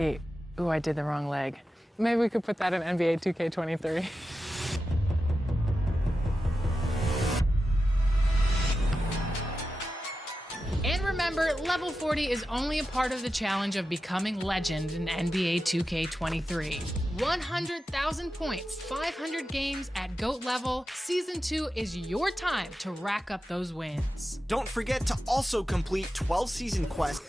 Wait, ooh, I did the wrong leg. Maybe we could put that in NBA 2K23. And remember, level 40 is only a part of the challenge of becoming legend in NBA 2K23. 100,000 points, 500 games at GOAT level. Season 2 is your time to rack up those wins. Don't forget to also complete 12 season quests.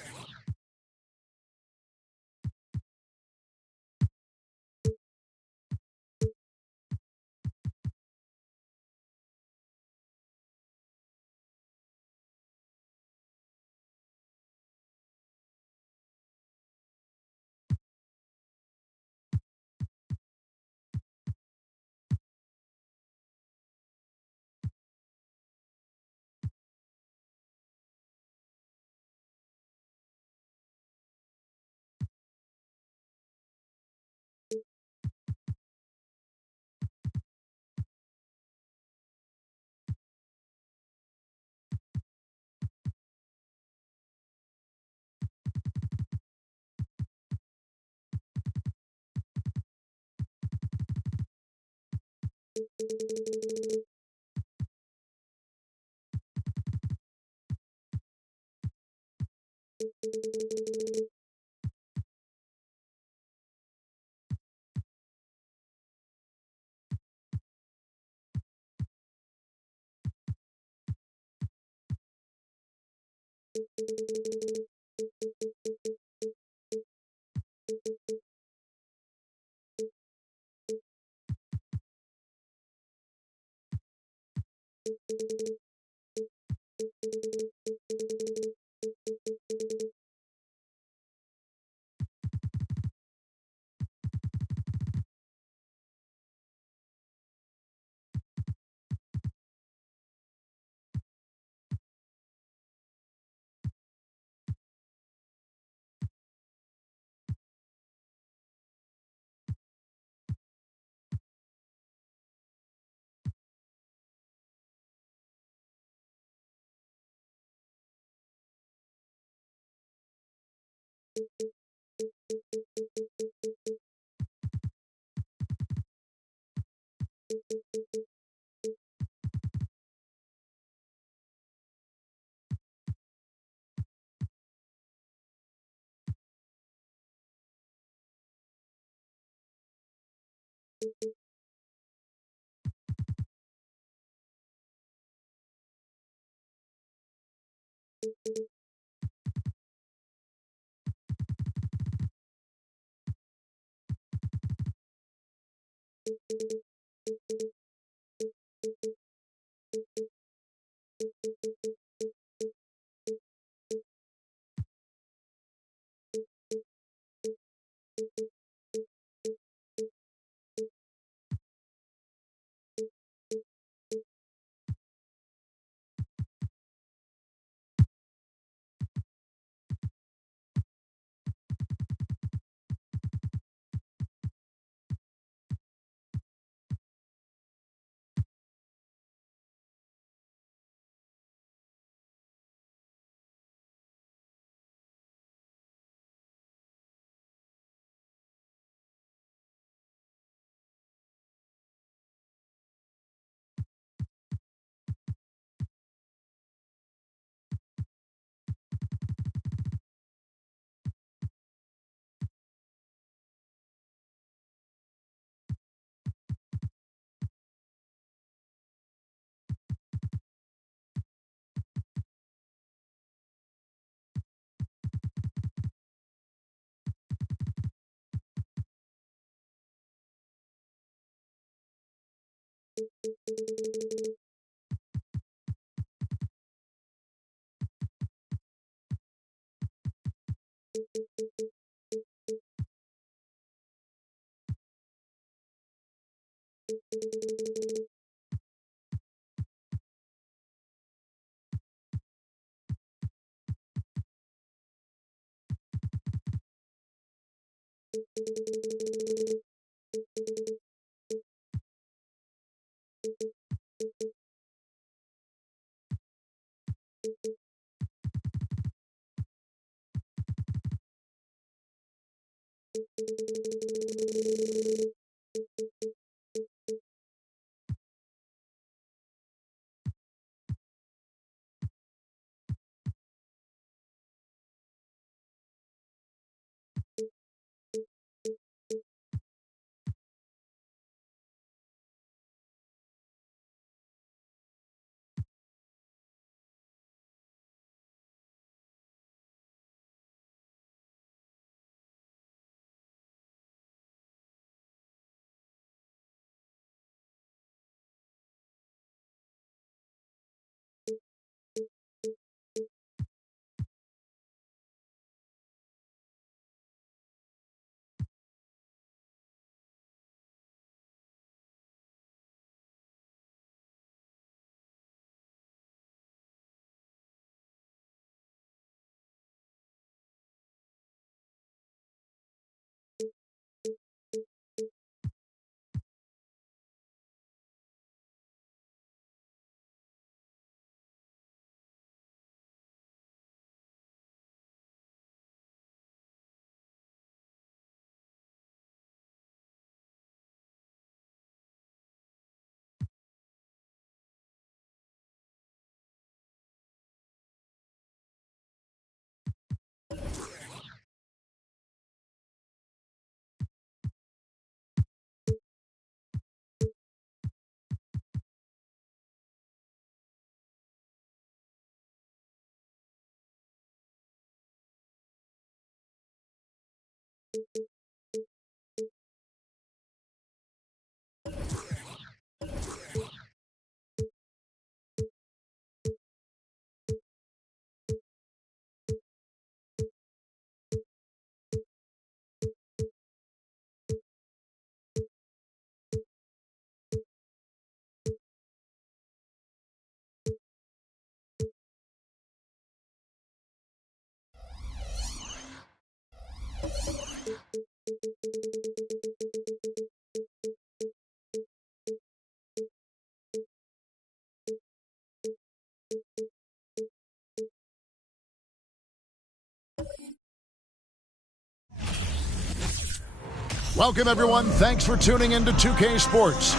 Welcome, everyone. Thanks for tuning in to 2K Sports.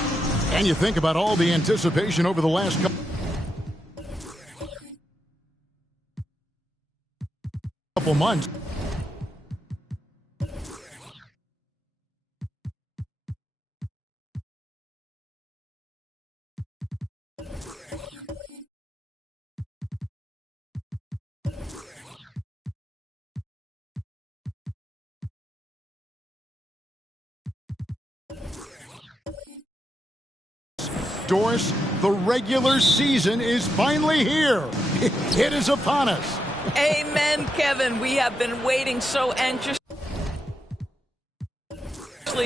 And you think about all the anticipation over the last couple months. Doris, the regular season is finally here. It is upon us. Amen, Kevin. We have been waiting so anxiously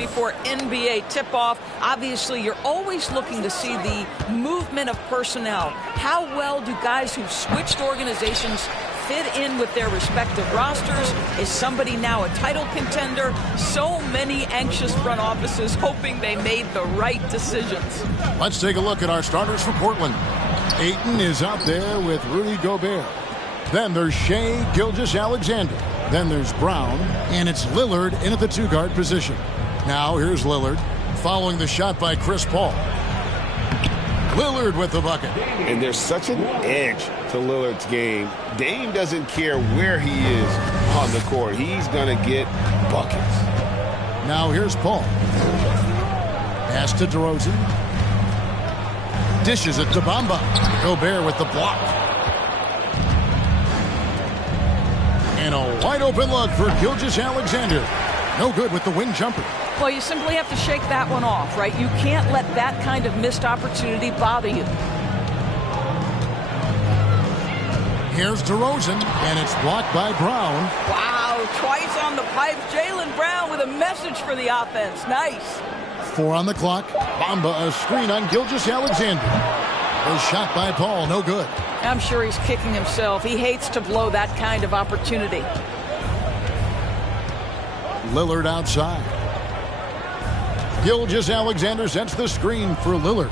for NBA tip-off. Obviously, you're always looking to see the movement of personnel. How well do guys who've switched organizations fit in with their respective rosters? Is somebody now a title contender? So many anxious front offices hoping they made the right decisions. Let's take a look at our starters for Portland. Ayton is out there with Rudy Gobert. Then there's Shea Gilgeous-Alexander. Then there's Brown, and it's Lillard in at the two-guard position. Now here's Lillard, following the shot by Chris Paul. Lillard with the bucket. And there's such an edge to Lillard's game. Dame doesn't care where he is on the court. He's going to get buckets. Now here's Paul. Pass to DeRozan. Dishes it to Bamba. Gobert with the block. And a wide open look for Gilgeous-Alexander. No good with the wing jumper. Well, you simply have to shake that one off, right? You can't let that kind of missed opportunity bother you. Here's DeRozan, and it's blocked by Brown. Wow, twice on the pipe. Jaylen Brown with a message for the offense. Nice. 4 on the clock. Bamba a screen on Gilgeous-Alexander. A shot by Paul, no good. I'm sure he's kicking himself. He hates to blow that kind of opportunity. Lillard outside. Gilgeous-Alexander sets the screen for Lillard.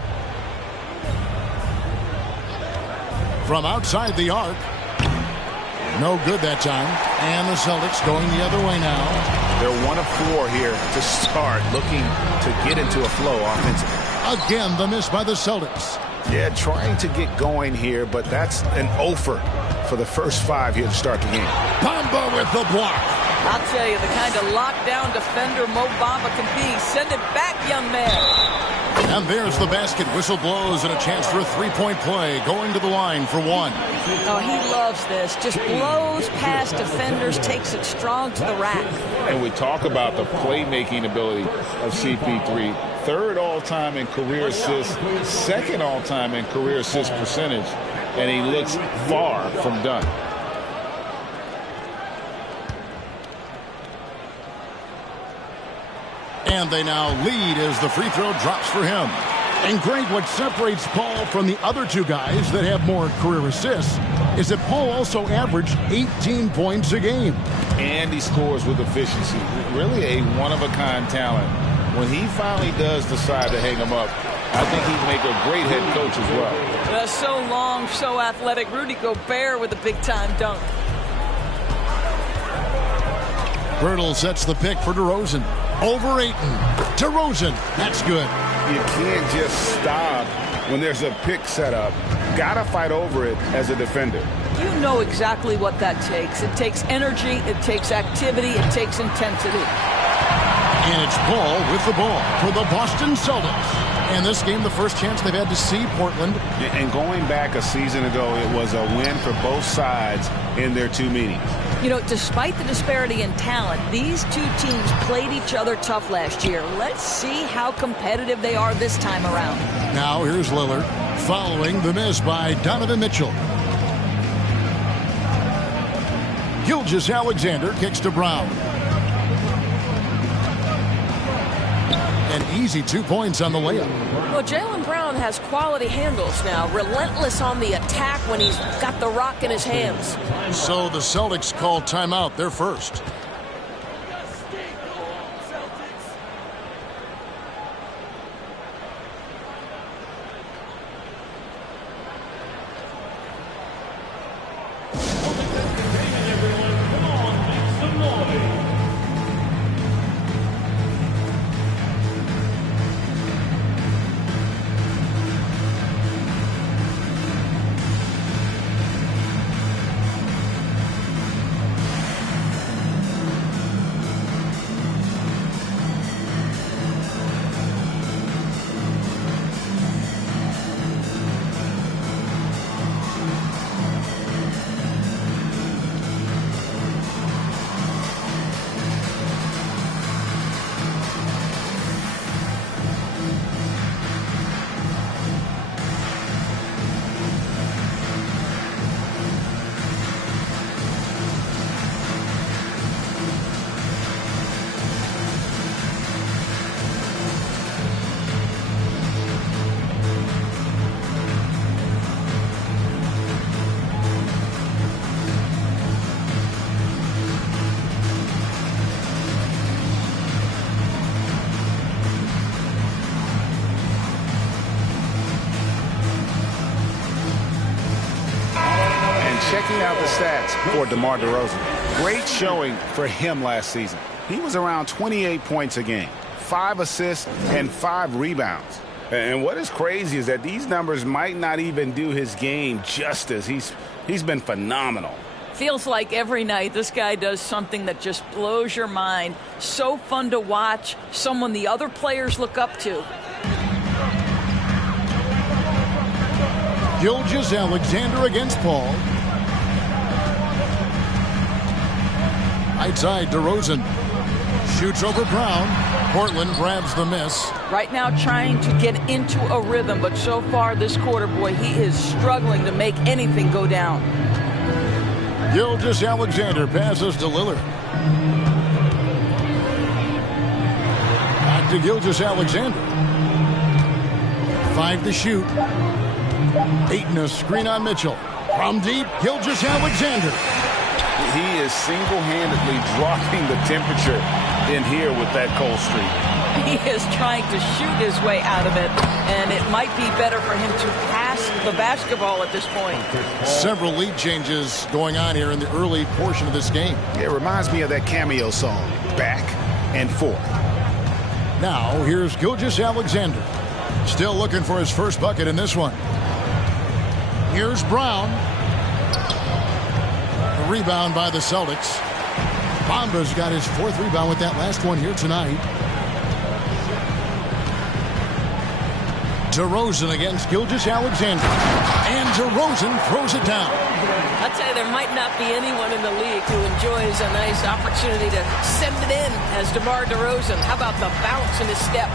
From outside the arc. No good that time. And the Celtics going the other way now. They're 1 of 4 here to start, looking to get into a flow offensively. Again, the miss by the Celtics. Yeah, trying to get going here, but that's an offer for the first 5 here to start the game. Bamba with the block. I'll tell you, the kind of lockdown defender Mo Bamba can be. Send it back, young man. And there's the basket. Whistle blows and a chance for a three-point play. Going to the line for 1. Oh, he loves this. Just blows past defenders, takes it strong to the rack. And we talk about the playmaking ability of CP3. 3rd all-time in career assists, 2nd all-time in career assist percentage, and he looks far from done. And they now lead as the free throw drops for him. And Greg, what separates Paul from the other 2 guys that have more career assists is that Paul also averaged 18 points a game. And he scores with efficiency. Really a one-of-a-kind talent. When he finally does decide to hang him up, I think he'd make a great head coach as well. So long, so athletic. Rudy Gobert with a big-time dunk. Bertle sets the pick for DeRozan. Over Ayton. DeRozan. That's good. You can't just stop when there's a pick set up. Gotta fight over it as a defender. You know exactly what that takes. It takes energy, it takes activity, it takes intensity. And it's Paul with the ball for the Boston Celtics. And this game, the first chance they've had to see Portland. And going back a season ago, it was a win for both sides in their 2 meetings. You know, despite the disparity in talent, these 2 teams played each other tough last year. Let's see how competitive they are this time around. Now here's Lillard following the miss by Donovan Mitchell. Gilgeous-Alexander kicks to Brown. An easy 2 points on the layup. Well, Jaylen Brown has quality handles now. Relentless on the attack when he's got the rock in his hands. So the Celtics call timeout, their first. Checking out the stats for DeMar DeRozan. Great showing for him last season. He was around 28 points a game, 5 assists, and 5 rebounds. And what is crazy is that these numbers might not even do his game justice. He's been phenomenal. Feels like every night this guy does something that just blows your mind. So fun to watch, someone the other players look up to. Gilgeous-Alexander against Paul. Right side, DeRozan shoots over Brown. Portland grabs the miss. Right now trying to get into a rhythm, but so far this quarter, boy, he is struggling to make anything go down. Gilgeous-Alexander passes to Lillard. Back to Gilgeous-Alexander. 5 to shoot. Ayton a screen on Mitchell. From deep, Gilgeous-Alexander. He is single-handedly dropping the temperature in here with that cold streak. He is trying to shoot his way out of it, and it might be better for him to pass the basketball at this point. Several lead changes going on here in the early portion of this game. It reminds me of that Cameo song, Back and Forth. Now, here's Gilgeous-Alexander. Still looking for his first bucket in this one. Here's Brown. A rebound by the Celtics. Bamba's got his fourth rebound with that last one here tonight. DeRozan against Gilgeous-Alexander. And DeRozan throws it down. I'll tell you, there might not be anyone in the league who enjoys a nice opportunity to send it in as DeMar DeRozan. How about the bounce in his step?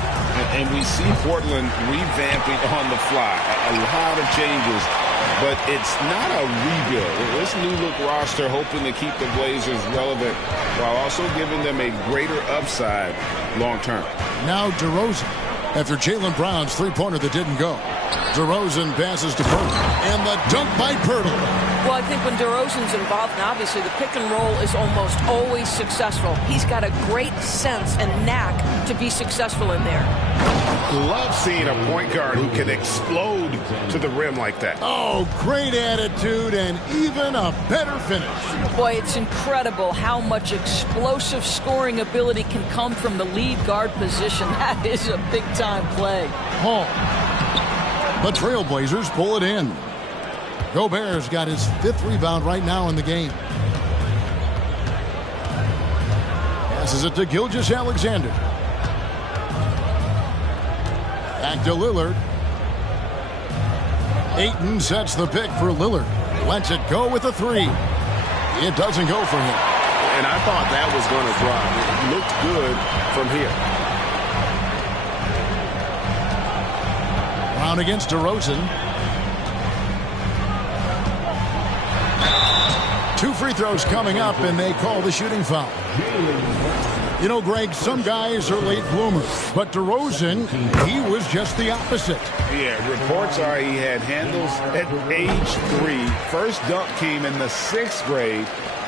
And we see Portland revamping on the fly. A lot of changes, but it's not a rebuild. This new-look roster hoping to keep the Blazers relevant while also giving them a greater upside long-term. Now DeRozan. After Jaylen Brown's three-pointer that didn't go. DeRozan passes to Pirtle. And the dunk by Pirtle. Well, I think when DeRozan's involved, and obviously the pick and roll is almost always successful. He's got a great sense and knack to be successful in there. Love seeing a point guard who can explode to the rim like that. Oh, great attitude and even a better finish. Boy, it's incredible how much explosive scoring ability can come from the lead guard position. That is a big-time play. Hall. The Trailblazers pull it in. Gobert's got his fifth rebound right now in the game. Passes it to Gilgeous-Alexander. Back to Lillard. Ayton sets the pick for Lillard. Lets it go with a three. It doesn't go for him. And I thought that was going to drive. It looked good from here. Brown against DeRozan. Two free throws coming up, and they call the shooting foul. You know, Greg, some guys are late bloomers, but DeRozan, he was just the opposite. Yeah, reports are he had handles at age 3. First dunk came in the 6th grade.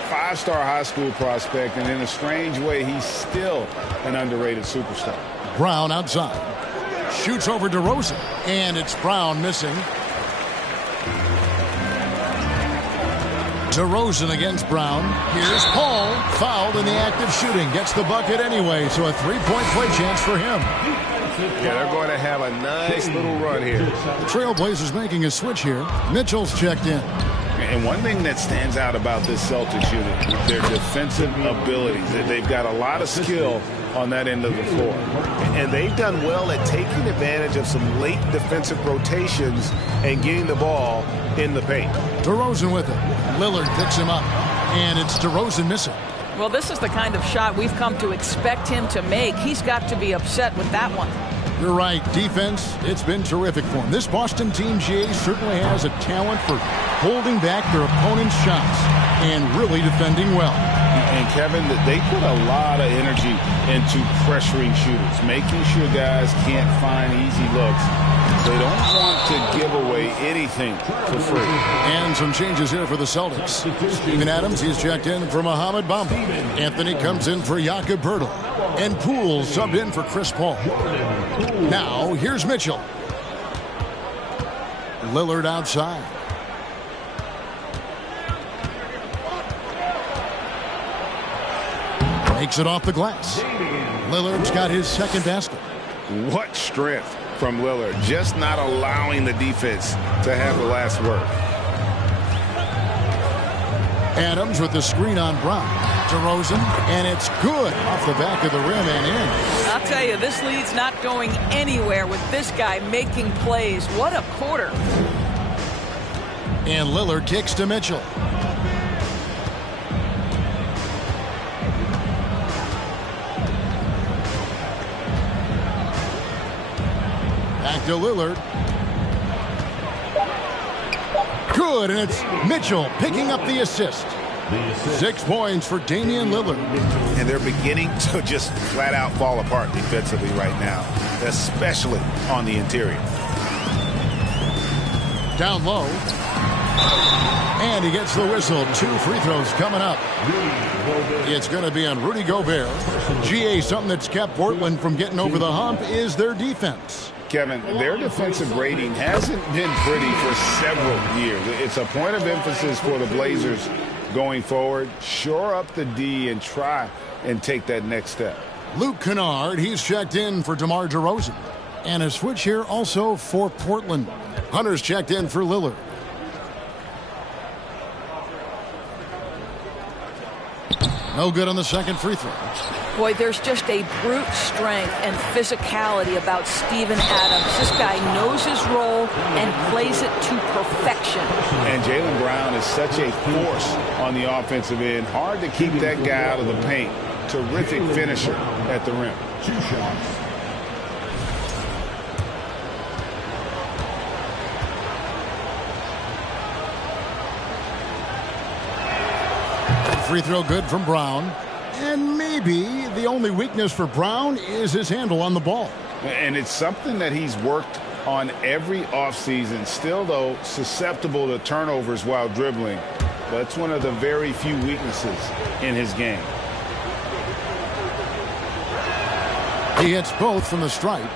5-star high school prospect, and in a strange way, he's still an underrated superstar. Brown outside. Shoots over DeRozan, and it's Brown missing. DeRozan against Brown. Here's Paul, fouled in the act of shooting. Gets the bucket anyway, so a three-point play chance for him. Yeah, they're going to have a nice little run here. The Trailblazers making a switch here. Mitchell's checked in. And one thing that stands out about this Celtics unit, their defensive abilities. They've got a lot of skill on that end of the floor. And they've done well at taking advantage of some late defensive rotations and getting the ball in the paint. DeRozan with it. Lillard picks him up. And it's DeRozan missing. Well, this is the kind of shot we've come to expect him to make. He's got to be upset with that one. You're right. Defense, it's been terrific for him. This Boston team, GA, certainly has a talent for holding back their opponent's shots and really defending well. And, Kevin, they put a lot of energy into pressuring shooters, making sure guys can't find easy looks. They don't want to give away anything for free. And some changes here for the Celtics. Steven Adams, he's checked in for Mohamed Bamba. Anthony comes in for Jakob Poeltl. And Poole subbed in for Chris Paul. Now, here's Mitchell. Lillard outside. Makes it off the glass. Lillard's got his second basket. What strength from Lillard, just not allowing the defense to have the last word. Adams with the screen on Brown. DeRozan, and it's good off the back of the rim and in. I'll tell you, this lead's not going anywhere with this guy making plays. What a quarter. And Lillard kicks to Mitchell. Back to Lillard. Good, and it's Mitchell picking up the assist. 6 points for Damian Lillard. And they're beginning to just flat out fall apart defensively right now, especially on the interior. Down low. And he gets the whistle. 2 free throws coming up. It's going to be on Rudy Gobert. GA, something that's kept Portland from getting over the hump is their defense. Kevin, their defensive rating hasn't been pretty for several years. It's a point of emphasis for the Blazers going forward. Shore up the D and try and take that next step. Luke Kennard, he's checked in for DeMar DeRozan. And a switch here also for Portland. Hunter's checked in for Lillard. No good on the second free throw. Boy, there's just a brute strength and physicality about Steven Adams. This guy knows his role and plays it to perfection. And Jaylen Brown is such a force on the offensive end. Hard to keep that guy out of the paint. Terrific finisher at the rim. 2 shots. Free throw good from Brown. And maybe the only weakness for Brown is his handle on the ball. And it's something that he's worked on every offseason. Still, though, susceptible to turnovers while dribbling. That's one of the very few weaknesses in his game. He hits both from the stripe.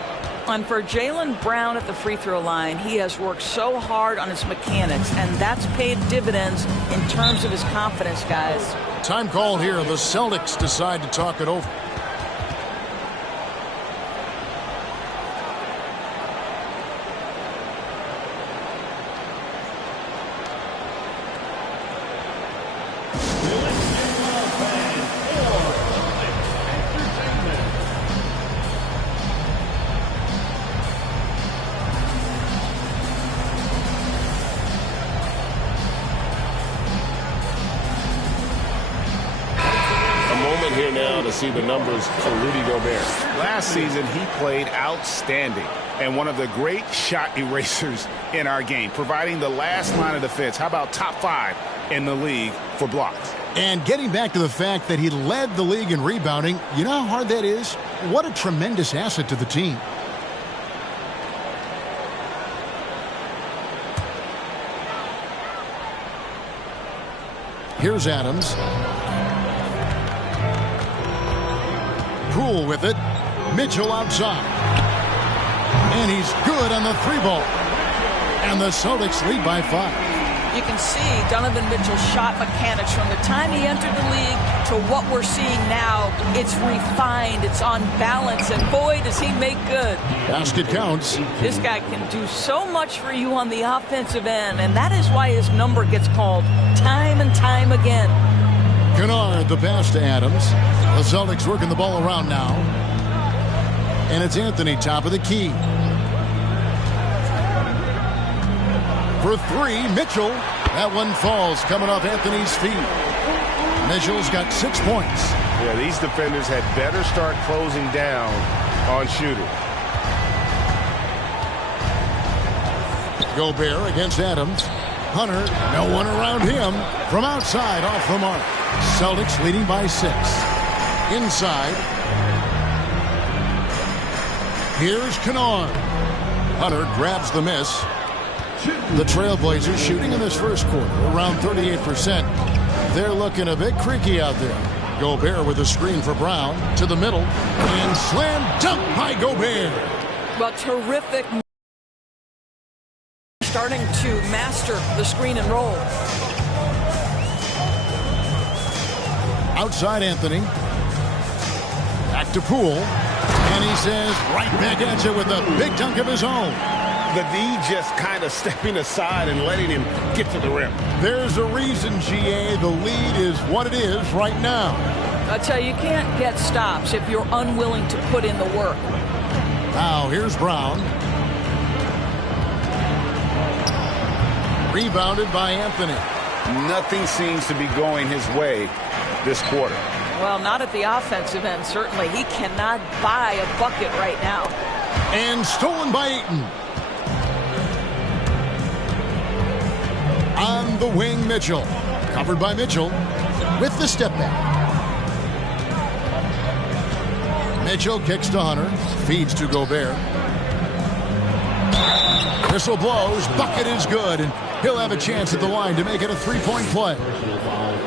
And for Jaylen Brown at the free throw line, he has worked so hard on his mechanics, and that's paid dividends in terms of his confidence, guys. Time call here. The Celtics decide to talk it over. Here now to see the numbers for Rudy Gobert. Last season, he played outstanding and one of the great shot erasers in our game, providing the last line of defense. How about top 5 in the league for blocks? And getting back to the fact that he led the league in rebounding, you know how hard that is? What a tremendous asset to the team. Here's Adams. Poole with it. Mitchell outside. And he's good on the 3-ball. And the Celtics lead by 5. You can see Donovan Mitchell's shot mechanics from the time he entered the league to what we're seeing now. It's refined. It's on balance. And boy, does he make good. Basket counts. This guy can do so much for you on the offensive end. And that is why his number gets called time and time again. Kennard, the pass to Adams. The Celtics working the ball around now. And it's Anthony, top of the key. For 3, Mitchell. That one falls, coming off Anthony's feet. Mitchell's got 6 points. Yeah, these defenders had better start closing down on shooting. Gobert against Adams. Hunter, no one around him. From outside, off the mark. Celtics leading by 6. Inside. Here's Kennard. Hunter grabs the miss. The Trailblazers shooting in this first quarter around 38%. They're looking a bit creaky out there. Gobert with a screen for Brown to the middle. And slam dunk by Gobert. Well, terrific. Starting to master the screen and roll. Outside Anthony. Back to Poole. And he says right back at you with a big dunk of his own. The D just kind of stepping aside and letting him get to the rim. There's a reason, GA. The lead is what it is right now. I tell you, you can't get stops if you're unwilling to put in the work. Now here's Brown. Rebounded by Anthony. Nothing seems to be going his way this quarter. Well, not at the offensive end, certainly. He cannot buy a bucket right now. And stolen by Ayton. On the wing, Mitchell. Covered by Mitchell with the step back. Mitchell kicks to Hunter. Feeds to Gobert. Whistle blows. Bucket is good. And He'll have a chance at the line to make it a three-point play.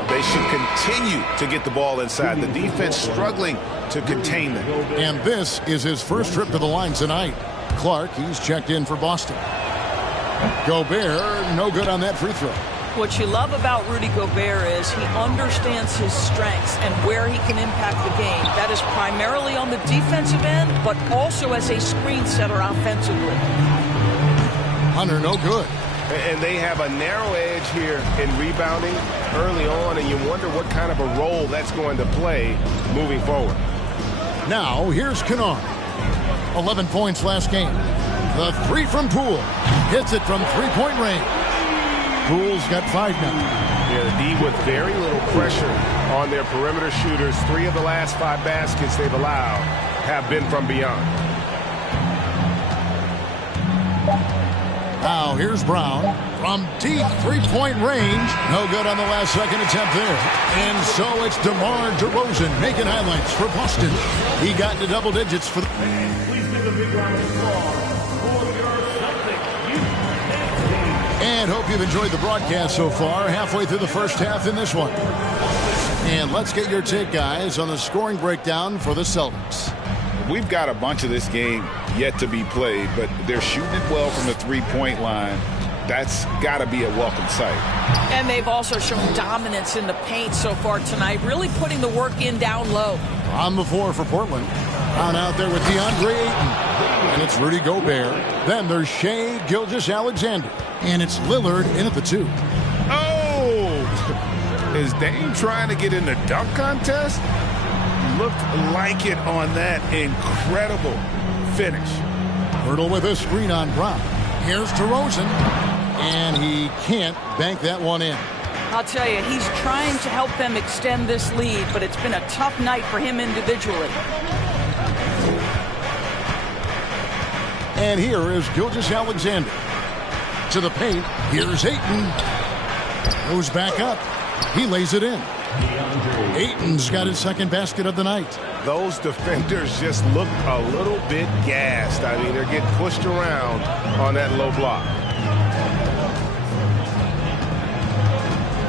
They should continue to get the ball inside. The defense struggling to contain them. And this is his first trip to the line tonight. Clark, he's checked in for Boston. Gobert, no good on that free throw. What you love about Rudy Gobert is he understands his strengths and where he can impact the game. That is primarily on the defensive end, but also as a screen setter offensively. Hunter, no good. And they have a narrow edge here in rebounding early on, and you wonder what kind of a role that's going to play moving forward. Now, here's Kennard. 11 points last game. The three from Poole. Hits it from three-point range. Poole's got 5 now. Yeah, the D with very little pressure on their perimeter shooters. 3 of the last 5 baskets they've allowed have been from beyond. Now here's Brown from deep three-point range. No good on the last second attempt there. And so it's DeMar DeRozan making highlights for Boston. He got into double digits for the... Please give a big round of applause for your Celtics. And hope you've enjoyed the broadcast so far. Halfway through the first half in this one. And let's get your take, guys, on the scoring breakdown for the Celtics. We've got a bunch of this game yet to be played, but they're shooting it well from the three-point line. That's got to be a welcome sight. And they've also shown dominance in the paint so far tonight, really putting the work in down low. On the floor for Portland. On out there with DeAndre Ayton. And it's Rudy Gobert. Then there's Shai Gilgeous-Alexander. And it's Lillard in at the 2. Oh! Is Dame trying to get in the dunk contest? Looked like it on that incredible finish. Hurdle with a screen on Brown. Here's DeRozan. And he can't bank that one in. I'll tell you, he's trying to help them extend this lead, but it's been a tough night for him individually. And here is Gilgeous-Alexander. To the paint. Here's Ayton. Goes back up. He lays it in. Ayton's got his second basket of the night. Those defenders just look a little bit gassed. I mean, they're getting pushed around on that low block.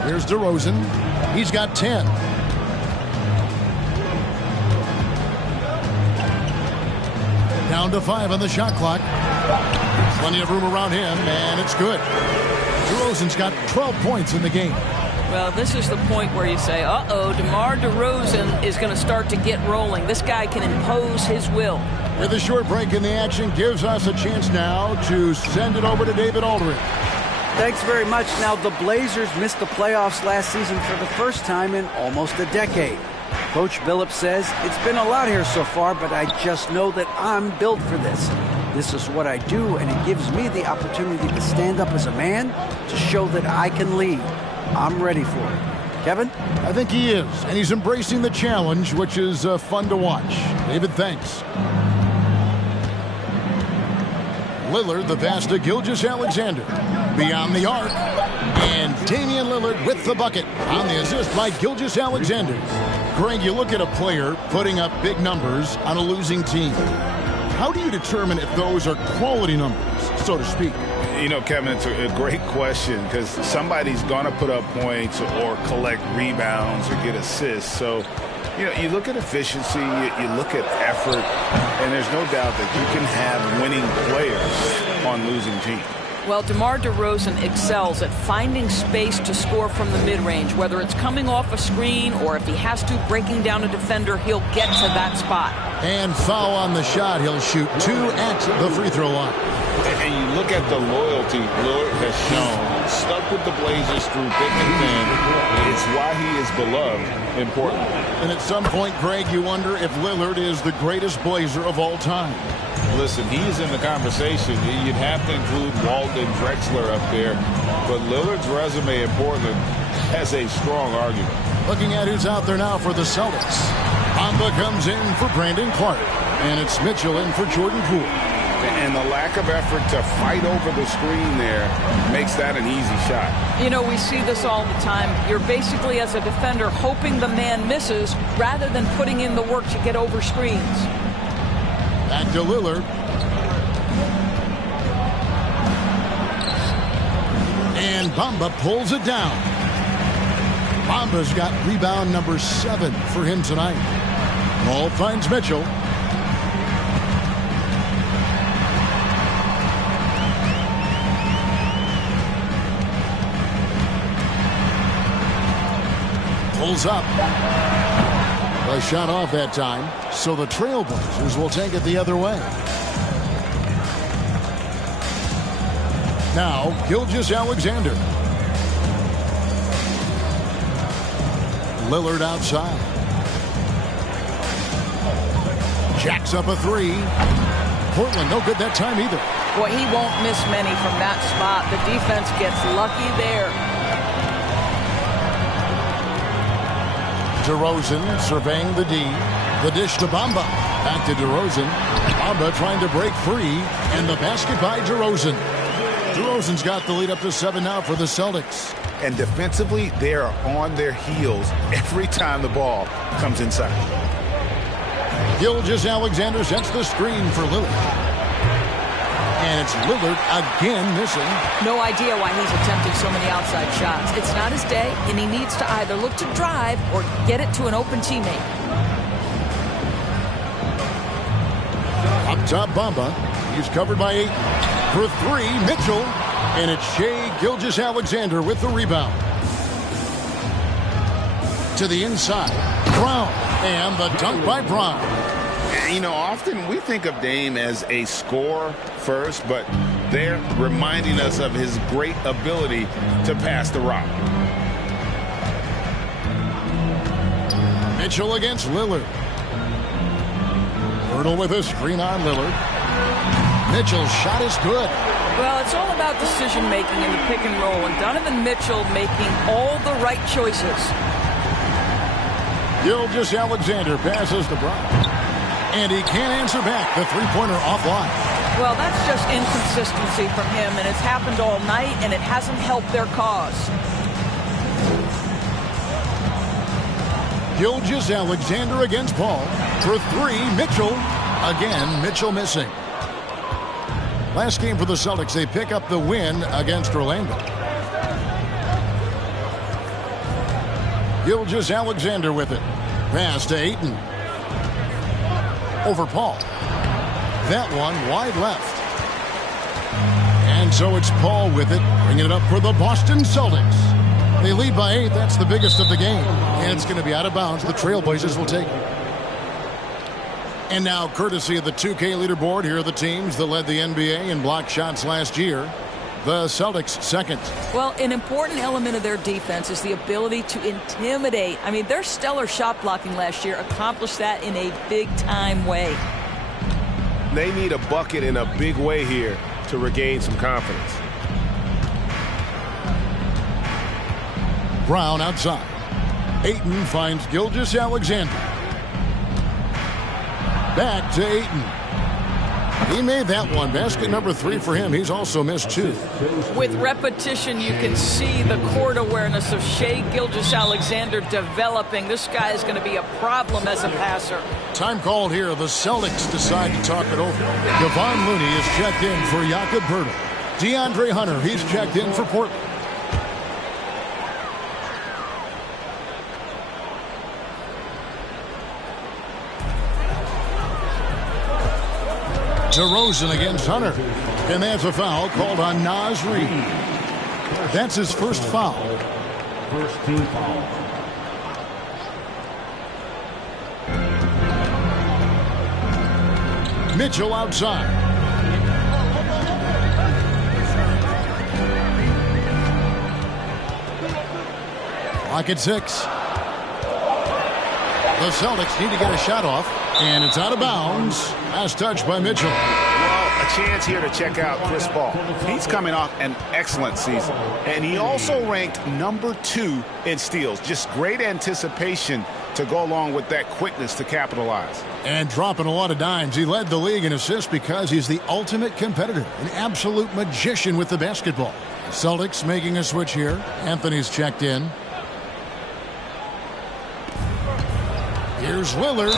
Here's DeRozan. He's got 10. Down to 5 on the shot clock. Plenty of room around him, and it's good. DeRozan's got 12 points in the game. Well, this is the point where you say, uh-oh, DeMar DeRozan is going to start to get rolling. This guy can impose his will. With a short break in the action, gives us a chance now to send it over to David Aldridge. Thanks very much. Now, the Blazers missed the playoffs last season for the first time in almost a decade. Coach Billups says, it's been a lot here so far, but I just know that I'm built for this. This is what I do, and it gives me the opportunity to stand up as a man to show that I can lead. I'm ready for it. Kevin? I think he is, and he's embracing the challenge, which is fun to watch. David, thanks. Lillard, the pass to Gilgeous-Alexander. Beyond the arc. And Damian Lillard with the bucket on the assist by Gilgeous-Alexander. Greg, you look at a player putting up big numbers on a losing team. How do you determine if those are quality numbers, so to speak? You know, Kevin, it's a great question because somebody's going to put up points or collect rebounds or get assists. So, you know, you look at efficiency, you look at effort, and there's no doubt that you can have winning players on losing teams. Well, DeMar DeRozan excels at finding space to score from the mid-range. Whether it's coming off a screen or if he has to, breaking down a defender, he'll get to that spot. And foul on the shot. He'll shoot 2 at the free throw line. And you look at the loyalty Lillard has shown, stuck with the Blazers through thick and thin. It's why he is beloved in Portland. And at some point, Greg, you wonder if Lillard is the greatest Blazer of all time. Listen, he's in the conversation. You'd have to include Walton Drexler up there. But Lillard's resume in Portland has a strong argument. Looking at who's out there now for the Celtics. Amba comes in for Brandon Clark. And it's Mitchell in for Jordan Poole. And the lack of effort to fight over the screen there makes that an easy shot. You know, we see this all the time. You're basically, as a defender, hoping the man misses rather than putting in the work to get over screens. Back to Lillard. And Bamba pulls it down. Bamba's got rebound number 7 for him tonight. Ball finds Mitchell. Pulls up. A shot off that time, so the Trailblazers will take it the other way. Now, Gilgeous-Alexander. Lillard outside. Jacks up a 3. Portland, no good that time either. Boy, he won't miss many from that spot. The defense gets lucky there. DeRozan surveying the D. The dish to Bamba. Back to DeRozan. Bamba trying to break free. And the basket by DeRozan. DeRozan's got the lead up to 7 now for the Celtics. And defensively, they are on their heels every time the ball comes inside. Gilgeous-Alexander sets the screen for Lillard. And it's Lillard again missing. No idea why he's attempting so many outside shots. It's not his day, and he needs to either look to drive or get it to an open teammate. Up top, Bamba. He's covered by 8. For 3, Mitchell. And it's Shai Gilgeous-Alexander with the rebound. To the inside, Brown. And the dunk by Brown. You know, often we think of Dame as a scorer first, but they're reminding us of his great ability to pass the rock. Mitchell against Lillard. Hurdle with a screen on Lillard. Mitchell's shot is good. Well, it's all about decision-making in the pick and roll, and Donovan Mitchell making all the right choices. Gilgeous-Alexander passes to Brown. And he can't answer back. The three-pointer offline. Well, that's just inconsistency from him, and it's happened all night, and it hasn't helped their cause. Gilgeous-Alexander against Paul. For 3, Mitchell. Again, Mitchell missing. Last game for the Celtics, they pick up the win against Orlando. Gilgeous-Alexander with it. Pass to Ayton. Over Paul. That one wide left. And so it's Paul with it, bringing it up for the Boston Celtics. They lead by 8. That's the biggest of the game. And it's going to be out of bounds. The Trailblazers will take it. And now, courtesy of the 2K leaderboard, here are the teams that led the NBA in block shots last year. The Celtics second. Well, an important element of their defense is the ability to intimidate. I mean, their stellar shot blocking last year accomplished that in a big-time way. They need a bucket in a big way here to regain some confidence. Brown outside. Ayton finds Gilgeous-Alexander. Back to Ayton. He made that one. Basket number 3 for him. He's also missed 2. With repetition, you can see the court awareness of Shai Gilgeous-Alexander developing. This guy is going to be a problem as a passer. Time called here. The Celtics decide to talk it over. Kevon Looney is checked in for Jakob Poeltl. DeAndre Hunter, he's checked in for Portland. DeRozan against Hunter. And that's a foul called on Naz Reid. That's his first foul. First team foul. Mitchell outside. Clock at 6. The Celtics need to get a shot off. And it's out of bounds. Last touch by Mitchell. Well, a chance here to check out Chris Paul. He's coming off an excellent season. And he also ranked number 2 in steals. Just great anticipation to go along with that quickness to capitalize. And dropping a lot of dimes. He led the league in assists because he's the ultimate competitor. An absolute magician with the basketball. Celtics making a switch here. Anthony's checked in. Here's Lillard.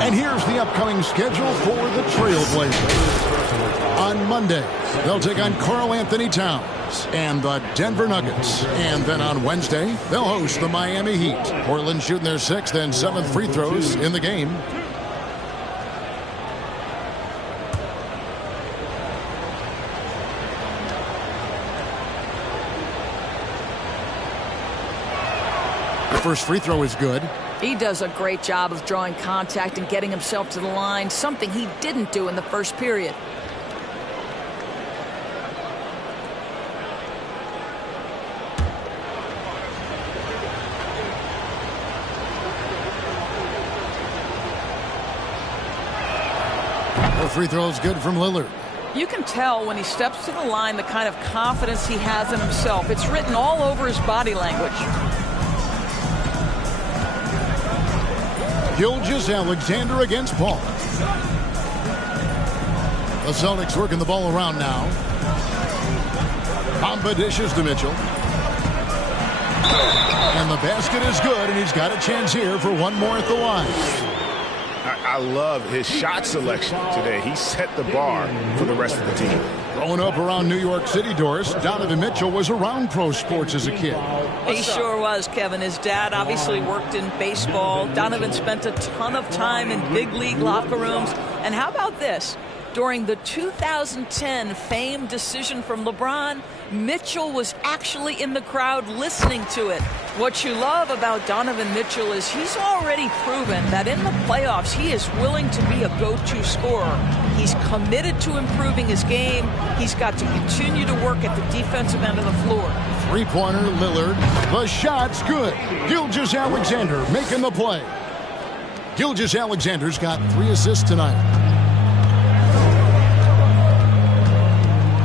And here's the upcoming schedule for the Trailblazers. On Monday, they'll take on Karl Anthony Towns. Blazers and the Denver Nuggets. And then on Wednesday, they'll host the Miami Heat. Portland shooting their 6th and 7th free throws in the game. The first free throw is good. He does a great job of drawing contact and getting himself to the line, something he didn't do in the first period. The free throw is good from Lillard. You can tell when he steps to the line the kind of confidence he has in himself. It's written all over his body language. Gilgeous-Alexander against Paul. The Celtics working the ball around now. Bamba dishes to Mitchell. And the basket is good, and he's got a chance here for one more at the line. I love his shot selection today. He set the bar for the rest of the team. Growing up around New York City, Doris, Donovan Mitchell was around pro sports as a kid. He sure was, Kevin. His dad obviously worked in baseball. Donovan spent a ton of time in big league locker rooms. And how about this? During the 2010 famed decision from LeBron, Mitchell was actually in the crowd listening to it. What you love about Donovan Mitchell is he's already proven that in the playoffs he is willing to be a go-to scorer. He's committed to improving his game. He's got to continue to work at the defensive end of the floor. Three-pointer, Lillard. The shot's good. Gilgeous-Alexander making the play. Gilgeous-Alexander's got 3 assists tonight.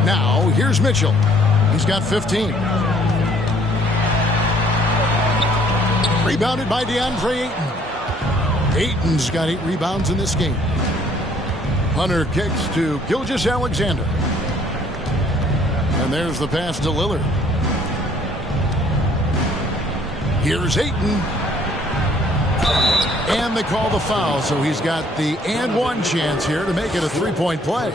Now, here's Mitchell. He's got 15. Rebounded by DeAndre Ayton. Ayton's got 8 rebounds in this game. Hunter kicks to Gilgeous-Alexander. And there's the pass to Lillard. Here's Ayton. And they call the foul, so he's got the and one chance here to make it a 3-point play.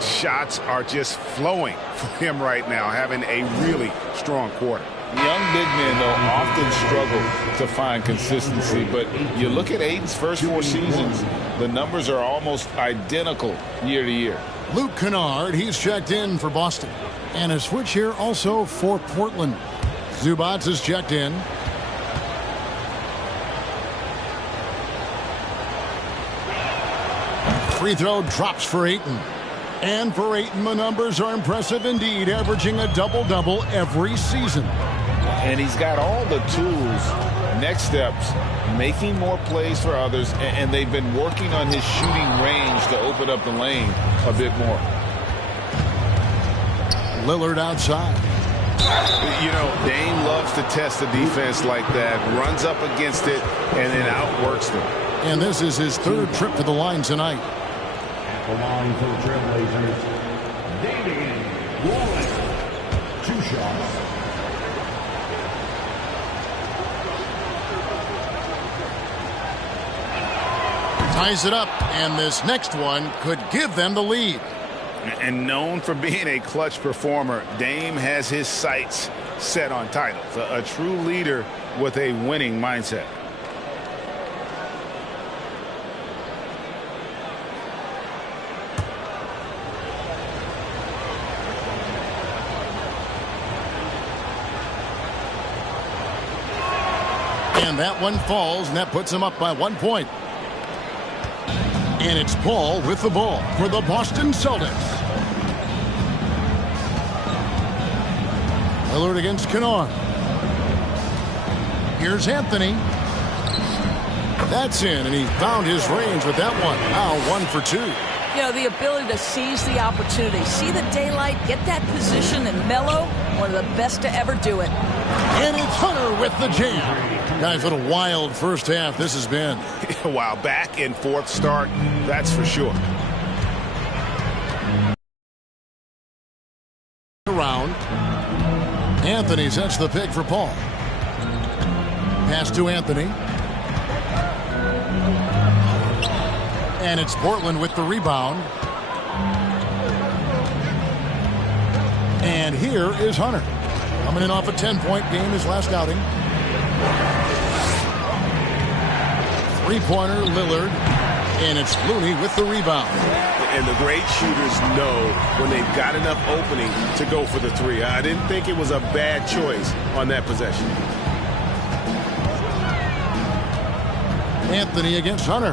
Shots are just flowing for him right now, having a really strong quarter. Young big men, though, often struggle to find consistency, but you look at Ayton's first 4 seasons, the numbers are almost identical year to year. Luke Kennard, he's checked in for Boston. And a switch here also for Portland. Zubats is checked in. Free throw drops for Ayton. And for Ayton, the numbers are impressive indeed, averaging a double-double every season. And he's got all the tools. Next steps, making more plays for others, and they've been working on his shooting range to open up the lane a bit more. Lillard outside. You know, Dame loves to test the defense like that, runs up against it, and then outworks them. And this is his 3rd trip to the line tonight. At the line for the Trailblazers, Damian Lillard. 2 shots. Ties it up, and this next one could give them the lead. And known for being a clutch performer, Dame has his sights set on titles. A true leader with a winning mindset. And that one falls, and that puts him up by 1 point. And it's Paul with the ball for the Boston Celtics. Lillard against Kennard. Here's Anthony. That's in, and he found his range with that one. Now 1 for 2. You know, the ability to seize the opportunity, see the daylight, get that position, and mellow, one of the best to ever do it. And it's Hunter with the jam. Guys, what a wild first half this has been. Wow, back and forth start, that's for sure. Around. Anthony sets the pick for Paul. Pass to Anthony. And it's Portland with the rebound. And here is Hunter. Coming in off a 10-point game his last outing. Three-pointer, Lillard. And it's Junie with the rebound. And the great shooters know when they've got enough opening to go for the three. I didn't think it was a bad choice on that possession. Anthony against Hunter.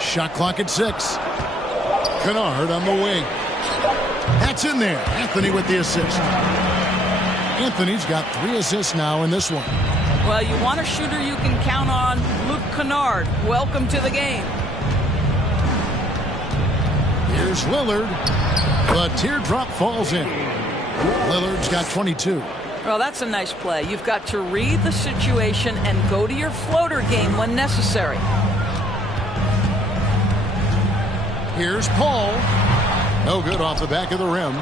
Shot clock at 6. Kennard on the wing. That's in there. Anthony with the assist. Anthony's got 3 assists now in this one. Well, you want a shooter you can count on. Luke Kennard, welcome to the game. Here's Lillard. The teardrop falls in. Lillard's got 22. Well, that's a nice play. You've got to read the situation and go to your floater game when necessary. Here's Paul. No good off the back of the rim.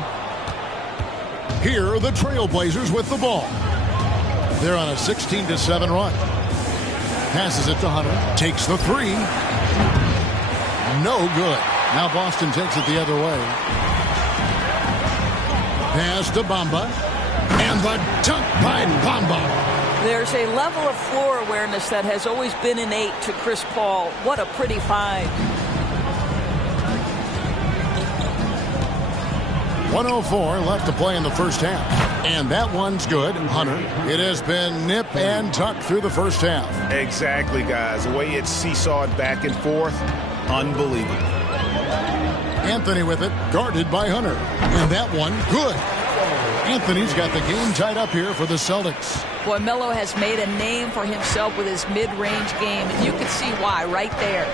Here are the Trailblazers with the ball. They're on a 16-7 run. Passes it to Hunter. Takes the 3. No good. Now Boston takes it the other way. Pass to Bamba. And the dunk by Bamba. There's a level of floor awareness that has always been innate to Chris Paul. What a pretty find. 1:04 left to play in the first half. And that one's good. Hunter. It has been nip and tuck through the first half. Exactly, guys. The way it's seesawed back and forth, unbelievable. Anthony with it, guarded by Hunter. And that one, good. Anthony's got the game tied up here for the Celtics. Boy, Melo has made a name for himself with his mid-range game, and you can see why right there.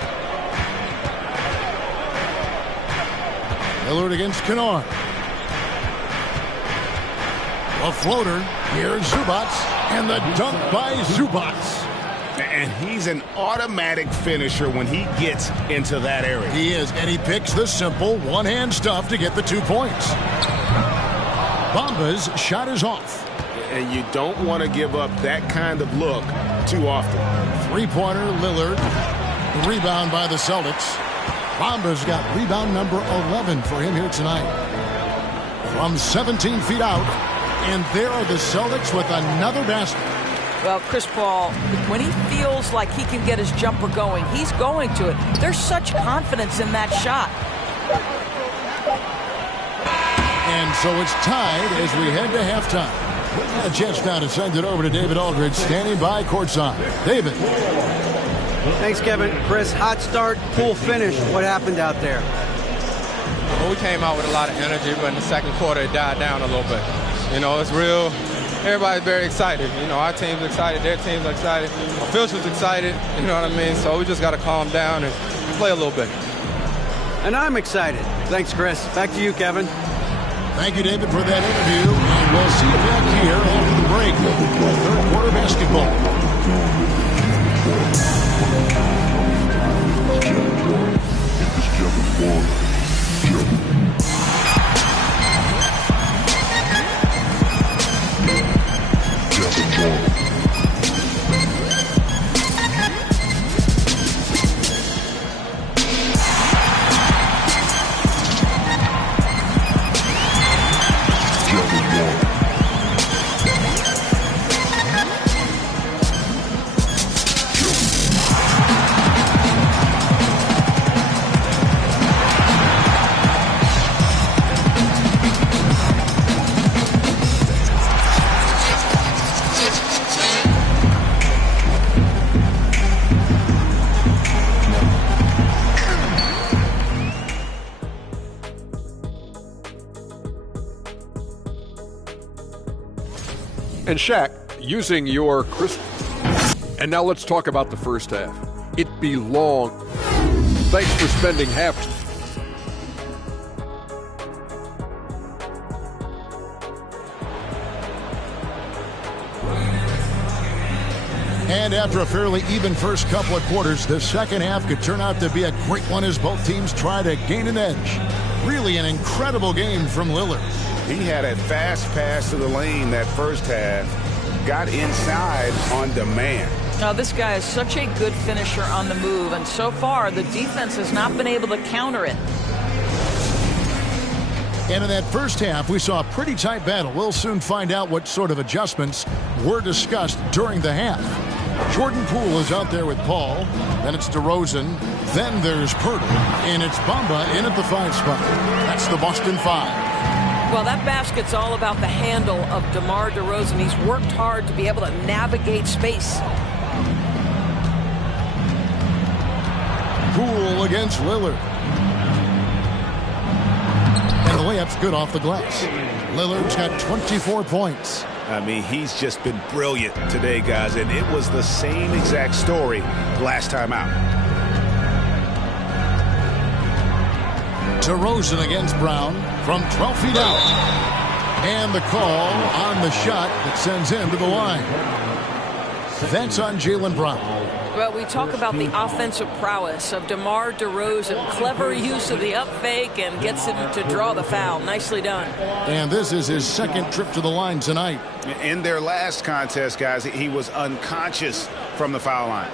Lillard against Kennard. A floater. Here's Zubats. And the dunk by Zubats. And he's an automatic finisher when he gets into that area. He is, and he picks the simple one-hand stuff to get the 2 points. Bamba's shot is off. And you don't want to give up that kind of look too often. Three-pointer, Lillard. The rebound by the Celtics. Bamba's got rebound number 11 for him here tonight. From 17 feet out. And there are the Celtics with another basket. Well, Chris Paul, when he feels like he can get his jumper going, he's going to it. There's such confidence in that shot. And so it's tied as we head to halftime. A chance now to send it over to David Aldridge, standing by courtside. David. Thanks, Kevin. Chris, hot start, cool finish. What happened out there? Well, we came out with a lot of energy, but in the second quarter it died down a little bit. You know, it's real. Everybody's very excited. You know, our team's excited, their team's excited, officials excited, you know what I mean? So we just got to calm down and play a little bit. And I'm excited. Thanks, Chris. Back to you, Kevin. Thank you, David, for that interview. And we'll see you back here after the break with third quarter basketball. And Shaq, using your crystal. And now let's talk about the first half. It belonged. Thanks for spending half. And after a fairly even first couple of quarters, the second half could turn out to be a great one as both teams try to gain an edge. Really an incredible game from Lillard. He had a fast pass to the lane that first half, got inside on demand. Now, this guy is such a good finisher on the move, and so far the defense has not been able to counter it. And in that first half, we saw a pretty tight battle. We'll soon find out what sort of adjustments were discussed during the half. Jordan Poole is out there with Paul. Then it's DeRozan. Then there's Pirtle. And it's Bamba in at the 5 spot. That's the Boston 5. Well, that basket's all about the handle of DeMar DeRozan. He's worked hard to be able to navigate space. Poole against Lillard. And the layup's good off the glass. Lillard's got 24 points. I mean, he's just been brilliant today, guys, and it was the same exact story last time out. DeRozan against Brown from 12 feet out. And the call on the shot that sends him to the line. That's on Jaylen Brown. Well, we talk about the offensive prowess of DeMar DeRozan. Clever use of the up fake and gets him to draw the foul. Nicely done. And this is his second trip to the line tonight. In their last contest, guys, he was unconscious from the foul line.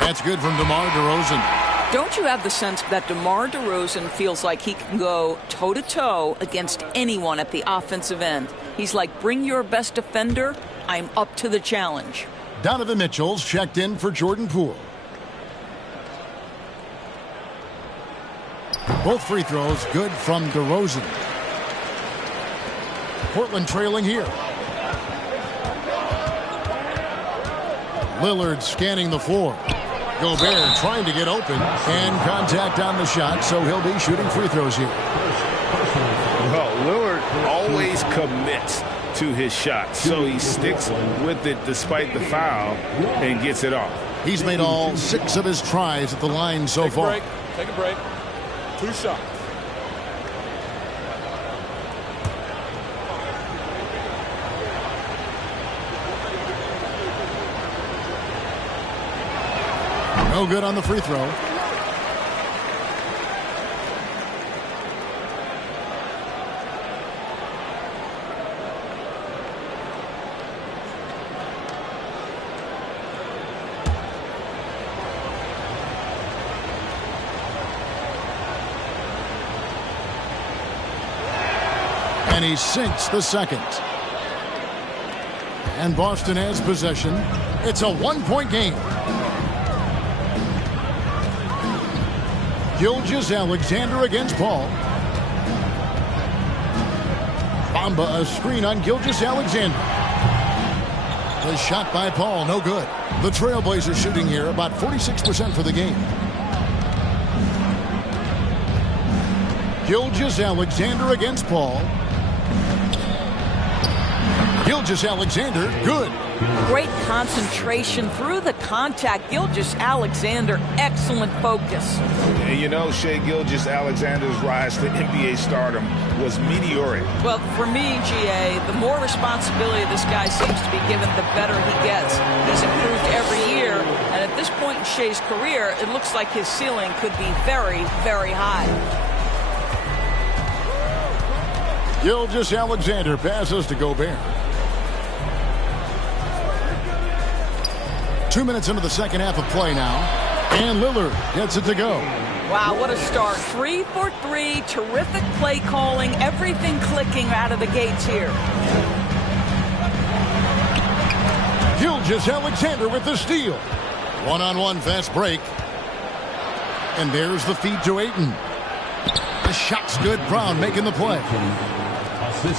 That's good from DeMar DeRozan. Don't you have the sense that DeMar DeRozan feels like he can go toe-to-toe against anyone at the offensive end? He's like, bring your best defender. I'm up to the challenge. Donovan Mitchell's checked in for Jordan Poole. Both free throws good from DeRozan. Portland trailing here. Lillard scanning the floor. Gobert trying to get open, and contact on the shot, so he'll be shooting free throws here. Well, Lillard always commits to his shot, so he sticks with it despite the foul and gets it off. He's made all 6 of his tries at the line so far. Take a break. 2 shots. No good on the free throw. And he sinks the second. And Boston has possession. It's a 1-point game. Gilgeous-Alexander against Paul. Bamba a screen on Gilgeous-Alexander. The shot by Paul, no good. The Trailblazers shooting here about 46% for the game. Gilgeous-Alexander against Paul. Gilgeous-Alexander, good. Great concentration through the contact. Gilgeous-Alexander, excellent focus. And you know, Shai Gilgeous-Alexander's rise to NBA stardom was meteoric. Well, for me, GA, the more responsibility this guy seems to be given, the better he gets. He's improved every year, and at this point in Shai's career, it looks like his ceiling could be very, very high. Gilgeous-Alexander passes to Gobert. 2 minutes into the second half of play now. And Lillard gets it to go. Wow, what a start. 3 for 3. Terrific play calling. Everything clicking out of the gates here. Gilgeous-Alexander with the steal. One-on-one fast break. And there's the feed to Ayton. The shot's good. Brown making the play.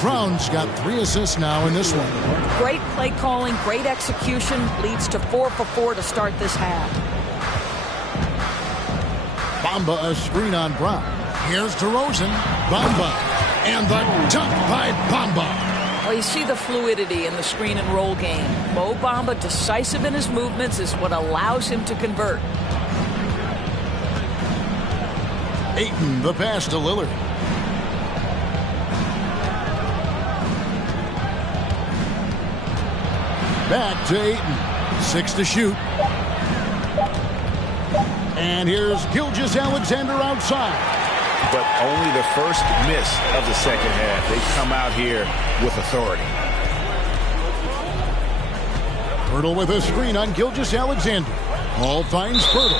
Brown's got 3 assists now in this one. Great play calling, great execution, leads to 4 for 4 to start this half. Bamba a screen on Brown. Here's DeRozan. Bamba. And the dunk by Bamba. Well, you see the fluidity in the screen and roll game. Mo Bamba, decisive in his movements, is what allows him to convert. Ayton, the pass to Lillard. Back to Ayton. 6 to shoot. And here's Gilgeous-Alexander outside. But only the first miss of the second half. They come out here with authority. Pirtle with a screen on Gilgeous-Alexander. Hall finds Pirtle.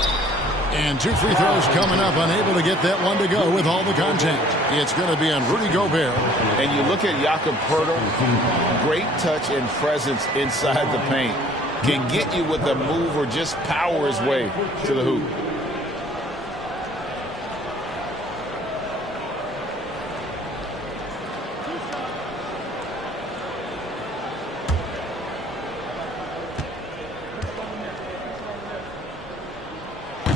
And 2 free throws coming up, unable to get that one to go with all the contact. It's going to be on Rudy Gobert. And you look at Jakob Pirtle, great touch and presence inside the paint. Can get you with a move or just power his way to the hoop.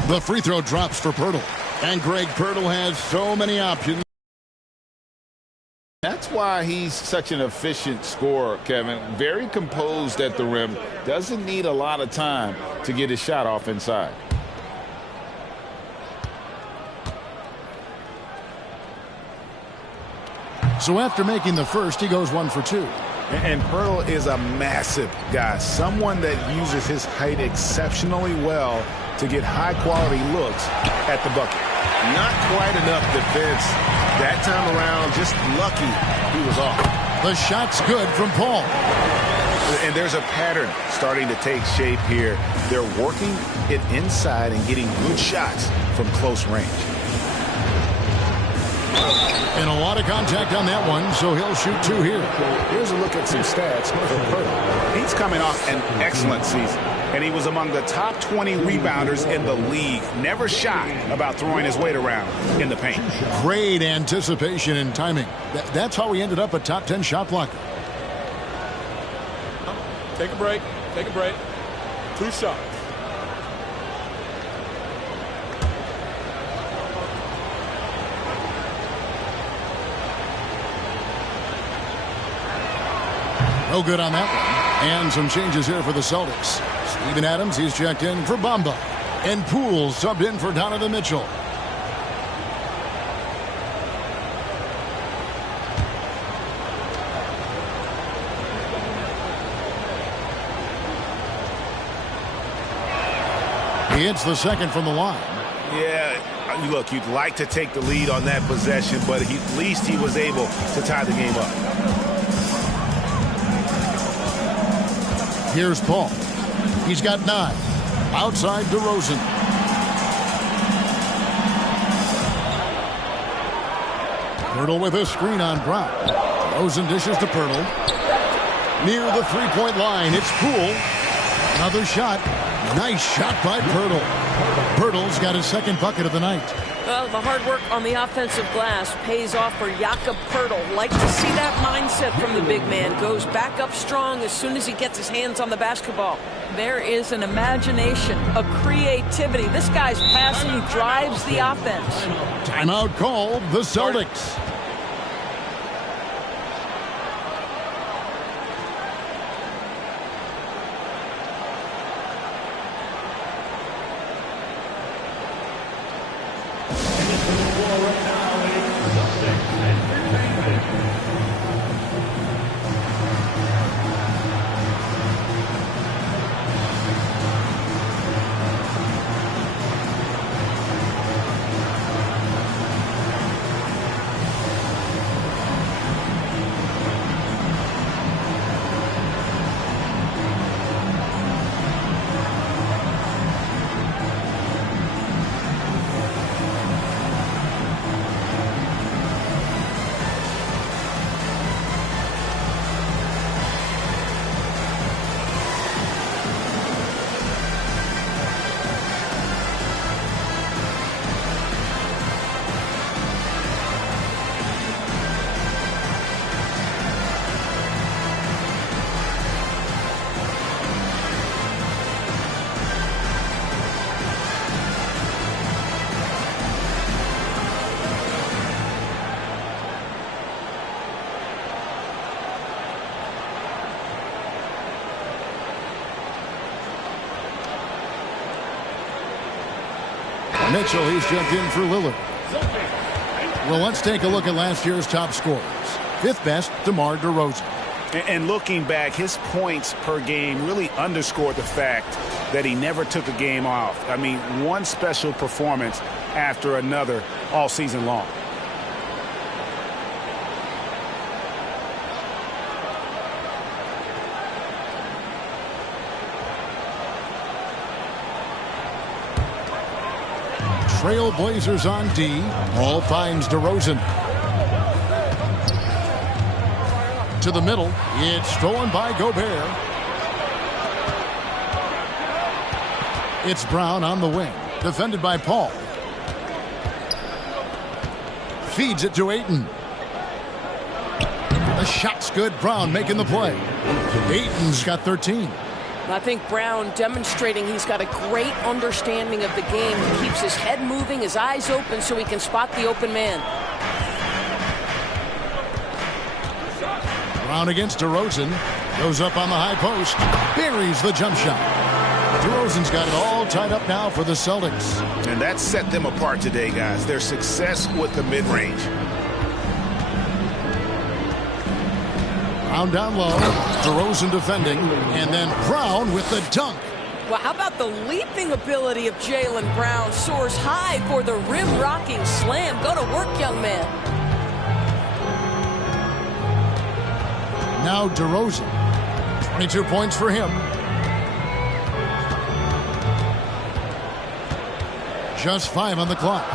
The free throw drops for Pirtle. And Greg Pirtle has so many options. That's why he's such an efficient scorer, Kevin. Very composed at the rim. Doesn't need a lot of time to get his shot off inside. So after making the first, he goes 1 for 2. And Pirtle is a massive guy. Someone that uses his height exceptionally well to get high-quality looks at the bucket. Not quite enough defense that time around. Just lucky he was off. The shot's good from Paul. And there's a pattern starting to take shape here. They're working it inside and getting good shots from close range. And a lot of contact on that one, so he'll shoot 2 here. Here's a look at some stats for Pirtle. He's coming off an excellent season, and he was among the top 20 rebounders in the league. Never shy about throwing his weight around in the paint. Great anticipation and timing. That's how he ended up a top 10 shot blocker. Take a break. Take a break. 2 shots. No good on that one. And some changes here for the Celtics. Steven Adams, he's checked in for Bamba. And Poole subbed in for Donovan Mitchell. He hits the second from the line. Yeah, look, you'd like to take the lead on that possession, but at least he was able to tie the game up. Here's Paul. He's got 9. Outside DeRozan. Pirtle with a screen on Brown. DeRozan dishes to Pirtle. Near the three-point line, it's Poole. Another shot. Nice shot by Pirtle. Pirtle's got his second bucket of the night. Well, the hard work on the offensive glass pays off for Jakob Pirtle. Like to see that mindset from the big man. Goes back up strong as soon as he gets his hands on the basketball. There is an imagination, a creativity. This guy's passing drives the offense. Timeout called the Celtics. Mitchell, he's jumped in for Lillard. Well, let's take a look at last year's top scorers. 5th best, DeMar DeRozan. And looking back, his points per game really underscored the fact that he never took a game off. I mean, one special performance after another all season long. Trailblazers on D. Ball finds DeRozan. To the middle. It's stolen by Gobert. It's Brown on the wing. Defended by Paul. Feeds it to Ayton. The shot's good. Brown making the play. Ayton's got 13. I think Brown demonstrating he's got a great understanding of the game. He keeps his head moving, his eyes open so he can spot the open man. Brown against DeRozan. Goes up on the high post. Buries the jump shot. DeRozan's got it all tied up now for the Celtics. And that set them apart today, guys. Their success with the mid-range. Brown down low. DeRozan defending. And then Brown with the dunk. Well, how about the leaping ability of Jaylen Brown? Soars high for the rim-rocking slam. Go to work, young man. Now DeRozan. 22 points for him. Just 5 on the clock.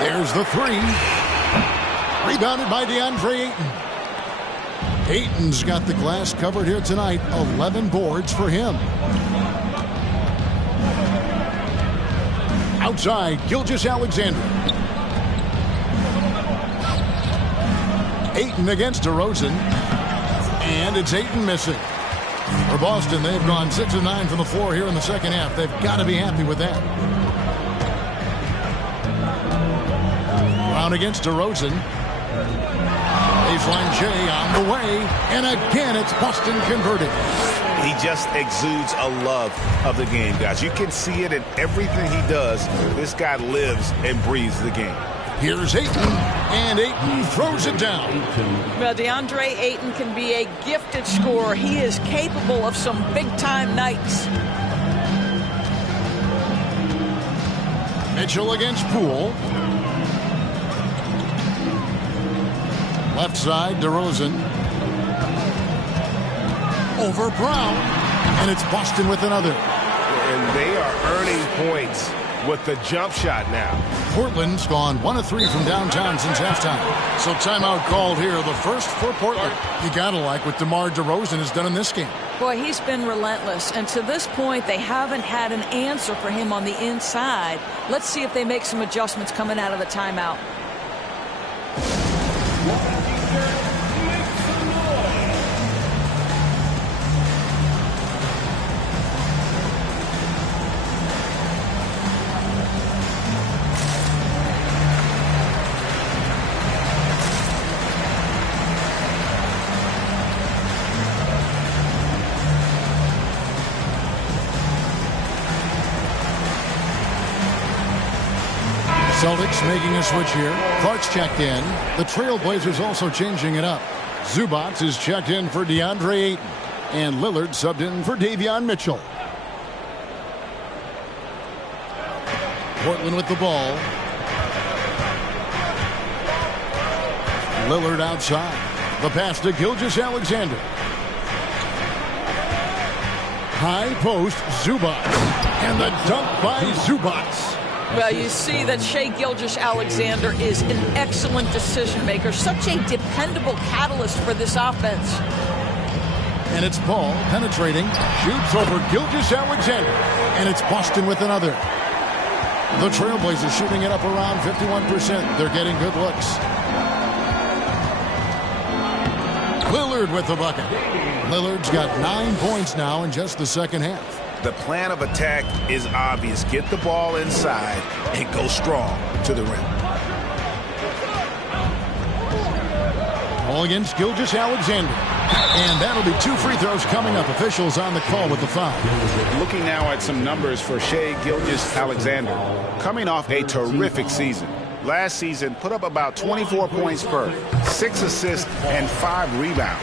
There's the 3. Rebounded by DeAndre Ayton. Ayton's got the glass covered here tonight. 11 boards for him. Outside, Gilgeous-Alexander. Ayton against DeRozan. And it's Ayton missing. For Boston, they've gone 6 of 9 from the floor here in the second half. They've got to be happy with that. Brown against DeRozan. Baseline J on the way. And again, it's Boston converted. He just exudes a love of the game, guys. You can see it in everything he does. This guy lives and breathes the game. Here's Ayton, and Ayton throws it down. Well, DeAndre Ayton can be a gifted scorer. He is capable of some big-time nights. Mitchell against Poole. Left side, DeRozan. Over Brown, and it's Boston with another. And they are earning points with the jump shot now. Portland's gone 1 of 3 from downtown since halftime. So timeout called here, the first for Portland. You gotta like what DeMar DeRozan has done in this game. Boy, he's been relentless, and to this point, they haven't had an answer for him on the inside. Let's see if they make some adjustments coming out of the timeout. Celtics making a switch here. Clark's checked in. The Trailblazers also changing it up. Zubac is checked in for DeAndre Ayton. And Lillard subbed in for Davion Mitchell. Portland with the ball. Lillard outside. The pass to Gilgeous-Alexander. High post, Zubac. And the dunk by Zubac. Well, you see that Shai Gilgeous-Alexander is an excellent decision maker, such a dependable catalyst for this offense. And it's Paul penetrating, shoots over Gilgeous-Alexander, and it's Boston with another. The Trailblazers shooting it up around 51%. They're getting good looks. Lillard with the bucket. Lillard's got 9 points now in just the second half. The plan of attack is obvious. Get the ball inside and go strong to the rim. Ball against Gilgeous-Alexander. And that'll be 2 free throws coming up. Officials on the call with the foul. Looking now at some numbers for Shai Gilgeous-Alexander. Coming off a terrific season. Last season, put up about 24 points per, 6 assists, and 5 rebounds.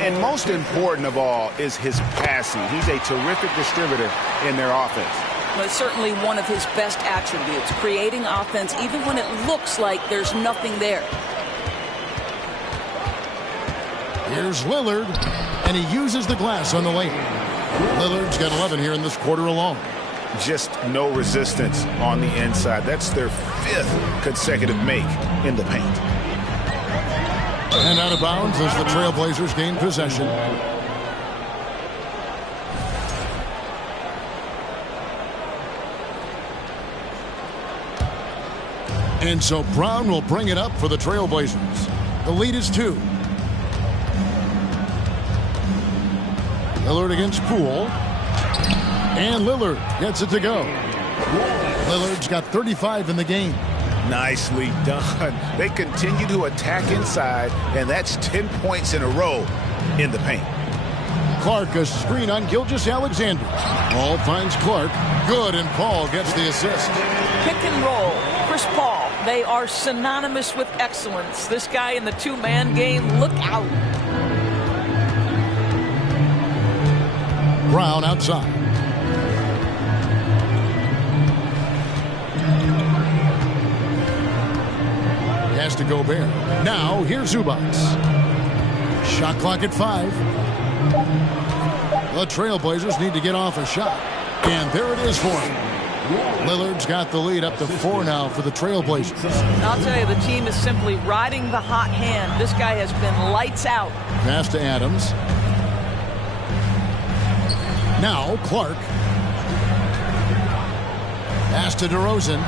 And most important of all is his passing. He's a terrific distributor in their offense. Well, it's certainly one of his best attributes, creating offense even when it looks like there's nothing there. Here's Lillard, and he uses the glass on the lane. Lillard's got 11 here in this quarter alone. just no resistance on the inside. That's their 5th consecutive make in the paint. And out of bounds as the Trailblazers gain possession. And so Brown will bring it up for the Trailblazers. The lead is 2. Lillard against Poole. And Lillard gets it to go. Lillard's got 35 in the game. Nicely done. They continue to attack inside, and that's 10 points in a row in the paint. Clark, a screen on Gilgeous-Alexander. Paul finds Clark. Good, and Paul gets the assist. Pick and roll. Chris Paul. They are synonymous with excellence. This guy in the two-man game, look out. Brown outside. Has to Gobert. Now here's Zubac. Shot clock at 5. The Trailblazers need to get off a shot. And there it is for him. Lillard's got the lead up to 4 now for the Trailblazers. I'll tell you, the team is simply riding the hot hand. This guy has been lights out. Pass to Adams. Now Clark. Pass to DeRozan.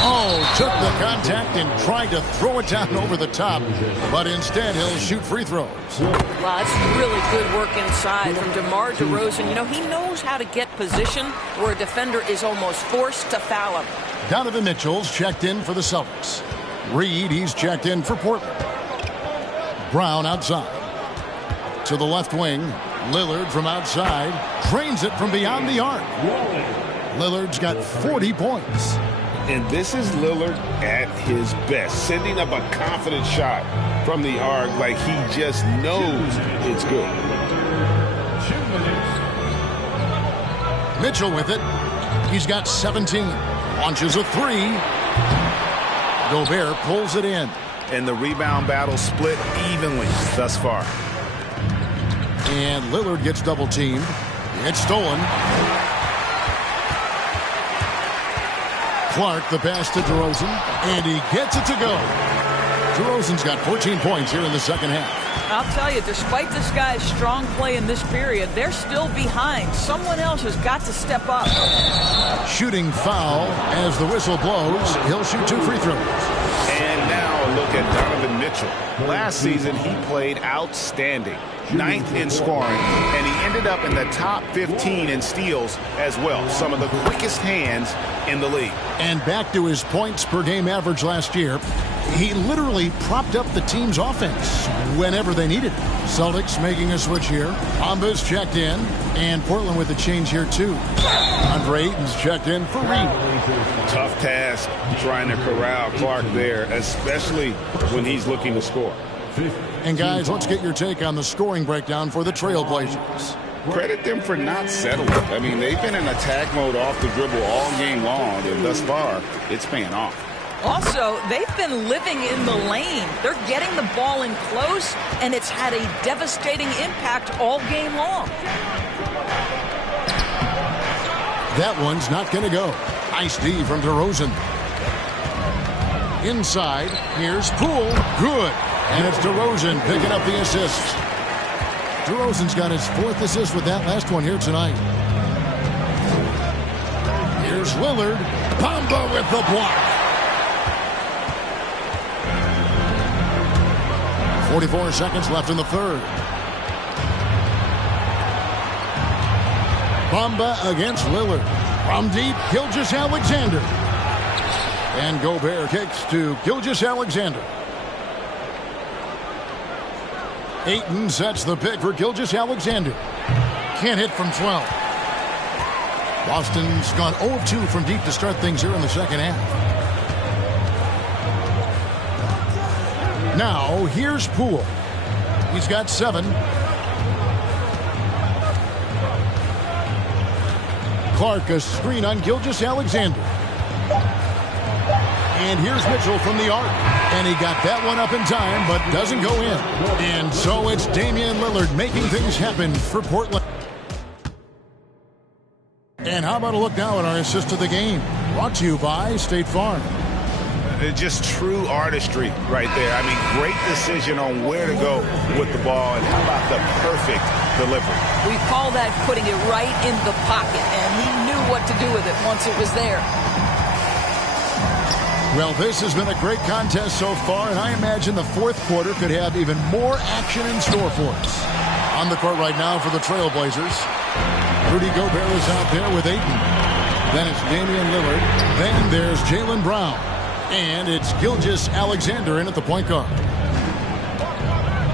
Oh, took the contact and tried to throw it down over the top. But instead, he'll shoot free throws. Wow, that's really good work inside from DeMar DeRozan. You know, he knows how to get position where a defender is almost forced to foul him. Donovan Mitchell's checked in for the Celtics. Reed, he's checked in for Portland. Brown outside. To the left wing. Lillard from outside. Drains it from beyond the arc. Lillard's got 40 points. And this is Lillard at his best, sending up a confident shot from the arc like he just knows it's good. Mitchell with it. He's got 17. Launches a 3. Gobert pulls it in. And the rebound battle split evenly thus far. And Lillard gets double teamed. It's stolen. Clark, the pass to DeRozan, and he gets it to go. DeRozan's got 14 points here in the second half. I'll tell you, despite this guy's strong play in this period, they're still behind. Someone else has got to step up. Shooting foul as the whistle blows. He'll shoot 2 free throws. And now a look at Donovan Mitchell. Last season, he played outstanding. 9th in scoring, and he ended up in the top 15 in steals as well. Some of the quickest hands in the league. And back to his points per game average last year, he literally propped up the team's offense whenever they needed it. Celtics making a switch here. Amba's checked in, and Portland with a change here too. Andre Ayton's checked in for Reed. Tough task trying to corral Clark there, especially when he's looking to score. And guys, let's get your take on the scoring breakdown for the Trailblazers. Credit them for not settling. I mean, they've been in attack mode off the dribble all game long, and thus far, it's paying off. Also, they've been living in the lane. They're getting the ball in close, and it's had a devastating impact all game long. That one's not going to go. Nice D from DeRozan. Inside, here's Poole. Good. And it's DeRozan picking up the assist. DeRozan's got his 4th assist with that last one here tonight. Here's Lillard. Bamba with the block. 44 seconds left in the third. Bamba against Lillard. From deep, Gilgeous-Alexander. And Gobert kicks to Gilgeous-Alexander. Ayton sets the pick for Gilgeous-Alexander. Can't hit from 12. Boston's gone 0-2 from deep to start things here in the second half. Now, here's Poole. He's got 7. Clark, a screen on Gilgeous-Alexander. And here's Mitchell from the arc. And he got that one up in time, but doesn't go in. And so it's Damian Lillard making things happen for Portland. And how about a look now at our assist of the game? Brought to you by State Farm. Just true artistry right there. I mean, great decision on where to go with the ball, and how about the perfect delivery? We call that putting it right in the pocket, and he knew what to do with it once it was there. Well, this has been a great contest so far, and I imagine the fourth quarter could have even more action in store for us. On the court right now for the Trailblazers, Rudy Gobert is out there with Ayton. Then it's Damian Lillard. Then there's Jaylen Brown. And it's Gilgeous-Alexander in at the point guard.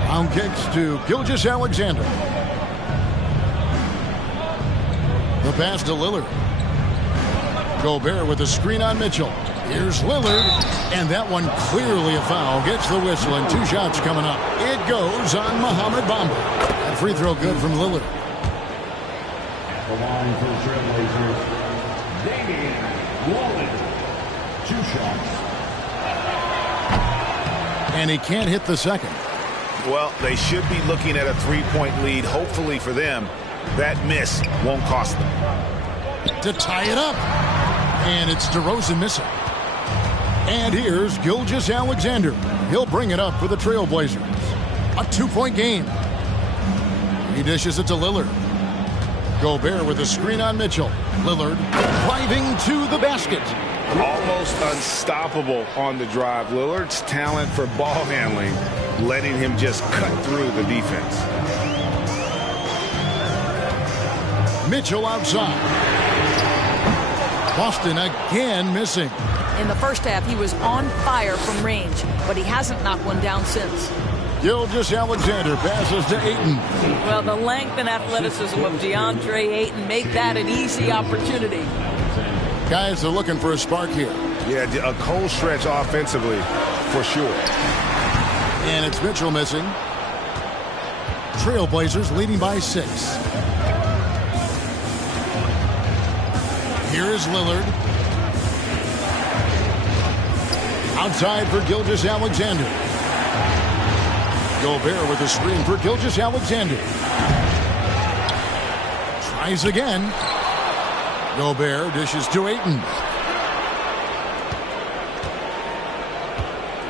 Brown kicks to Gilgeous-Alexander. The pass to Lillard. Gobert with a screen on Mitchell. Here's Lillard, and that one clearly a foul. Gets the whistle, and 2 shots coming up. It goes on Mohamed Bamba. That free throw good from Lillard. At the line for the Trailblazers, Damian Lillard. 2 shots. And he can't hit the second. Well, they should be looking at a 3-point lead. Hopefully for them, that miss won't cost them. To tie it up. And it's DeRozan missing. And here's Gilgeous-Alexander. He'll bring it up for the Trailblazers. A 2-point game. He dishes it to Lillard. Gobert with a screen on Mitchell. Lillard driving to the basket. Almost unstoppable on the drive. Lillard's talent for ball handling, letting him just cut through the defense. Mitchell outside. Boston again missing. In the first half, he was on fire from range, but he hasn't knocked one down since. Gilgeous-Alexander passes to Ayton. Well, the length and athleticism of DeAndre Ayton make that an easy opportunity. Guys are looking for a spark here. Yeah, a cold stretch offensively, for sure. And it's Mitchell missing. Trailblazers leading by 6. Here is Lillard. Outside for Gilgeous-Alexander. Gobert with a screen for Gilgeous-Alexander. Tries again. Gobert dishes to Ayton.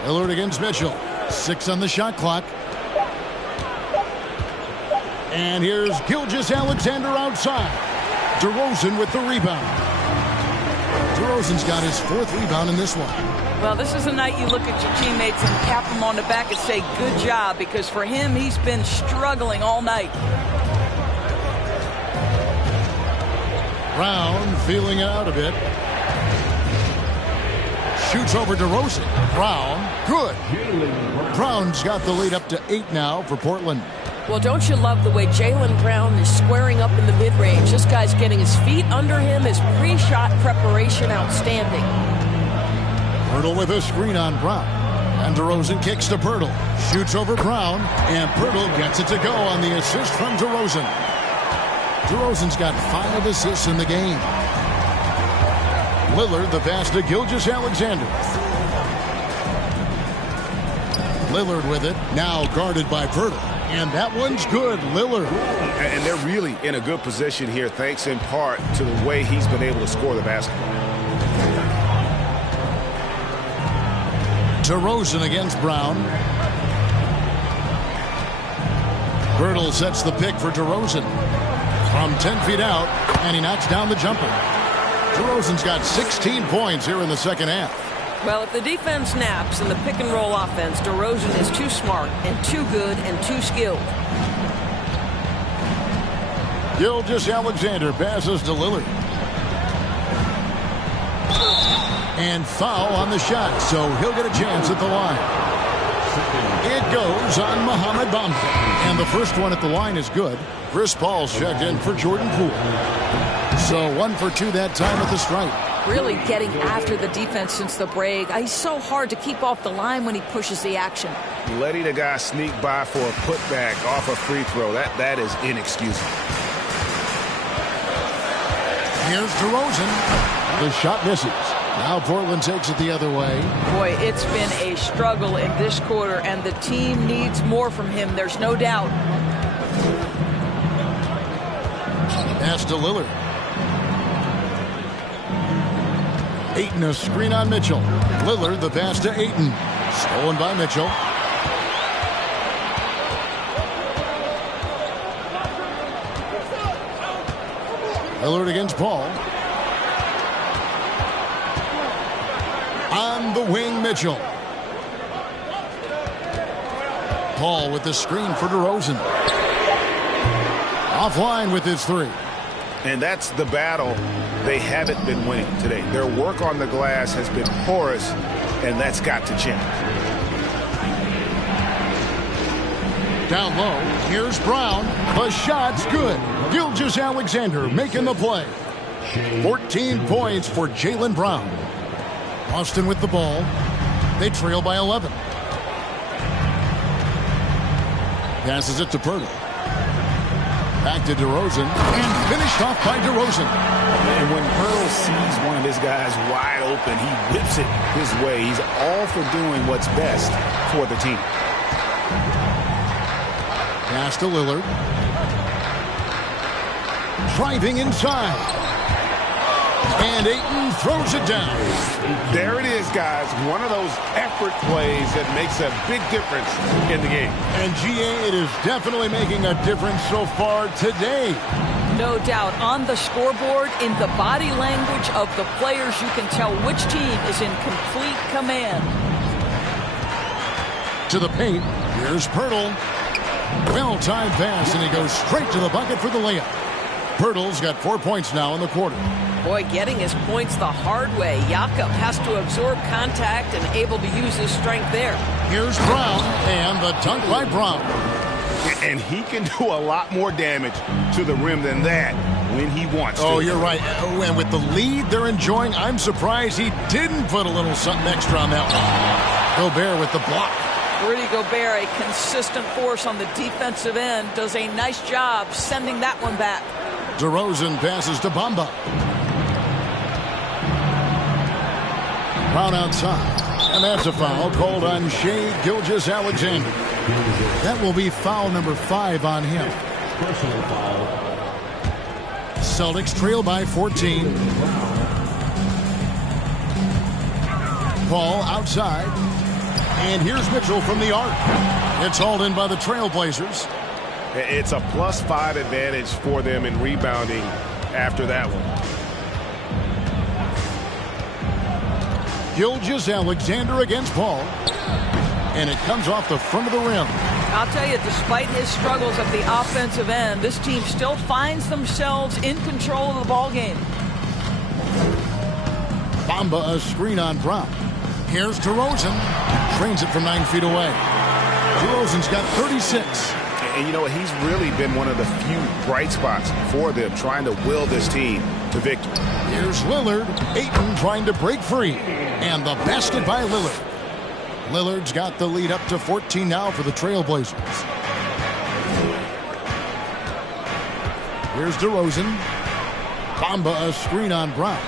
Lillard against Mitchell. 6 on the shot clock. And here's Gilgeous-Alexander outside. DeRozan with the rebound. DeRozan's got his 4th rebound in this one. Well, this is a night you look at your teammates and tap them on the back and say, good job, because for him, he's been struggling all night. Brown feeling it out a bit. Shoots over DeRozan. Brown, good. Brown's got the lead up to 8 now for Portland. Well, don't you love the way Jaylen Brown is squaring up in the mid-range? This guy's getting his feet under him. His pre-shot preparation outstanding. Pirtle with a screen on Brown. And DeRozan kicks to Pirtle. Shoots over Brown. And Pirtle gets it to go on the assist from DeRozan. DeRozan's got 5 assists in the game. Lillard the pass to Gilgeous-Alexander. Lillard with it. Now guarded by Pirtle. And that one's good. Lillard. And they're really in a good position here, thanks in part to the way he's been able to score the basketball. DeRozan against Brown. Pirtle sets the pick for DeRozan. From 10 feet out, and he knocks down the jumper. DeRozan's got 16 points here in the second half. Well, if the defense naps in the pick-and-roll offense, DeRozan is too smart and too good and too skilled. Gilgeous-Alexander passes to Lillard. And foul on the shot, so he'll get a chance at the line. It goes on Mohamed Bamba. And the first one at the line is good. Chris Paul's checked in for Jordan Poole. So 1 for 2 that time at the stripe. Really getting after the defense since the break. He's so hard to keep off the line when he pushes the action. Letting a guy sneak by for a putback off a free throw, that is inexcusable. Here's DeRozan. The shot misses. Now Portland takes it the other way. Boy, it's been a struggle in this quarter, and the team needs more from him. There's no doubt. Pass to Lillard. Ayton a screen on Mitchell. Lillard the pass to Ayton. Stolen by Mitchell. Lillard against Paul. On the wing, Mitchell. Paul with the screen for DeRozan. Offline with his three. And that's the battle they haven't been winning today. Their work on the glass has been porous, and that's got to change. Down low, here's Brown. The shot's good. Gilgeous-Alexander making the play. 14 points for Jaylen Brown. Boston with the ball. They trail by 11. Passes it to Pirtle. Back to DeRozan, and finished off by DeRozan. And when Pirtle sees one of his guys wide open, he whips it his way. He's all for doing what's best for the team. Pass to Lillard. Driving inside. And Ayton throws it down. There it is, guys. One of those effort plays that makes a big difference in the game. And GA, it is definitely making a difference so far today. No doubt. On the scoreboard, in the body language of the players, you can tell which team is in complete command. To the paint. Here's Pirtle. Well-timed pass, and he goes straight to the bucket for the layup. Pirtle's got 4 points now in the quarter. Boy, getting his points the hard way. Jakob has to absorb contact and able to use his strength there. Here's Brown, and the dunk by Brown. And he can do a lot more damage to the rim than that when he wants to. Oh, you're right. Oh, and with the lead they're enjoying, I'm surprised he didn't put a little something extra on that one. Gobert with the block. Rudy Gobert, a consistent force on the defensive end, does a nice job sending that one back. DeRozan passes to Bamba. Brown outside. And that's a foul called on Shai Gilgeous-Alexander. That will be foul number 5 on him. Personal foul. Celtics trail by 14. Paul outside. And here's Mitchell from the arc. It's hauled in by the Trailblazers. It's a +5 advantage for them in rebounding after that one. Gilgeous-Alexander against Paul. And it comes off the front of the rim. I'll tell you, despite his struggles at the offensive end, this team still finds themselves in control of the ball game. Bamba a screen on Brown. Here's DeRozan. Trains it from 9 feet away. DeRozan's got 36. And you know what? He's really been one of the few bright spots for them, trying to will this team to victory. Here's Lillard. Ayton trying to break free. And the basket by Lillard. Lillard's got the lead up to 14 now for the Trailblazers. Here's DeRozan. Bamba a screen on Brown.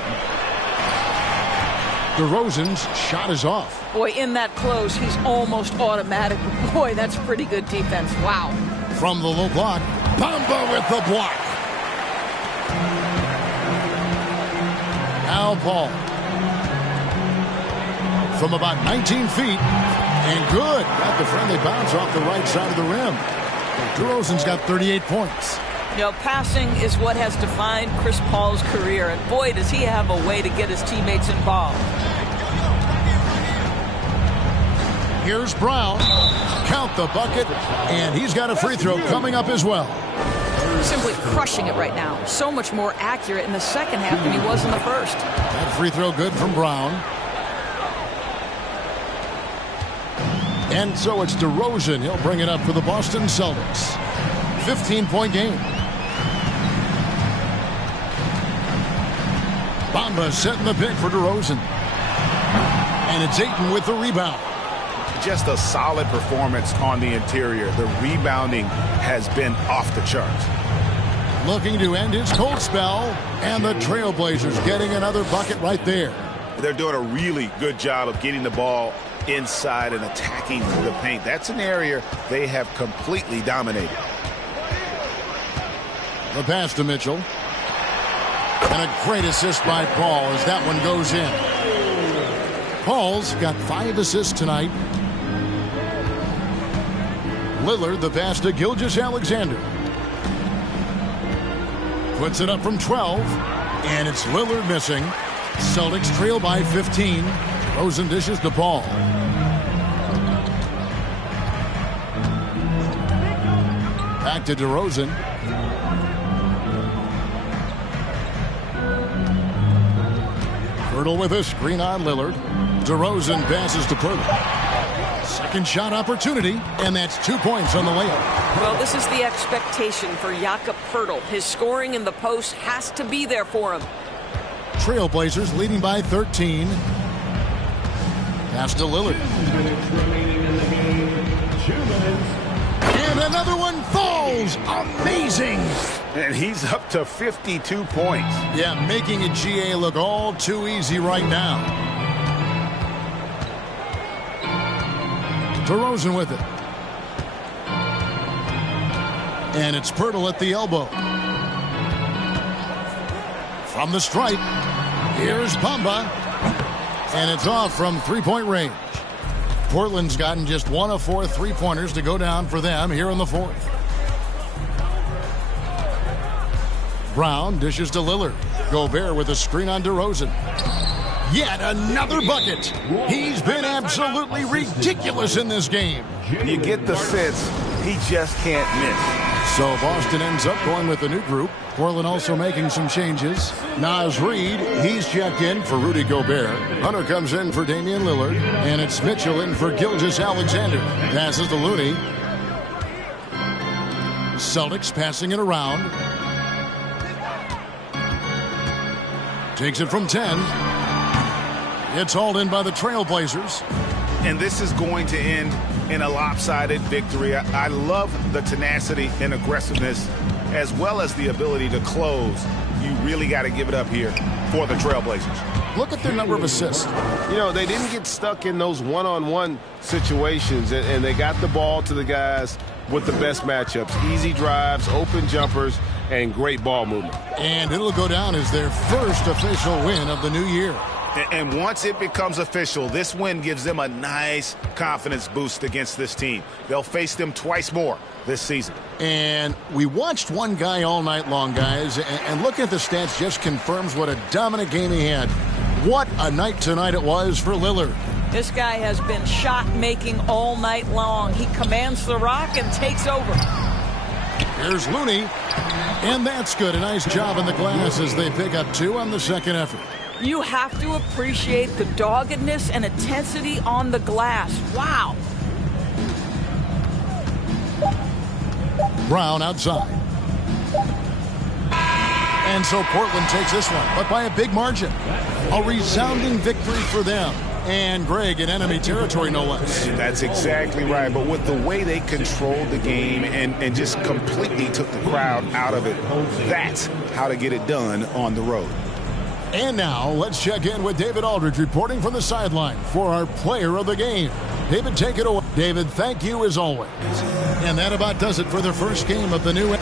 DeRozan's shot is off. Boy, in that close, he's almost automatic. Boy, that's pretty good defense. Wow. From the low block, Bamba with the block. Al Paul. From about 19 feet. And good. Got the friendly bounce off the right side of the rim. DeRozan's got 38 points. You know, passing is what has defined Chris Paul's career. And boy, does he have a way to get his teammates involved. Here's Brown. Count the bucket. And he's got a free throw coming up as well. Simply crushing it right now. So much more accurate in the second half than he was in the first. That free throw good from Brown. And so it's DeRozan. He'll bring it up for the Boston Celtics. 15-point game. Bamba setting the pick for DeRozan. And it's Ayton with the rebound. Just a solid performance on the interior. The rebounding has been off the charts. Looking to end his cold spell. And the Trailblazers getting another bucket right there. They're doing a really good job of getting the ball inside and attacking the paint. That's an area they have completely dominated. The pass to Mitchell. And a great assist by Paul as that one goes in. Paul's got 5 assists tonight. Lillard, the pass to Gilgeous-Alexander. Puts it up from 12, and it's Lillard missing. Celtics trail by 15. Rosen dishes to Paul. Back to DeRozan. Pirtle with a screen on Lillard. DeRozan passes to Pirtle. Second shot opportunity, and that's 2 points on the layup. Well, this is the expectation for Jakob Pirtle. His scoring in the post has to be there for him. Trailblazers leading by 13. Pass to Lillard. And another one falls. Amazing. And he's up to 52 points. Yeah, making a GA look all too easy right now. DeRozan with it. And it's Pirtle at the elbow. From the stripe, here's Bamba. And it's off from three-point range. Portland's gotten just 1 of 4 three-pointers to go down for them here in the fourth. Brown dishes to Lillard. Gobert with a screen on DeRozan. Yet another bucket. He's been absolutely ridiculous in this game. You get the sense he just can't miss. So Boston ends up going with a new group. Portland also making some changes. Naz Reid, he's checked in for Rudy Gobert. Hunter comes in for Damian Lillard. And it's Mitchell in for Gilgeous-Alexander. Passes to Looney. Celtics passing it around. Takes it from 10. It's hauled in by the Trailblazers. And this is going to end in a lopsided victory. I love the tenacity and aggressiveness as well as the ability to close. You really got to give it up here for the Trailblazers. Look at their number of assists. You know, they didn't get stuck in those one-on-one situations, and they got the ball to the guys with the best matchups. Easy drives, open jumpers, and great ball movement. And it'll go down as their first official win of the new year. And once it becomes official, this win gives them a nice confidence boost against this team. They'll face them twice more this season. And we watched one guy all night long, guys, and looking at the stats just confirms what a dominant game he had. What a night tonight it was for Lillard. This guy has been shot-making all night long. He commands the rock and takes over. Here's Looney, and that's good. A nice job in the glass as they pick up 2 on the second effort. You have to appreciate the doggedness and intensity on the glass. Wow. Brown outside. And so Portland takes this one, but by a big margin. A resounding victory for them. And Greg in enemy territory, no less. That's exactly right. But with the way they controlled the game and just completely took the crowd out of it, that's how to get it done on the road. And now, let's check in with David Aldridge reporting from the sideline for our player of the game. David, take it away. David, thank you as always. And that about does it for the first game of the new...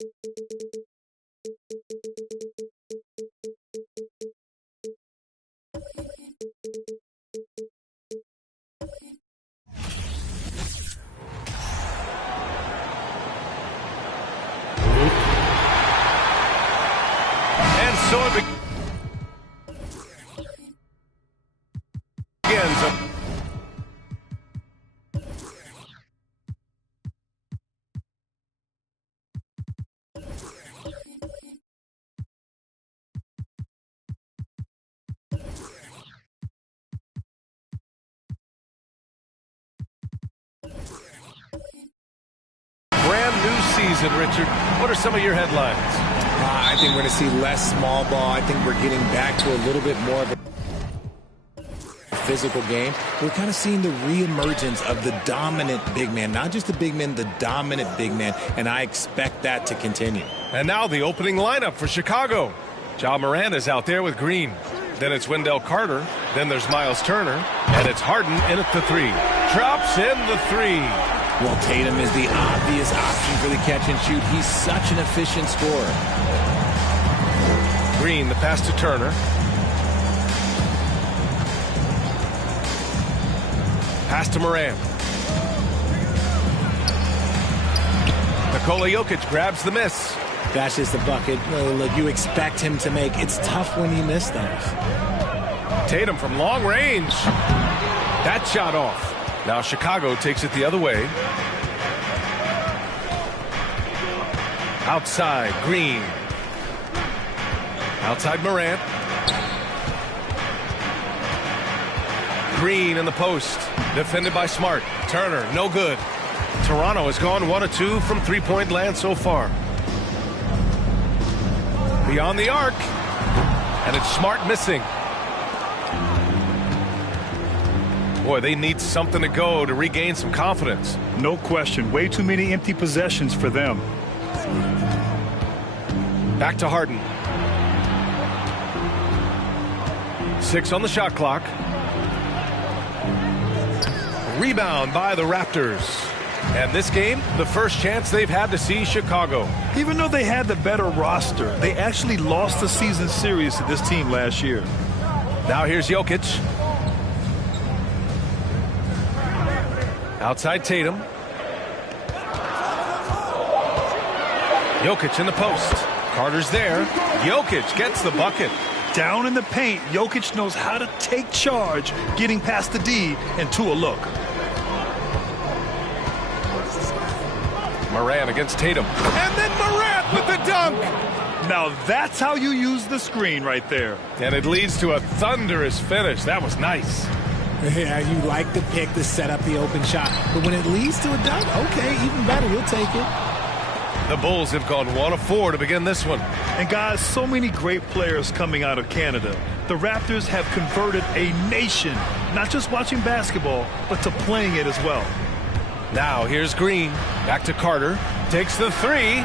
And so it begins. Brand new season, Richard. What are some of your headlines? I think we're going to see less small ball. I think we're getting back to a little bit more of a physical game. We're kind of seeing the reemergence of the dominant big man, not just the big man, the dominant big man, and I expect that to continue. And now the opening lineup for Chicago. Ja Morant is out there with Green. Then it's Wendell Carter. Then there's Miles Turner. And it's Harden in at the three. Drops in the three. Well, Tatum is the obvious option for the catch and shoot. He's such an efficient scorer. Green, the pass to Turner. Pass to Morant. Nikola Jokic grabs the miss. That's just the bucket. Look, you expect him to make. It's tough when you miss those. Tatum from long range. That shot off. Now Chicago takes it the other way. Outside, Green. Outside, Morant. Green in the post. Defended by Smart. Turner, no good. Toronto has gone 1 of 2 from three-point land so far. Beyond the arc. And it's Smart missing. Boy, they need something to go to regain some confidence. No question. Way too many empty possessions for them. Back to Harden. 6 on the shot clock. Rebound by the Raptors. And this game, the first chance they've had to see Chicago. Even though they had the better roster, they actually lost the season series to this team last year. Now here's Jokic. Outside Tatum. Jokic in the post. Carter's there. Jokic gets the bucket. Down in the paint, Jokic knows how to take charge, getting past the D and to a look. Morant against Tatum. And then Morant with the dunk. Now that's how you use the screen right there. And it leads to a thunderous finish. That was nice. Yeah, you like the pick to set up the open shot. But when it leads to a dunk, okay, even better, you'll take it. The Bulls have gone 1 of 4 to begin this one. And guys, so many great players coming out of Canada. The Raptors have converted a nation, not just watching basketball, but to playing it as well. Now here's Green. Back to Carter. Takes the three.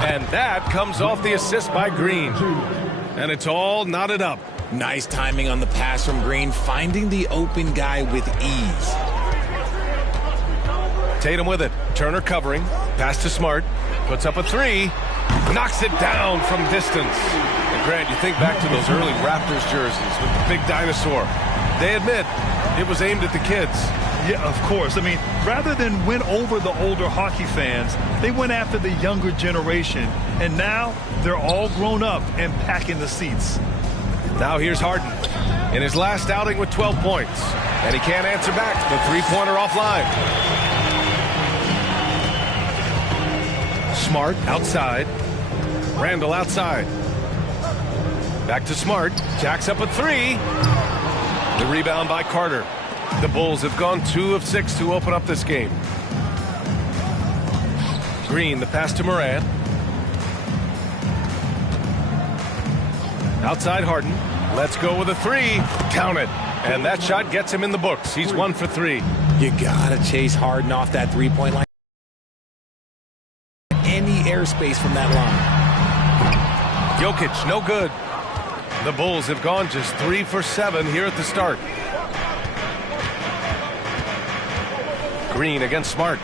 And that comes off the assist by Green. And it's all knotted up. Nice timing on the pass from Green, finding the open guy with ease. Tatum with it. Turner covering. Pass to Smart. Puts up a three. Knocks it down from distance. And Grant, you think back to those early Raptors jerseys with the big dinosaur. They admit it was aimed at the kids. Yeah, of course. I mean, rather than win over the older hockey fans, they went after the younger generation. And now they're all grown up and packing the seats. Now here's Harden in his last outing with 12 points. And he can't answer back. The three-pointer offline. Smart outside. Randall outside. Back to Smart. Jacks up a three. The rebound by Carter. The Bulls have gone 2 of 6 to open up this game. Green, the pass to Morant. Outside Harden. Let's go with a three. Count it. And that shot gets him in the books. He's 1 for 3. You gotta chase Harden off that three-point line. Any airspace from that line. Jokic, no good. The Bulls have gone just 3 for 7 here at the start. Green against Smart.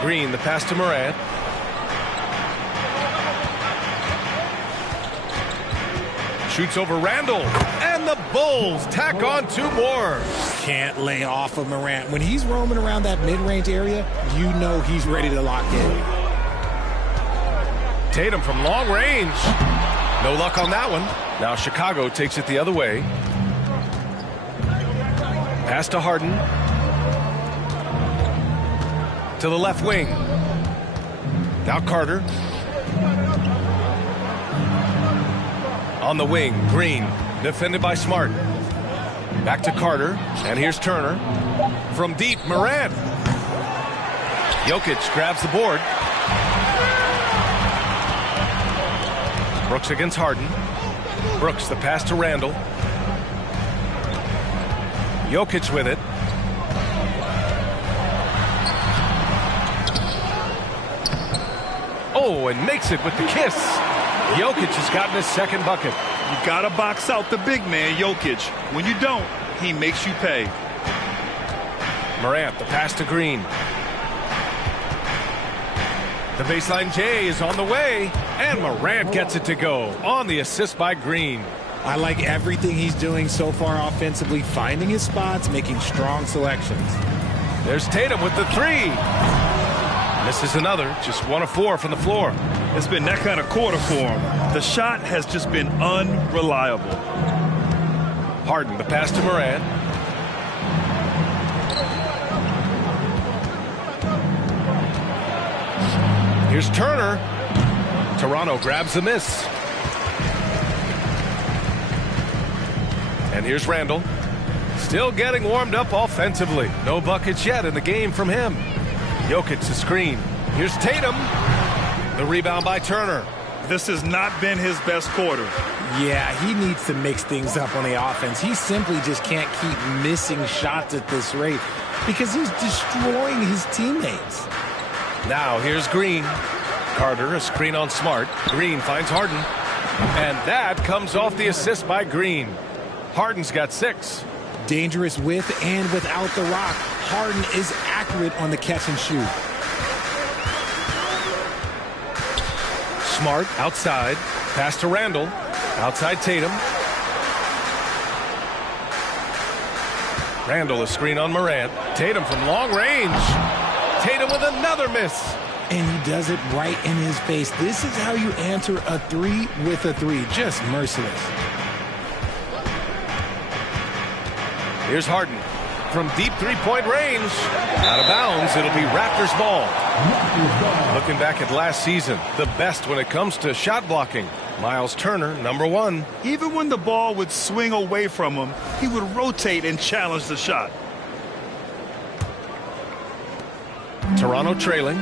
Green, the pass to Morant. Shoots over Randall. And the Bulls tack on 2 more. Can't lay off of Morant. When he's roaming around that mid-range area, you know he's ready to lock in. Tatum from long range. No luck on that one. Now Chicago takes it the other way. Pass to Harden. To the left wing. Now Carter. On the wing, Green. Defended by Smart. Back to Carter. And here's Turner. From deep, Morant. Jokic grabs the board. Brooks against Harden. Brooks, the pass to Randall. Jokic with it. Oh, and makes it with the kiss. Jokic has gotten his second bucket. You got to box out the big man, Jokic. When you don't, he makes you pay. Morant, the pass to Green. The baseline J is on the way, and Morant gets it to go on the assist by Green. I like everything he's doing so far offensively, finding his spots, making strong selections. There's Tatum with the 3. Misses another, just 1 of 4 from the floor. It's been that kind of quarter for him. The shot has just been unreliable. Harden, the pass to Morant. Here's Turner. Toronto grabs the miss. And here's Randall. Still getting warmed up offensively. No buckets yet in the game from him. Jokic the screen. Here's Tatum. The rebound by Turner. This has not been his best quarter. Yeah, he needs to mix things up on the offense. He simply just can't keep missing shots at this rate because he's destroying his teammates. Now here's Green. Carter, a screen on Smart. Green finds Harden. And that comes off the assist by Green. Harden's got 6. Dangerous with and without the rock. Harden is accurate on the catch and shoot. Smart outside. Pass to Randall. Outside Tatum. Randall, a screen on Morant. Tatum from long range. Tatum with another miss. And he does it right in his face. This is how you answer a 3 with a 3. Just merciless. Here's Harden. From deep 3-point range. Out of bounds. It'll be Raptors ball. Looking back at last season, the best when it comes to shot blocking. Miles Turner, number 1. Even when the ball would swing away from him, he would rotate and challenge the shot. Toronto trailing.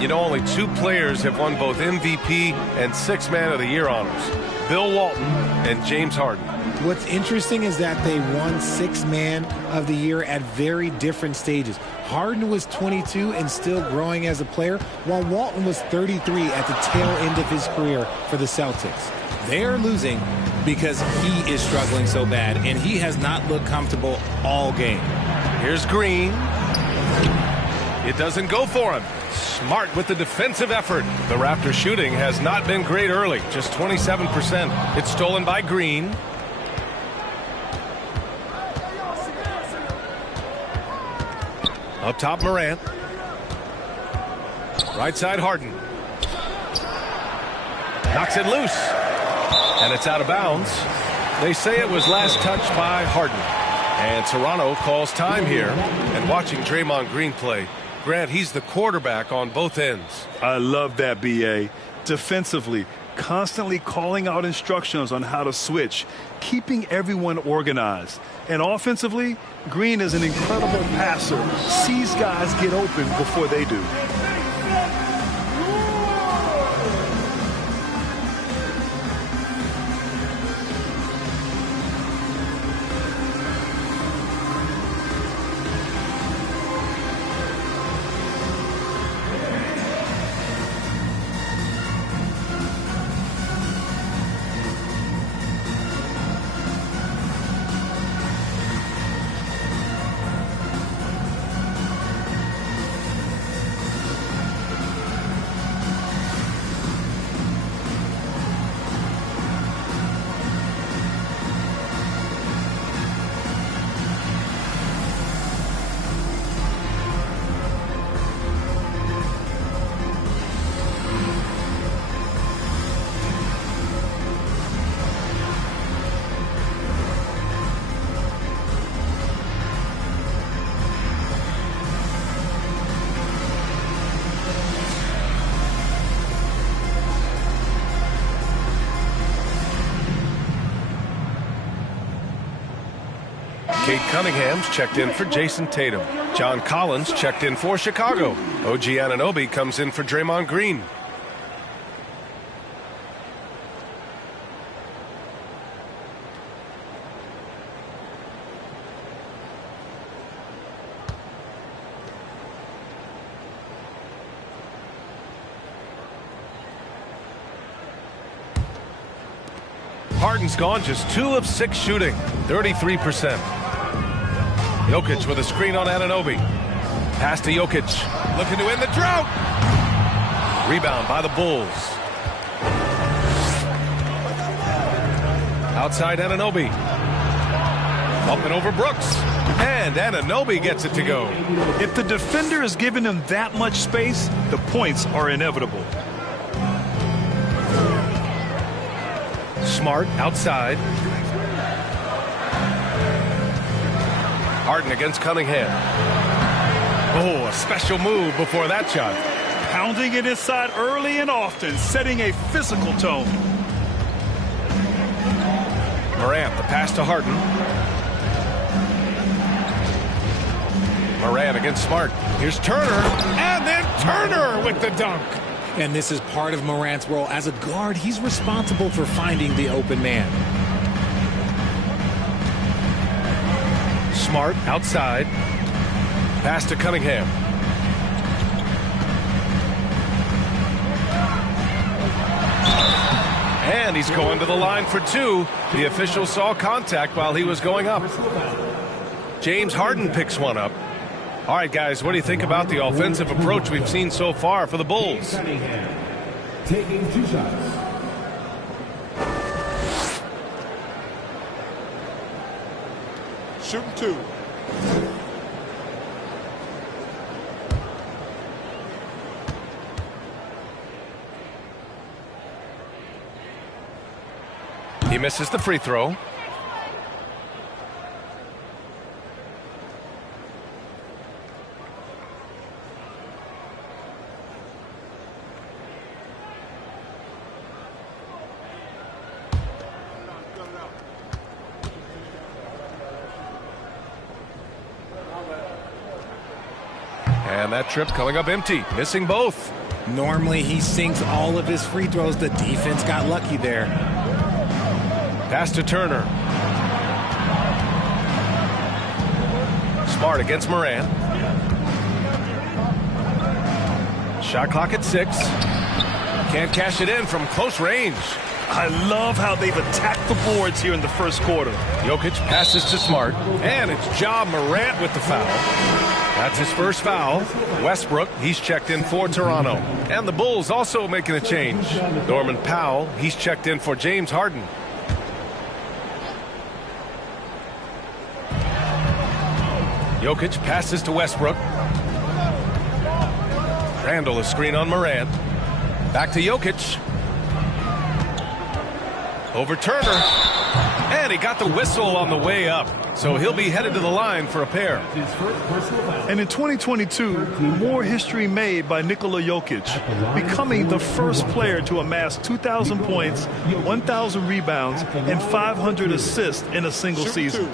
You know, only 2 players have won both MVP and 6th Man of the Year honors. Bill Walton and James Harden. What's interesting is that they won 6th Man of the Year at very different stages. Harden was 22 and still growing as a player, while Walton was 33 at the tail end of his career for the Celtics. They are losing because he is struggling so bad, and he has not looked comfortable all game. Here's Green. It doesn't go for him. Smart with the defensive effort. The Raptors shooting has not been great early, just 27%. It's stolen by Green. Up top, Morant. Right side, Harden. Knocks it loose. And it's out of bounds. They say it was last touched by Harden. And Toronto calls time here. And watching Draymond Green play, Grant, he's the quarterback on both ends. I love that, B.A. Defensively, constantly calling out instructions on how to switch, keeping everyone organized. And offensively, Green is an incredible passer, sees guys get open before they do. Kate Cunningham's checked in for Jason Tatum. John Collins checked in for Chicago. OG Anunoby comes in for Draymond Green. Harden's gone just 2 of 6 shooting, 33%. Jokic with a screen on Anunoby. Pass to Jokic, looking to end the drought. Rebound by the Bulls. Outside Anunoby. Up and over Brooks. And Anunoby gets it to go. If the defender is giving him that much space, the points are inevitable. Smart outside. Harden against Cunningham. Oh, a special move before that shot. Pounding it inside early and often, setting a physical tone. Morant, the pass to Harden. Morant against Smart. Here's Turner, and then Turner with the dunk. And this is part of Morant's role. As a guard, he's responsible for finding the open man. Smart outside. Pass to Cunningham. And he's going to the line for 2. The official saw contact while he was going up. James Harden picks one up. All right, guys, what do you think about the offensive approach we've seen so far for the Bulls? Taking 2 shots. Shooting 2. He misses the free throw. And that trip coming up empty, missing both. Normally he sinks all of his free throws. The defense got lucky there. Pass to Turner. Smart against Morant. Shot clock at 6. Can't cash it in from close range. I love how they've attacked the boards here in the first quarter. Jokic passes to Smart. And it's Ja Morant with the foul. That's his first foul. Westbrook, he's checked in for Toronto. And the Bulls also making a change. Norman Powell, he's checked in for James Harden. Jokic passes to Westbrook. Randall, a screen on Morant. Back to Jokic. Over Turner. And he got the whistle on the way up. So he'll be headed to the line for a pair. And in 2022, more history made by Nikola Jokic, becoming the first player to amass 2,000 points, 1,000 rebounds, and 500 assists in a single season.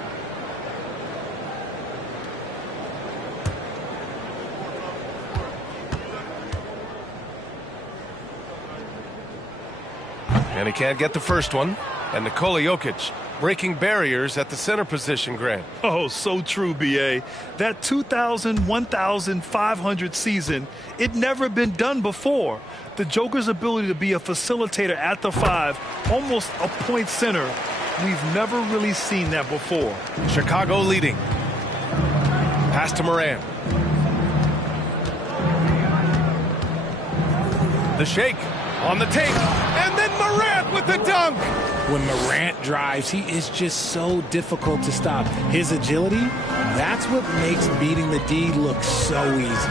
And he can't get the first one. And Nikola Jokic breaking barriers at the center position, Grant. Oh, so true, B.A. That 2,000, 1,500 season, it never been done before. The Joker's ability to be a facilitator at the 5, almost a point center, we've never really seen that before. Chicago leading. Pass to Morant. The shake on the take. And then Morant with the dunk. When Morant drives, he is just so difficult to stop. His agility, that's what makes beating the D look so easy.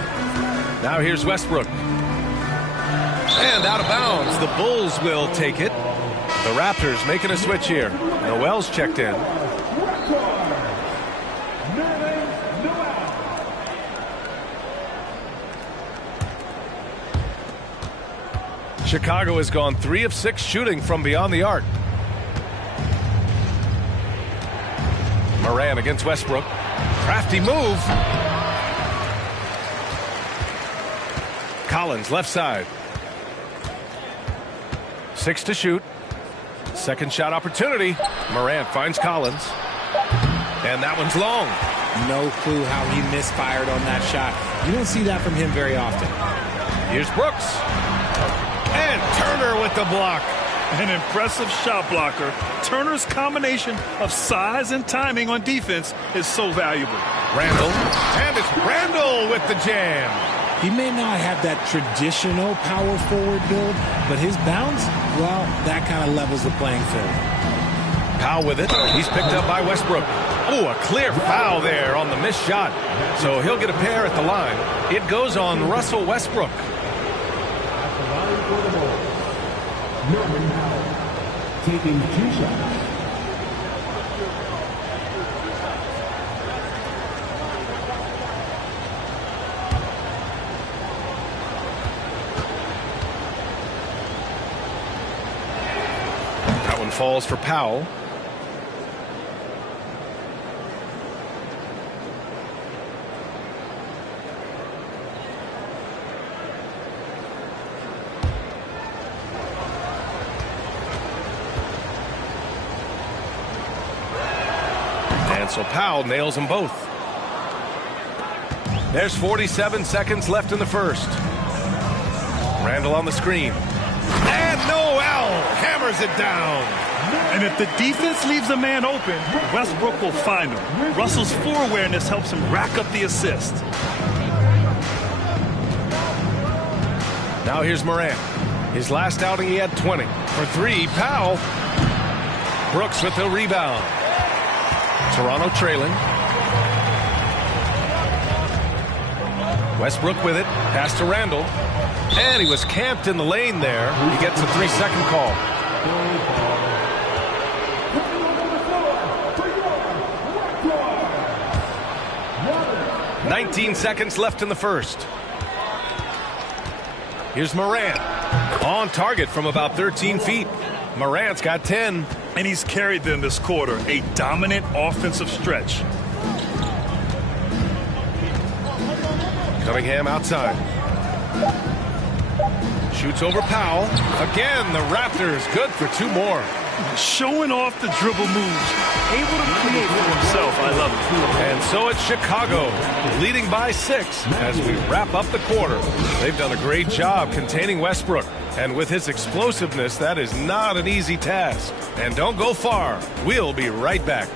Now here's Westbrook. And out of bounds. The Bulls will take it. The Raptors making a switch here. Noel's checked in. Chicago has gone 3 of 6 shooting from beyond the arc. Moran against Westbrook. Crafty move. Collins, left side. 6 to shoot. Second shot opportunity. Morant finds Collins. And that one's long. No clue how he misfired on that shot. You don't see that from him very often. Here's Brooks. And Turner with the block. An impressive shot blocker. Turner's combination of size and timing on defense is so valuable. Randall. And it's Randall with the jam. He may not have that traditional power forward build, but his bounce, well, that kind of levels the playing field. Powell with it. He's picked up by Westbrook. Oh, a clear foul there on the missed shot. So he'll get a pair at the line. It goes on Russell Westbrook. Norman Powell taking 2 shots. That one falls for Powell. And so Powell nails them both. There's 47 seconds left in the first. Randall on the screen. And Noel hammers it down. And if the defense leaves a man open, Westbrook will find him. Russell's floor awareness helps him rack up the assist. Now here's Morant. His last outing he had 20. For 3, Powell. Brooks with the rebound. Toronto trailing. Westbrook with it. Pass to Randall. And he was camped in the lane there. He gets a 3-second call. "19 seconds left in the first. Here's Morant. On target from about 13 feet. Morant's got 10. And he's carried them this quarter. A dominant offensive stretch. Cunningham outside. Shoots over Powell. Again, the Raptors good for 2 more. Showing off the dribble moves. Able to create for himself. I love it. And so it's Chicago, leading by 6 as we wrap up the quarter. They've done a great job containing Westbrook. And with his explosiveness, that is not an easy task. And don't go far. We'll be right back.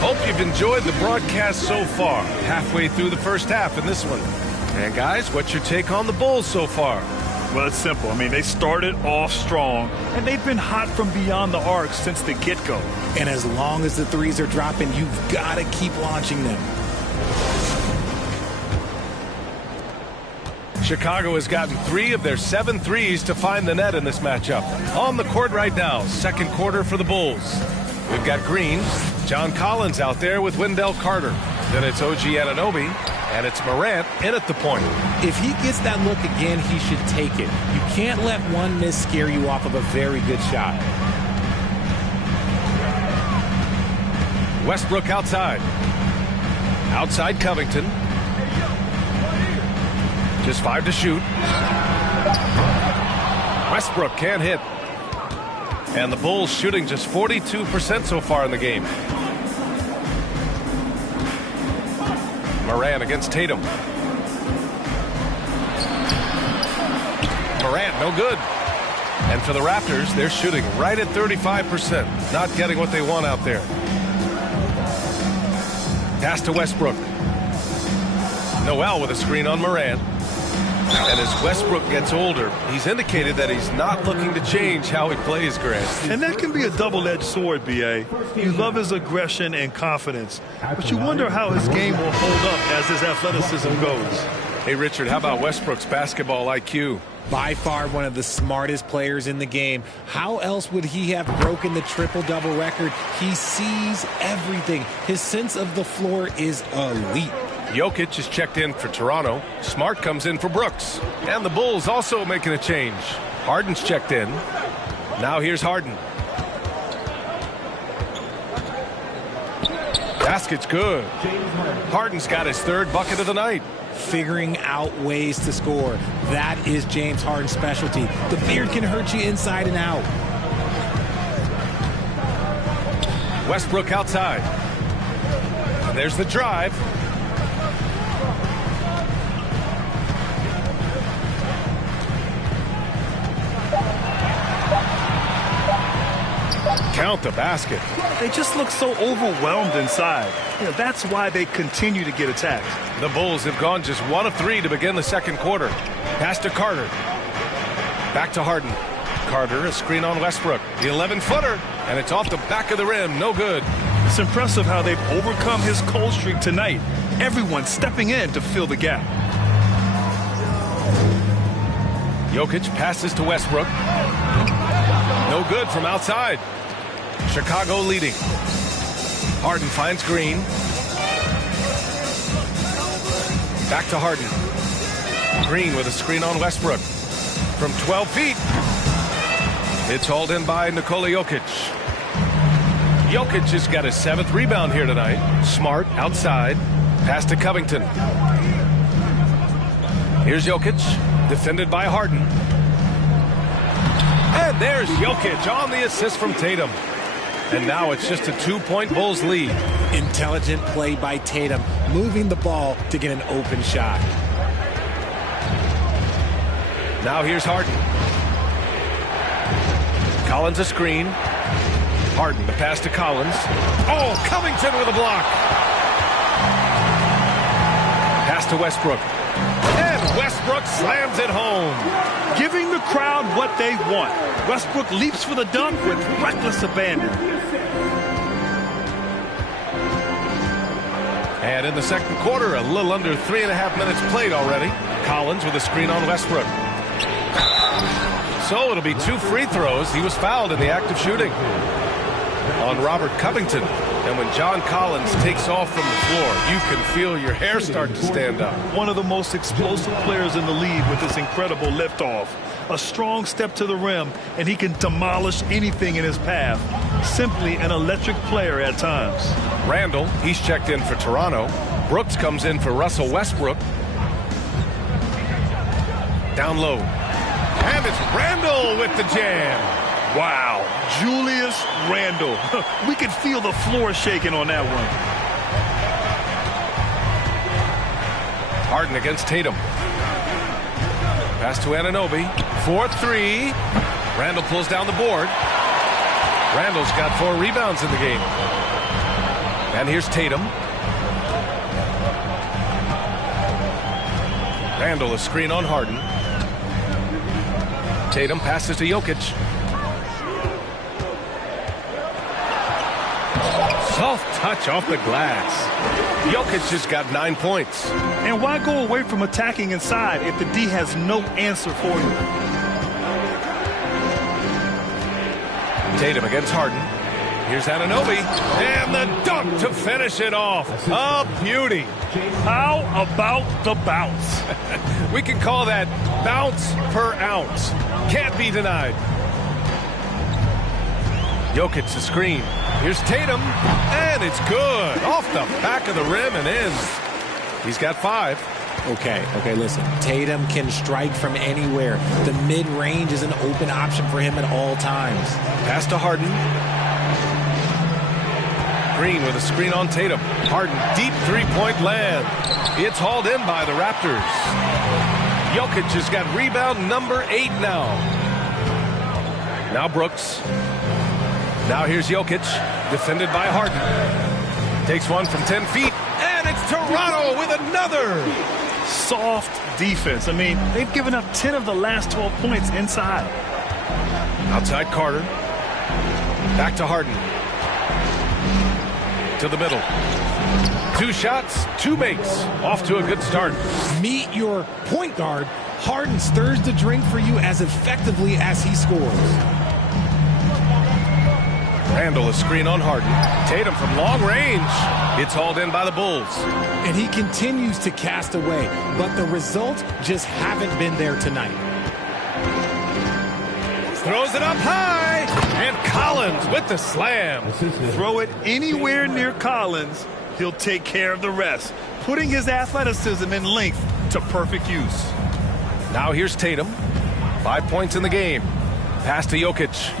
Hope you've enjoyed the broadcast so far. Halfway through the first half in this one. And guys, what's your take on the Bulls so far? Well, it's simple. I mean, they started off strong, and they've been hot from beyond the arc since the get-go. And as long as the threes are dropping, you've got to keep launching them. Chicago has gotten 3 of their 7 threes to find the net in this matchup. On the court right now, second quarter for the Bulls. We've got Green, John Collins out there with Wendell Carter. Then it's OG Anunoby, and it's Morant in at the point. If he gets that look again, he should take it. You can't let one miss scare you off of a very good shot. Westbrook outside. Outside Covington. Just 5 to shoot. Westbrook can't hit. And the Bulls shooting just 42% so far in the game. Morant against Tatum. Morant, no good. And for the Raptors, they're shooting right at 35%. Not getting what they want out there. Pass to Westbrook. Noel with a screen on Morant. And as Westbrook gets older, he's indicated that he's not looking to change how he plays, Grant. And that can be a double-edged sword, B.A. You love his aggression and confidence, but you wonder how his game will hold up as his athleticism goes. Hey, Richard, how about Westbrook's basketball IQ? By far one of the smartest players in the game. How else would he have broken the triple-double record? He sees everything. His sense of the floor is elite. Jokic is checked in for Toronto. Smart comes in for Brooks. And the Bulls also making a change. Harden's checked in. Now here's Harden. Basket's good. Harden's got his third bucket of the night. Figuring out ways to score. That is James Harden's specialty. The beard can hurt you inside and out. Westbrook outside. And there's the drive. Count the basket. They just look so overwhelmed inside. That's why they continue to get attacked. The Bulls have gone just 1 of 3 to begin the second quarter. Pass to Carter. Back to Harden. Carter, a screen on Westbrook. The 11-footer, and it's off the back of the rim. No good. It's impressive how they've overcome his cold streak tonight. Everyone stepping in to fill the gap. Jokic passes to Westbrook. No good from outside. Chicago leading. Harden finds Green. Back to Harden. Green with a screen on Westbrook. From 12 feet. It's hauled in by Nikola Jokic. Jokic has got his 7th rebound here tonight. Smart outside. Pass to Covington. Here's Jokic. Defended by Harden. And there's Jokic on the assist from Tatum. And now it's just a 2-point Bulls lead. Intelligent play by Tatum, moving the ball to get an open shot. Now here's Harden. Collins a screen. Harden the pass to Collins. Oh, Covington with a block. Pass to Westbrook. And Westbrook slams it home. Giving the crowd what they want. Westbrook leaps for the dunk with reckless abandon. And in the second quarter, a little under 3.5 minutes played already. Collins with a screen on Westbrook. So it'll be 2 free throws. He was fouled in the act of shooting on Robert Covington. And when John Collins takes off from the floor, you can feel your hair start to stand up. One of the most explosive players in the league with this incredible liftoff. A strong step to the rim, and he can demolish anything in his path. Simply an electric player at times. Randall, he's checked in for Toronto. Brooks comes in for Russell Westbrook. Down low. And it's Randall with the jam. Wow, Julius Randle. We could feel the floor shaking on that one. Harden against Tatum. Pass to Anunoby. 4-3. Randall pulls down the board. Randall's got 4 rebounds in the game. And here's Tatum. Randall a screen on Harden. Tatum passes to Jokic. Soft touch off the glass. Jokic has got 9 points. And why go away from attacking inside if the D has no answer for you? Tatum against Harden. Here's Anunoby. And the dunk to finish it off. A beauty. How about the bounce? We can call that bounce per ounce. Can't be denied. Jokic the screen. Here's Tatum, and it's good. Off the back of the rim and in. He's got 5. Okay, listen. Tatum can strike from anywhere. The mid-range is an open option for him at all times. Pass to Harden. Green with a screen on Tatum. Harden, deep 3-point land. It's hauled in by the Raptors. Jokic has got rebound number 8 now. Now Brooks. Now here's Jokic, defended by Harden. Takes one from 10 feet, and it's Toronto with another. Soft defense. I mean, they've given up 10 of the last 12 points inside. Outside Carter. Back to Harden. To the middle. 2 shots, 2 makes. Off to a good start. Meet your point guard. Harden stirs the drink for you as effectively as he scores. Randall a screen on Harden. Tatum from long range. It's hauled in by the Bulls. And he continues to cast away, but the results just haven't been there tonight. Throws it up high, and Collins with the slam. Throw it anywhere near Collins, he'll take care of the rest, putting his athleticism and length to perfect use. Now here's Tatum. 5 points in the game. Pass to Jokic.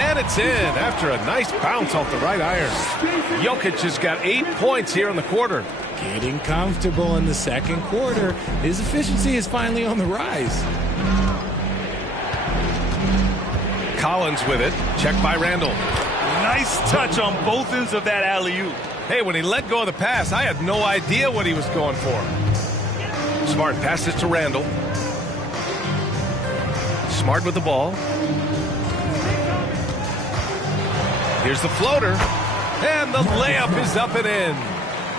And it's in after a nice bounce off the right iron. Jokic has got 8 points here in the quarter. Getting comfortable in the second quarter. His efficiency is finally on the rise. Collins with it. Checked by Randall. Nice touch on both ends of that alley-oop. Hey, when he let go of the pass, I had no idea what he was going for. Smart passes to Randall. Smart with the ball. Here's the floater. And the layup is up and in.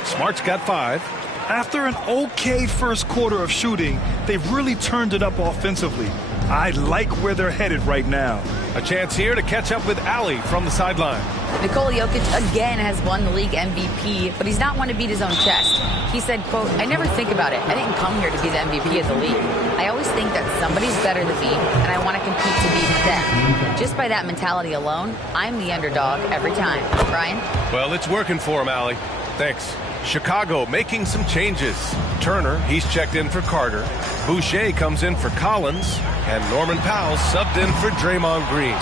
Smart's got 5. After an okay first quarter of shooting, they've really turned it up offensively. I like where they're headed right now. A chance here to catch up with Ali from the sideline. Nikola Jokic again has won the league MVP, but he's not one to beat his own chest. He said, quote, "I never think about it. I didn't come here to be the MVP of the league. I always think that somebody's better than me, and I want to compete to beat them. Just by that mentality alone, I'm the underdog every time." Brian? Well, it's working for him, Ali. Thanks. Chicago making some changes. Turner, he's checked in for Carter. Boucher comes in for Collins. And Norman Powell subbed in for Draymond Green.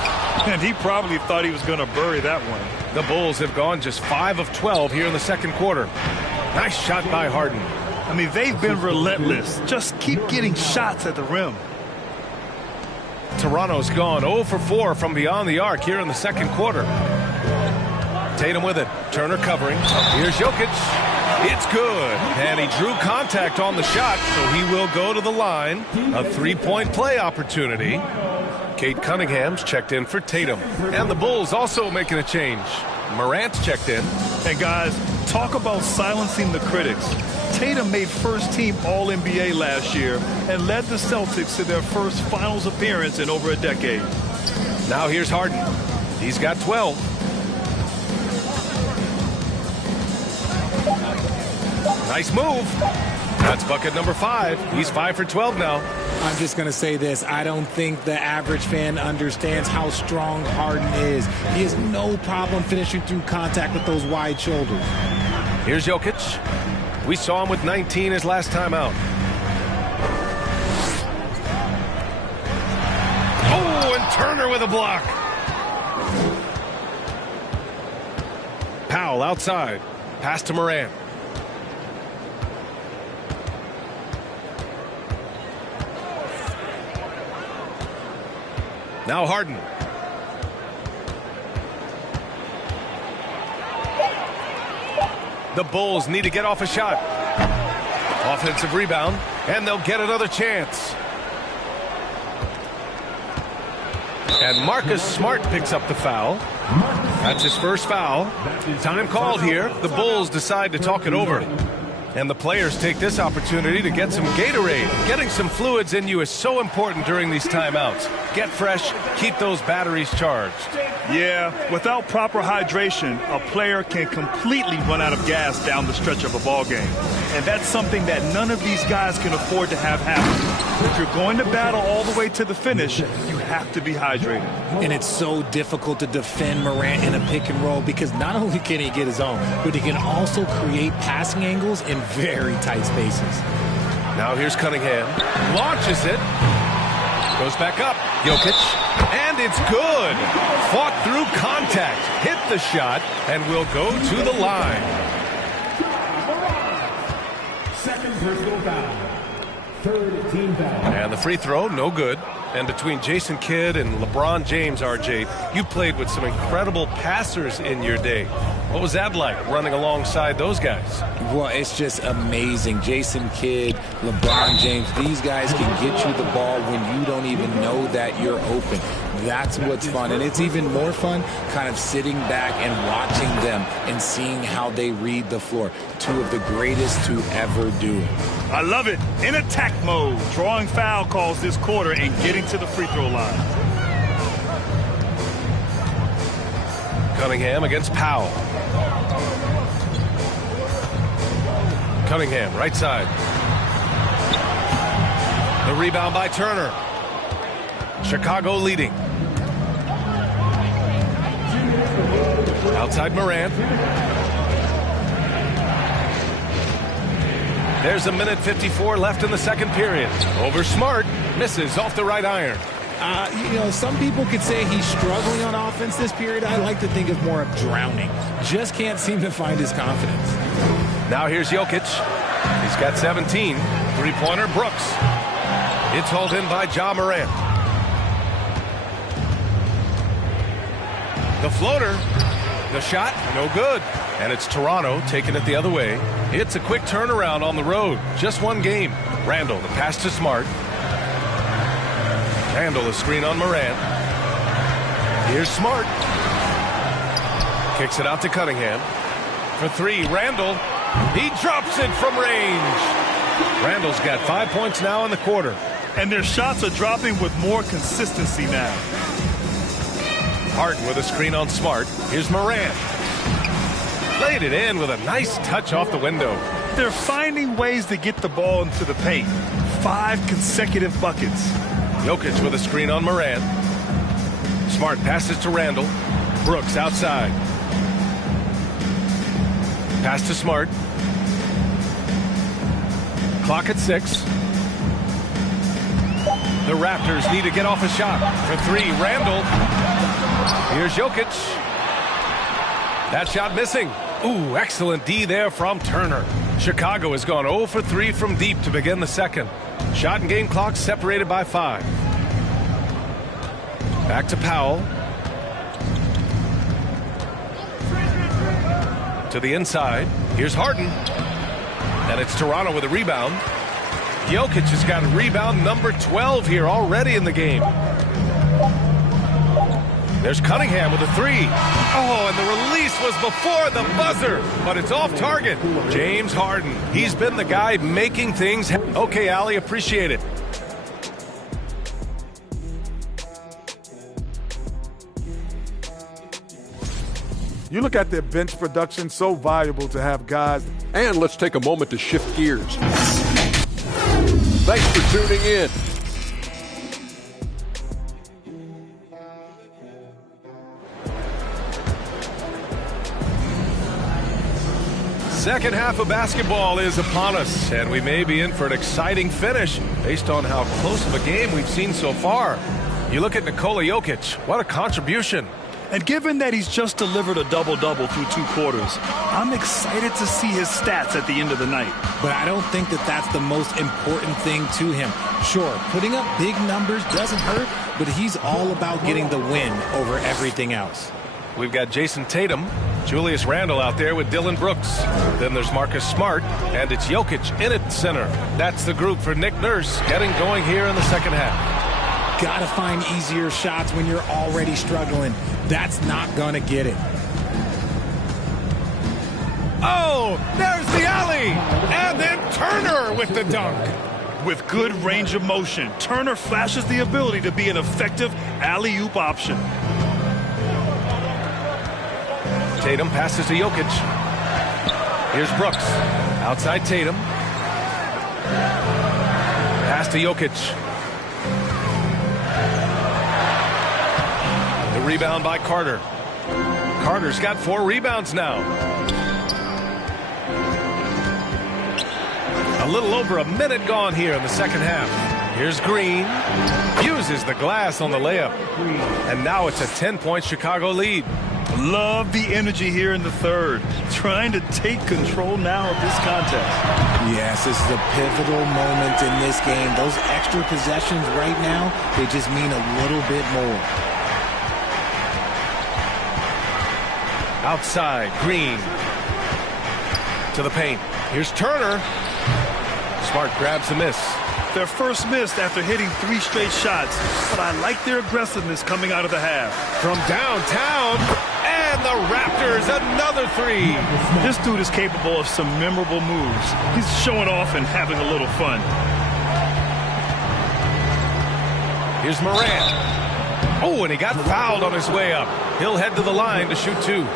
And he probably thought he was going to bury that one. The Bulls have gone just 5 of 12 here in the second quarter. Nice shot by Harden. I mean, they've been relentless. Just keep getting shots at the rim. Toronto's gone 0 for 4 from beyond the arc here in the second quarter. Tatum with it. Turner covering. Here's Jokic. It's good. And he drew contact on the shot, so he will go to the line. A 3-point play opportunity. Kate Cunningham's checked in for Tatum. And the Bulls also making a change. Morant's checked in. And guys, talk about silencing the critics. Tatum made first-team All-NBA last year and led the Celtics to their first finals appearance in over a decade. Now here's Harden. He's got 12. Nice move. That's bucket number 5. He's 5 for 12 now. I'm just going to say this. I don't think the average fan understands how strong Harden is. He has no problem finishing through contact with those wide shoulders. Here's Jokic. We saw him with 19 his last time out. Oh, and Turner with a block. Powell outside. Pass to Morant. Now Harden. The Bulls need to get off a shot. Offensive rebound, and they'll get another chance. And Marcus Smart picks up the foul. That's his first foul. Time called here. The Bulls decide to talk it over. And the players take this opportunity to get some Gatorade. Getting some fluids in you is so important during these timeouts. Get fresh, keep those batteries charged. Yeah, without proper hydration, a player can completely run out of gas down the stretch of a ball game. And that's something that none of these guys can afford to have happen. If you're going to battle all the way to the finish, you have to be hydrated. And it's so difficult to defend Morant in a pick and roll because not only can he get his own, but he can also create passing angles in very tight spaces. Now here's Cunningham. Launches it. Goes back up. Jokic. And it's good. Fought through contact. Hit the shot and will go to the line. Second personal foul. Third team foul. And the free throw, no good. And between Jason Kidd and LeBron James, RJ, you played with some incredible passers in your day. What was that like, running alongside those guys? Well, it's just amazing. Jason Kidd, LeBron James, these guys can get you the ball when you don't even know that you're open. That's what's fun. And it's even more fun kind of sitting back and watching them and seeing how they read the floor. Two of the greatest to ever do it. I love it. In attack mode, drawing foul calls this quarter and getting to the free throw line. Cunningham against Powell. Cunningham, right side. The rebound by Turner. Chicago leading. Outside Morant. There's 1:54 left in the second period. Over Smart. Misses off the right iron. Some people could say he's struggling on offense this period. I like to think of more of drowning. Just can't seem to find his confidence. Now here's Jokic. He's got 17. Three-pointer Brooks. It's hauled in by Ja Morant. The floater. The shot, no good. And it's Toronto taking it the other way. It's a quick turnaround on the road. Just one game. Randall, the pass to Smart. Randall, a screen on Morant. Here's Smart. Kicks it out to Cunningham. For three, Randall. He drops it from range. Randall's got 5 points now in the quarter. And their shots are dropping with more consistency now. Harden with a screen on Smart. Here's Morant. Laid it in with a nice touch off the window. They're finding ways to get the ball into the paint. 5 consecutive buckets. Jokic with a screen on Morant. Smart passes to Randall. Brooks outside. Pass to Smart. Clock at 6. The Raptors need to get off a shot. For three, Randall. Here's Jokic. That shot missing. Ooh, excellent D there from Turner. Chicago has gone 0 for 3 from deep to begin the second. Shot and game clock separated by 5. Back to Powell. To the inside. Here's Harden. And it's Toronto with a rebound. Jokic has got rebound number 12 here already in the game. There's Cunningham with a three. Oh, and the release was before the buzzer, but it's off target. James Harden. He's been the guy making things happen. Okay, Allie, appreciate it. You look at their bench production, so valuable to have guys. And let's take a moment to shift gears. Thanks for tuning in. Second half of basketball is upon us, and we may be in for an exciting finish based on how close of a game we've seen so far. You look at Nikola Jokic, what a contribution. And given that he's just delivered a double-double through 2 quarters, I'm excited to see his stats at the end of the night. But I don't think that that's the most important thing to him. Sure, putting up big numbers doesn't hurt, but he's all about getting the win over everything else. We've got Jason Tatum, Julius Randle out there with Dylan Brooks. Then there's Marcus Smart, and it's Jokic in at center. That's the group for Nick Nurse getting going here in the second half. Gotta find easier shots when you're already struggling. That's not gonna get it. Oh, there's the alley! And then Turner with the dunk. With good range of motion, Turner flashes the ability to be an effective alley-oop option. Tatum passes to Jokic. Here's Brooks. Outside Tatum. Pass to Jokic. The rebound by Carter. Carter's got 4 rebounds now. A little over a minute gone here in the second half. Here's Green. Uses the glass on the layup. And now it's a 10-point Chicago lead. Love the energy here in the third. Trying to take control now of this contest. Yes, this is a pivotal moment in this game. Those extra possessions right now, they just mean a little bit more. Outside, Green. To the paint. Here's Turner. Smart grabs the miss. Their first miss after hitting 3 straight shots, but I like their aggressiveness coming out of the half. From downtown, and the Raptors, another 3. This dude is capable of some memorable moves. He's showing off and having a little fun. Here's Morant. Oh, and he got fouled on his way up. He'll head to the line to shoot 2.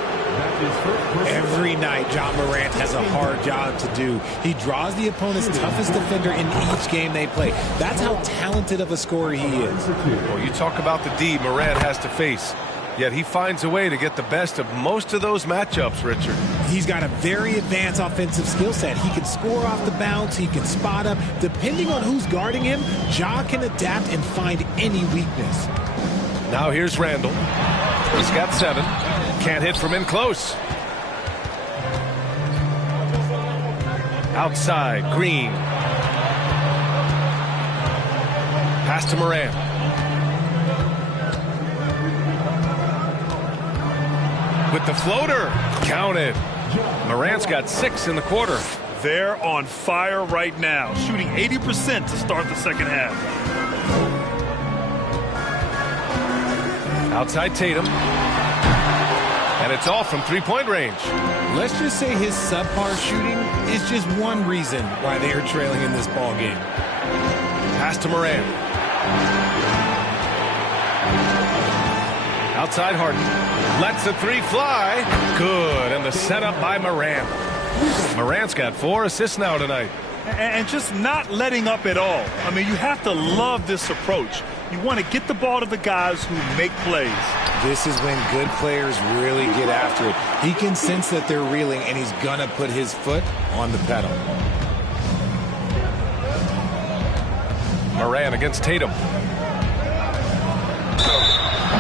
Every night, John Morant has a hard job to do. He draws the opponent's toughest defender in each game they play. That's how talented of a scorer he is. Well, you talk about the D Morant has to face. Yet he finds a way to get the best of most of those matchups, Richard. He's got a very advanced offensive skill set. He can score off the bounce. He can spot up. Depending on who's guarding him, Ja can adapt and find any weakness. Now here's Randall. He's got 7. Can't hit from in close. Outside, Green. Pass to Morant. With the floater. Counted. Morant's got 6 in the quarter. They're on fire right now, shooting 80% to start the second half. Outside Tatum. And it's off from 3-point range. Let's just say his subpar shooting is just one reason why they are trailing in this ball game. Pass to Morant. Outside Harden. Lets the 3 fly. Good. And the setup by Morant. Morant's got 4 assists now tonight. And just not letting up at all. I mean, you have to love this approach. You want to get the ball to the guys who make plays. This is when good players really get after it. He can sense that they're reeling, and he's going to put his foot on the pedal. Morant against Tatum.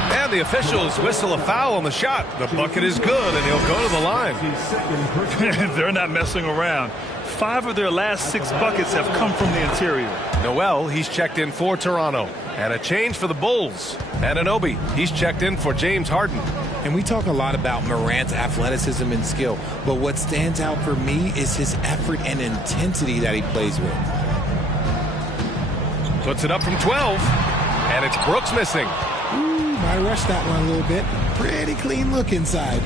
And the officials whistle a foul on the shot. The bucket is good, and he'll go to the line. They're not messing around. 5 of their last 6 buckets have come from the interior. Noel, he's checked in for Toronto. And a change for the Bulls. Anunoby, he's checked in for James Harden. And we talk a lot about Morant's athleticism and skill, but what stands out for me is his effort and intensity that he plays with. Puts it up from 12, and it's Brooks missing. Ooh, might rush that one a little bit. Pretty clean look inside.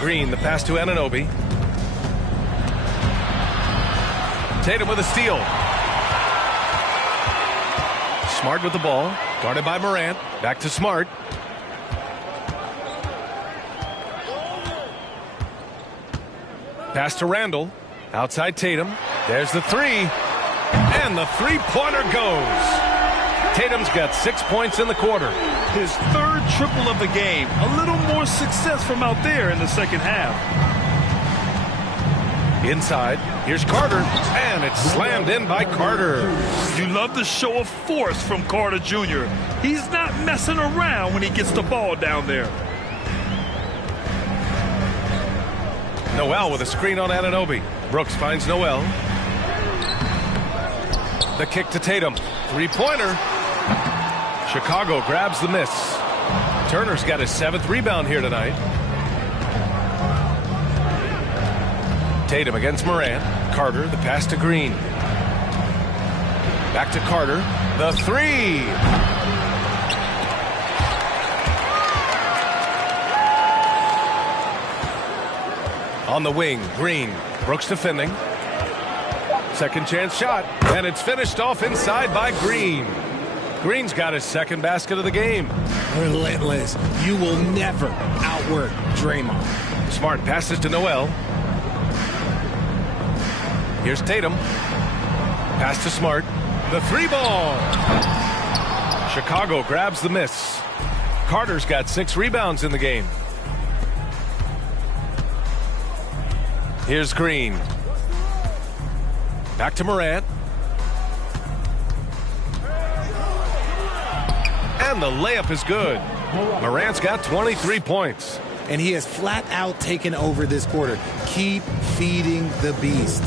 Green, the pass to Anunoby. Tatum with a steal. Smart with the ball. Guarded by Morant. Back to Smart. Pass to Randall. Outside Tatum. There's the 3. And the 3-pointer goes. Tatum's got 6 points in the quarter. His 3rd triple of the game. A little more success from out there in the second half. Inside, here's Carter, and it's slammed in by Carter. You love the show of force from Carter Jr. He's not messing around when he gets the ball down there. Noel with a screen on Anunoby. Brooks finds Noel. The kick to Tatum. 3-pointer. Chicago grabs the miss. Turner's got his 7th rebound here tonight. Tatum against Morant. Carter, the pass to Green. Back to Carter. The 3. On the wing, Green. Brooks defending. Second chance shot. And it's finished off inside by Green. Green's got his 2nd basket of the game. Relentless. You will never outwork Draymond. Smart passes to Noel. Here's Tatum. Pass to Smart. The 3-ball. Chicago grabs the miss. Carter's got 6 rebounds in the game. Here's Green. Back to Morant. And the layup is good. Morant's got 23 points. And he has flat out taken over this quarter. Keep feeding the beast.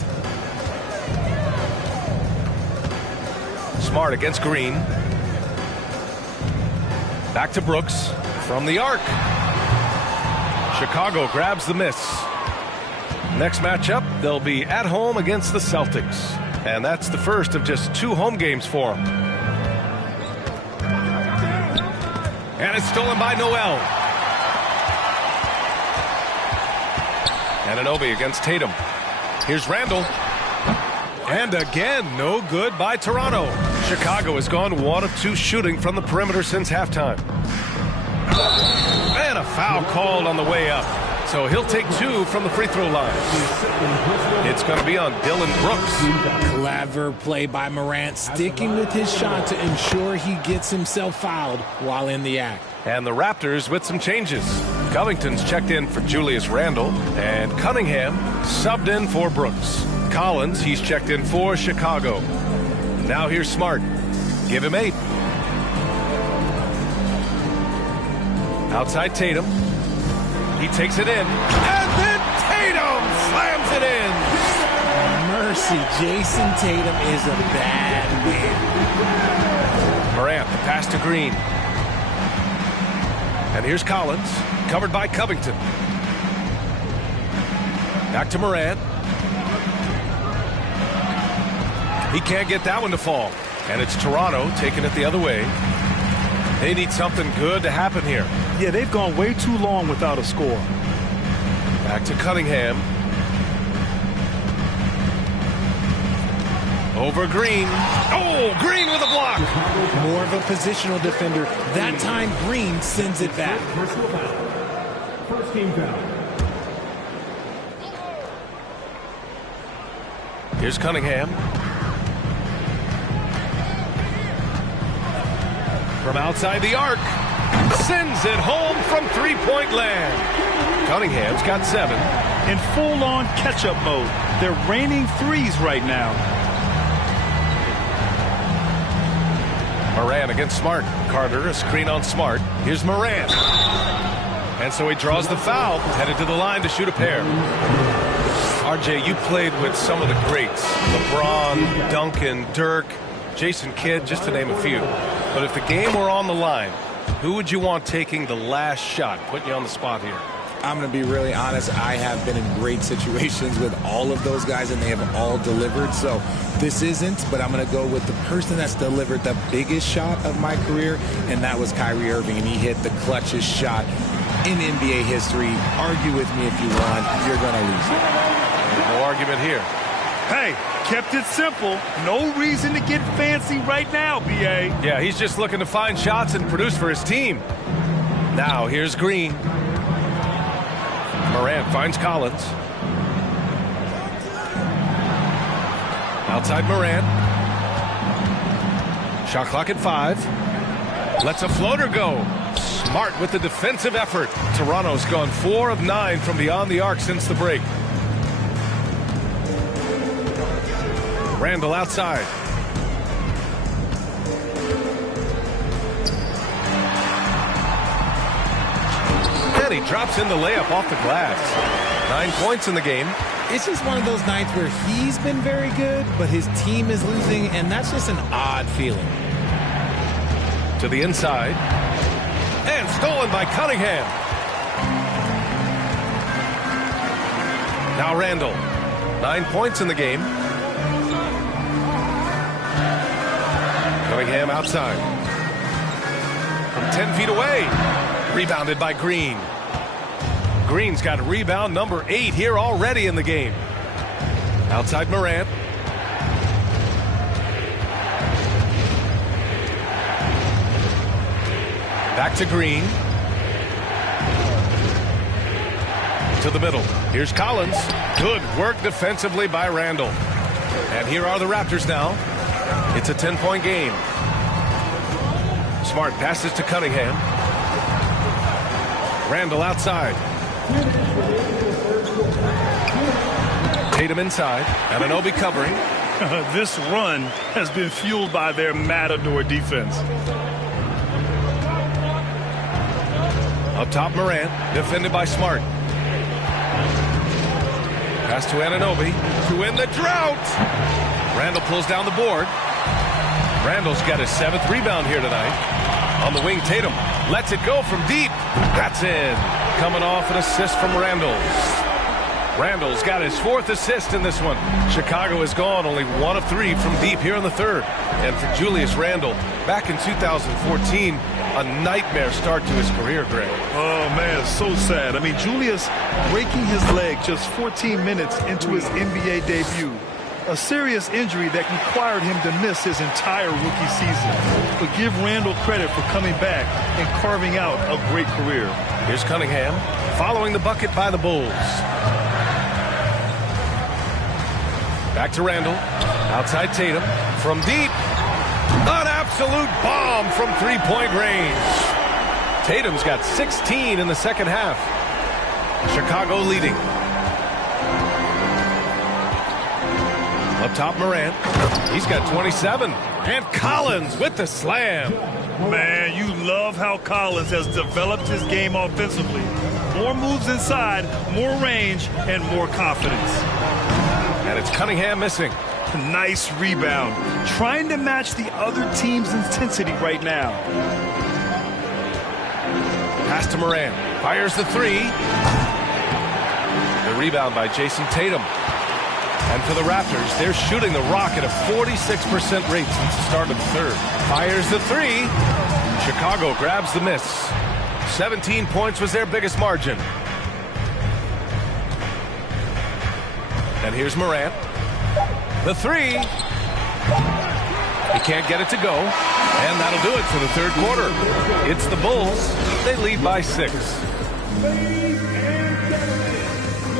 Smart against Green. Back to Brooks from the arc. Chicago grabs the miss. Next matchup, they'll be at home against the Celtics. And that's the first of just 2 home games for them. And it's stolen by Noel. Anunoby against Tatum. Here's Randall. And again, no good by Toronto. Chicago has gone 1 of 2 shooting from the perimeter since halftime. And a foul called on the way up. So he'll take 2 from the free throw line. It's going to be on Dylan Brooks. Clever play by Morant, sticking with his shot to ensure he gets himself fouled while in the act. And the Raptors with some changes. Covington's checked in for Julius Randle, and Cunningham subbed in for Brooks. Collins, he's checked in for Chicago. Now here's Smart. Give him 8. Outside Tatum. He takes it in. And then Tatum slams it in. Mercy, Jason Tatum is a bad man. Morant, the pass to Green. And here's Collins, covered by Covington. Back to Morant. He can't get that one to fall. And it's Toronto taking it the other way. They need something good to happen here. Yeah, they've gone way too long without a score. Back to Cunningham. Over Green. Oh, Green with a block. More of a positional defender. That time Green sends it back. First team foul. Here's Cunningham. From outside the arc. Sends it home from three-point land. Cunningham's got 7. In full-on catch-up mode. They're raining threes right now. Morant against Smart. Carter, a screen on Smart. Here's Morant. And so he draws the foul, headed to the line to shoot a pair. RJ, you played with some of the greats. LeBron, Duncan, Dirk, Jason Kidd, just to name a few. But if the game were on the line, who would you want taking the last shot? Putting you on the spot here. I'm going to be really honest. I have been in great situations with all of those guys, and they have all delivered. So this isn't, but I'm going to go with the person that's delivered the biggest shot of my career, and that was Kyrie Irving, and he hit the clutchest shot in NBA history. Argue with me if you want. You're going to lose it. No argument here. Hey, kept it simple. No reason to get fancy right now, B.A. Yeah, he's just looking to find shots and produce for his team. Now, here's Green. Morant finds Collins. Outside Morant. Shot clock at 5. Lets a floater go. Smart with the defensive effort. Toronto's gone 4 of 9 from beyond the arc since the break. Randall outside. And he drops in the layup off the glass. 9 points in the game. It's just one of those nights where he's been very good, but his team is losing, and that's just an odd feeling. To the inside. And stolen by Cunningham. Now Randall. 9 points in the game. Cunningham outside. From 10 feet away. Rebounded by Green. Green's got rebound number 8 here already in the game. Outside Morant. Back to Green. To the middle. Here's Collins. Good work defensively by Randall. And here are the Raptors now. It's a 10-point game. Smart passes to Cunningham. Randall outside. Tatum inside. Anunoby covering. This run has been fueled by their Matador defense. Up top, Morant. Defended by Smart. Pass to Anunoby. To end the drought. Randall pulls down the board. Randall's got his 7th rebound here tonight. On the wing, Tatum lets it go from deep. That's in. Coming off an assist from Randall. Randall's got his 4th assist in this one. Chicago is gone, only 1 of 3 from deep here in the 3rd. And for Julius Randle, back in 2014, a nightmare start to his career, Greg. Oh, man, it's so sad. I mean, Julius breaking his leg just 14 minutes into his NBA debut. A serious injury that required him to miss his entire rookie season. But give Randle credit for coming back and carving out a great career. Here's Cunningham following the bucket by the Bulls. Back to Randle. Outside Tatum. From deep. An absolute bomb from three-point range. Tatum's got 16 in the second half. Chicago leading. Up top, Morant. He's got 27. And Collins with the slam. Man, you love how Collins has developed his game offensively. More moves inside, more range, and more confidence. And it's Cunningham missing. Nice rebound. Trying to match the other team's intensity right now. Pass to Morant. Fires the 3. The rebound by Jason Tatum. And for the Raptors, they're shooting the rock at a 46% rate since the start of the 3rd. Fires the 3. Chicago grabs the miss. 17 points was their biggest margin. And here's Morant. The 3. He can't get it to go. And that'll do it for the 3rd quarter. It's the Bulls. They lead by 6.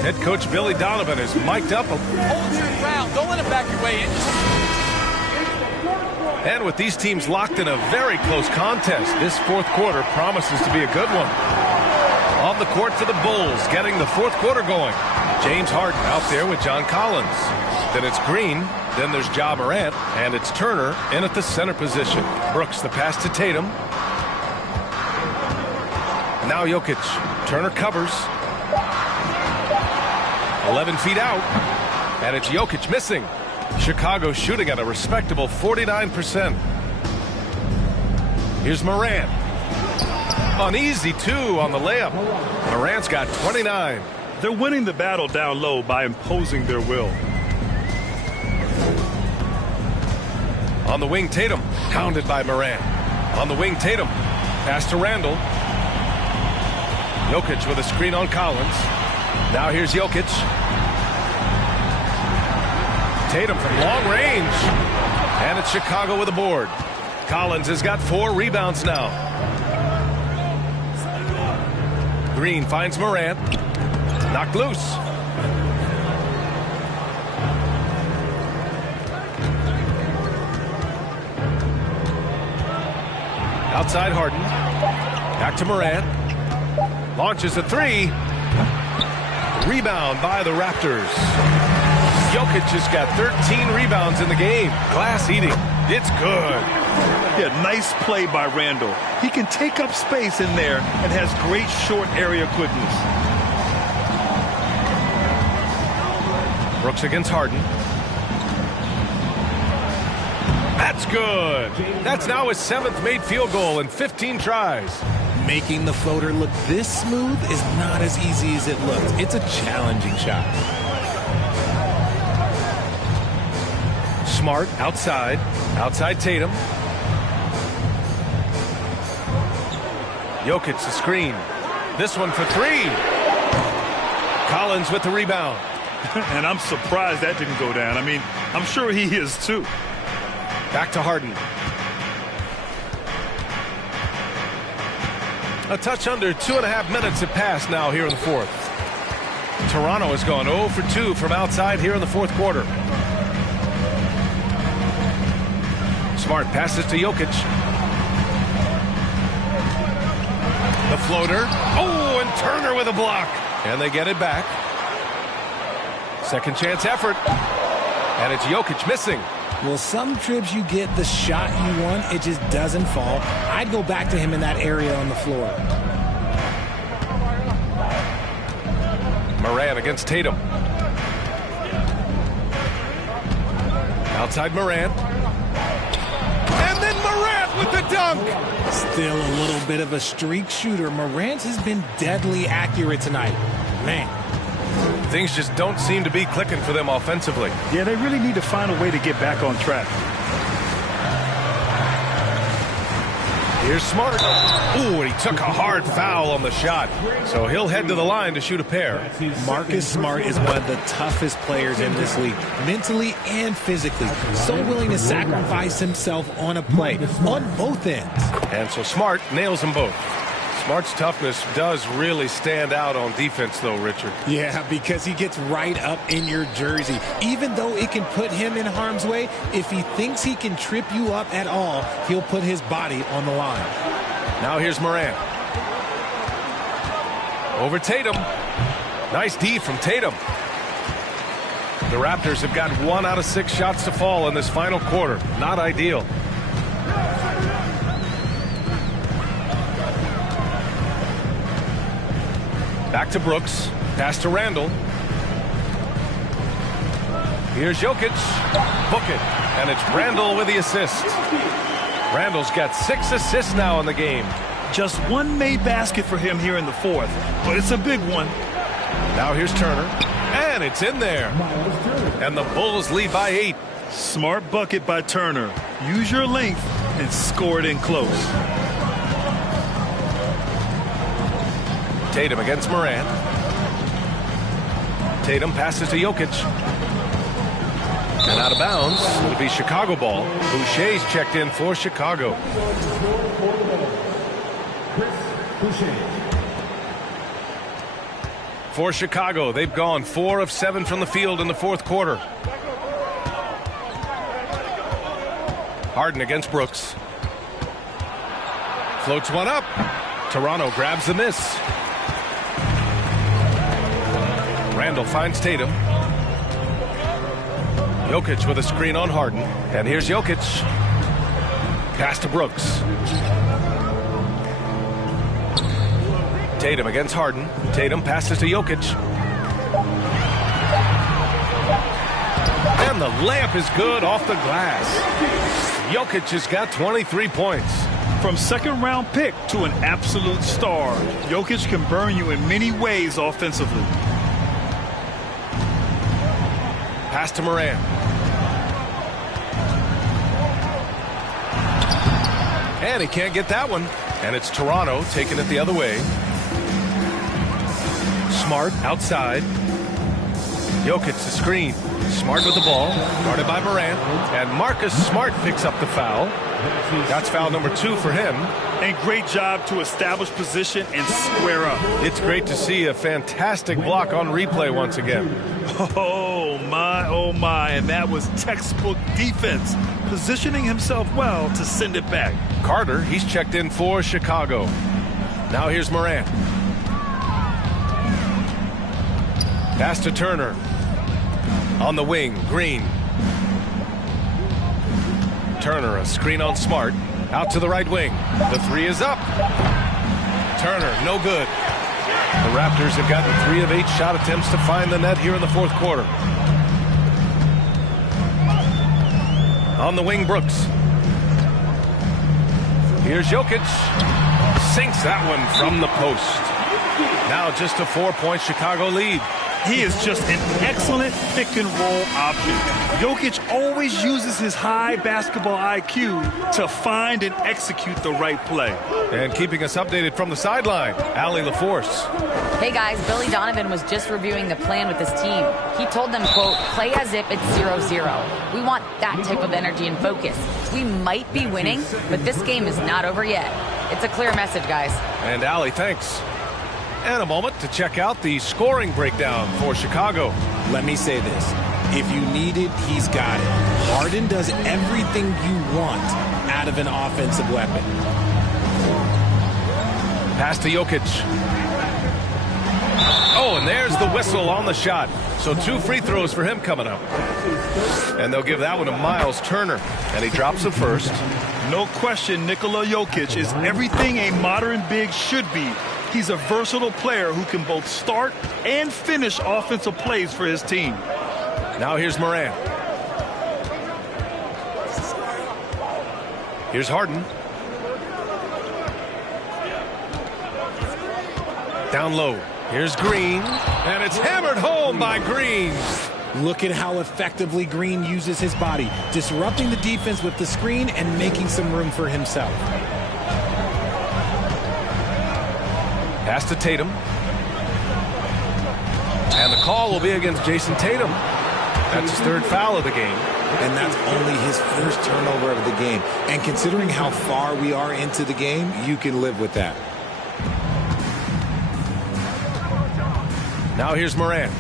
Head coach Billy Donovan is mic'd up. Hold your ground. Don't let it back your way in. And with these teams locked in a very close contest, this 4th quarter promises to be a good one. On the court for the Bulls, getting the 4th quarter going. James Harden out there with John Collins. Then it's Green. Then there's Ja Morant. And it's Turner in at the center position. Brooks the pass to Tatum. Now Jokic. Turner covers. 11 feet out. And it's Jokic missing. Chicago shooting at a respectable 49%. Here's Morant. An easy 2 on the layup. Morant's got 29. They're winning the battle down low by imposing their will. On the wing, Tatum. Hounded by Morant. On the wing, Tatum. Pass to Randle. Jokic with a screen on Collins. Now here's Jokic. Tatum from long range. And it's Chicago with a board. Collins has got 4 rebounds now. Green finds Morant. Knocked loose. Outside Harden. Back to Morant. Launches a 3. Rebound by the Raptors. Jokic has got 13 rebounds in the game. Glass eating. It's good. Yeah, nice play by Randle. He can take up space in there and has great short area quickness. Brooks against Harden. That's good. That's now his 7th made field goal in 15 tries. Making the floater look this smooth is not as easy as it looks. It's a challenging shot. Smart outside. Outside Tatum. Jokic the screen. This one for 3. Collins with the rebound. And I'm surprised that didn't go down. I mean, I'm sure he is too. Back to Harden. A touch under 2.5 minutes have passed now here in the 4th. Toronto has gone 0 for 2 from outside here in the 4th quarter. Smart passes to Jokic. The floater. Oh, and Turner with a block. And they get it back. Second chance effort. And it's Jokic missing. Well, some trips you get the shot you want, it just doesn't fall. I'd go back to him in that area on the floor. Morant against Tatum. Outside Morant. And then Morant with the dunk. Still a little bit of a streak shooter. Morant has been deadly accurate tonight. Man, Things just don't seem to be clicking for them offensively. Yeah, they really need to find a way to get back on track. Here's Smart. Ooh, and he took a hard foul on the shot. So he'll head to the line to shoot a pair. Marcus Smart is one of the toughest players in this league, mentally and physically. So willing to sacrifice himself on a play, on both ends. And so Smart nails them both. Smart's toughness does really stand out on defense, though, Richard. Yeah, because he gets right up in your jersey. Even though it can put him in harm's way, if he thinks he can trip you up at all, he'll put his body on the line. Now here's Morant. Over Tatum. Nice D from Tatum. The Raptors have got 1 out of 6 shots to fall in this final quarter. Not ideal. Back to Brooks. Pass to Randall. Here's Jokic. Book it. And it's Randall with the assist. Randall's got 6 assists now in the game. Just one made basket for him here in the fourth, but it's a big one. Now here's Turner. And it's in there. And the Bulls lead by 8. Smart bucket by Turner. Use your length and score it in close. Tatum against Morant. Tatum passes to Jokic. And out of bounds. It'll be Chicago ball. Boucher's checked in for Chicago. For Chicago, they've gone 4 of 7 from the field in the fourth quarter. Harden against Brooks. Floats one up. Toronto grabs the miss. Randall finds Tatum. Jokic with a screen on Harden. And here's Jokic. Pass to Brooks. Tatum against Harden. Tatum passes to Jokic. And the layup is good off the glass. Jokic has got 23 points. From second-round pick to an absolute star, Jokic can burn you in many ways offensively. Pass to Morant. And he can't get that one. And it's Toronto taking it the other way. Smart outside. Jokic the screen. Smart with the ball. Guarded by Morant. And Marcus Smart picks up the foul. That's foul number 2 for him. And great job to establish position and square up. It's great to see a fantastic block on replay once again. Oh my, and that was textbook defense. Positioning himself well to send it back. Carter, he's checked in for Chicago. Now here's Morant. Pass to Turner. On the wing, Green. Turner, a screen on Smart. Out to the right wing. The 3 is up. Turner, no good. The Raptors have gotten 3 of 8 shot attempts to find the net here in the fourth quarter. On the wing, Brooks. Here's Jokic. Sinks that one from the post. Now just a 4-point Chicago lead. He is just an excellent pick-and-roll option. Jokic always uses his high basketball IQ to find and execute the right play. And keeping us updated from the sideline, Allie LaForce. Hey guys, Billy Donovan was just reviewing the plan with his team. He told them, quote, play as if it's 0-0. We want that type of energy and focus. We might be winning, but this game is not over yet. It's a clear message, guys. And Allie, thanks. And a moment to check out the scoring breakdown for Chicago. Let me say this. If you need it, he's got it. Harden does everything you want out of an offensive weapon. Pass to Jokic. Oh, and there's the whistle on the shot. So 2 free throws for him coming up. And they'll give that one to Miles Turner. And he drops the first. No question, Nikola Jokic is everything a modern big should be. He's a versatile player who can both start and finish offensive plays for his team. Now here's Morant. Here's Harden. Down low. Here's Green, and it's hammered home by Green. Look at how effectively Green uses his body, disrupting the defense with the screen and making some room for himself. Pass to Tatum. And the call will be against Jason Tatum. That's his third foul of the game. And that's only his first turnover of the game. And considering how far we are into the game, you can live with that. Now here's Morant.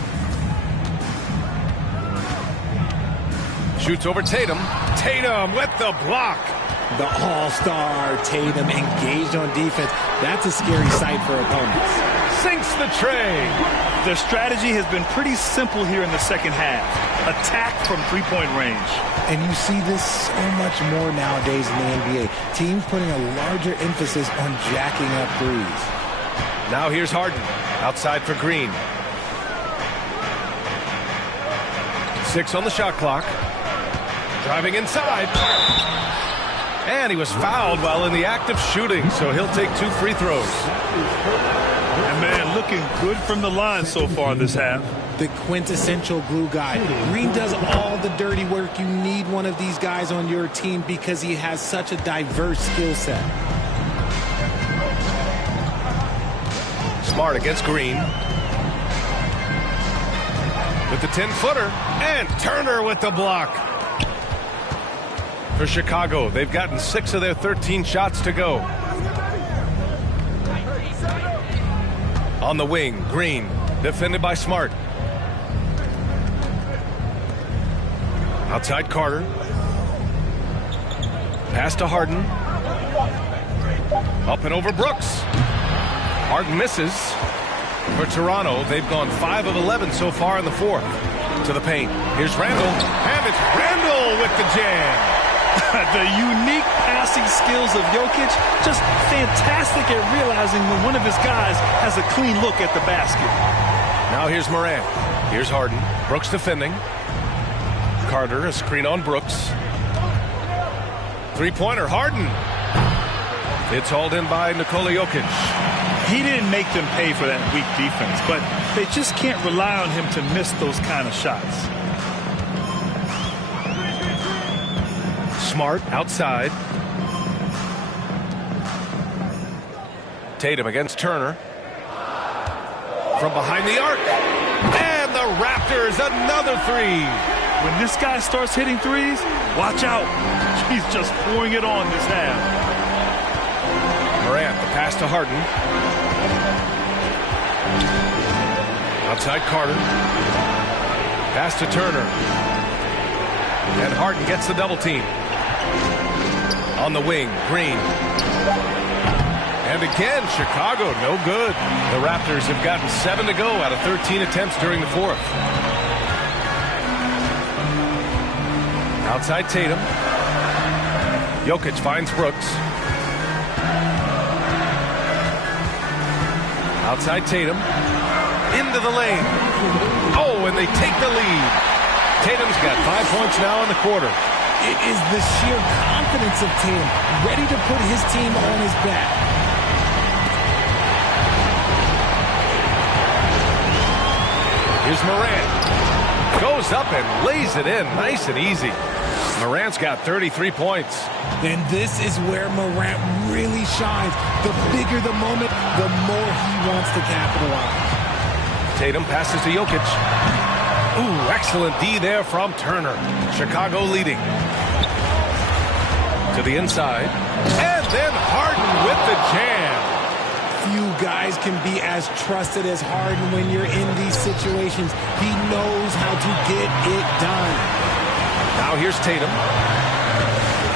Shoots over Tatum. Tatum with the block. The all-star Tatum engaged on defense. That's a scary sight for opponents. Sinks the tray. Their strategy has been pretty simple here in the second half. Attack from three-point range. And you see this so much more nowadays in the NBA. Teams putting a larger emphasis on jacking up threes. Now here's Harden. Outside for Green. 6 on the shot clock. Driving inside. And he was fouled while in the act of shooting, so he'll take 2 free throws. And man, looking good from the line so far this half. The quintessential glue guy. Green does all the dirty work. You need one of these guys on your team because he has such a diverse skill set. Smart against Green. With the 10-footer. And Turner with the block. For Chicago, they've gotten 6 of their 13 shots to go. On the wing, Green, defended by Smart. Outside Carter. Pass to Harden. Up and over Brooks. Harden misses. For Toronto, they've gone 5 of 11 so far in the fourth. To the paint. Here's Randall. And it's Randall with the jam. The unique passing skills of Jokic, just fantastic at realizing when one of his guys has a clean look at the basket. Now here's Morant. Here's Harden. Brooks defending. Carter, a screen on Brooks. Three-pointer, Harden. It's hauled in by Nikola Jokic. He didn't make them pay for that weak defense, but they just can't rely on him to miss those kind of shots. Smart outside. Tatum against Turner. From behind the arc. And the Raptors, another three. When this guy starts hitting threes, watch out. He's just pouring it on this half. Morant, the pass to Harden. Outside Carter. Pass to Turner. And Harden gets the double team. On the wing, Green. And again, Chicago, no good. The Raptors have gotten 7 to go out of 13 attempts during the fourth. Outside Tatum. Jokic finds Brooks. Outside Tatum. Into the lane. Oh, and they take the lead. Tatum's got 5 points now in the quarter. It is the sheer confidence of Tatum, ready to put his team on his back. Here's Morant. Goes up and lays it in nice and easy. Morant's got 33 points. And this is where Morant really shines. The bigger the moment, the more he wants to capitalize. Tatum passes to Jokic. Ooh, excellent D there from Turner. Chicago leading. To the inside. And then Harden with the jam. Few guys can be as trusted as Harden when you're in these situations. He knows how to get it done. Now here's Tatum.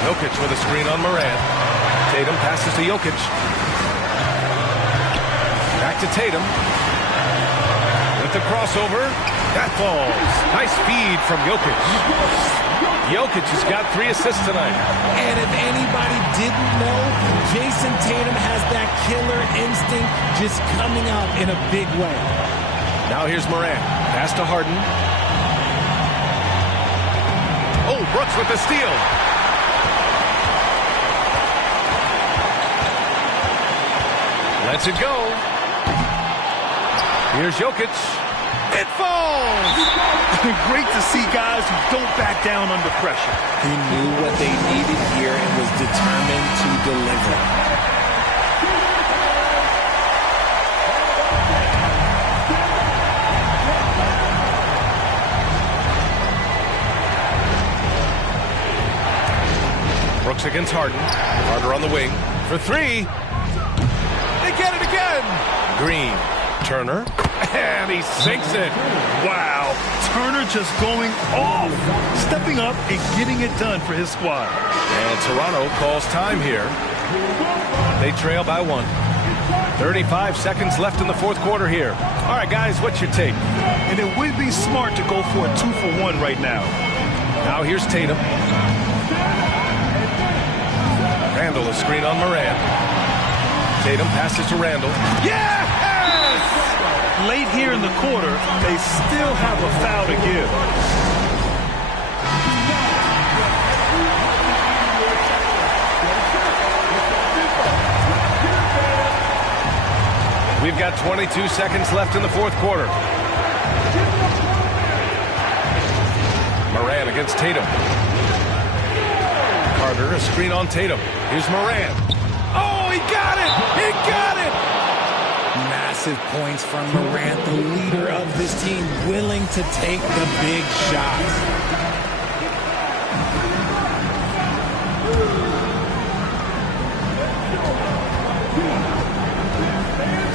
Jokic with a screen on Morant. Tatum passes to Jokic. Back to Tatum. With the crossover. That falls. Nice feed from Jokic. Jokic has got 3 assists tonight. And if anybody didn't know, Jason Tatum has that killer instinct just coming out in a big way. Now here's Morant. Pass to Harden. Oh, Brooks with the steal. Lets it go. Here's Jokic. It falls! Great to see guys who don't back down under pressure. He knew what they needed here and was determined to deliver. Brooks against Harden. Harder on the wing for three. They get it again. Green. Turner. And he sinks it. Wow. Turner just going off. Stepping up and getting it done for his squad. And Toronto calls time here. They trail by 1. 35 seconds left in the fourth quarter here. All right, guys, what's your take? And it would be smart to go for a 2-for-1 right now. Now here's Tatum. Randall a screen on Moran. Tatum passes to Randall. Yes! Late here in the quarter, they still have a foul to give. We've got 22 seconds left in the fourth quarter. Moran against Tatum. Carter, a screen on Tatum. Here's Moran. Oh, he got it! He got it! Massive points from Morant, the leader of this team, willing to take the big shots.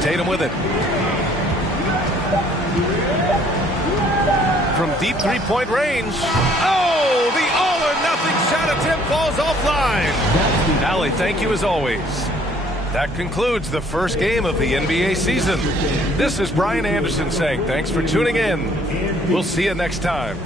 Tatum with it. From deep three-point range. Oh, the all-or-nothing shot attempt falls offline. Allie, thank you as always. That concludes the first game of the NBA season. This is Brian Anderson saying thanks for tuning in. We'll see you next time.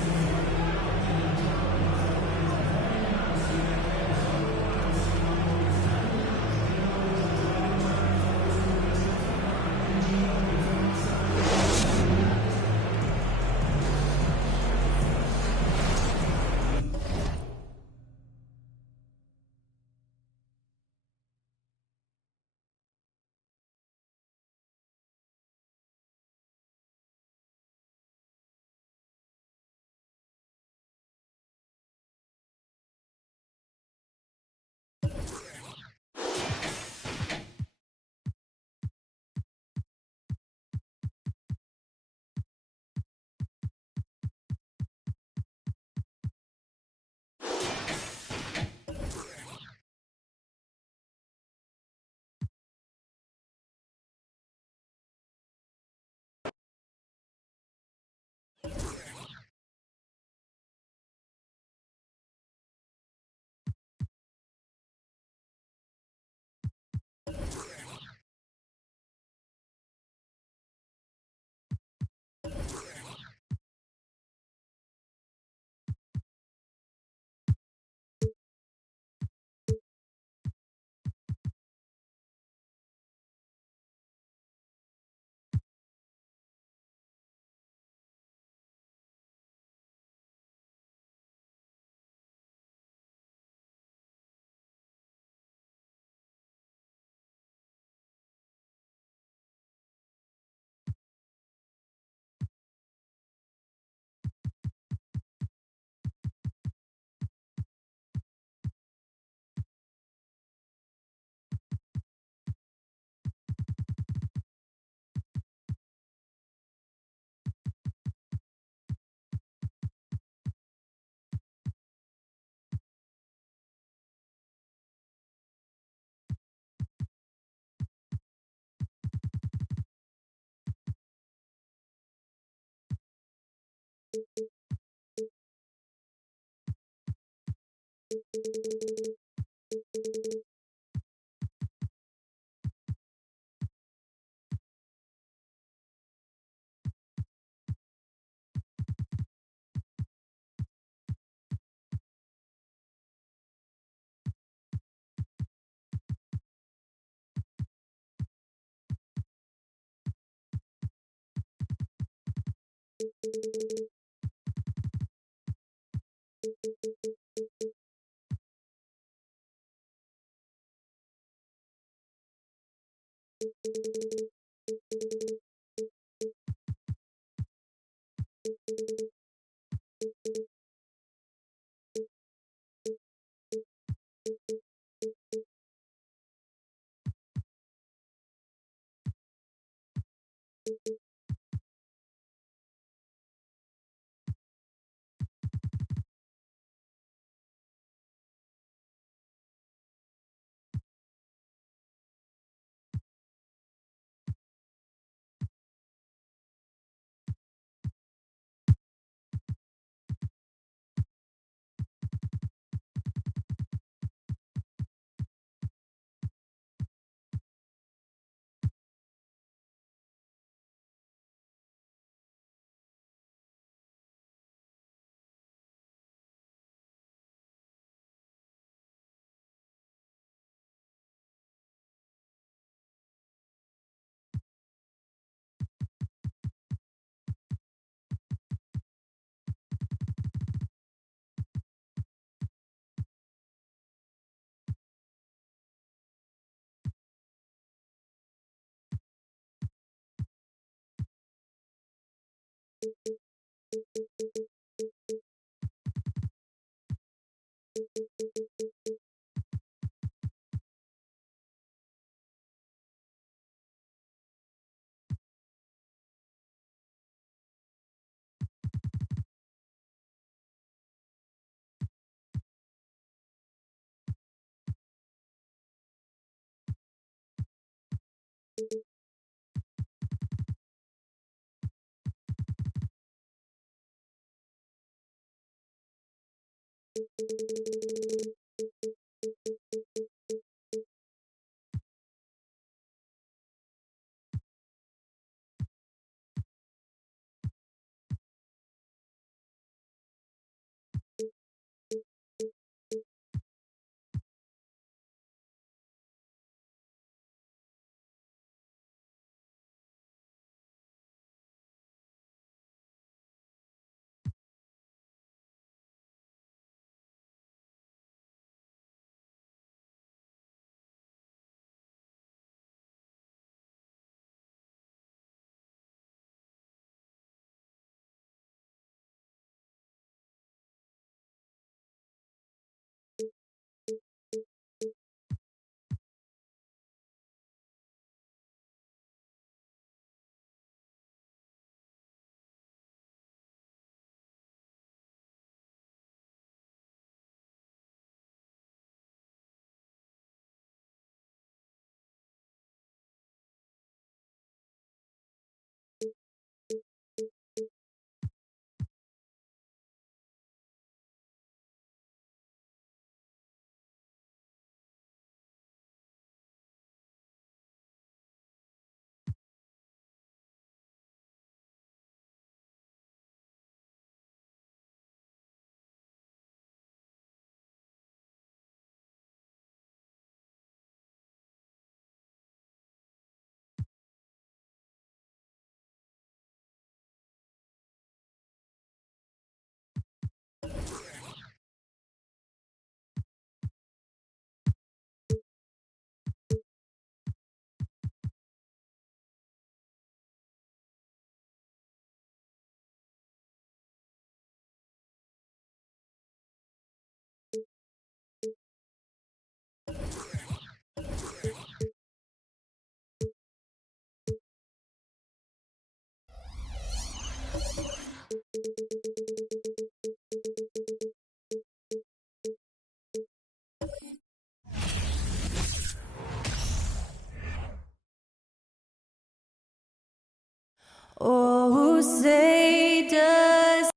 Oh, say does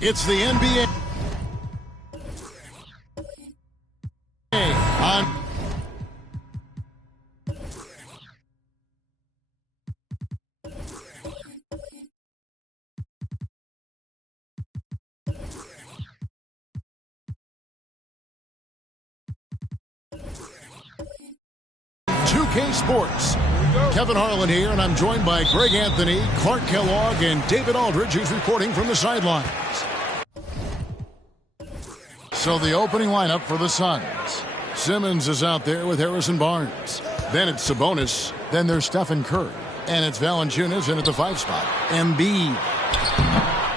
It's the NBA on K Sports. Kevin Harlan here, and I'm joined by Greg Anthony, Clark Kellogg, and David Aldridge, who's reporting from the sidelines. So the opening lineup for the Suns. Simmons is out there with Harrison Barnes. Then it's Sabonis. Then there's Stephen Curry. And it's Valanciunas in at the 5 spot. Embiid.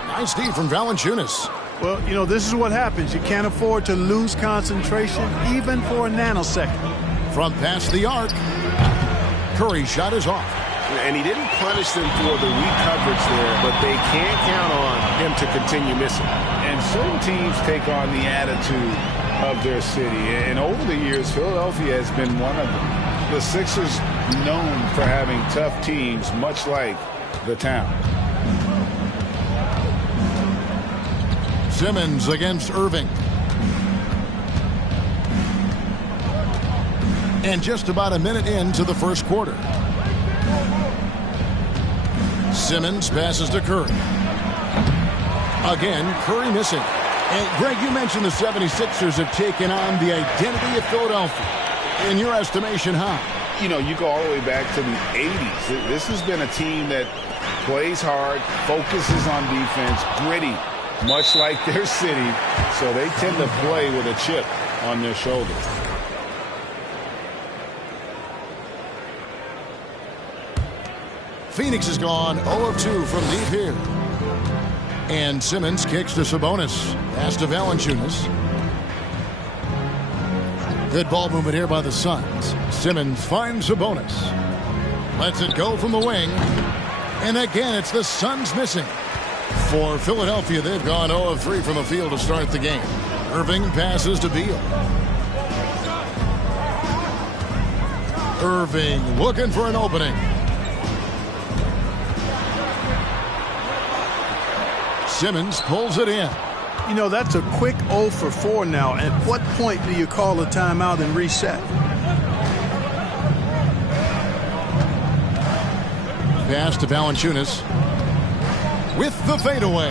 Nice D from Valanciunas. Well, you know, this is what happens. You can't afford to lose concentration even for a nanosecond. From past the arc, Curry's shot is off. And he didn't punish them for the weak coverage there, but they can't count on him to continue missing. And certain teams take on the attitude of their city. And over the years, Philadelphia has been one of them. The Sixers known for having tough teams, much like the town. Simmons against Irving. And just about a minute into the first quarter. Simmons passes to Curry. Again, Curry missing. And Greg, you mentioned the 76ers have taken on the identity of Philadelphia. In your estimation, how? You know, you go all the way back to the 80s. This has been a team that plays hard, focuses on defense, gritty, much like their city. So they tend to play with a chip on their shoulder. Phoenix has gone 0 of 2 from deep here. And Simmons kicks to Sabonis. Pass to Valanciunas. Good ball movement here by the Suns. Simmons finds Sabonis. Lets it go from the wing. And again, it's the Suns missing. For Philadelphia, they've gone 0 of 3 from the field to start the game. Irving passes to Beal. Irving looking for an opening. Simmons pulls it in. You know, that's a quick 0 for 4 now. At what point do you call a timeout and reset? Pass to Valanciunas with the fadeaway.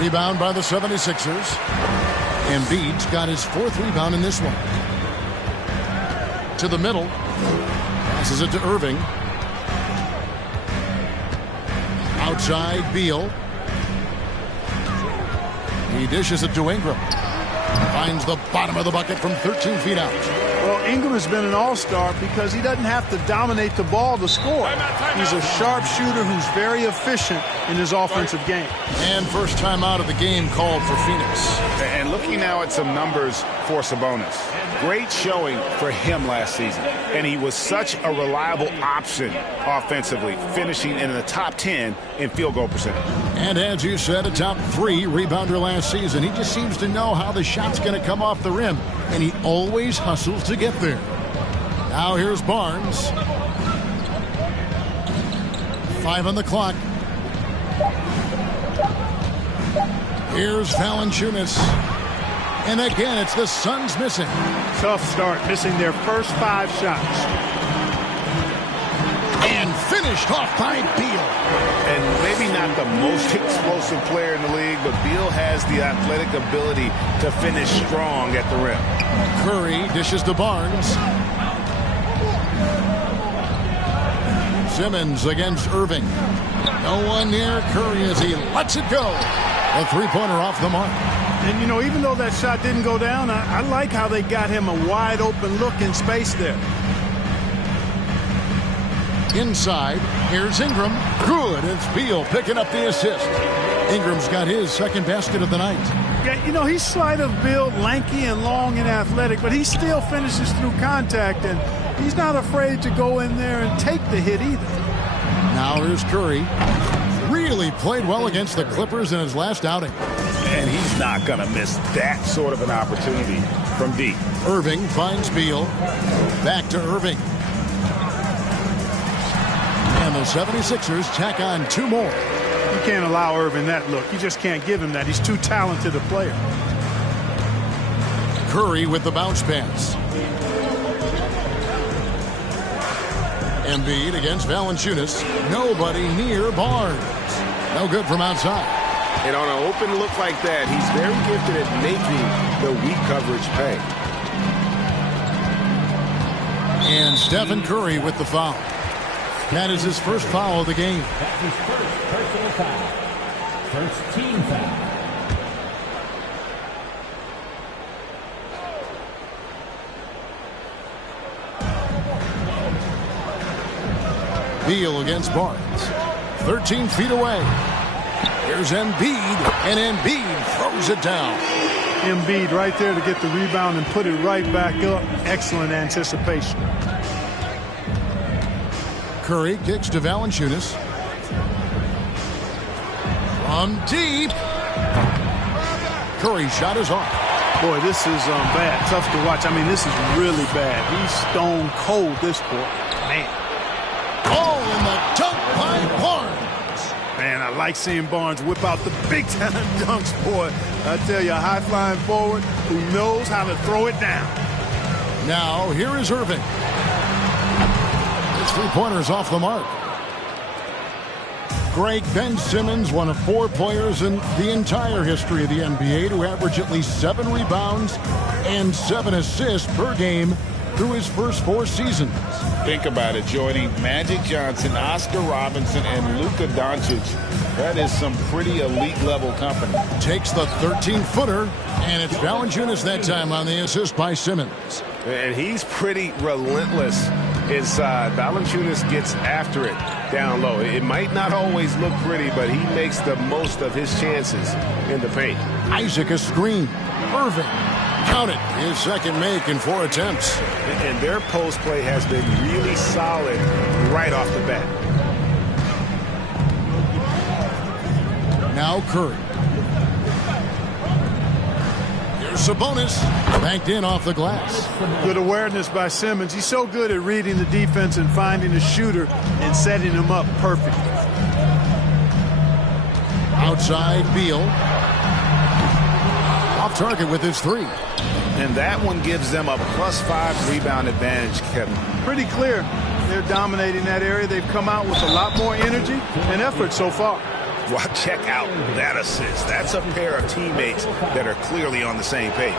Rebound by the 76ers. Embiid's got his 4th rebound in this one. To the middle. Passes it to Irving. Outside, Beal. He dishes it to Ingram. Finds the bottom of the bucket from 13 feet out. Well, Ingram has been an all-star because he doesn't have to dominate the ball to score. He's a sharp shooter who's very efficient in his offensive game. And first time out of the game called for Phoenix. And looking now at some numbers for Sabonis. Great showing for him last season. And he was such a reliable option offensively, finishing in the top 10 in field goal percentage. And as you said, a top 3 rebounder last season. He just seems to know how the shot's going to come off the rim. And he always hustles to get there. Now here's Barnes. 5 on the clock. Here's Valanciunas. And again, it's the Suns missing. Tough start, missing their first 5 shots. And finished off by Beal. And maybe not the most explosive player in the league, but Beal has the athletic ability to finish strong at the rim. Curry dishes to Barnes. Simmons against Irving. No one near Curry as he lets it go. A 3-pointer off the mark. And, you know, even though that shot didn't go down, I like how they got him a wide open look in space there. Inside, here's Ingram. Good. It's Beal picking up the assist. Ingram's got his second basket of the night. Yeah, you know, he's slight of build, lanky and long and athletic, but he still finishes through contact, and he's not afraid to go in there and take the hit either. Now here's Curry. Really played well against the Clippers in his last outing. And he's not going to miss that sort of an opportunity from deep. Irving finds Beal. Back to Irving. And the 76ers tack on 2 more. You can't allow Irving that look. You just can't give him that. He's too talented a player. Curry with the bounce pass. Embiid against Valanciunas. Nobody near Barnes. No good from outside. And on an open look like that, he's very gifted at making the weak coverage pay. And Stephen Curry with the foul. That is his first foul of the game. That's his first personal foul. First team foul. Beal against Barnes. 13 feet away. Here's Embiid, and Embiid throws it down. Embiid right there to get the rebound and put it right back up. Excellent anticipation. Curry kicks to Valanciunas. From deep. Curry's shot is off. Boy, this is bad. Tough to watch. I mean, this is really bad. He's stone cold this quarter. Man. Oh, and the dunk by Barnes. Man, I like seeing Barnes whip out the big-time dunks, boy. I tell you, a high-flying forward who knows how to throw it down. Now, here is Irving. His three-pointer's off the mark. Greg, Ben Simmons, one of 4 players in the entire history of the NBA to average at least 7 rebounds and 7 assists per game through his first 4 seasons. Think about it, joining Magic Johnson, Oscar Robinson, and Luka Doncic. That is some pretty elite-level company. Takes the 13-footer, and it's Valanciunas that time on the assist by Simmons. And he's pretty relentless inside. Valanciunas gets after it down low. It might not always look pretty, but he makes the most of his chances in the paint. Isaac a screen. Irving. Count it. His second make in 4 attempts. And their post play has been really solid right off the bat. Now Curry. Here's Sabonis. Banked in off the glass. Good awareness by Simmons. He's so good at reading the defense and finding a shooter and setting him up perfectly. Outside Beal. Off target with his 3. And that one gives them a +5 rebound advantage, Kevin. Pretty clear. They're dominating that area. They've come out with a lot more energy and effort so far. Well, check out that assist. That's a pair of teammates that are clearly on the same page.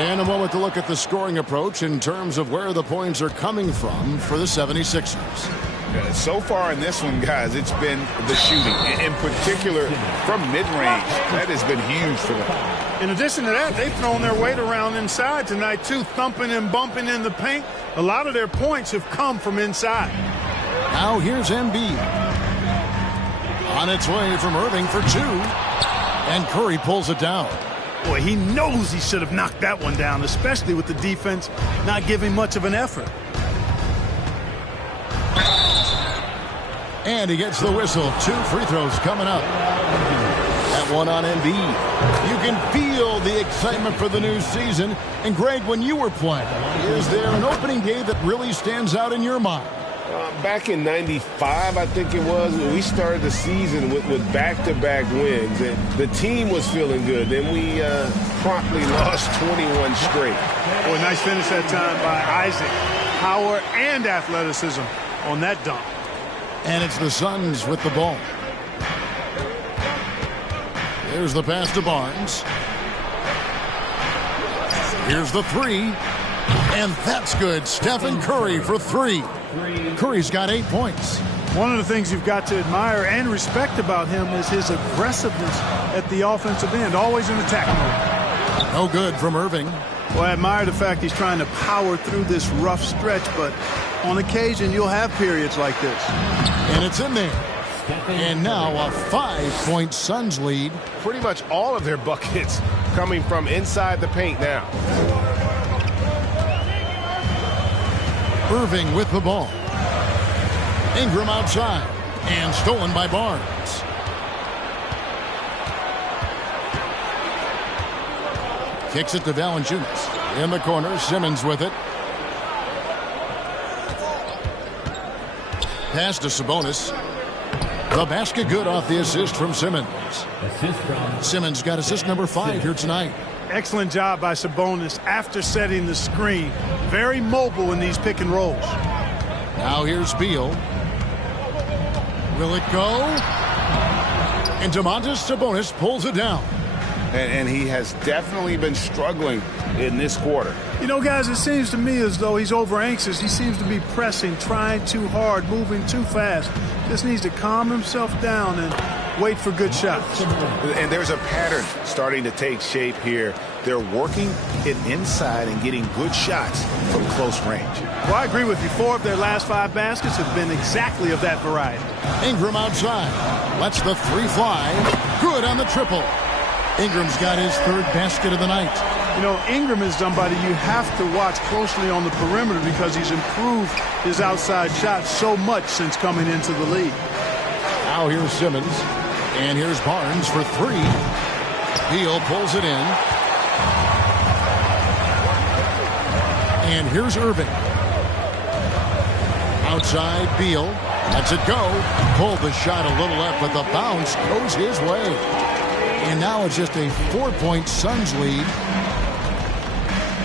And a moment to look at the scoring approach in terms of where the points are coming from for the 76ers. So far in this one, guys, it's been the shooting, in particular from mid-range. That has been huge for them. In addition to that, they've thrown their weight around inside tonight, too, thumping and bumping in the paint. A lot of their points have come from inside. Now here's Embiid. On its way from Irving for 2. And Curry pulls it down. Boy, he knows he should have knocked that one down, especially with the defense not giving much of an effort. And he gets the whistle. 2 free throws coming up. That one on Embiid. You can feel the excitement for the new season. And Greg, when you were playing, is there an opening day that really stands out in your mind? Back in '95, I think it was, we started the season with back-to-back wins. And the team was feeling good. Then we promptly lost 21 straight. Boy, nice finish that time by Isaac. Power and athleticism on that dunk. And it's the Suns with the ball. There's the pass to Barnes. Here's the 3. And that's good. Stephen Curry for 3. Curry's got 8 points. One of the things you've got to admire and respect about him is his aggressiveness at the offensive end, always in attack mode. No good from Irving. Well, I admire the fact he's trying to power through this rough stretch, but on occasion you'll have periods like this. And it's in there. And now a 5-point Suns lead. Pretty much all of their buckets coming from inside the paint now. Irving with the ball. Ingram outside. And stolen by Barnes. Kicks it to Valanciunas. In the corner, Simmons with it. Pass to Sabonis. The basket good off the assist from Simmons. Simmons got assist number 5 here tonight. Excellent job by Sabonis after setting the screen. Very mobile in these pick and rolls. Now here's Beal. Will it go? And Domantas Sabonis pulls it down. And he has definitely been struggling in this quarter. You know, guys, it seems to me as though he's over anxious. He seems to be pressing, trying too hard, moving too fast. Just needs to calm himself down and wait for good shots. And there's a pattern starting to take shape here They're working it inside and getting good shots from close range. Well, I agree with you. 4 of their last 5 baskets have been exactly of that variety. Ingram outside. Lets the 3 fly. Good on the triple. Ingram's got his 3rd basket of the night. You know, Ingram is somebody you have to watch closely on the perimeter because he's improved his outside shot so much since coming into the league. Now here's Simmons. And here's Barnes for 3. Beal pulls it in. And here's Irving. Outside, Beal lets it go. Pulled the shot a little left, but the bounce goes his way. And now it's just a 4-point Suns lead.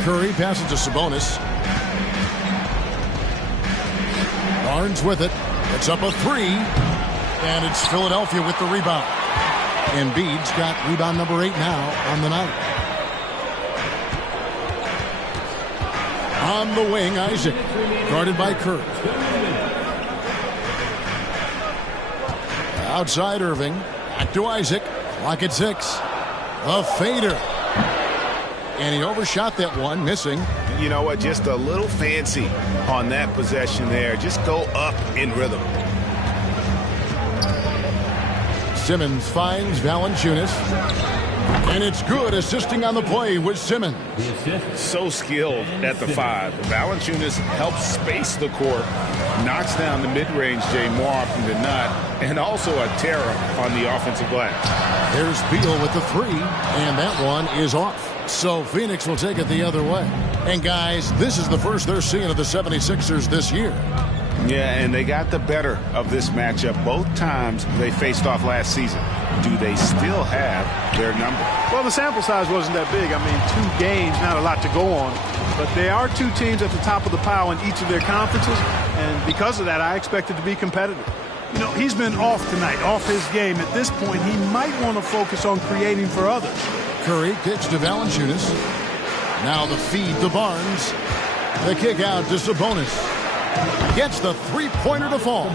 Curry passes to Sabonis. Barnes with it. It's up a 3. And it's Philadelphia with the rebound. Embiid's got rebound number 8 now on the night. On the wing, Isaac, guarded by Kirk. Outside Irving, back to Isaac, clock at 6. A fader. And he overshot that one, missing. You know what, just a little fancy on that possession there. Just go up in rhythm. Simmons finds Valanciunas. And it's good, assisting on the play with Simmons. So skilled at the 5. Valanciunas helps space the court, knocks down the mid-range Jay more often than not, and also a terror on the offensive glass. There's Beal with the 3, and that one is off. So Phoenix will take it the other way. And guys, this is the first they're seeing of the 76ers this year. Yeah, and they got the better of this matchup both times they faced off last season. Do they still have their number? Well, the sample size wasn't that big. I mean, 2 games, not a lot to go on. But they are 2 teams at the top of the pile in each of their conferences. And because of that, I expect it to be competitive. You know, he's been off tonight, off his game. At this point, he might want to focus on creating for others. Curry kicks to Valanciunas. Now the feed to Barnes. The kick out to Sabonis. Gets the 3-pointer to fall.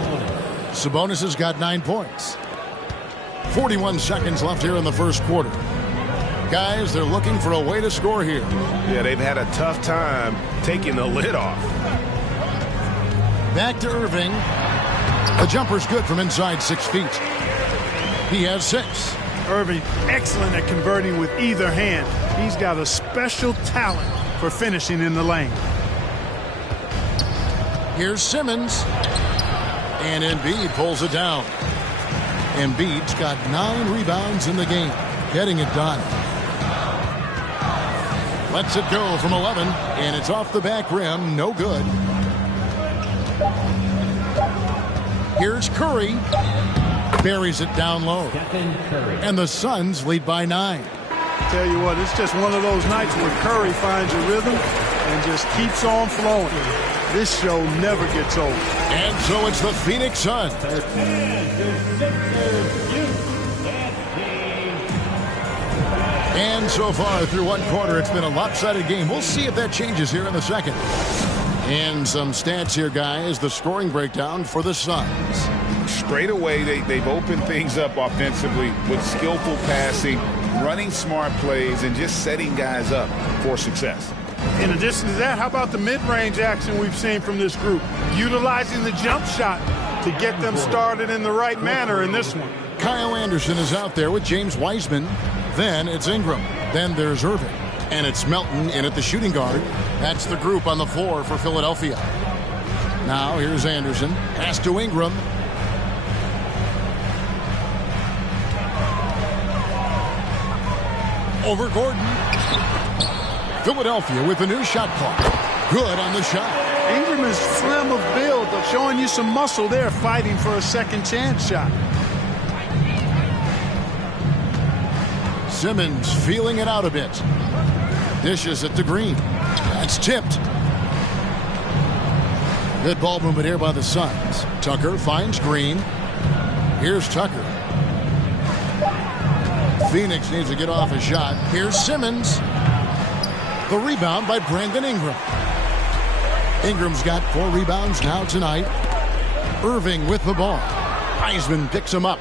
Sabonis has got 9 points. 41 seconds left here in the first quarter. Guys, they're looking for a way to score here. Yeah, they've had a tough time taking the lid off. Back to Irving. The jumper's good from inside 6 feet. He has 6. Irving, excellent at converting with either hand. He's got a special talent for finishing in the lane. Here's Simmons. And Embiid pulls it down. Embiid's got 9 rebounds in the game. Getting it done. Lets it go from 11. And it's off the back rim. No good. Here's Curry. Buries it down low. And the Suns lead by 9. Tell you what, it's just one of those nights where Curry finds a rhythm and just keeps on flowing. This show never gets old. And so it's the Phoenix Suns. And so far through one quarter, it's been a lopsided game. We'll see if that changes here in the second. And some stats here, guys. The scoring breakdown for the Suns. Straight away, they've opened things up offensively with skillful passing, running smart plays, and just setting guys up for success. In addition to that, how about the mid-range action we've seen from this group? Utilizing the jump shot to get them started in the right manner in this one. Kyle Anderson is out there with James Wiseman. Then it's Ingram. Then there's Irving. And it's Melton in at the shooting guard. That's the group on the floor for Philadelphia. Now here's Anderson. Pass to Ingram. Over Gordon. Philadelphia with a new shot clock. Good on the shot. Ingram is slim of build, but showing you some muscle there, fighting for a second chance shot. Simmons feeling it out a bit. Dishes it to Green. That's tipped. Good ball movement here by the Suns. Tucker finds Green. Here's Tucker. Phoenix needs to get off a shot. Here's Simmons. The rebound by Brandon Ingram. Ingram's got 4 rebounds now tonight. Irving with the ball. Wiseman picks him up.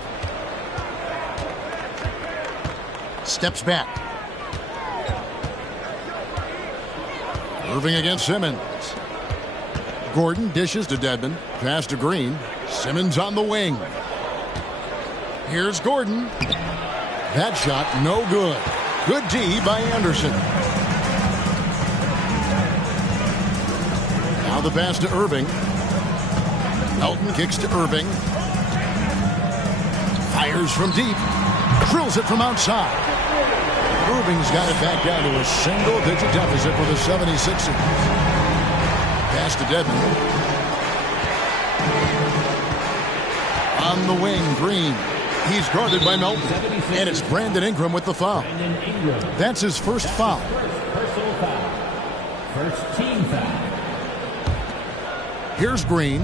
Steps back. Irving against Simmons. Gordon dishes to Dedmon. Pass to Green. Simmons on the wing. Here's Gordon. That shot no good. Good D by Anderson. Now the pass to Irving. Melton kicks to Irving. Fires from deep. Drills it from outside. Irving's got it back down to a single-digit deficit for the 76ers. Pass to Dedmon. On the wing, Green. He's guarded by Melton. And it's Brandon Ingram with the foul. That's his first foul. Personal foul. First team foul. Here's Green.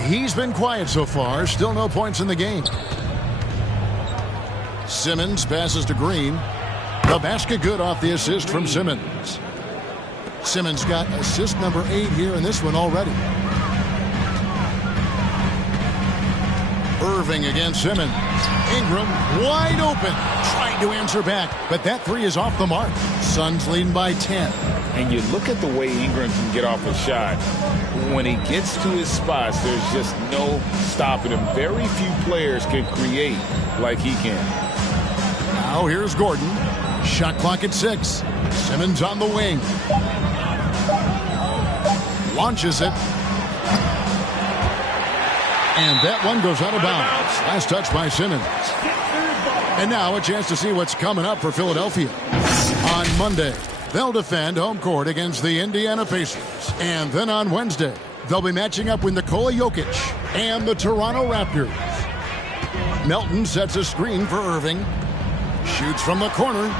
He's been quiet so far. Still no points in the game. Simmons passes to Green. The basket good off the assist from Simmons. Simmons got assist number 8 here in this one already. Irving against Simmons. Ingram wide open. Trying to answer back, but that three is off the mark. Suns leading by 10. And you look at the way Ingram can get off a shot. When he gets to his spots, there's just no stopping him. Very few players can create like he can. Now here's Gordon. Shot clock at 6. Simmons on the wing. Launches it. And that one goes out of bounds. Last touch by Simmons. And now a chance to see what's coming up for Philadelphia. On Monday, they'll defend home court against the Indiana Pacers. And then on Wednesday, they'll be matching up with Nikola Jokic and the Toronto Raptors. Melton sets a screen for Irving. Shoots from the corner.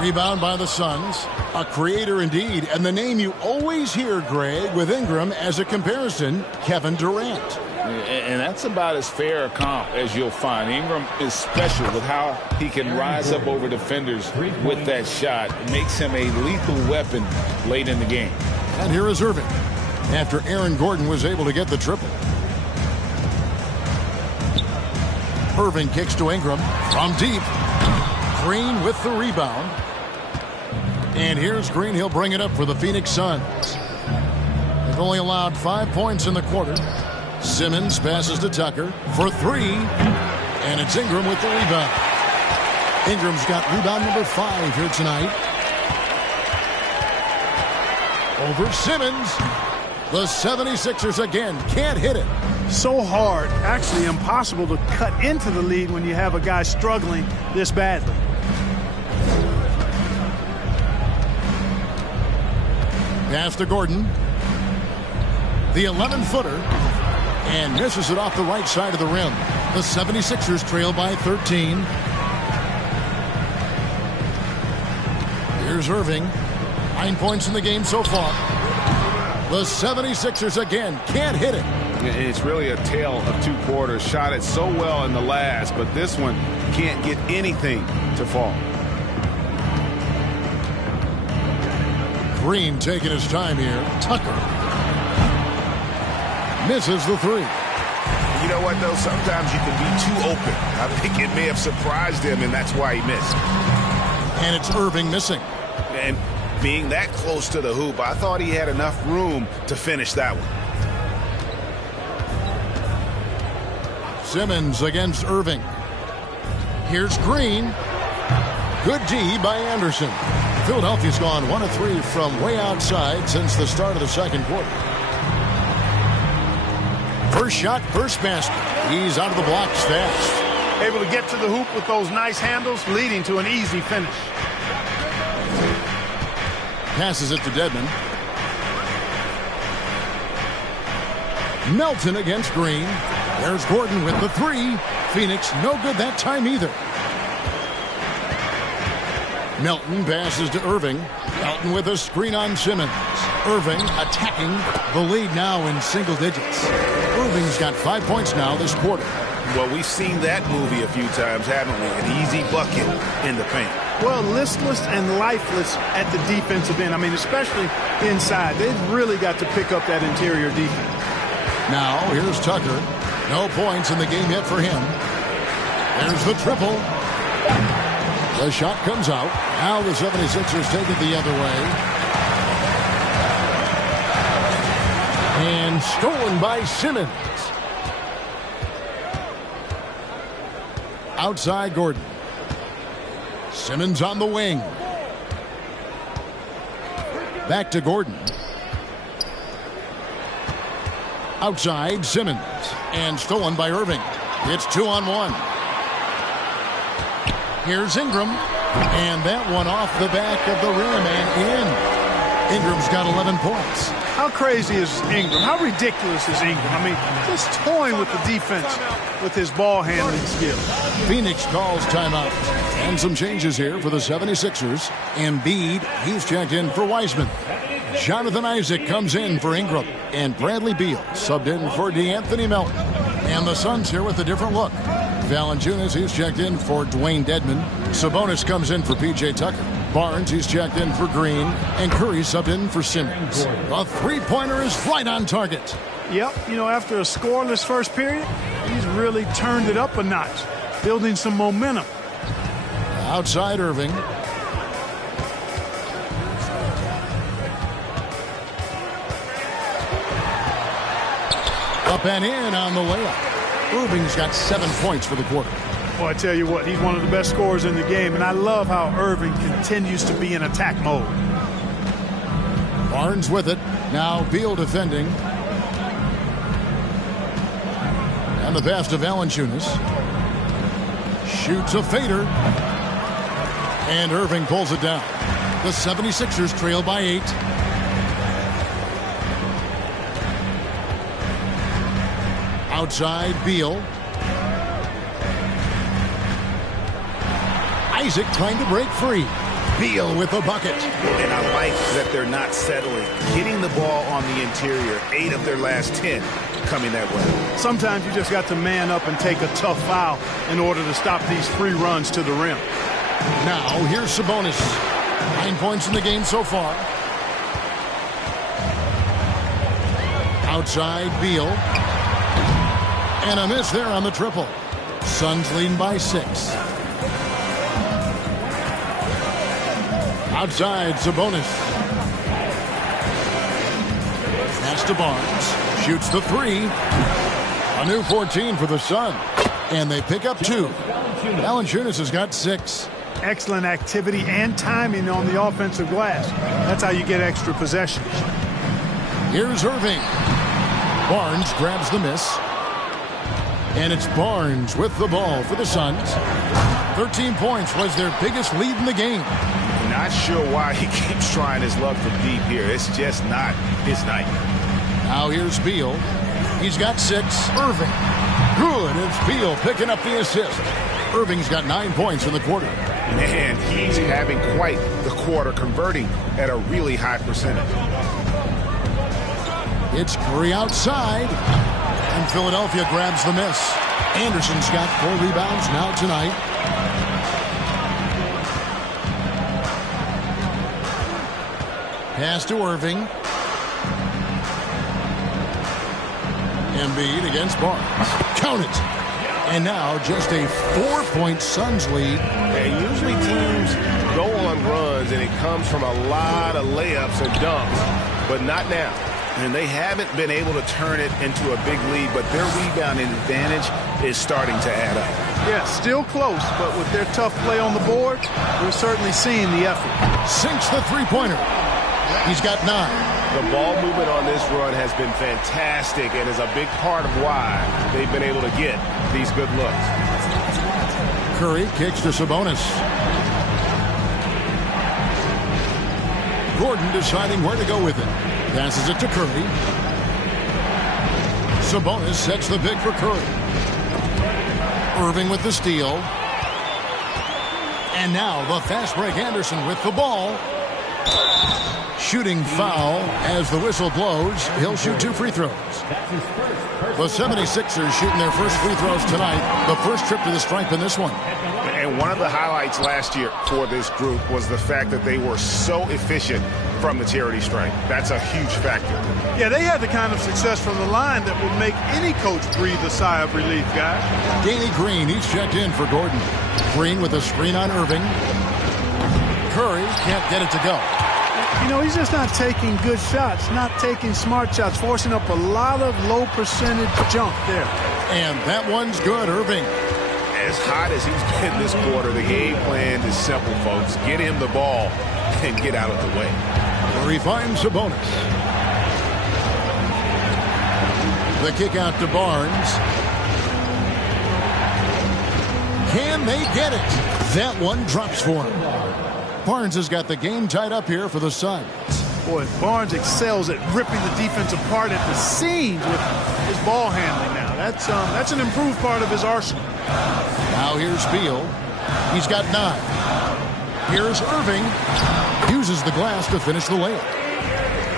Rebound by the Suns. A creator indeed. And the name you always hear, Greg, with Ingram as a comparison, Kevin Durant. And that's about as fair a comp as you'll find. Ingram is special with how he can rise up over defenders with that shot. It makes him a lethal weapon late in the game. And here is Irving after Aaron Gordon was able to get the triple. Irving kicks to Ingram from deep. Green with the rebound. And here's Green. He'll bring it up for the Phoenix Suns. They've only allowed 5 points in the quarter. Simmons passes to Tucker for 3. And it's Ingram with the rebound. Ingram's got rebound number 5 here tonight. Over Simmons. The 76ers again can't hit it. So hard, actually impossible to cut into the lead when you have a guy struggling this badly. Pass to Gordon. The 11-footer. And misses it off the right side of the rim. The 76ers trail by 13. Here's Irving. 9 points in the game so far. The 76ers again can't hit it. It's really a tale of 2 quarters. Shot it so well in the last, but this one can't get anything to fall. Green taking his time here. Tucker misses the 3. You know what, though? Sometimes you can be too open. I think it may have surprised him, and that's why he missed. And it's Irving missing. And being that close to the hoop, I thought he had enough room to finish that one. Simmons against Irving. Here's Green. Good D by Anderson. Philadelphia's gone 1 of 3 from way outside since the start of the second quarter. First shot, first basket. He's out of the blocks fast. Able to get to the hoop with those nice handles, leading to an easy finish. Passes it to Dedmon. Melton against Green. There's Gordon with the 3. Phoenix no good that time either. Melton passes to Irving. Melton with a screen on Simmons. Irving attacking the lead now in single digits. Irving's got 5 points now this quarter. Well, we've seen that movie a few times, haven't we? An easy bucket in the paint. Well, listless and lifeless at the defensive end. I mean, especially inside. They've really got to pick up that interior defense. Now, here's Tucker. No points in the game yet for him. There's the triple. The shot comes out. Now the 76ers take it the other way. And stolen by Simmons. Outside Gordon. Simmons on the wing. Back to Gordon. Outside Simmons. And stolen by Irving. It's 2-on-1. Here's Ingram. And that one off the back of the rim and in. Ingram's got 11 points. How crazy is Ingram? How ridiculous is Ingram? I mean, just toying with the defense with his ball handling skills. Phoenix calls timeout. And some changes here for the 76ers. Embiid, he's checked in for Wiseman. Jonathan Isaac comes in for Ingram. And Bradley Beal subbed in for DeAnthony Melton. And the Suns here with a different look. Valanciunas, he's checked in for Dwayne Dedmon. Sabonis comes in for P.J. Tucker. Barnes, he's checked in for Green. And Curry subbed in for Simmons. A three-pointer is right on target. Yep, you know, after a scoreless first period, he's really turned it up a notch, building some momentum. Outside Irving. Up and in on the layup. Irving's got 7 points for the quarter. Well, I tell you what, he's one of the best scorers in the game, and I love how Irving continues to be in attack mode. Barnes with it. Now Beal defending. And the pass to Valanciunas. Shoots a fader. And Irving pulls it down. The 76ers trail by 8. Outside Beal. Isaac trying to break free. Beal with the bucket. And I like that they're not settling. Getting the ball on the interior, 8 of their last 10 coming that way. Sometimes you just got to man up and take a tough foul in order to stop these free runs to the rim. Now here's Sabonis. 9 points in the game so far. Outside Beal. And a miss there on the triple. Suns leading by 6. Outside Sabonis. Pass to Barnes. Shoots the 3. A new 14 for the Sun. And they pick up 2. Valanciunas has got 6. Excellent activity and timing on the offensive glass. That's how you get extra possessions. Here's Irving. Barnes grabs the miss. And it's Barnes with the ball for the Suns. 13 points was their biggest lead in the game. Not sure why he keeps trying his luck from deep here. It's just not his night. Now here's Beal. He's got 6. Irving. Good. It's Beal picking up the assist. Irving's got 9 points in the quarter. Man, he's having quite the quarter, converting at a really high percentage. It's Curry outside. And Philadelphia grabs the miss. Anderson's got 4 rebounds now tonight. Pass to Irving. Embiid against Barnes. Count it. And now just a 4-point Suns lead. And usually teams go on runs and it comes from a lot of layups and dunks, but not now. And they haven't been able to turn it into a big lead, but their rebounding advantage is starting to add up. Yeah, still close, but with their tough play on the board, we're certainly seeing the effort. Sinks the three-pointer. He's got 9. The ball movement on this run has been fantastic and is a big part of why they've been able to get these good looks. Curry kicks to Sabonis. Gordon deciding where to go with it. Passes it to Curry. Sabonis sets the pick for Curry. Irving with the steal. And now the fast break Anderson with the ball. Shooting foul as the whistle blows. He'll shoot 2 free throws. The 76ers shooting their first free throws tonight. The first trip to the stripe in this one. And one of the highlights last year for this group was the fact that they were so efficient from the charity stripe. That's a huge factor. Yeah, they had the kind of success from the line that would make any coach breathe a sigh of relief, guys. Danny Green, he's checked in for Gordon. Green with a screen on Irving. Curry can't get it to go. You know, he's just not taking good shots, not taking smart shots, forcing up a lot of low percentage jump there. And that one's good, Irving. As hot as he's been this quarter, the game plan is simple, folks. Get him the ball and get out of the way. Curry finds a bonus. The kick out to Barnes. Can they get it? That one drops for him. Barnes has got the game tied up here for the Suns. Boy, Barnes excels at ripping the defense apart at the seams with his ball handling now. That's an improved part of his arsenal. Now here's Beal. He's got 9. Here's Irving. Uses the glass to finish the layup.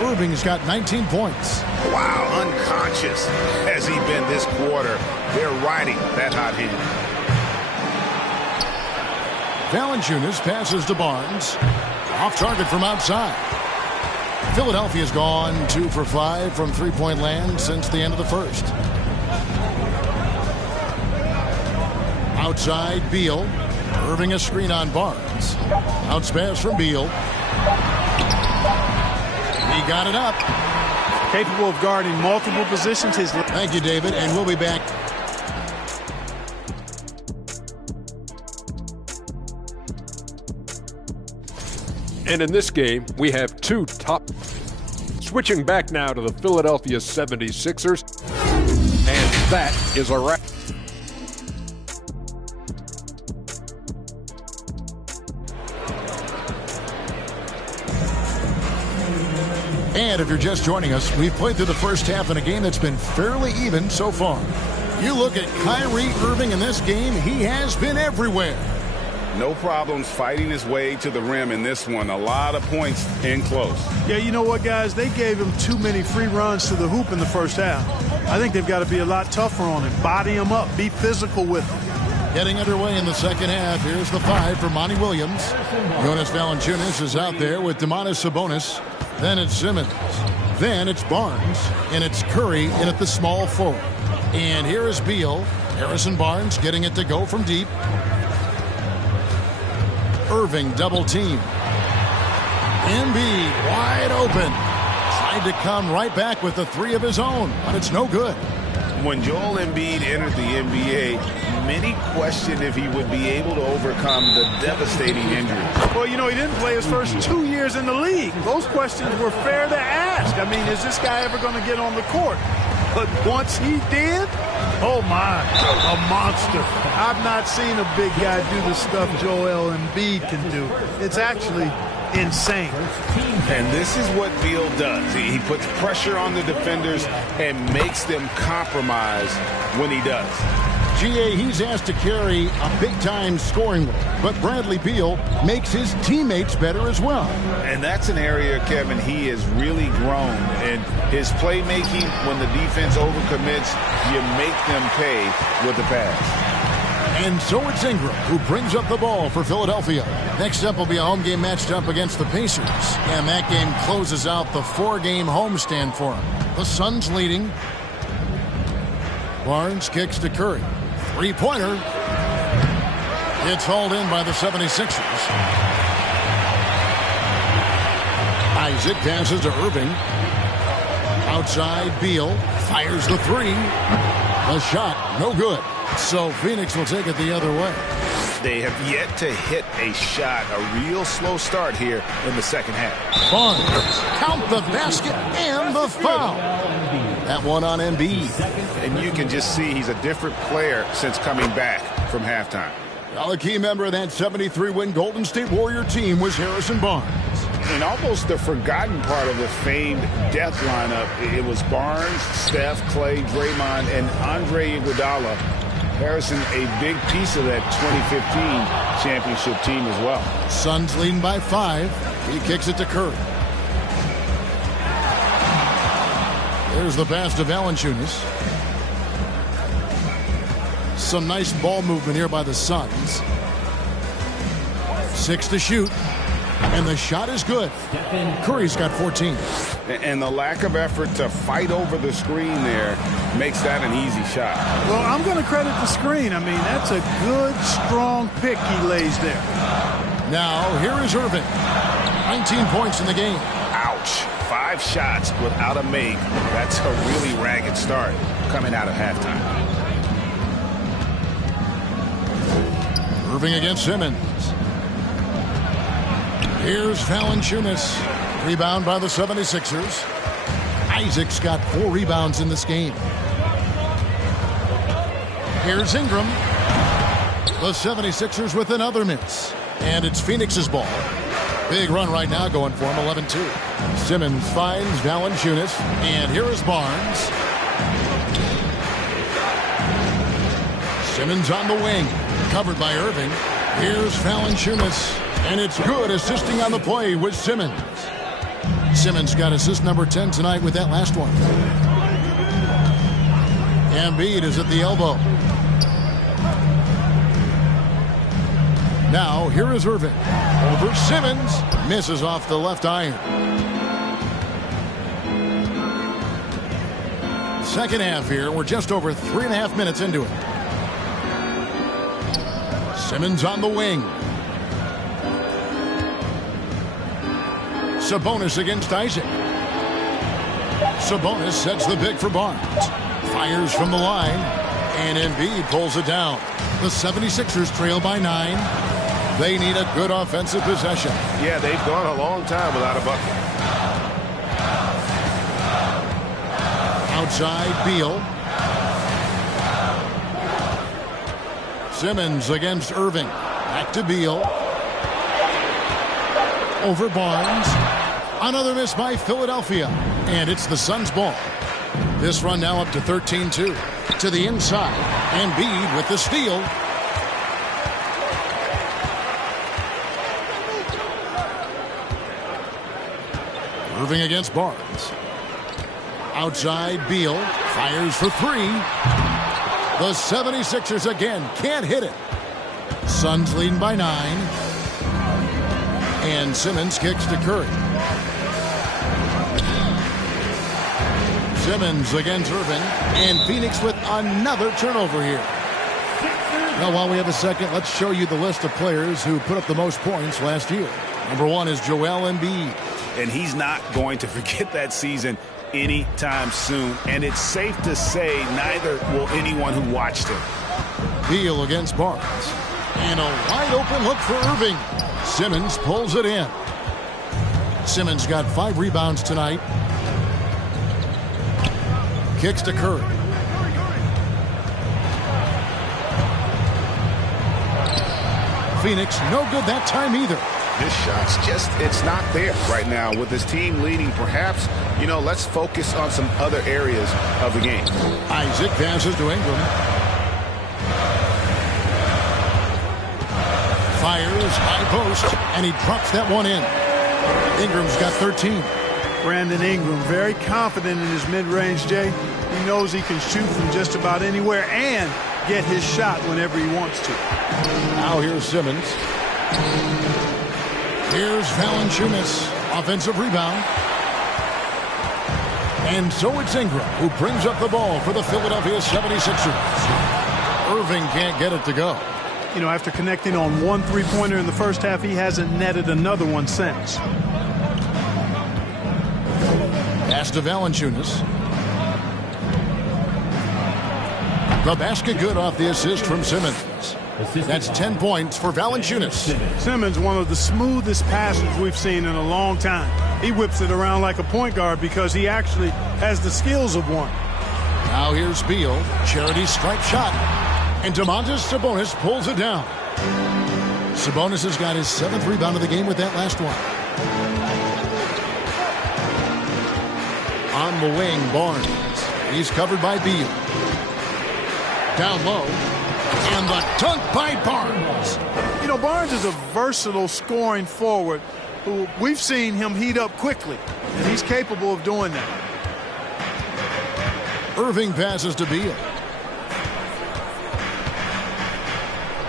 Irving's got 19 points. Wow, unconscious has he been this quarter. They're riding that hot hand. Valanciunas passes to Barnes. Off target from outside. Philadelphia's gone 2 for 5 from three-point land since the end of the first. Outside, Beal. Irving a screen on Barnes. Bounce pass from Beal. He got it up. Capable of guarding multiple positions. Thank you, David, and we'll be back. And in this game, we have 2 top. Switching back now to the Philadelphia 76ers. And that is a wrap. And if you're just joining us, we've played through the first half in a game that's been fairly even so far. You look at Kyrie Irving in this game, he has been everywhere. No problems fighting his way to the rim in this one. A lot of points in close. Yeah, you know what, guys? They gave him too many free runs to the hoop in the first half. I think they've got to be a lot tougher on him. Body him up. Be physical with him. Getting underway in the second half. Here's the 5 for Monty Williams. Jonas Valanciunas is out there with Domantas Sabonis. Then it's Simmons. Then it's Barnes. And it's Curry in at the small forward. And here is Beal. Harrison Barnes getting it to go from deep. Irving double team. Embiid wide open. Tried to come right back with the 3 of his own, but it's no good. When Joel Embiid entered the NBA, many questioned if he would be able to overcome the devastating injury. Well, you know, he didn't play his first 2 years in the league. Those questions were fair to ask. I mean, is this guy ever going to get on the court? But once he did, oh my, a monster. I've not seen a big guy do the stuff Joel Embiid can do. It's actually insane. And this is what Beal does. He puts pressure on the defenders and makes them compromise when he does. GA, he's asked to carry a big-time scoring load, but Bradley Beal makes his teammates better as well. And that's an area, Kevin, he has really grown. And his playmaking, when the defense overcommits, you make them pay with the pass. And so it's Ingram who brings up the ball for Philadelphia. Next up will be a home game matched up against the Pacers. And that game closes out the 4-game homestand for him. The Suns leading. Barnes kicks to Curry. 3-pointer. It's hauled in by the 76ers. Isaac passes to Irving. Outside, Beal fires the 3. The shot, no good. So Phoenix will take it the other way. They have yet to hit a shot, a real slow start here in the second half. Barnes, count the basket and the foul. That one on Embiid. And you can just see he's a different player since coming back from halftime. Well, a key member of that 73-win Golden State Warrior team was Harrison Barnes. And almost the forgotten part of the famed death lineup, it was Barnes, Steph, Clay, Draymond, and Andre Iguodala. Harrison, a big piece of that 2015 championship team as well. Suns leading by 5. He kicks it to Curry. There's the pass to Valanciunas. Some nice ball movement here by the Suns. 6 to shoot. And the shot is good. Curry's got 14. And the lack of effort to fight over the screen there makes that an easy shot. Well, I'm going to credit the screen. I mean, that's a good, strong pick he lays there. Now, here is Irving. 19 points in the game. Ouch. 5 shots without a make. That's a really ragged start coming out of halftime. Irving against Simmons. Here's Valanciunas. Rebound by the 76ers. Isaac's got 4 rebounds in this game. Here's Ingram. The 76ers with another miss. And it's Phoenix's ball. Big run right now going for him, 11-2. Simmons finds Valanciunas. And here is Barnes. Simmons on the wing. Covered by Irving. Here's Valanciunas. And it's good, assisting on the play with Simmons. Simmons got assist number 10 tonight with that last one. Embiid is at the elbow. Now, here is Irving. Over Simmons. Misses off the left iron. Second half here. We're just over 3.5 minutes into it. Simmons on the wing. Sabonis against Isaac. Sabonis sets the pick for Barnes. Fires from the line. And Embiid pulls it down. The 76ers trail by 9. They need a good offensive possession. Yeah, they've gone a long time without a bucket. Outside, Beal. Simmons against Irving. Back to Beal. Over Barnes. Another miss by Philadelphia. And it's the Suns' ball. This run now up to 13-2. To the inside. Embiid with the steal. Irving against Barnes. Outside, Beal. Fires for 3. The 76ers again can't hit it. Suns leading by 9. And Simmons kicks to Curry. Simmons against Irving. And Phoenix with another turnover here. Now, while we have a second, let's show you the list of players who put up the most points last year. Number 1 is Joel Embiid. And he's not going to forget that season anytime soon. And it's safe to say neither will anyone who watched him. Beal against Barnes. And a wide open look for Irving. Simmons pulls it in. Simmons got 5 rebounds tonight. Kicks to Curry. Phoenix no good that time either. His shot's it's not there right now with his team leading. Perhaps, let's focus on some other areas of the game. Isaac passes to Ingram. Fires, high post, and he drops that one in. Ingram's got 13. Brandon Ingram, very confident in his mid-range, Jay. He knows he can shoot from just about anywhere and get his shot whenever he wants to. Now here's Simmons. Here's Valanciunas. Offensive rebound. And so it's Ingram who brings up the ball for the Philadelphia 76ers. Irving can't get it to go. After connecting on 1 3-pointer in the first half, he hasn't netted another one since. Pass to Valanciunas. The basket good off the assist from Simmons. That's 10 points for Valanciunas. Simmons, one of the smoothest passers we've seen in a long time. He whips it around like a point guard because he actually has the skills of one. Now here's Beal. Charity stripe shot. And Domantas Sabonis pulls it down. Sabonis has got his 7th rebound of the game with that last one. On the wing, Barnes. He's covered by Beal. Down low. And the dunk by Barnes. Barnes is a versatile scoring forward who we've seen him heat up quickly, and he's capable of doing that. Irving passes to Beal.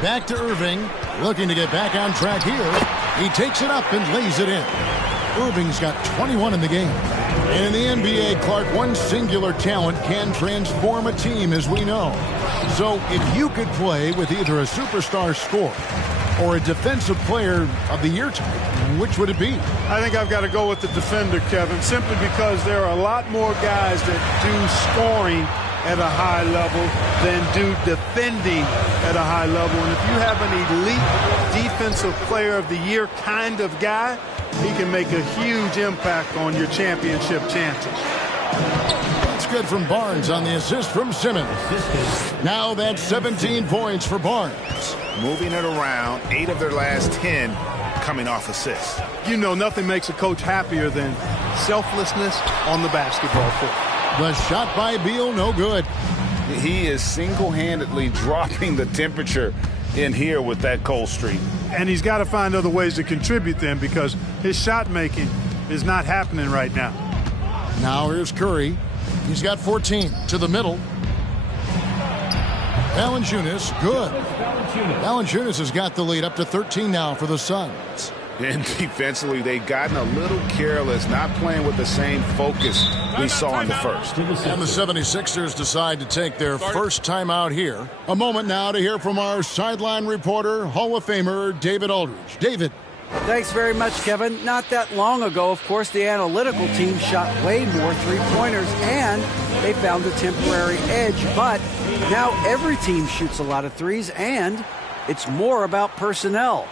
Back to Irving, looking to get back on track here. He takes it up and lays it in. Irving's got 21 in the game. And in the NBA, Clark, one singular talent can transform a team, as we know. So if you could play with either a superstar scorer or a defensive player of the year type, which would it be? I think I've got to go with the defender, Kevin, simply because there are a lot more guys that do scoring at a high level than do defending at a high level. And if you have an elite defensive player of the year kind of guy, he can make a huge impact on your championship chances. That's good from Barnes on the assist from Simmons. Now that's 17 points for Barnes. Moving it around, 8 of their last 10 coming off assists. You know, nothing makes a coach happier than selflessness on the basketball court. The shot by Beal, no good. He is single-handedly dropping the temperature in here with that cold streak. And he's got to find other ways to contribute then, because his shot making is not happening right now. Now here's Curry. He's got 14 to the middle. Valanciunas, good. Valanciunas has got the lead up to 13 now for the Suns. And defensively, they've gotten a little careless, not playing with the same focus we saw in the first. And the 76ers decide to take their first time out here. A moment now to hear from our sideline reporter, Hall of Famer David Aldridge. David. Thanks very much, Kevin. Not that long ago, of course, the analytical team shot way more three-pointers, and they found a temporary edge. But now every team shoots a lot of threes, and it's more about personnel.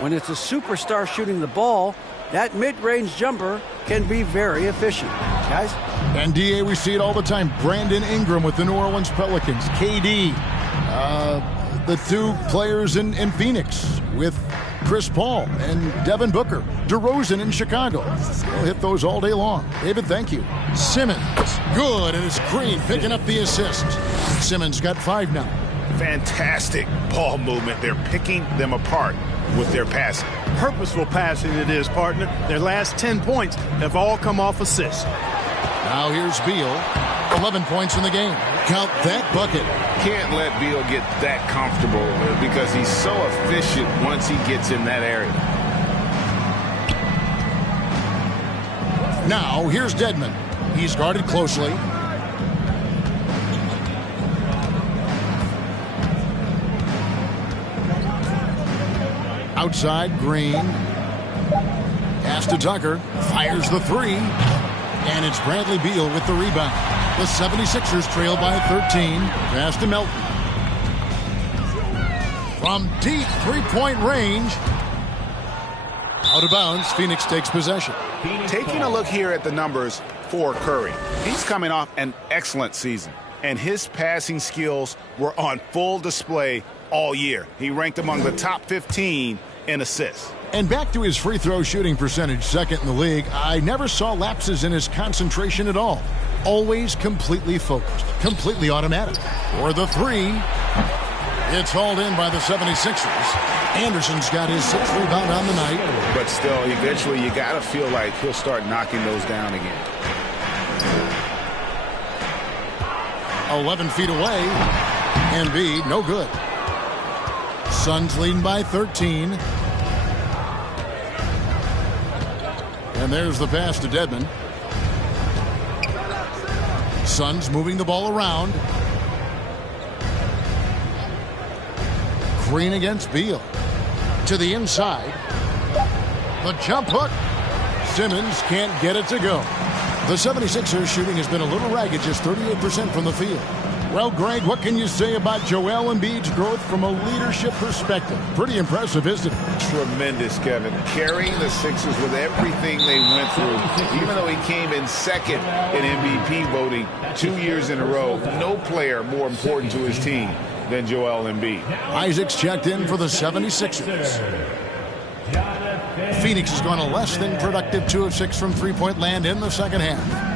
When it's a superstar shooting the ball, that mid-range jumper can be very efficient. Guys? And, D.A., we see it all the time. Brandon Ingram with the New Orleans Pelicans. KD. The two players in Phoenix with Chris Paul and Devin Booker. DeRozan in Chicago. We'll hit those all day long. David, thank you. Simmons. Good, and it's Green picking up the assist. Simmons got 5 now. Fantastic ball movement. They're picking them apart with their passing. Purposeful passing it is, partner. Their last 10 points have all come off assists. Now here's Beal. 11 points in the game. Count that bucket. Can't let Beal get that comfortable because he's so efficient once he gets in that area. Now here's Dedmon. He's guarded closely. Outside, Green. Pass to Tucker. Fires the 3. And it's Bradley Beal with the rebound. The 76ers trail by 13. Pass to Melton. From deep three-point range. Out of bounds, Phoenix takes possession. Taking a look here at the numbers for Curry. He's coming off an excellent season, and his passing skills were on full display all year. He ranked among the top 15 in assists. And back to his free throw shooting percentage, second in the league. I never saw lapses in his concentration at all. Always completely focused, completely automatic. For the 3, it's hauled in by the 76ers. Anderson's got his 6th rebound on the night. But still, eventually you got to feel like he'll start knocking those down again. 11 feet away. Embiid, no good. Suns leading by 13. And there's the pass to Dedmon. Suns moving the ball around. Green against Beal. To the inside. The jump hook. Simmons can't get it to go. The 76ers shooting has been a little ragged, just 38% from the field. Well, Greg, what can you say about Joel Embiid's growth from a leadership perspective? Pretty impressive, isn't it? Tremendous, Kevin. Carrying the Sixers with everything they went through. Even though he came in second in MVP voting 2 years in a row, no player more important to his team than Joel Embiid. Isaac's checked in for the 76ers. Phoenix has gone a less than productive 2 of 6 from three-point land in the second half.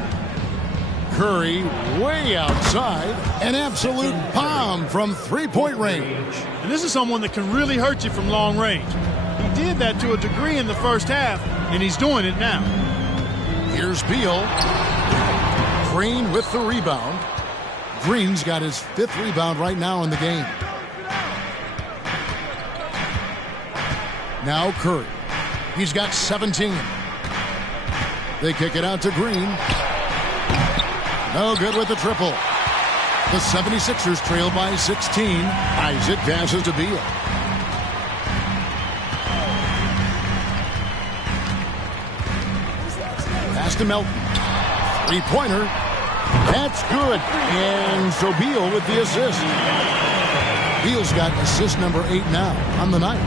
Curry way outside. An absolute bomb from three-point range. And this is someone that can really hurt you from long range. He did that to a degree in the first half, and he's doing it now. Here's Beal. Green with the rebound. Green's got his 5th rebound right now in the game. Now Curry. He's got 17. They kick it out to Green. No good with the triple. The 76ers trail by 16. Isaac passes to Beal. to Melton. Three-pointer. That's good. And so Beal with the assist. Beal's got assist number 8 now on the night.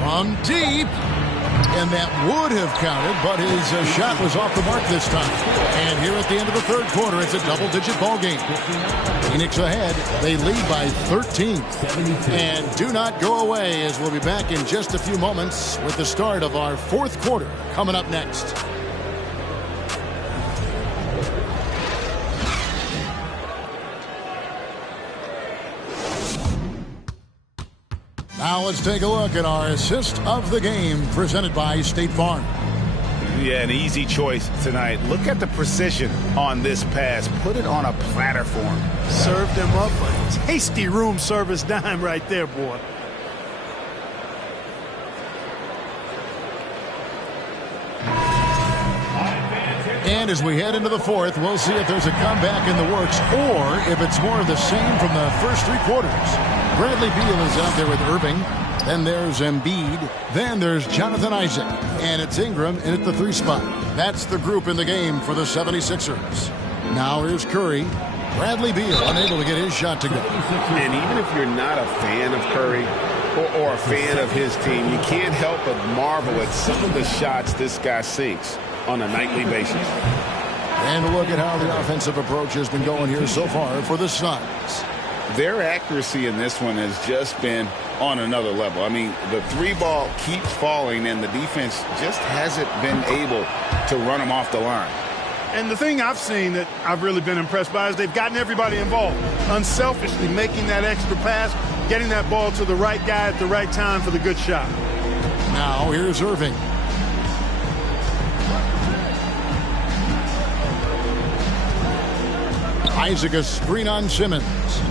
From deep. And that would have counted, but his shot was off the mark this time. And here at the end of the third quarter, it's a double-digit ball game. Phoenix ahead. They lead by 13. And do not go away, as we'll be back in just a few moments with the start of our fourth quarter coming up next. Now let's take a look at our assist of the game presented by State Farm. Yeah, an easy choice tonight. Look at the precision on this pass. Put it on a platter for him. Served him up a tasty room service dime right there, boy. And as we head into the fourth, we'll see if there's a comeback in the works or if it's more of the same from the first three quarters. Bradley Beal is out there with Irving. Then there's Embiid. Then there's Jonathan Isaac. And it's Ingram in at the 3 spot. That's the group in the game for the 76ers. Now here's Curry. Bradley Beal unable to get his shot to go. And even if you're not a fan of Curry or a fan of his team, you can't help but marvel at some of the shots this guy sinks on a nightly basis. And a look at how the offensive approach has been going here so far for the Suns. Their accuracy in this one has just been on another level. I mean, the 3-ball keeps falling, and the defense just hasn't been able to run them off the line. And the thing I've seen that I've really been impressed by is they've gotten everybody involved. Unselfishly making that extra pass, getting that ball to the right guy at the right time for the good shot. Now here's Irving. Isaac a screen on Simmons.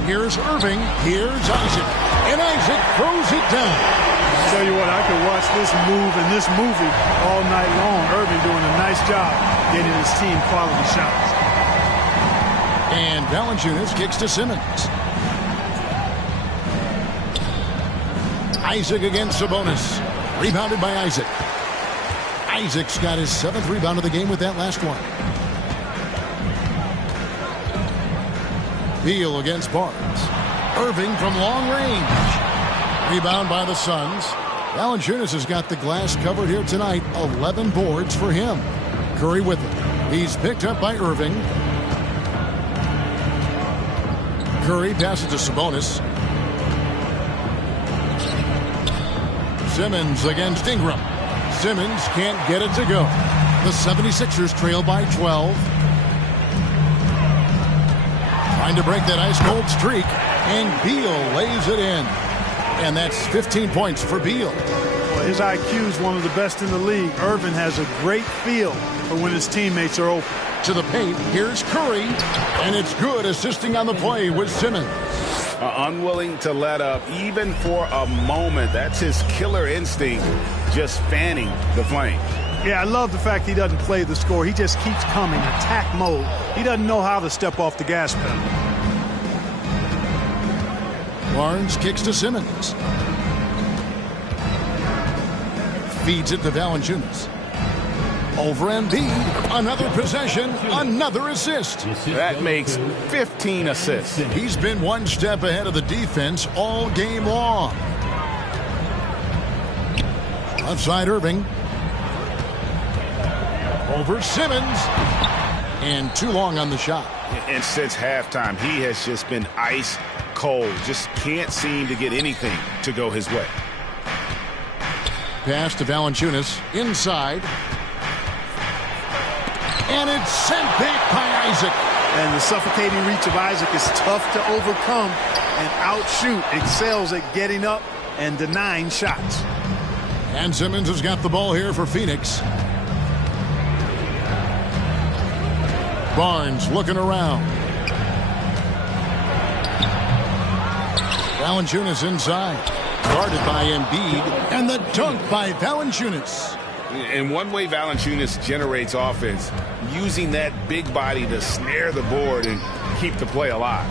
Here's Irving. Here's Isaac. And Isaac throws it down. I'll tell you what, I could watch this move and this movie all night long. Irving doing a nice job getting his team quality shots. And Valanciunas kicks to Simmons. Isaac against Sabonis. Rebounded by Isaac. Isaac's got his 7th rebound of the game with that last one. Beal against Barnes. Irving from long range. Rebound by the Suns. Valanciunas has got the glass covered here tonight. 11 boards for him. Curry with it. He's picked up by Irving. Curry passes to Sabonis. Simmons against Ingram. Simmons can't get it to go. The 76ers trail by 12. Trying to break that ice-cold streak, and Beal lays it in. And that's 15 points for Beal. Well, his IQ is one of the best in the league. Irvin has a great feel for when his teammates are open. To the paint, here's Curry, and it's good, assisting on the play with Simmons. Unwilling to let up, even for a moment. That's his killer instinct, just fanning the flames. Yeah, I love the fact he doesn't play the score. He just keeps coming, attack mode. He doesn't know how to step off the gas pedal. Barnes kicks to Simmons. Feeds it to Valanciunas. Over Embiid. Another possession, another assist. That makes 15 assists. He's been one step ahead of the defense all game long. Outside Irving. Over Simmons. And too long on the shot. And since halftime, he has just been ice cold. Just can't seem to get anything to go his way. Pass to Valanciunas. Inside. And it's sent back by Isaac. And the suffocating reach of Isaac is tough to overcome and outshoot. Excels at getting up and denying shots. And Simmons has got the ball here for Phoenix. Barnes looking around. Valanciunas inside. Guarded by Embiid. And the dunk by Valanciunas. And one way Valanciunas generates offense, using that big body to snare the board and keep the play alive.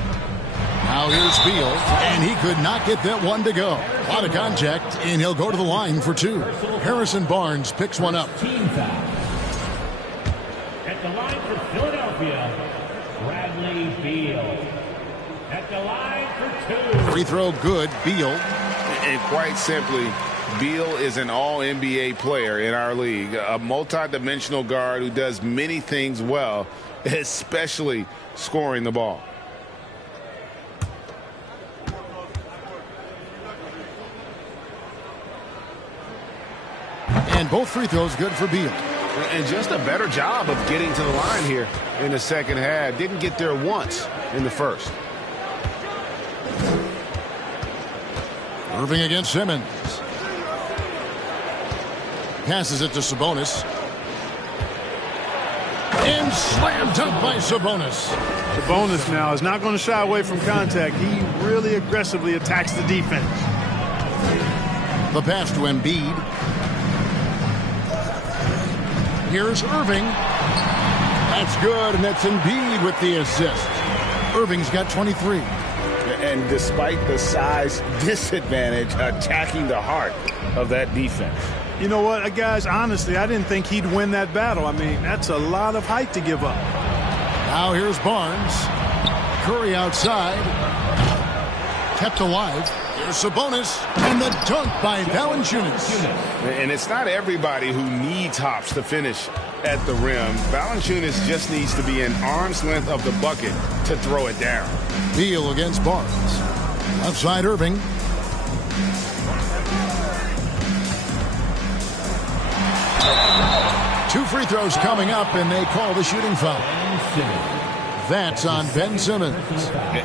Now here's Beal, and he could not get that one to go. A lot of contact, and he'll go to the line for two. Harrison Barnes picks one up. Team foul. At the line for Philadelphia, Bradley Beal. At the line for two. Free throw good, Beal. And quite simply, Beal is an all-NBA player in our league, a multi-dimensional guard who does many things well, especially scoring the ball. And both free throws good for Beal. And just a better job of getting to the line here in the second half. Didn't get there once in the first. Irving against Simmons. Passes it to Sabonis. And slam dunk by Sabonis. Sabonis now is not going to shy away from contact. He really aggressively attacks the defense. The pass to Embiid. Here's Irving. That's good, and that's Embiid with the assist. Irving's got 23. And despite the size disadvantage, attacking the heart of that defense. You know what, guys, honestly, I didn't think he'd win that battle. I mean, that's a lot of height to give up. Now here's Barnes. Curry outside. Kept alive. Here's Sabonis. And the dunk by Valanciunas. And it's not everybody who needs hops to finish at the rim. Valanciunas just needs to be an arm's length of the bucket to throw it down. Beal against Barnes. Left side Irving. Two free throws coming up, and they call the shooting foul. That's on Ben Simmons.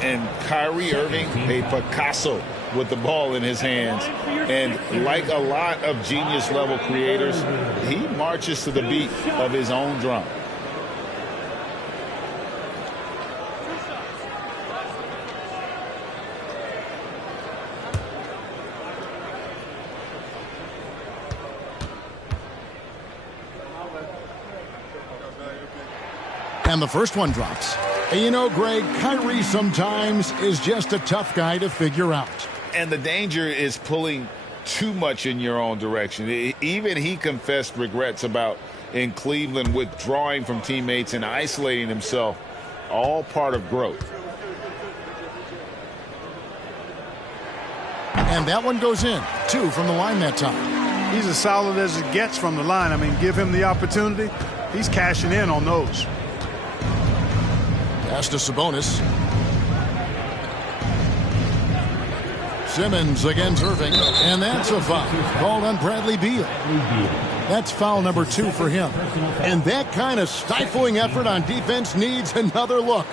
And Kyrie Irving, a Picasso with the ball in his hands. And like a lot of genius-level creators, he marches to the beat of his own drum. And the first one drops. And you know, Greg, Kyrie sometimes is just a tough guy to figure out. And the danger is pulling too much in your own direction. Even he confessed regrets about in Cleveland withdrawing from teammates and isolating himself. All part of growth. And that one goes in. 2 from the line that time. He's as solid as it gets from the line. I mean, give him the opportunity. He's cashing in on those. Pass to Sabonis. Simmons against Irving. And that's a foul called on Bradley Beal. That's foul number 2 for him. And that kind of stifling effort on defense needs another look.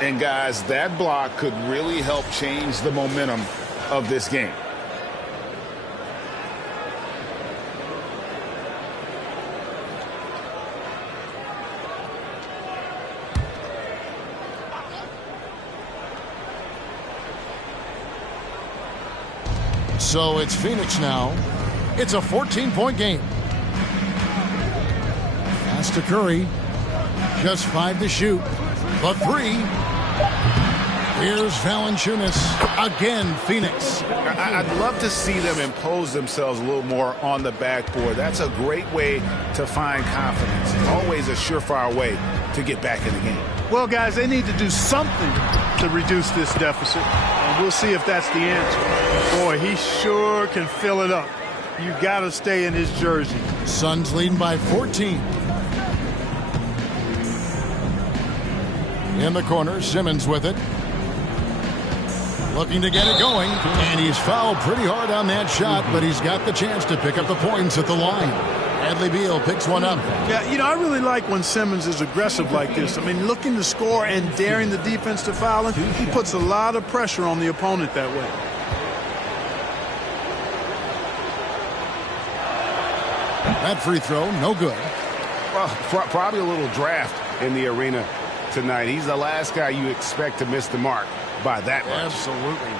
And guys, that block could really help change the momentum of this game. So it's Phoenix now. It's a 14-point game. Pass to Curry. Just 5 to shoot. The 3. Here's Valanciunas. Again, Phoenix. I'd love to see them impose themselves a little more on the backboard. That's a great way to find confidence. Always a surefire way to get back in the game. Well, guys, they need to do something to reduce this deficit. And we'll see if that's the answer. Boy, he sure can fill it up. You got to stay in his jersey. Suns leading by 14. In the corner, Simmons with it. Looking to get it going. And he's fouled pretty hard on that shot, but he's got the chance to pick up the points at the line. Bradley Beal picks one up. Yeah, you know, I really like when Simmons is aggressive like this. I mean, looking to score and daring the defense to foul him, he puts a lot of pressure on the opponent that way. That free throw, no good. Well, probably a little draft in the arena tonight. He's the last guy you expect to miss the mark by that much. Absolutely.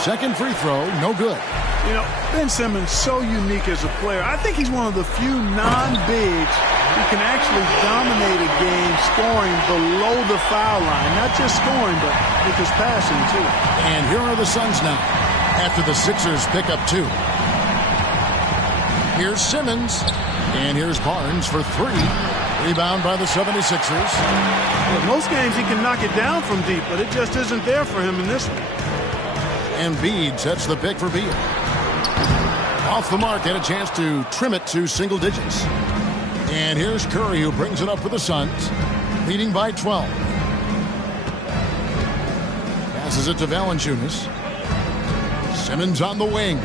second free throw, no good. You know, Ben Simmons so unique as a player. I think he's one of the few non-bigs who can actually dominate a game scoring below the foul line. Not just scoring, but with his passing, too. And here are the Suns now, after the Sixers pick up 2. Here's Simmons, and here's Barnes for 3. Rebound by the 76ers. Well, most games he can knock it down from deep, but it just isn't there for him in this one. Embiid sets the pick for Beal. Off the mark, and a chance to trim it to single digits. And here's Curry, who brings it up for the Suns, leading by 12. Passes it to Valanciunas. Simmons on the wing.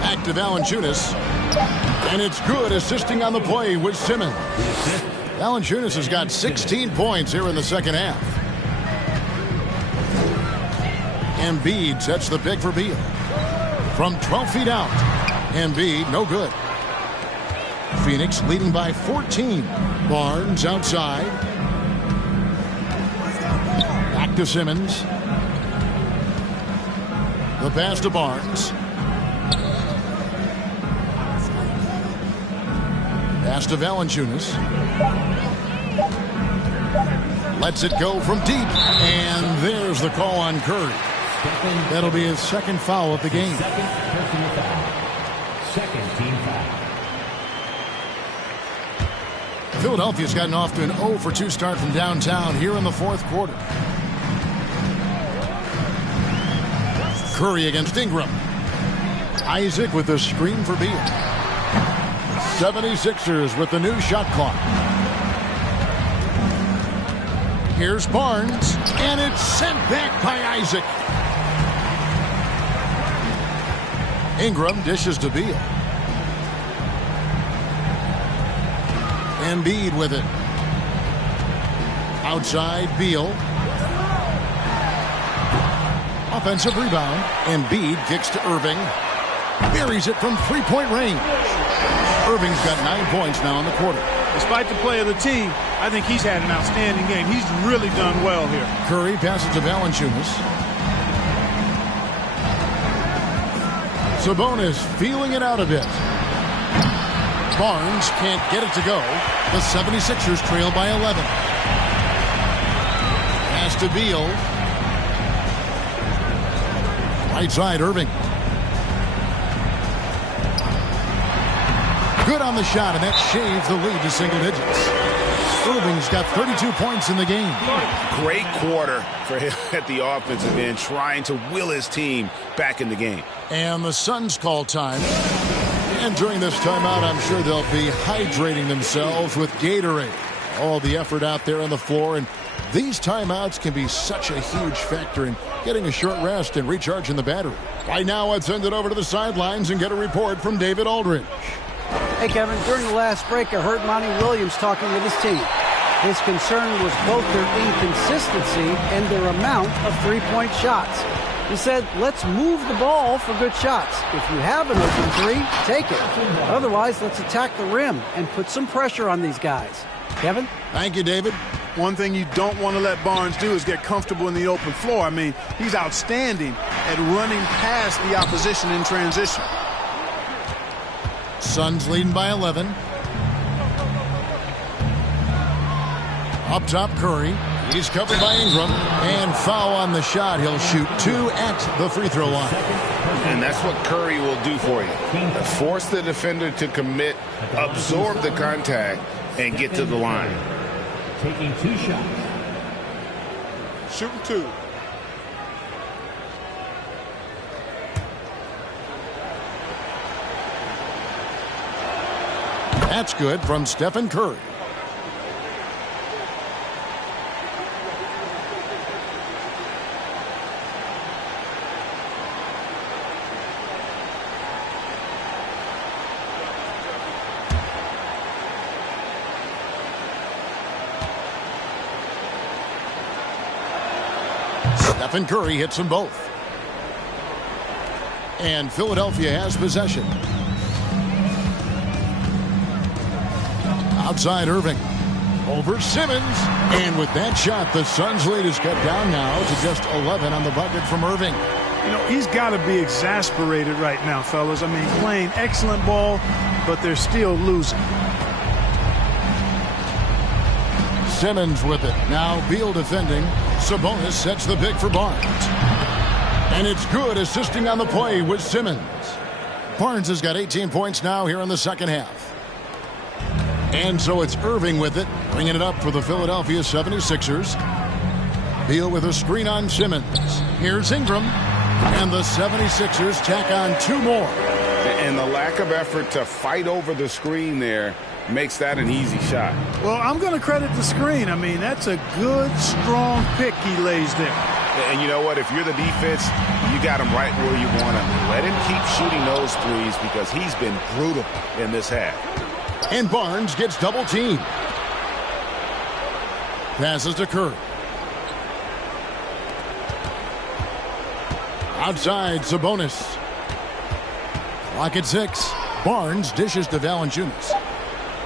Back to Valanciunas. And it's good, assisting on the play with Simmons. Valanciunas has got 16 points here in the second half. Embiid sets the pick for Beal. From 12 feet out. Embiid, no good. Phoenix leading by 14. Barnes outside. Back to Simmons. The pass to Barnes. Pass to Valanciunas. Lets it go from deep. And there's the call on Curry. That'll be his second foul of the game. Second team foul. Philadelphia's gotten off to an 0 for 2 start from downtown here in the fourth quarter. Curry against Ingram. Isaac with the screen for Beal. 76ers with the new shot clock. Here's Barnes, and it's sent back by Isaac. Ingram dishes to Beal. Embiid with it. Outside, Beal. Offensive rebound. Embiid kicks to Irving. Buries it from three-point range. Irving's got 9 points now in the quarter. Despite the play of the team, I think he's had an outstanding game. He's really done well here. Curry passes to Valanciunas. Sabonis feeling it out a bit. Barnes can't get it to go. The 76ers trail by 11. Pass to Beal. Right side, Irving. Good on the shot, and that shaves the lead to single digits. Irving's got 32 points in the game. Great quarter for him at the offensive end, trying to will his team back in the game. And the Suns call time. And during this timeout, I'm sure they'll be hydrating themselves with Gatorade. All the effort out there on the floor, and these timeouts can be such a huge factor in getting a short rest and recharging the battery. Right now, let's send it over to the sidelines and get a report from David Aldridge. Hey, Kevin, during the last break, I heard Monty Williams talking with his team. His concern was both their inconsistency and their amount of three-point shots. He said, let's move the ball for good shots. If you have an open three, take it. Otherwise, let's attack the rim and put some pressure on these guys. Kevin? Thank you, David. One thing you don't want to let Barnes do is get comfortable in the open floor. I mean, he's outstanding at running past the opposition in transition. Suns leading by 11. Up top, Curry. He's covered by Ingram. And foul on the shot. He'll shoot 2 at the free throw line. And that's what Curry will do for you. Force the defender to commit, absorb the contact, and get to the line. Taking 2 shots. Shooting 2. That's good from Stephen Curry. Stephen Curry hits them both. And Philadelphia has possession. Outside Irving. over Simmons. And with that shot, the Suns' lead is cut down now to just 11 on the bucket from Irving. You know, he's got to be exasperated right now, fellas. I mean, playing excellent ball, but they're still losing. Simmons with it. Now Beal defending. Sabonis sets the pick for Barnes. And it's good, assisting on the play with Simmons. Barnes has got 18 points now here in the second half. And so it's Irving with it, bringing it up for the Philadelphia 76ers. Beal with a screen on Simmons. Here's Ingram. And the 76ers tack on 2 more. And the lack of effort to fight over the screen there makes that an easy shot. Well, I'm going to credit the screen. I mean, that's a good, strong pick he lays there. And you know what? If you're the defense, you got him right where you want him. Let him keep shooting those threes because he's been brutal in this half. And Barnes gets double teamed. Passes to Curry. Outside, Sabonis. Clock at 6. Barnes dishes to Valanciunas.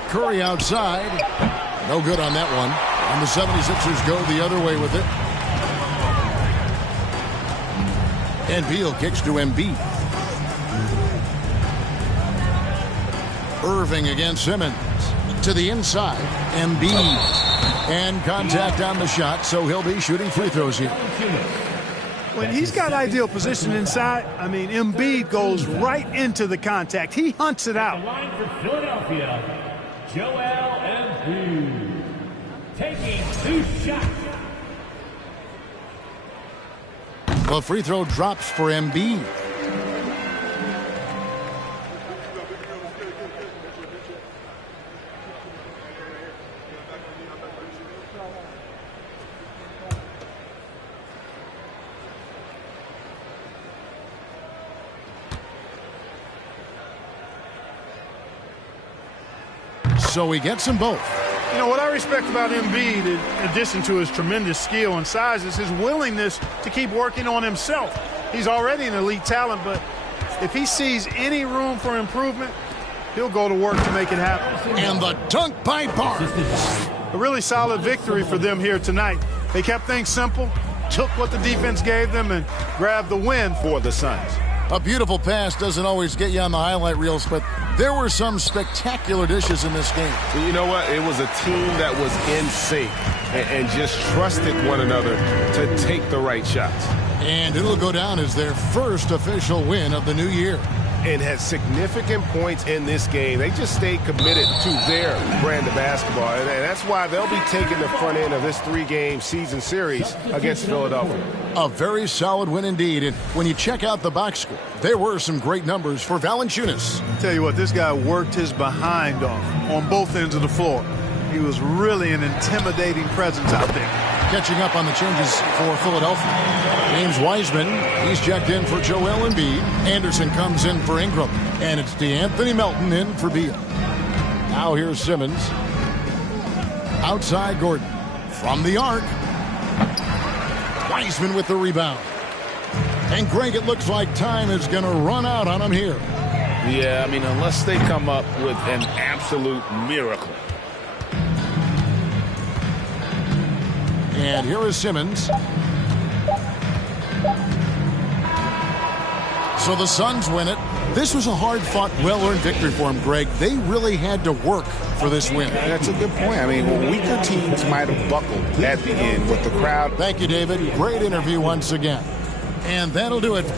Curry outside. No good on that one. And the 76ers go the other way with it. And Beal kicks to Embiid. Irving against Simmons. To the inside. Embiid. And contact on the shot, so he'll be shooting free throws here. When he's got ideal position inside, I mean, Embiid goes right into the contact. He hunts it out. The line for Philadelphia, Joel Embiid, taking 2 shots. The free throw drops for Embiid. So he gets them both. You know, what I respect about Embiid, in addition to his tremendous skill and size, is his willingness to keep working on himself. He's already an elite talent, but if he sees any room for improvement, he'll go to work to make it happen. And the dunk by Barnes. A really solid victory for them here tonight. They kept things simple, took what the defense gave them, and grabbed the win for the Suns. A beautiful pass doesn't always get you on the highlight reels, but there were some spectacular dishes in this game. You know what? It was a team that was in sync and just trusted one another to take the right shots. And it'll go down as their first official win of the new year. And had significant points in this game. They just stayed committed to their brand of basketball. And that's why they'll be taking the front end of this 3-game season series against Philadelphia. A very solid win indeed. And when you check out the box score, there were some great numbers for Valanciunas. Tell you what, this guy worked his behind off on both ends of the floor. He was really an intimidating presence out there. Catching up on the changes for Philadelphia. James Wiseman, he's checked in for Joel Embiid. Anderson comes in for Ingram. And it's DeAnthony Melton in for Beal. Now here's Simmons. Outside Gordon. From the arc. Wiseman with the rebound. And Greg, it looks like time is going to run out on him here. Yeah, I mean, unless they come up with an absolute miracle. And here is Simmons. So the Suns win it. This was a hard-fought, well-earned victory for them, Greg. They really had to work for this win. That's a good point. I mean, weaker teams might have buckled at the end with the crowd. Thank you, David. Great interview once again. And that'll do it.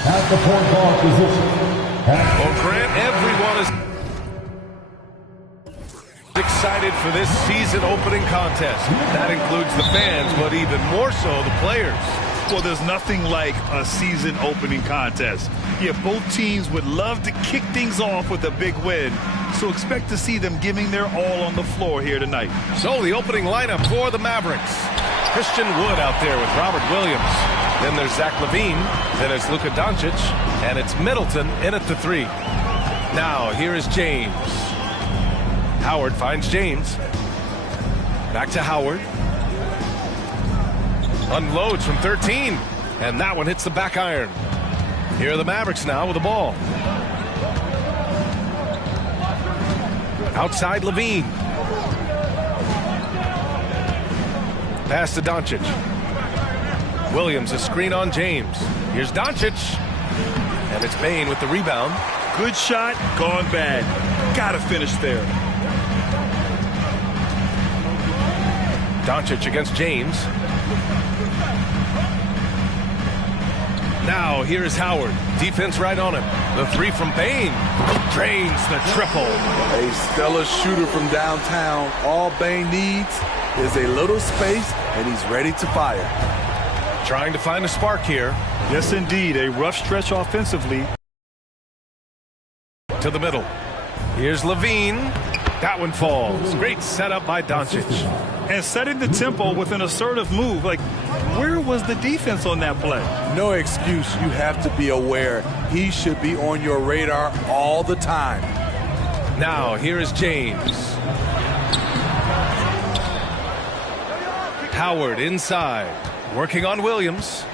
At the point guard position. Well, Grant, everyone is excited for this season opening contest. That includes the fans, but even more so the players. Well, there's nothing like a season opening contest. Yeah, both teams would love to kick things off with a big win, so expect to see them giving their all on the floor here tonight. So the opening lineup for the Mavericks. Christian Wood out there with Robert Williams. Then there's Zach LaVine. Then it's Luka Doncic. And it's Middleton in at the 3. Now, here is James. Howard finds James. Back to Howard. Unloads from 13. And that one hits the back iron. Here are the Mavericks now with the ball. Outside LaVine. Pass to Doncic. Williams, a screen on James. Here's Doncic. And it's Bane with the rebound. Good shot, gone bad. Gotta finish there. Doncic against James. Now, here is Howard. Defense right on him. The 3 from Bane. Drains the triple. A stellar shooter from downtown. All Bane needs is a little space, and he's ready to fire. Trying to find a spark here. Yes, indeed. A rough stretch offensively. To the middle. Here's LaVine. That one falls. Great setup by Doncic. And setting the tempo with an assertive move. Like, where was the defense on that play? No excuse. You have to be aware. He should be on your radar all the time. Now, here is James. Howard inside. Working on Williams.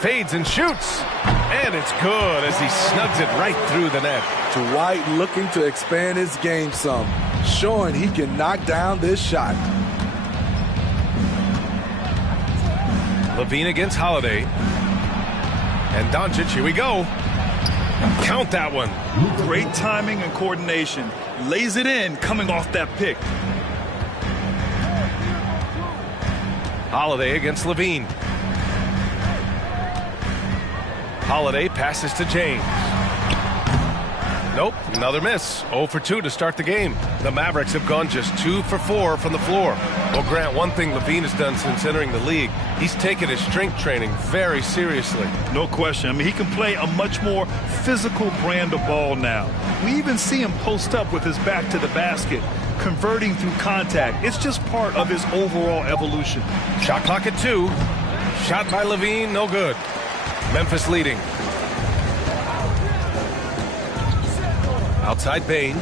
Fades and shoots. And it's good as he snugs it right through the net. Dwight looking to expand his game some, showing he can knock down this shot. LaVine against Holiday. And Doncic, here we go. Count that one. Great timing and coordination. Lays it in coming off that pick. Holiday against LaVine. Holiday passes to James. Nope, another miss. 0 for 2 to start the game. The Mavericks have gone just 2 for 4 from the floor. Well, Grant, one thing LaVine has done since entering the league, he's taken his strength training very seriously. No question. I mean, he can play a much more physical brand of ball now. We even see him post up with his back to the basket, converting through contact. It's just part of his overall evolution. Shot clock at 2. Shot by LaVine, no good. Memphis leading. Outside Bane.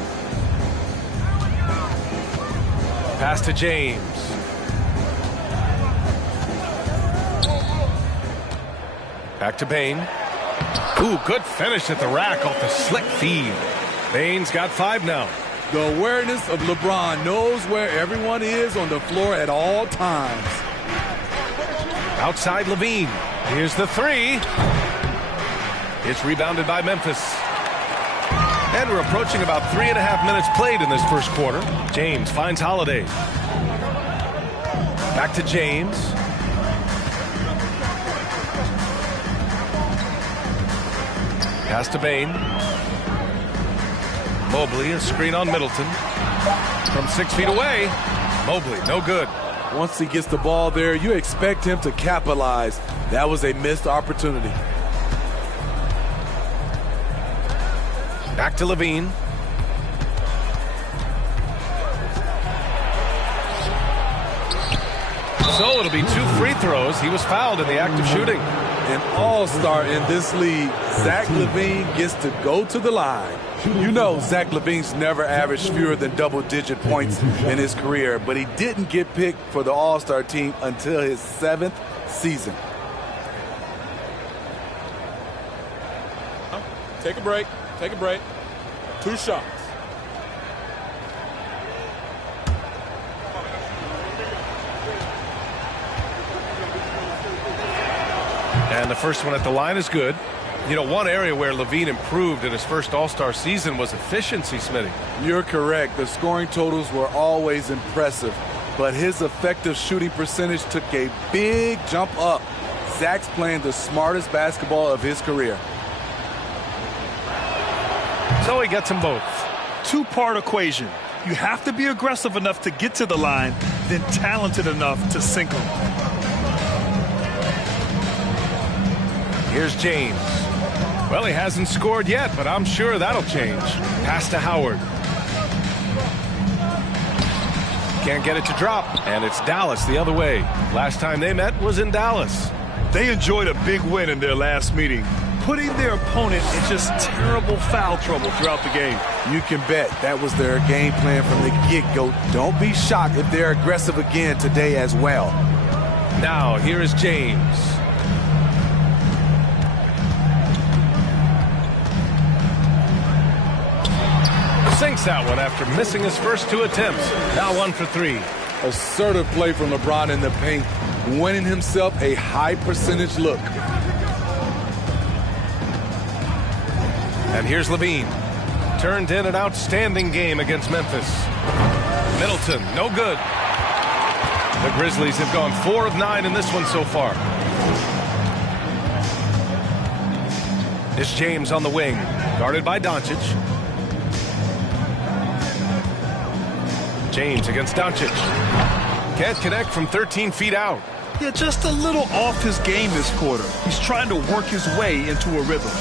Pass to James. Back to Bane. Ooh, good finish at the rack off the slick feed. Bane's got 5 now. The awareness of LeBron knows where everyone is on the floor at all times. Outside LaVine. Here's the 3. It's rebounded by Memphis. And we're approaching about 3.5 minutes played in this first quarter. James finds Holiday. Back to James. Pass to Bane. Mobley, a screen on Middleton. From 6 feet away. Mobley, no good. Once he gets the ball there, you expect him to capitalize. That was a missed opportunity. Back to LaVine. So it'll be 2 free throws. He was fouled in the act of shooting. An all-star in this league, Zach LaVine gets to go to the line. You know Zach LaVine's never averaged fewer than double-digit points in his career, but he didn't get picked for the all-star team until his 7th season. Take a break. Take a break. 2 shots. And the first one at the line is good. You know, one area where LaVine improved in his first All-Star season was efficiency, Smitty. You're correct. The scoring totals were always impressive, but his effective shooting percentage took a big jump up. Zach's playing the smartest basketball of his career. So he gets them both. 2-part equation. You have to be aggressive enough to get to the line, then talented enough to sink them. Here's James. Well, he hasn't scored yet, but I'm sure that'll change. Pass to Howard. Can't get it to drop, and it's Dallas the other way. Last time they met was in Dallas. They enjoyed a big win in their last meeting, putting their opponent in just terrible foul trouble throughout the game. You can bet that was their game plan from the get-go. Don't be shocked if they're aggressive again today as well. Now, here is James. Sinks that one after missing his first 2 attempts. Now 1 for 3. Assertive play from LeBron in the paint, winning himself a high percentage look. And here's Levine. Turned in an outstanding game against Memphis. Middleton, no good. The Grizzlies have gone 4 of 9 in this one so far. It's James on the wing, guarded by Doncic. James against Doncic. Can't connect from 13 feet out. Yeah, just a little off his game this quarter. He's trying to work his way into a rhythm.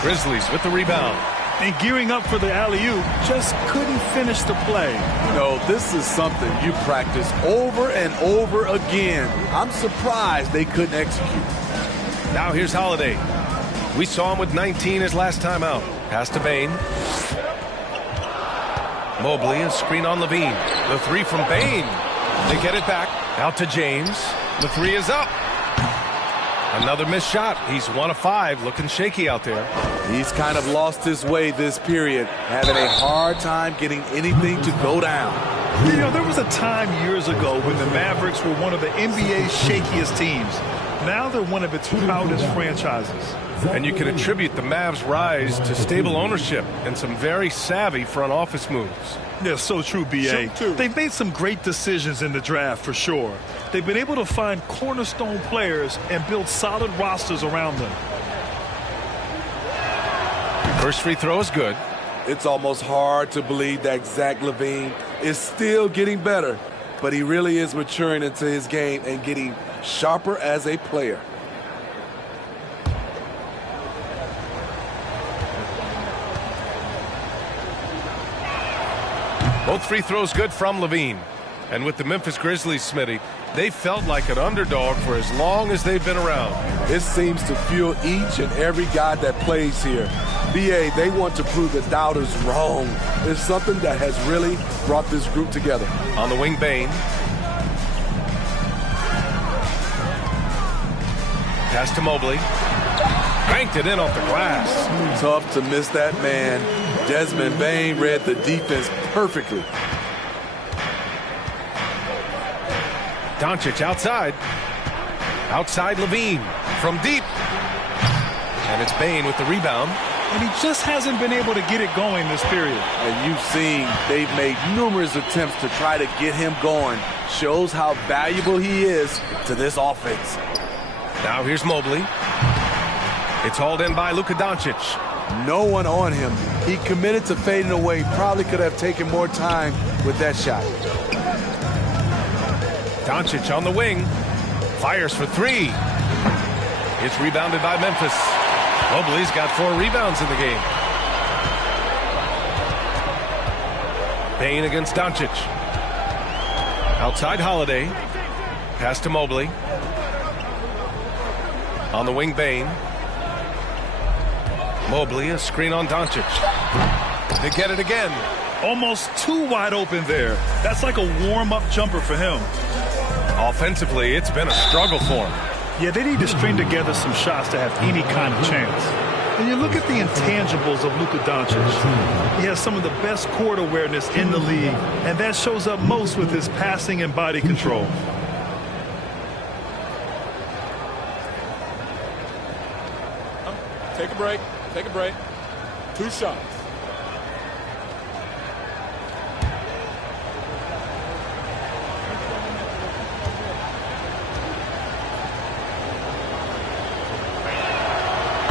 Grizzlies with the rebound. And gearing up for the alley-oop, just couldn't finish the play. You know, this is something you practice over and over again. I'm surprised they couldn't execute. Now here's Holiday. We saw him with 19 his last time out. Pass to Bane. Mobley, a screen on Levine. The 3 from Bane. They get it back. Out to James. The 3 is up. Another missed shot. He's 1 of 5. Looking shaky out there. He's kind of lost his way this period, having a hard time getting anything to go down. You know, there was a time years ago when the Mavericks were one of the NBA's shakiest teams. Now they're one of its proudest franchises. And you can attribute the Mavs' rise to stable ownership and some very savvy front office moves. Yeah, so true, B.A. They've made some great decisions in the draft, for sure. They've been able to find cornerstone players and build solid rosters around them. First free throw is good. It's almost hard to believe that Zach LaVine is still getting better, but he really is maturing into his game and getting sharper as a player. Both free throws good from Levine. And with the Memphis Grizzlies, Smitty, they felt like an underdog for as long as they've been around. It seems to fuel each and every guy that plays here. BA, they want to prove the doubters wrong. It's something that has really brought this group together. On the wing, Bane. Pass to Mobley. Banked it in off the glass. Tough to miss that man. Desmond Bane read the defense perfectly. Doncic outside. Outside Levine. From deep. And it's Bane with the rebound. And he just hasn't been able to get it going this period. And you've seen they've made numerous attempts to try to get him going. Shows how valuable he is to this offense. Now here's Mobley. It's hauled in by Luka Doncic. No one on him. He committed to fading away. Probably could have taken more time with that shot. Doncic on the wing. Fires for 3. It's rebounded by Memphis. Mobley's got 4 rebounds in the game. Bane against Doncic. Outside Holiday. Pass to Mobley. On the wing, Bane. Mobley, a screen on Doncic. They get it again. Almost too wide open there. That's like a warm-up jumper for him. Offensively, it's been a struggle for him. Yeah, they need to string together some shots to have any kind of chance. When you look at the intangibles of Luka Doncic, he has some of the best court awareness in the league, and that shows up most with his passing and body control. Take a break. Take a break. 2 shots.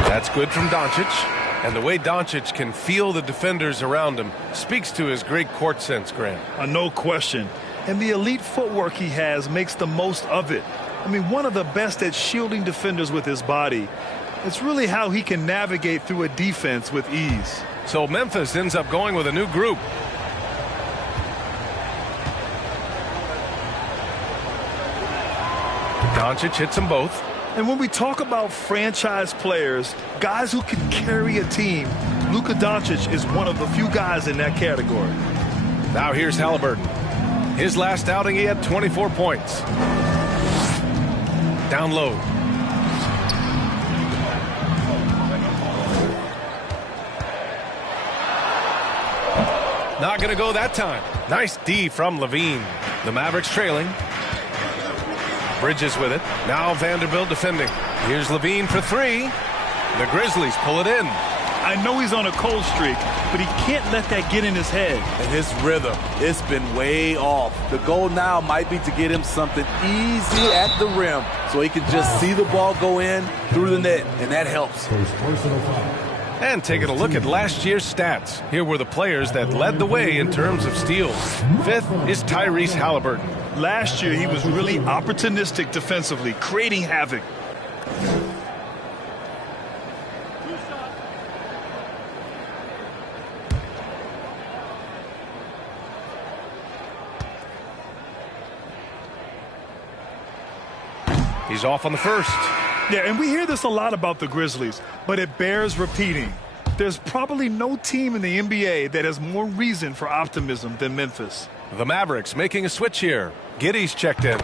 That's good from Doncic. And the way Doncic can feel the defenders around him speaks to his great court sense, Grant. No question. And the elite footwork he has makes the most of it. I mean, one of the best at shielding defenders with his body. It's really how he can navigate through a defense with ease. So Memphis ends up going with a new group. Doncic hits them both. And when we talk about franchise players, guys who can carry a team, Luka Doncic is one of the few guys in that category. Now here's Halliburton. His last outing, he had 24 points. Down low. Not going to go that time. Nice D from Levine. The Mavericks trailing. Bridges with it. Now Vanderbilt defending. Here's Levine for three. The Grizzlies pull it in. I know he's on a cold streak, but he can't let that get in his head. And his rhythm, it's been way off. The goal now might be to get him something easy at the rim so he can just see the ball go in through the net, and that helps. And taking a look at last year's stats. Here were the players that led the way in terms of steals. Fifth is Tyrese Halliburton. Last year, he was really opportunistic defensively, creating havoc. He's off on the first. Yeah, and we hear this a lot about the Grizzlies, but it bears repeating. There's probably no team in the NBA that has more reason for optimism than Memphis. The Mavericks making a switch here. Giddey's checked in,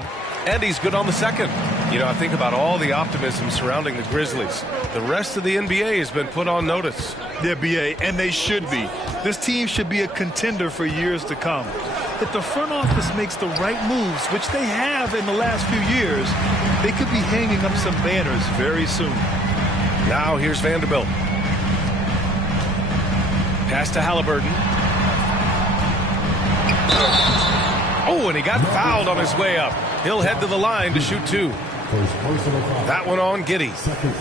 and he's good on the second. You know, I think about all the optimism surrounding the Grizzlies. The rest of the NBA has been put on notice. Yeah, BA, and they should be. This team should be a contender for years to come. If the front office makes the right moves, which they have in the last few years, they could be hanging up some banners very soon. Now here's Vanderbilt. Pass to Halliburton. Oh, and he got fouled on his way up. He'll head to the line to shoot two. That one on Giddey.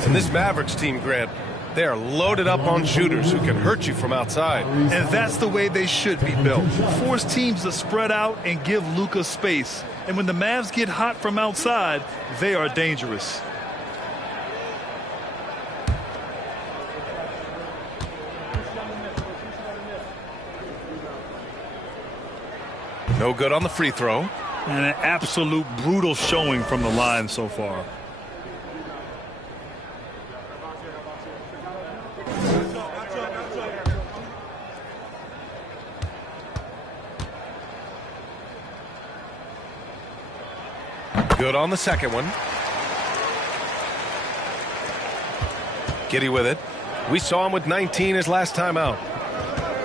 And this Mavericks team, Grant, they are loaded up on shooters who can hurt you from outside. And that's the way they should be built. Force teams to spread out and give Luka space. And when the Mavs get hot from outside, they are dangerous. No good on the free throw. And an absolute brutal showing from the line so far. Good on the second one. Giddey with it. We saw him with 19 his last time out.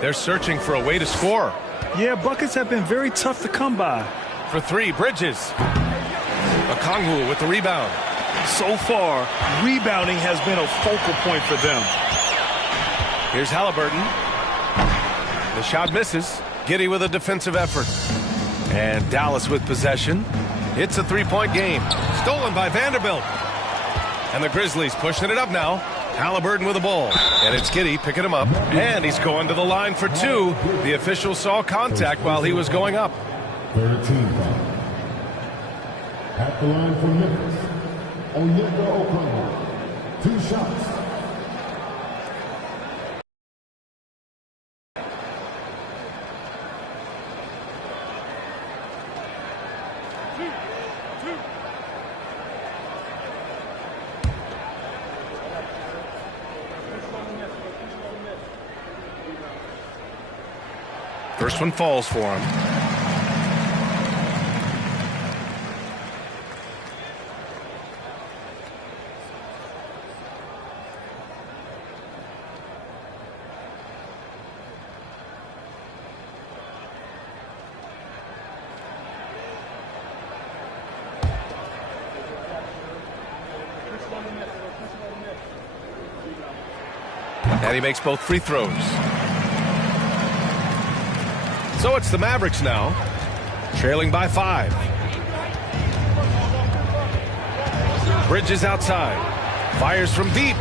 They're searching for a way to score. Yeah, buckets have been very tough to come by. For three, Bridges. Okongwu with the rebound. So far, rebounding has been a focal point for them. Here's Halliburton. The shot misses. Giddey with a defensive effort. And Dallas with possession. It's a three-point game. Stolen by Vanderbilt. And the Grizzlies pushing it up now. Halliburton with the ball. And it's Giddey picking him up. And he's going to the line for two. The official saw contact while he was going up. 13 foul. At the line for Memphis, Onyeka Okongwu. 2 shots. First one falls for him. And he makes both free throws. So it's the Mavericks now, trailing by 5. Bridges outside. Fires from deep.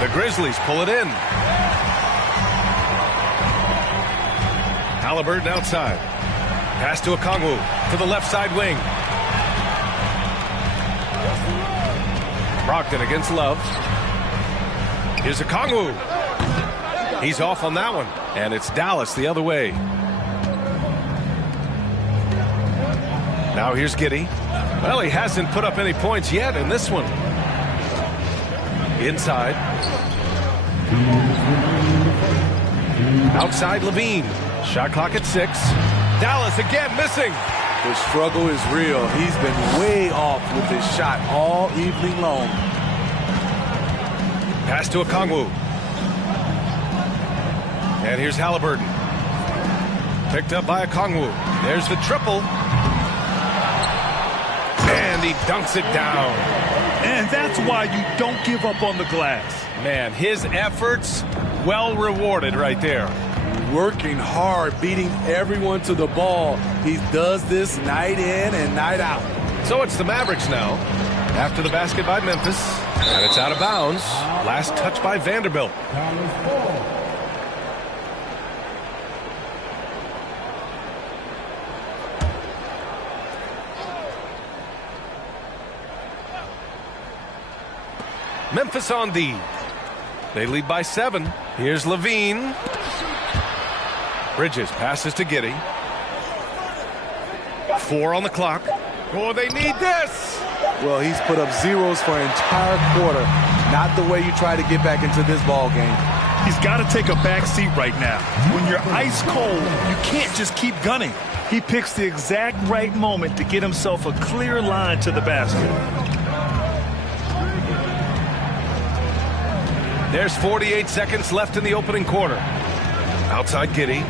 The Grizzlies pull it in. Halliburton outside. Pass to Okongwu to the left side wing. Brogdon against Love. Here's Okongwu. He's off on that one. And it's Dallas the other way. Now here's Giddey. Well, he hasn't put up any points yet in this one. Inside. Outside Levine. Shot clock at 6. Dallas again missing. The struggle is real. He's been way off with his shot all evening long. Pass to Okongwu. And here's Halliburton. Picked up by Okongwu. There's the triple. And he dunks it down. And that's why you don't give up on the glass. Man, his efforts well rewarded right there. Working hard, beating everyone to the ball. He does this night in and night out. So it's the Mavericks now. After the basket by Memphis. And it's out of bounds. Last touch by Vanderbilt. Memphis on D. They lead by 7. Here's Levine. Bridges passes to Giddey. 4 on the clock. Oh, they need this. Well, he's put up zeros for an entire quarter. Not the way you try to get back into this ball game. He's got to take a back seat right now. When you're ice cold, you can't just keep gunning. He picks the exact right moment to get himself a clear line to the basket. There's 48 seconds left in the opening quarter. Outside Giddey.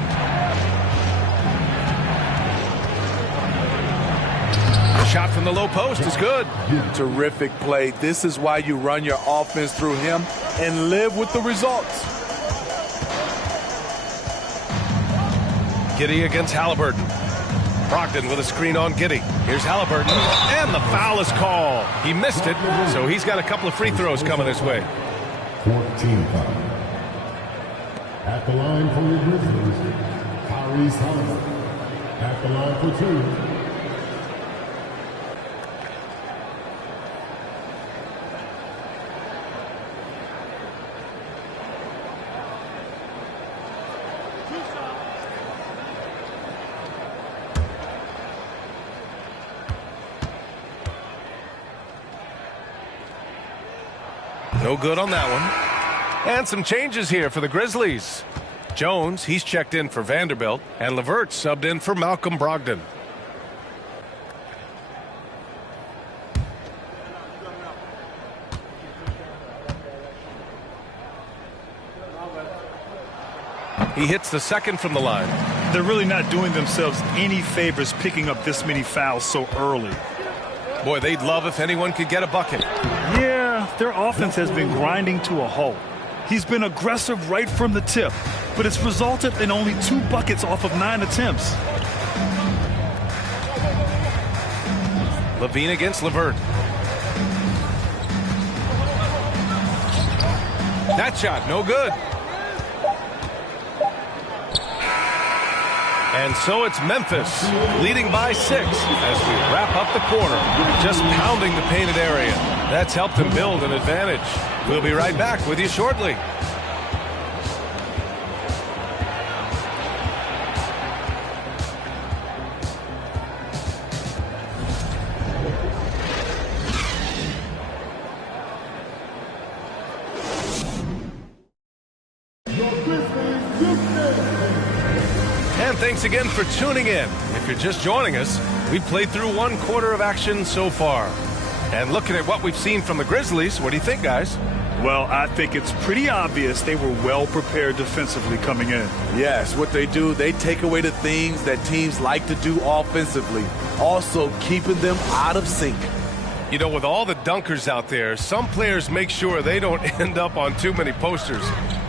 Shot from the low post is good. Terrific play. This is why you run your offense through him and live with the results. Giddey against Halliburton. Brogdon with a screen on Giddey. Here's Halliburton. And the foul is called. He missed it, so he's got a couple of free throws coming his way. 14 foul. At the line for the Grizzlies, Tyrese Halliburton. At the line for 2. No good on that one. And some changes here for the Grizzlies. Jones, he's checked in for Vanderbilt, and LeVert subbed in for Malcolm Brogdon. He hits the second from the line. They're really not doing themselves any favors picking up this many fouls so early. Boy, they'd love if anyone could get a bucket. Yeah, their offense has been grinding to a halt. He's been aggressive right from the tip, but it's resulted in only 2 buckets off of 9 attempts. Levine against LeVert. That shot, no good. And so it's Memphis leading by 6 as we wrap up the quarter. Just pounding the painted area. That's helped them build an advantage. We'll be right back with you shortly. Thanks again for tuning in. If you're just joining us, we've played through 1 quarter of action so far. And looking at what we've seen from the Grizzlies, what do you think, guys? Well, I think it's pretty obvious they were well prepared defensively coming in. Yes, what they do, they take away the things that teams like to do offensively, also keeping them out of sync. You know, with all the dunkers out there, some players make sure they don't end up on too many posters.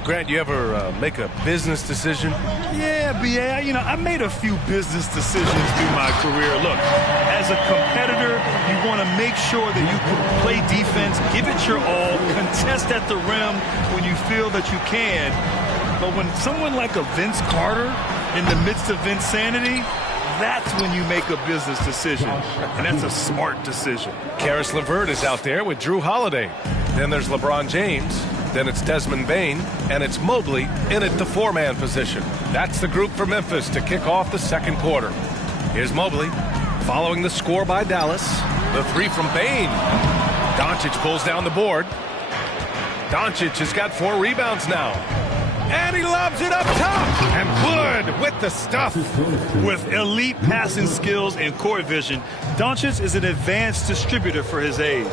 Grant, you ever make a business decision? Yeah, B.A., you know, I made a few business decisions through my career. Look, as a competitor, you want to make sure that you can play defense, give it your all, contest at the rim when you feel that you can. But when someone like a Vince Carter in the midst of insanity, that's when you make a business decision, and that's a smart decision. Karis LeVert is out there with Drew Holiday. Then there's LeBron James. Then it's Desmond Bane, and it's Mobley in at the 4-man position. That's the group for Memphis to kick off the second quarter. Here's Mobley following the score by Dallas. The three from Bane. Doncic pulls down the board. Doncic has got 4 rebounds now. And he lobs it up top. And Wood with the stuff. With elite passing skills and court vision, Doncic is an advanced distributor for his age.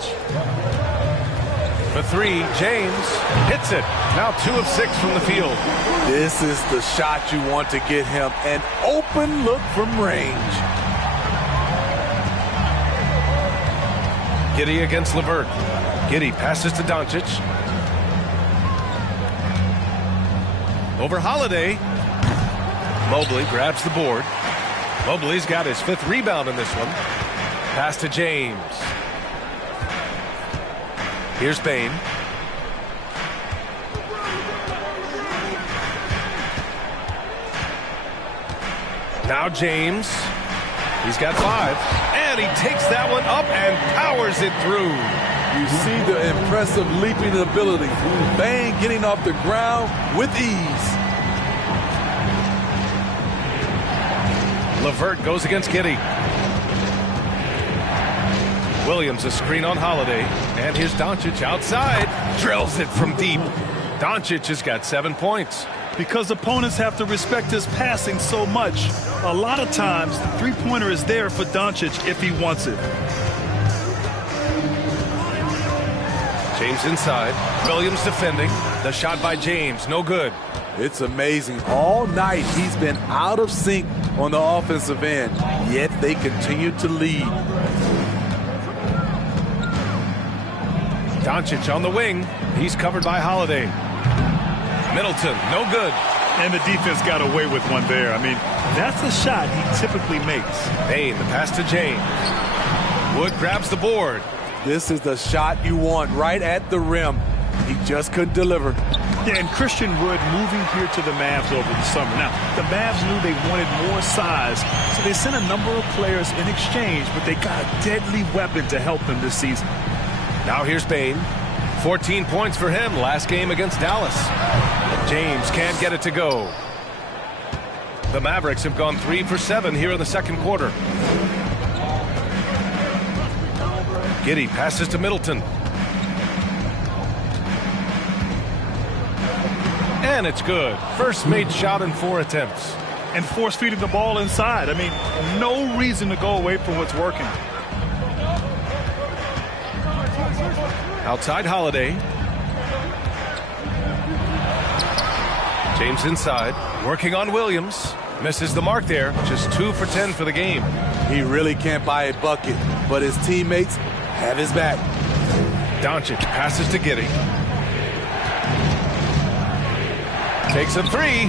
For 3, James hits it. Now 2 of 6 from the field. This is the shot you want to get him. An open look from range. Giddey against LeVert. Giddey passes to Doncic. Over Holiday. Mobley grabs the board. Mobley's got his 5th rebound in this one. Pass to James. Here's Bane. Now James. He's got 5. And he takes that one up and powers it through. You see the impressive leaping ability. Bane getting off the ground with ease. LeVert goes against Giddey. Williams a screen on Holiday. And here's Doncic outside. Drills it from deep. Doncic has got 7 points. Because opponents have to respect his passing so much, a lot of times the three-pointer is there for Doncic if he wants it. James inside. Williams defending. The shot by James. No good. It's amazing. All night he's been out of sync on the offensive end, yet they continue to lead. Doncic on the wing. He's covered by Holiday. Middleton, no good. And the defense got away with one there. I mean, that's the shot he typically makes. Bane, the pass to James. Wood grabs the board. This is the shot you want right at the rim. He just couldn't deliver. Yeah, and Christian Wood moving here to the Mavs over the summer. Now, the Mavs knew they wanted more size, so they sent a number of players in exchange, but they got a deadly weapon to help them this season. Now here's Bane. 14 points for him last game against Dallas. James can't get it to go. The Mavericks have gone 3 for 7 here in the second quarter. Giddey passes to Middleton. And it's good. First made shot in 4 attempts. And force-feeding the ball inside. I mean, no reason to go away from what's working. Outside Holiday. James inside. Working on Williams. Misses the mark there. Just 2 for 10 for the game. He really can't buy a bucket, but his teammates have his back. Doncic passes to Giddey. Takes a 3.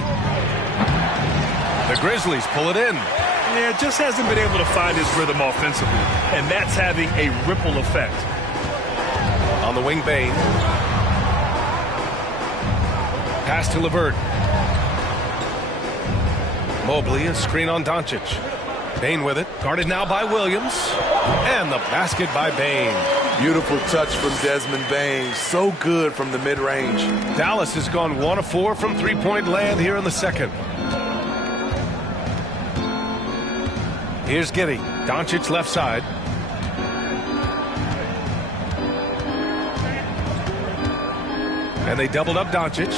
The Grizzlies pull it in. Yeah, just hasn't been able to find his rhythm offensively, and that's having a ripple effect. On the wing, Bane. Pass to LeVert. Mobley, a screen on Doncic. Bane with it. Guarded now by Williams. And the basket by Bane. Beautiful touch from Desmond Bane. So good from the mid-range. Dallas has gone 1 of 4 from three-point land here in the second. Here's Giddey. Doncic left side. And they doubled up Doncic.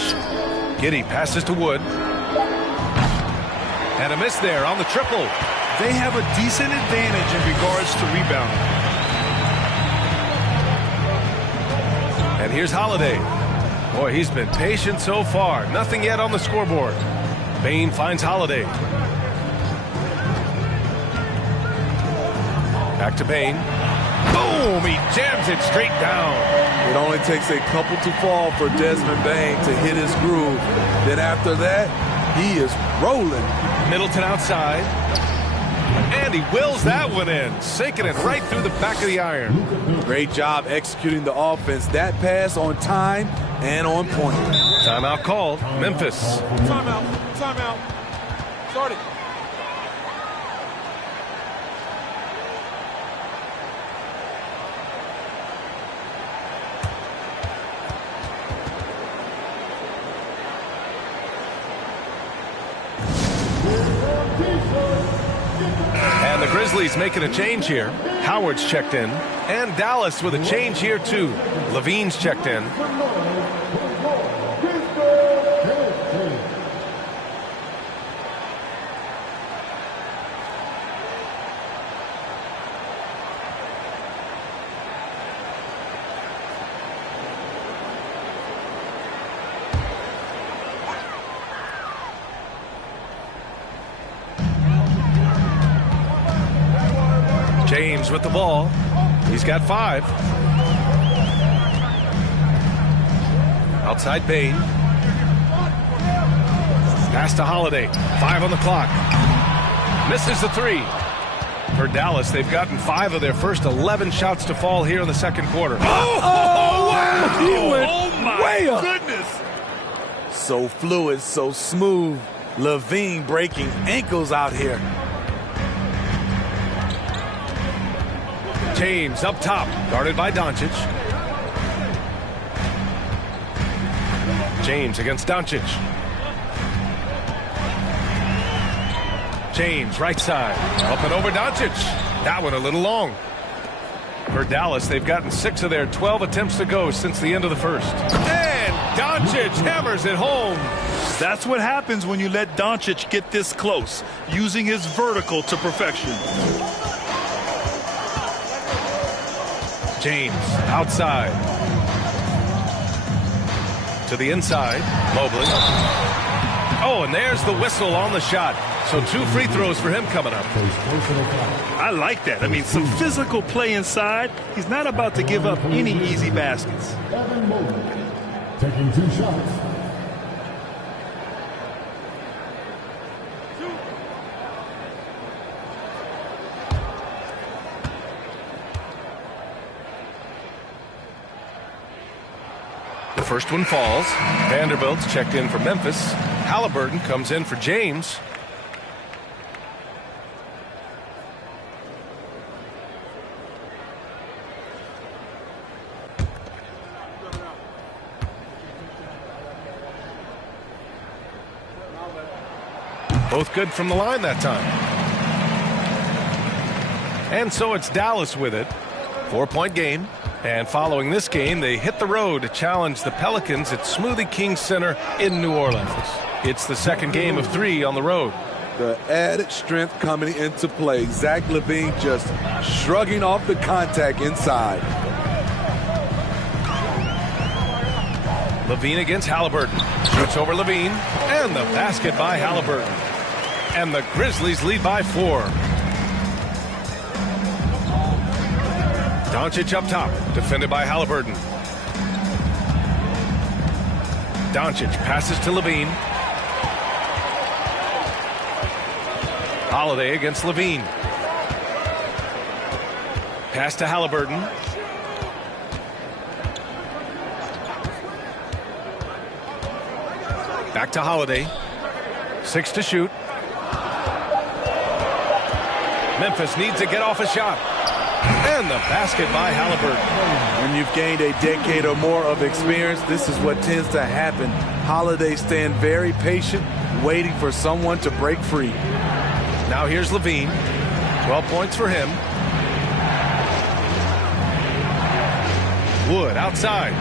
Giddey passes to Wood. And a miss there on the triple. They have a decent advantage in regards to rebounding. And here's Holiday. Boy, he's been patient so far. Nothing yet on the scoreboard. Bane finds Holiday. Back to Bane. Boom! He jams it straight down. It only takes a couple to fall for Desmond Bane to hit his groove. Then after that, he is rolling. Middleton outside. And he wills that one in, sinking it right through the back of the iron. Great job executing the offense. That pass on time and on point. Timeout called. Memphis. Timeout. Timeout. Start it. And the Grizzlies making a change here. Howard's checked in. And Dallas with a change here, too. Levine's checked in. James with the ball. He's got 5. Outside Bain. Pass to Holiday. 5 on the clock. Misses the 3. For Dallas, they've gotten 5 of their first 11 shots to fall here in the second quarter. Oh, wow! He went way up. Goodness. So fluid, so smooth. Levine breaking ankles out here. James up top, guarded by Doncic. James against Doncic. James, right side. Up and over Doncic. That one a little long. For Dallas, they've gotten 6 of their 12 attempts to go since the end of the first. And Doncic hammers it home. That's what happens when you let Doncic get this close, using his vertical to perfection. James outside. To the inside. Mobley. Oh, and there's the whistle on the shot. So 2 free throws for him coming up. I like that. I mean, some physical play inside. He's not about to give up any easy baskets. Taking 2 shots. The first one falls. Vanderbilt's checked in for Memphis. Halliburton comes in for James. Both good from the line that time. And so it's Dallas with it. 4-point game. And following this game, they hit the road to challenge the Pelicans at Smoothie King Center in New Orleans. It's the second game of 3 on the road. The added strength coming into play. Zach LaVine just shrugging off the contact inside. LaVine against Halliburton. Shoots over LaVine. And the basket by Halliburton. And the Grizzlies lead by 4. Doncic up top, defended by Halliburton. Doncic passes to LaVine. Holiday against LaVine. Pass to Halliburton. Back to Holiday. 6 to shoot. Memphis needs to get off a shot. And the basket by Halliburton. When you've gained a decade or more of experience, this is what tends to happen. Holiday staying very patient, waiting for someone to break free. Now here's LaVine. 12 points for him. Wood outside.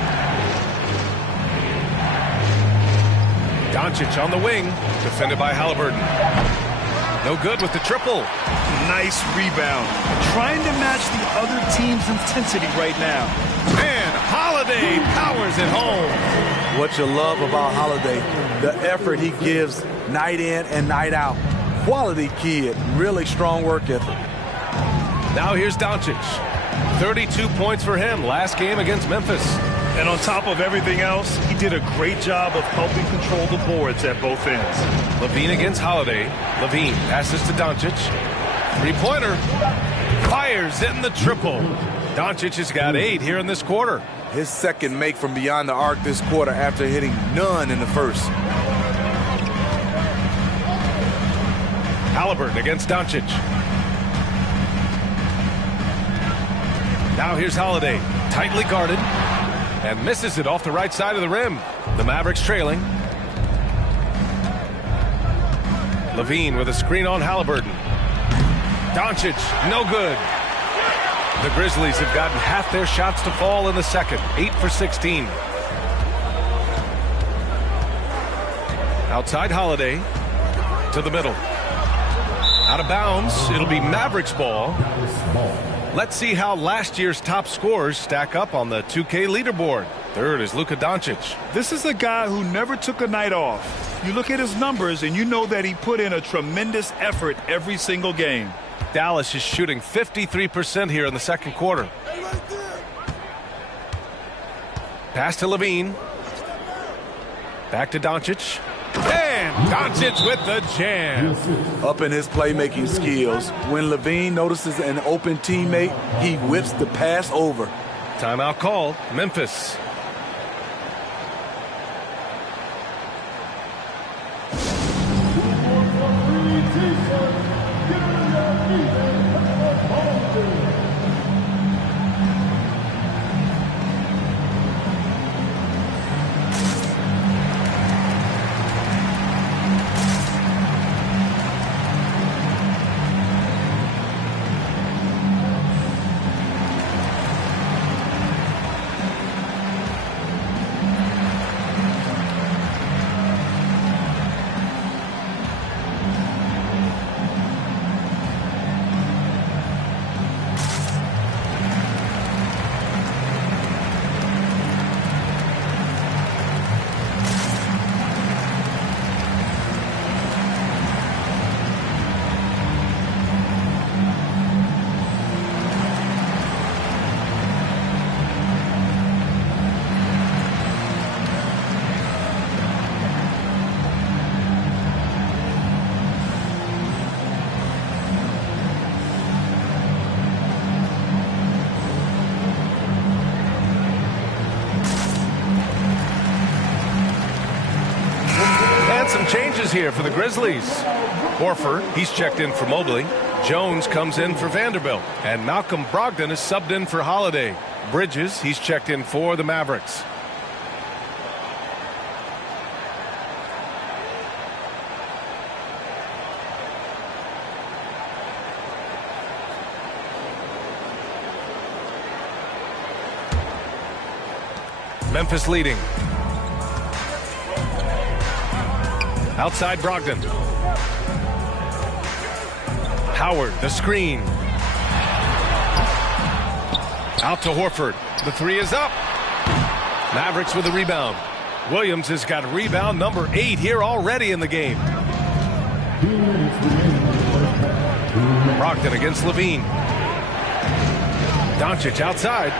Doncic on the wing, defended by Halliburton. No good with the triple. Nice rebound. Trying to match the other team's intensity right now. And Holiday powers it home. What you love about Holiday, the effort he gives night in and night out. Quality kid, really strong work ethic. Now here's Doncic. 32 points for him last game against Memphis. And on top of everything else, he did a great job of helping control the boards at both ends. LaVine against Holiday. LaVine passes to Doncic. Three-pointer. Fires in the triple. Doncic has got 8 here in this quarter. His second make from beyond the arc this quarter after hitting none in the first. Halliburton against Doncic. Now here's Holiday. Tightly guarded. And misses it off the right side of the rim. The Mavericks trailing. LaVine with a screen on Halliburton. Doncic, no good. The Grizzlies have gotten half their shots to fall in the second. 8 for 16. Outside Holiday to the middle. Out of bounds. It'll be Mavericks ball. Let's see how last year's top scorers stack up on the 2K leaderboard. Third is Luka Doncic. This is a guy who never took a night off. You look at his numbers and you know that he put in a tremendous effort every single game. Dallas is shooting 53% here in the second quarter. Pass to Levine. Back to Doncic. And Doncic with the jam. Up in his playmaking skills, when Levine notices an open teammate, he whips the pass over. Timeout called. Memphis. Changes here for the Grizzlies. Horford, he's checked in for Mobley. Jones comes in for Vanderbilt. And Malcolm Brogdon is subbed in for Holiday. Bridges, he's checked in for the Mavericks. Memphis leading. Outside Brogdon. Howard, the screen. Out to Horford. The three is up. Mavericks with a rebound. Williams has got rebound number 8 here already in the game. Brogdon against Levine. Doncic outside.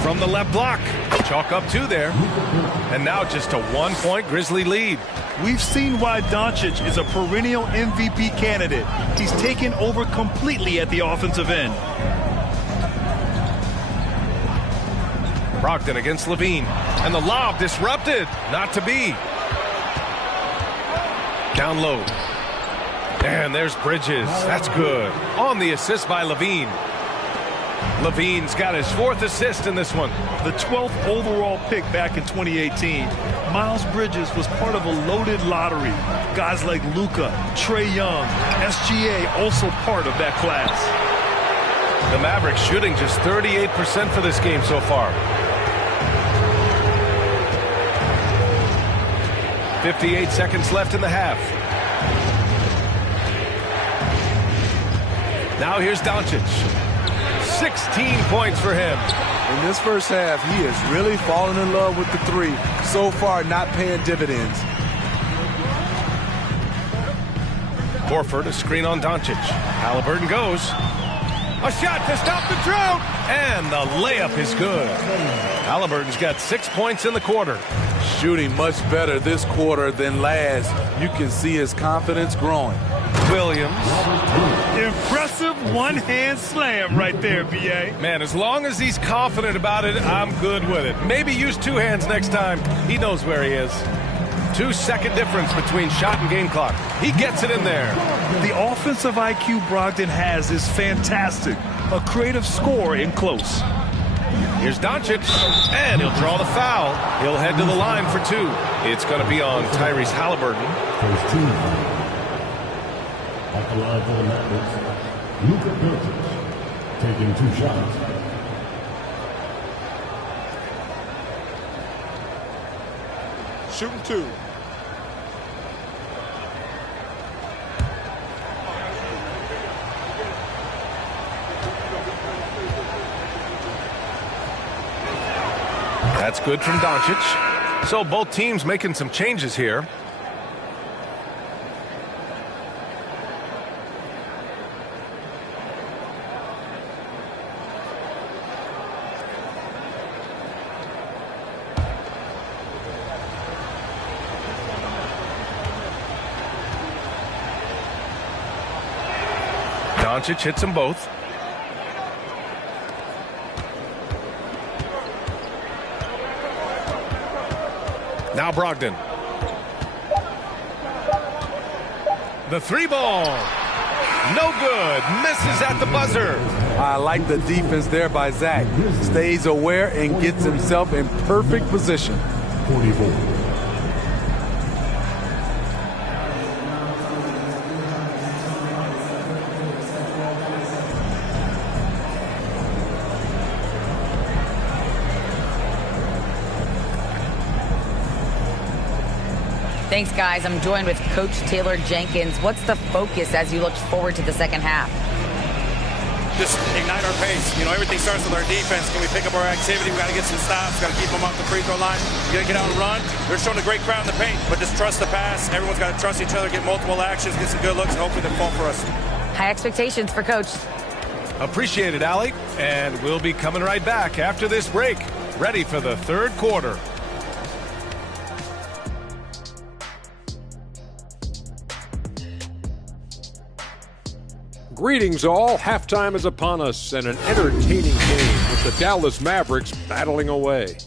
From the left block. Chalk up 2 there. And now just a 1-point Grizzly lead. We've seen why Doncic is a perennial MVP candidate. He's taken over completely at the offensive end. Brogdon against Levine. And the lob disrupted. Not to be. Down low. And there's Bridges. That's good. On the assist by Levine. Levine's got his 4th assist in this one. The 12th overall pick back in 2018. Miles Bridges was part of a loaded lottery. Guys like Luka, Trae Young, SGA also part of that class. The Mavericks shooting just 38% for this game so far. 58 seconds left in the half. Now here's Doncic. 16 points for him. In this first half, he is really falling in love with the 3. So far, not paying dividends. Horford, a screen on Doncic. Halliburton goes. A shot to stop the drought. And the layup is good. Halliburton's got 6 points in the quarter. Shooting much better this quarter than last. You can see his confidence growing. Williams. Impressive one-hand slam right there, B.A. Man, as long as he's confident about it, I'm good with it. Maybe use 2 hands next time. He knows where he is. 2-second difference between shot and game clock. He gets it in there. The offensive IQ Brogdon has is fantastic. A creative scorer in close. Here's Doncic, and he'll draw the foul. He'll head to the line for 2. It's going to be on Tyrese Halliburton. the line for the Mavericks, Luka Doncic, taking 2 shots. Shooting 2. That's good from Doncic. So both teams making some changes here. Doncic hits them both. Now Brogdon. The 3 ball. No good. Misses at the buzzer. I like the defense there by Zach. Stays aware and gets himself in perfect position. 44. Thanks, guys. I'm joined with Coach Taylor Jenkins. What's the focus as you look forward to the second half? Just ignite our pace. You know, everything starts with our defense. Can we pick up our activity? We got to get some stops. Got to keep them off the free throw line. We got to get out and run. They're showing a great crowd in the paint, but just trust the pass. Everyone's got to trust each other, get multiple actions, get some good looks, and hopefully they fall for us. High expectations for Coach. Appreciate it, Allie. And we'll be coming right back after this break. Ready for the third quarter. Greetings all. Halftime is upon us and an entertaining game with the Dallas Mavericks battling away.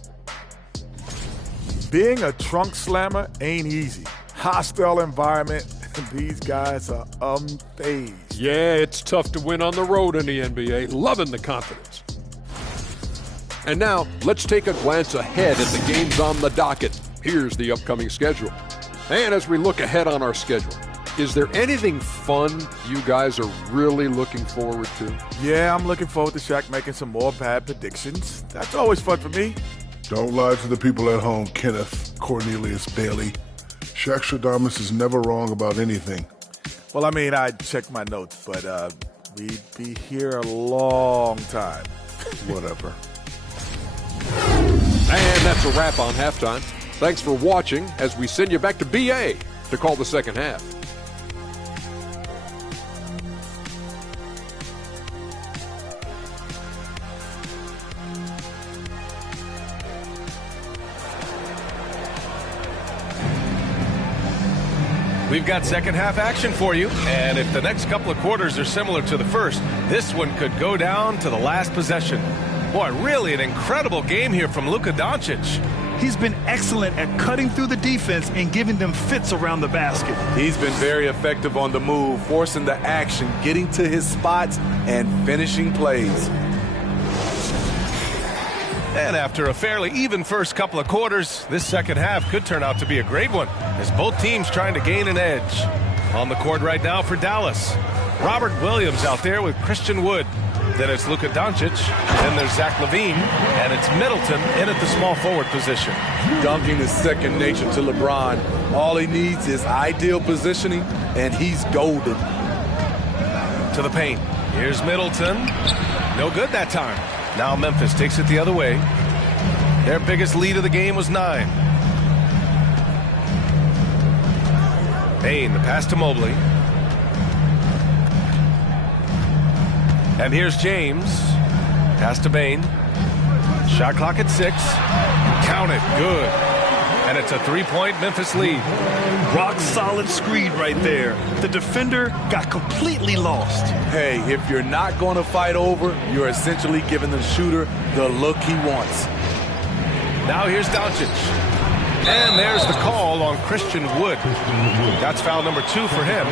Being a trunk slammer ain't easy. Hostile environment. These guys are unfazed. Yeah, it's tough to win on the road in the NBA. Loving the confidence. And now, let's take a glance ahead at the games on the docket. Here's the upcoming schedule. And as we look ahead on our schedule, is there anything fun you guys are really looking forward to? Yeah, I'm looking forward to Shaq making some more bad predictions. That's always fun for me. Don't lie to the people at home, Kenneth Cornelius Bailey. Shaq Stradamus is never wrong about anything. Well, I mean, I checked my notes, but we'd be here a long time. Whatever. And that's a wrap on halftime. Thanks for watching as we send you back to BA to call the second half. We've got second half action for you, and if the next couple of quarters are similar to the first, this one could go down to the last possession. Boy, really an incredible game here from Luka Doncic. He's been excellent at cutting through the defense and giving them fits around the basket. He's been very effective on the move, forcing the action, getting to his spots, and finishing plays. And after a fairly even first couple of quarters, this second half could turn out to be a great one, as both teams trying to gain an edge. On the court right now for Dallas, Robert Williams out there with Christian Wood. Then it's Luka Doncic, then there's Zach LaVine, and it's Middleton in at the small forward position. Dunking is second nature to LeBron. All he needs is ideal positioning, and he's golden. To the paint. Here's Middleton. No good that time. Now Memphis takes it the other way. Their biggest lead of the game was 9. Bane, the pass to Mobley. And here's James. Pass to Bane. Shot clock at 6. Count it. Good. And it's a 3-point Memphis lead. Rock solid screen right there. The defender got completely lost. Hey, if you're not going to fight over, you're essentially giving the shooter the look he wants. Now here's Doncic. And there's the call on Christian Wood. That's foul number 2 for him.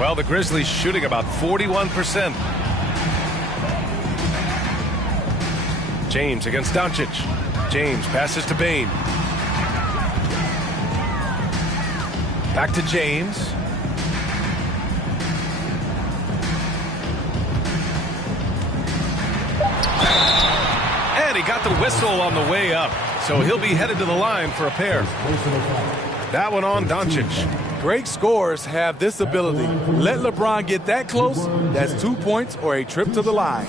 Well, the Grizzlies shooting about 41%. James against Doncic. James passes to Bain. Back to James. And he got the whistle on the way up. So he'll be headed to the line for a pair. That one on Doncic. Great scorers have this ability. Let LeBron get that close, that's 2 points or a trip to the line.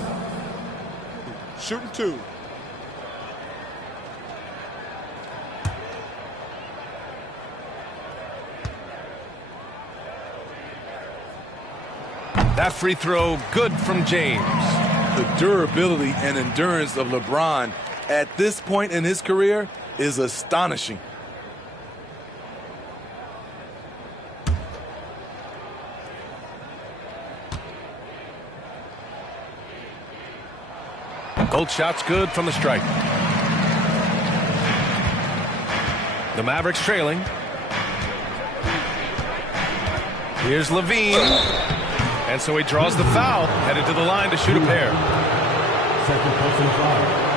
Shooting 2. That free throw, good from James. The durability and endurance of LeBron at this point in his career is astonishing. Both shots good from the stripe. The Mavericks trailing. Here's Levine. And so he draws the foul, headed to the line to shoot a pair.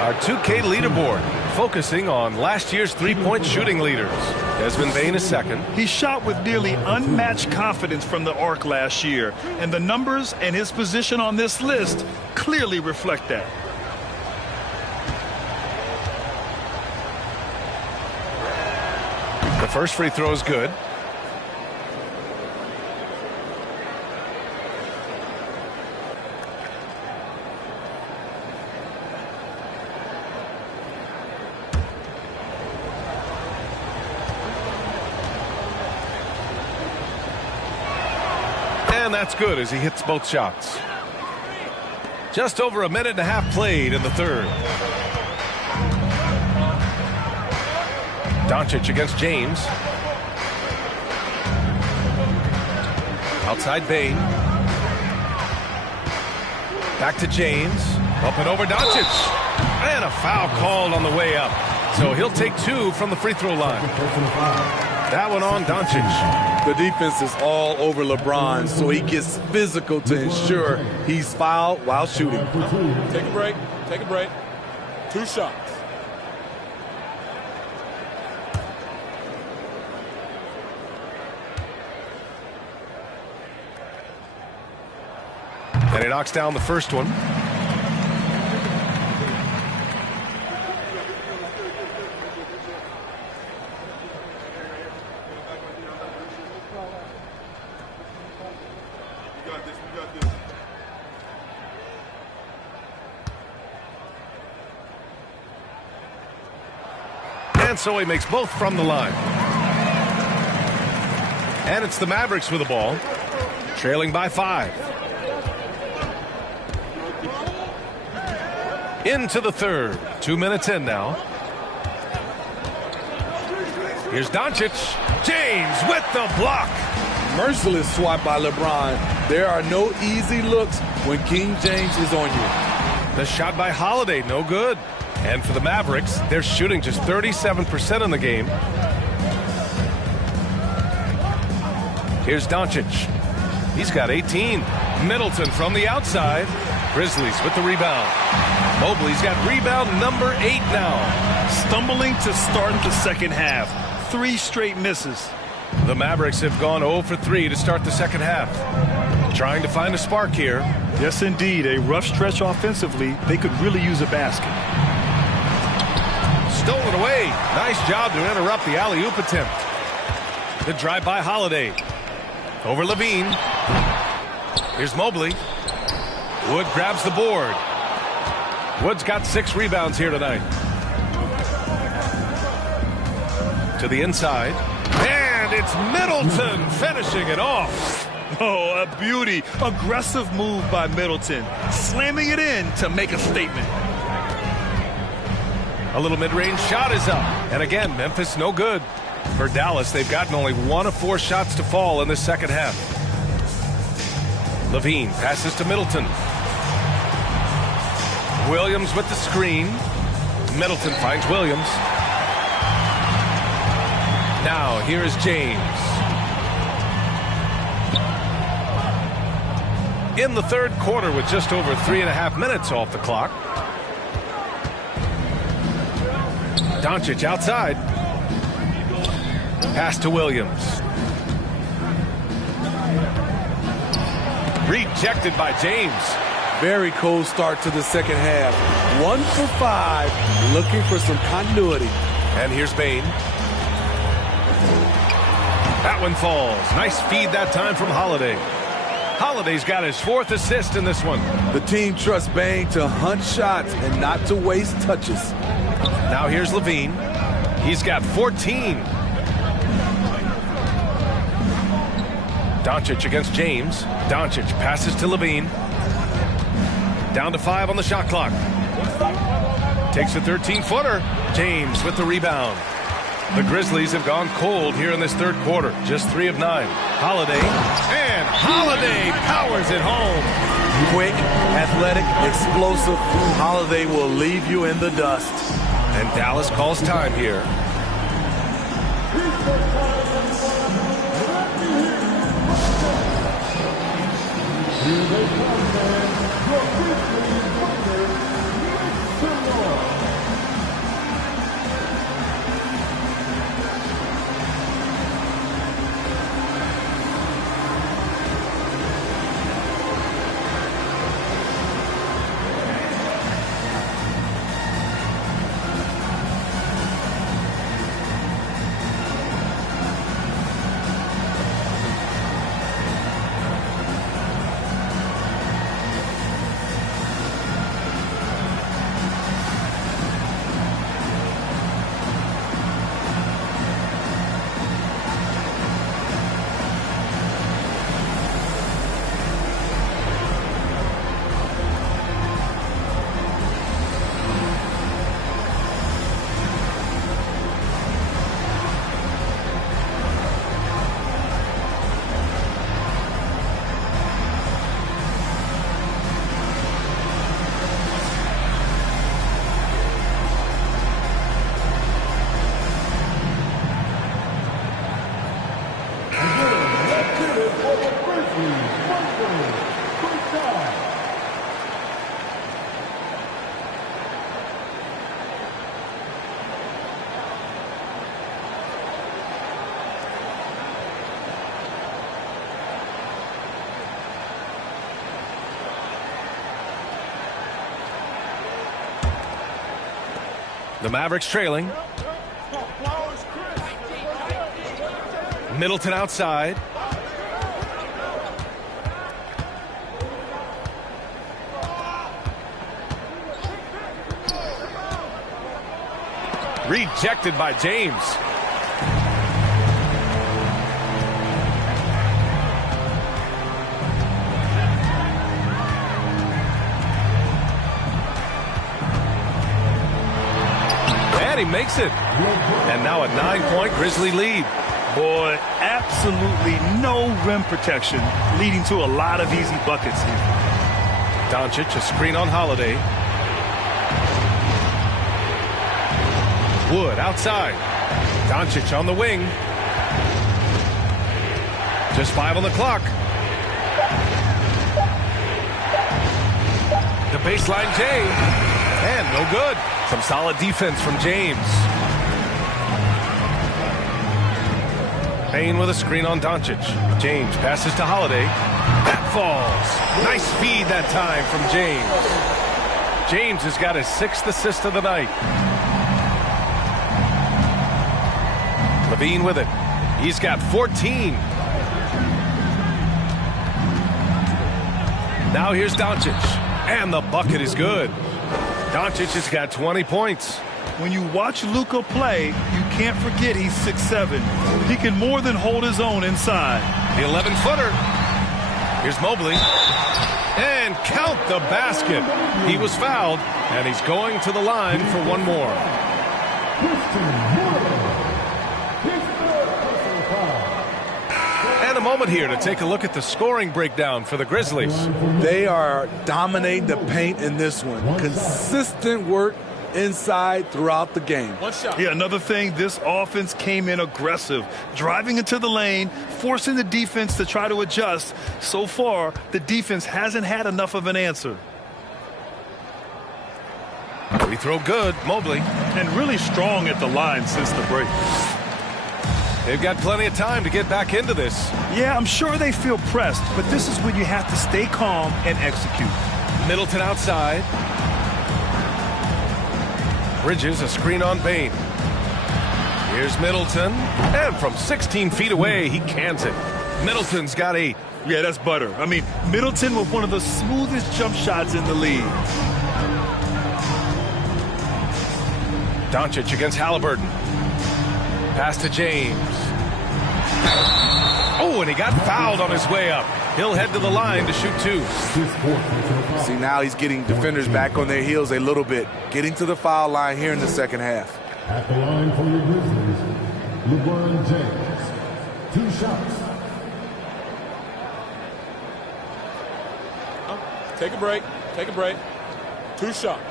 Our 2K leaderboard, focusing on last year's three-point shooting leaders. Desmond Bain is second. He shot with nearly unmatched confidence from the arc last year, and the numbers and his position on this list clearly reflect that. The first free throw is good. And that's good as he hits both shots. Just over a minute and a half played in the third. Doncic against James. Outside Bain. Back to James. Up and over Doncic. And a foul called on the way up. So he'll take 2 from the free throw line. That one on Doncic. The defense is all over LeBron, so he gets physical to ensure he's fouled while shooting. Take a break. Take a break. 2 shots. And he knocks down the first one. And so he makes both from the line. And it's the Mavericks with the ball, trailing by 5. Into the third. 2 minutes in now. Here's Doncic. James with the block. Merciless swat by LeBron. There are no easy looks when King James is on you. The shot by Holiday, no good. And for the Mavericks, they're shooting just 37% in the game. Here's Doncic. He's got 18. Middleton from the outside. Grizzlies with the rebound. Mobley's got rebound number 8 now. Stumbling to start the second half. 3 straight misses. The Mavericks have gone 0 for 3 to start the second half. Trying to find a spark here. Yes, indeed. A rough stretch offensively. They could really use a basket. Stolen away. Nice job to interrupt the alley-oop attempt. The drive by Holiday. Over Levine. Here's Mobley. Wood grabs the board. Wood's got 6 rebounds here tonight. To the inside. And it's Middleton finishing it off. Oh, a beauty. Aggressive move by Middleton. Slamming it in to make a statement. A little mid-range shot is up. And again, Memphis no good. For Dallas, they've gotten only 1 of 4 shots to fall in the second half. Levine passes to Middleton. Williams with the screen. Middleton finds Williams. Now here is James. In the third quarter with just over 3.5 minutes off the clock. Doncic outside. Pass to Williams. Rejected by James. Very cold start to the second half. 1 for 5, looking for some continuity. And here's Bane. That one falls. Nice feed that time from Holiday. Holiday's got his 4th assist in this one. The team trusts Bane to hunt shots and not to waste touches. Now here's Levine. He's got 14. Doncic against James. Doncic passes to Levine. Down to 5 on the shot clock. Takes a 13-footer. James with the rebound. The Grizzlies have gone cold here in this third quarter. Just 3 of 9. Holiday. And Holiday powers it home. Quick, athletic, explosive. Holiday will leave you in the dust. And Dallas calls time here. The Mavericks trailing. Middleton outside. Rejected by James. He makes it. And now a 9-point Grizzly lead. Boy, absolutely no rim protection, leading to a lot of easy buckets here. Doncic, a screen on Holiday. Wood outside. Doncic on the wing. Just 5 on the clock. The baseline J. And no good. Some solid defense from James. Payne with a screen on Doncic. James passes to Holiday. That falls. Nice feed that time from James. James has got his 6th assist of the night. Levine with it. He's got 14. Now here's Doncic. And the bucket is good. Doncic has got 20 points. When you watch Luka play, you can't forget he's 6'7". He can more than hold his own inside. The 11-footer. Here's Mobley. And count the basket. He was fouled, and he's going to the line for one more. And a moment here to take a look at the scoring breakdown for the Grizzlies. They are dominating the paint in this one. Consistent work inside throughout the game. Yeah, another thing, this offense came in aggressive, driving into the lane, forcing the defense to try to adjust. So far, the defense hasn't had enough of an answer. Free throw good, Mobley. And really strong at the line since the break. They've got plenty of time to get back into this. Yeah, I'm sure they feel pressed, but this is when you have to stay calm and execute. Middleton outside. Bridges, a screen on Bain. Here's Middleton. And from 16 feet away, he cans it. Middleton's got 8. Yeah, that's butter. I mean, Middleton with one of the smoothest jump shots in the league. Doncic against Halliburton. Pass to James. Oh, and he got fouled on his way up. He'll head to the line to shoot 2. See, now he's getting defenders back on their heels a little bit. Getting to the foul line here in the second half. At the line for your Grizzlies, LeBron James. 2 shots. Take a break. Take a break. 2 shots.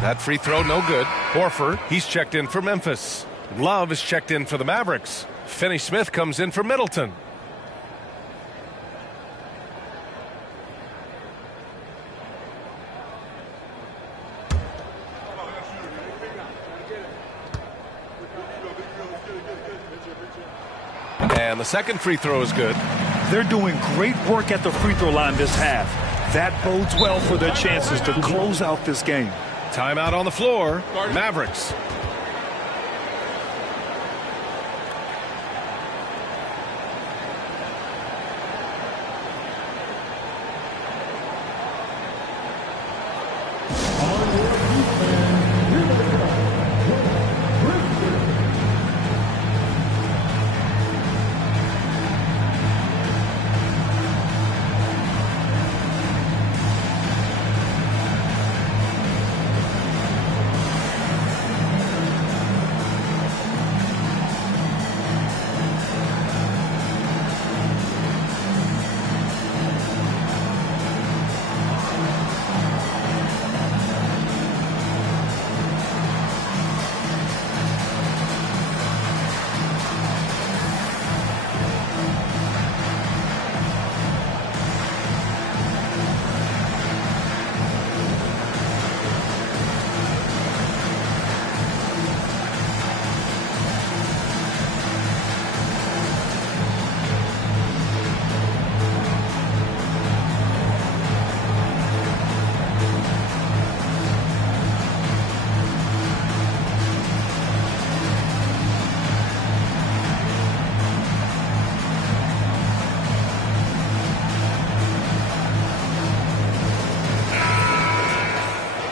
That free throw, no good. Horford, he's checked in for Memphis. Love is checked in for the Mavericks. Finney-Smith comes in for Middleton. And the second free throw is good. They're doing great work at the free throw line this half. That bodes well for their chances to close out this game. Timeout on the floor. Mavericks.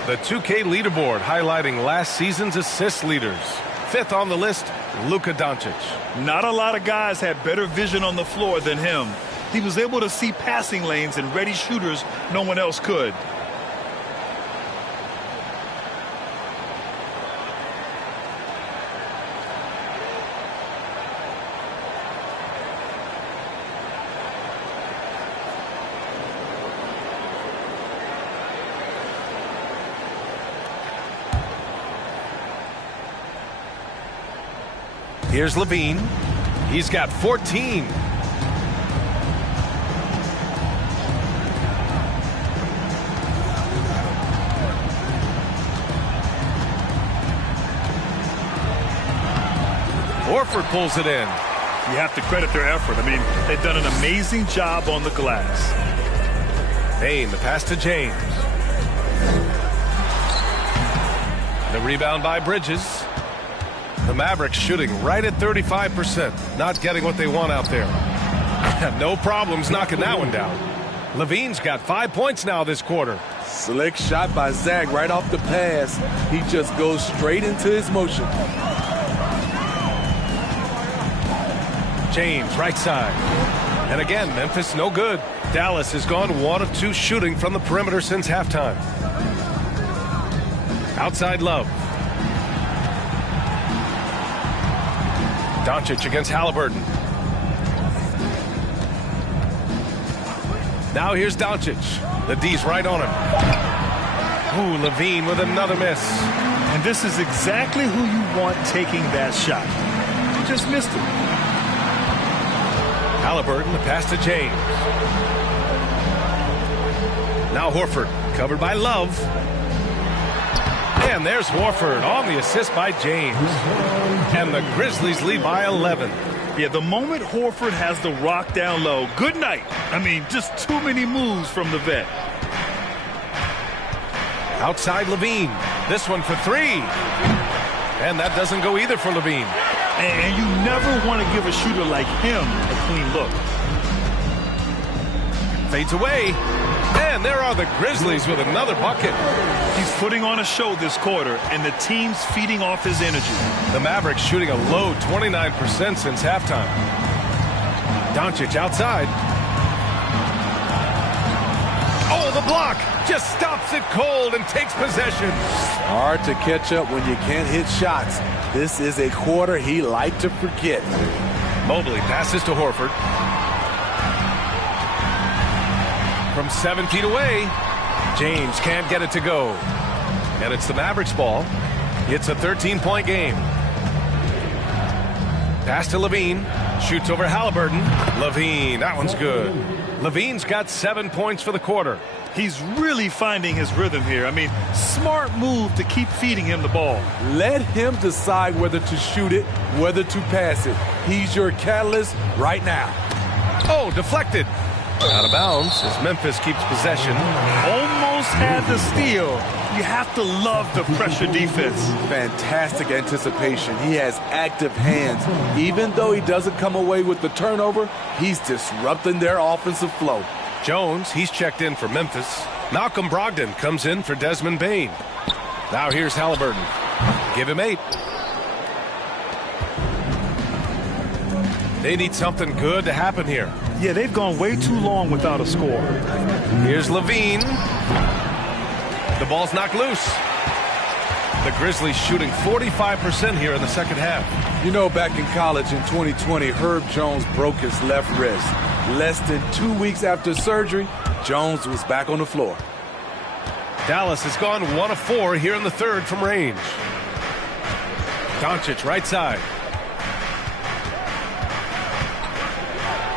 The 2K leaderboard highlighting last season's assist leaders. 5th on the list, Luka Doncic. Not a lot of guys had better vision on the floor than him. He was able to see passing lanes and ready shooters no one else could. Here's Levine. He's got 14. Horford pulls it in. You have to credit their effort. I mean, they've done an amazing job on the glass. Bain, the pass to James. The rebound by Bridges. The Mavericks shooting right at 35%. Not getting what they want out there. No problems knocking that one down. Levine's got 5 points now this quarter. Slick shot by Zach right off the pass. He just goes straight into his motion. James, right side. And again, Memphis no good. Dallas has gone 1 of 2 shooting from the perimeter since halftime. Outside Love. Doncic against Halliburton. Now here's Doncic. The D's right on him. Ooh, Levine with another miss. And this is exactly who you want taking that shot. You just missed it. Halliburton, the pass to James. Now Horford, covered by Love. And there's Horford on the assist by James. And the Grizzlies lead by 11. Yeah, the moment Horford has the rock down low, good night. I mean, just too many moves from the vet. Outside Levine. This one for three. And that doesn't go either for Levine. And you never want to give a shooter like him a clean look. Fades away. And there are the Grizzlies with another bucket. He's putting on a show this quarter, and the team's feeding off his energy. The Mavericks shooting a low 29% since halftime. Doncic outside. Oh, the block just stops it cold and takes possession. Hard to catch up when you can't hit shots. This is a quarter he liked to forget. Mobley passes to Horford. From 7 feet away, James can't get it to go. And it's the Mavericks ball. It's a 13-point game. Pass to Levine. Shoots over Halliburton. Levine, that one's good. Levine's got 7 points for the quarter. He's really finding his rhythm here. I mean, smart move to keep feeding him the ball. Let him decide whether to shoot it, whether to pass it. He's your catalyst right now. Oh, deflected. Out of bounds as Memphis keeps possession. Almost had the steal. You have to love the pressure defense. Fantastic anticipation. He has active hands. Even though he doesn't come away with the turnover, he's disrupting their offensive flow. Jones, he's checked in for Memphis. Malcolm Brogdon comes in for Desmond Bane. Now here's Halliburton. Give him 8. They need something good to happen here. Yeah, they've gone way too long without a score. Here's Levine. The ball's knocked loose. The Grizzlies shooting 45% here in the second half. You know, back in college in 2020, Herb Jones broke his left wrist. Less than 2 weeks after surgery, Jones was back on the floor. Dallas has gone 1 of 4 here in the third from range. Doncic right side.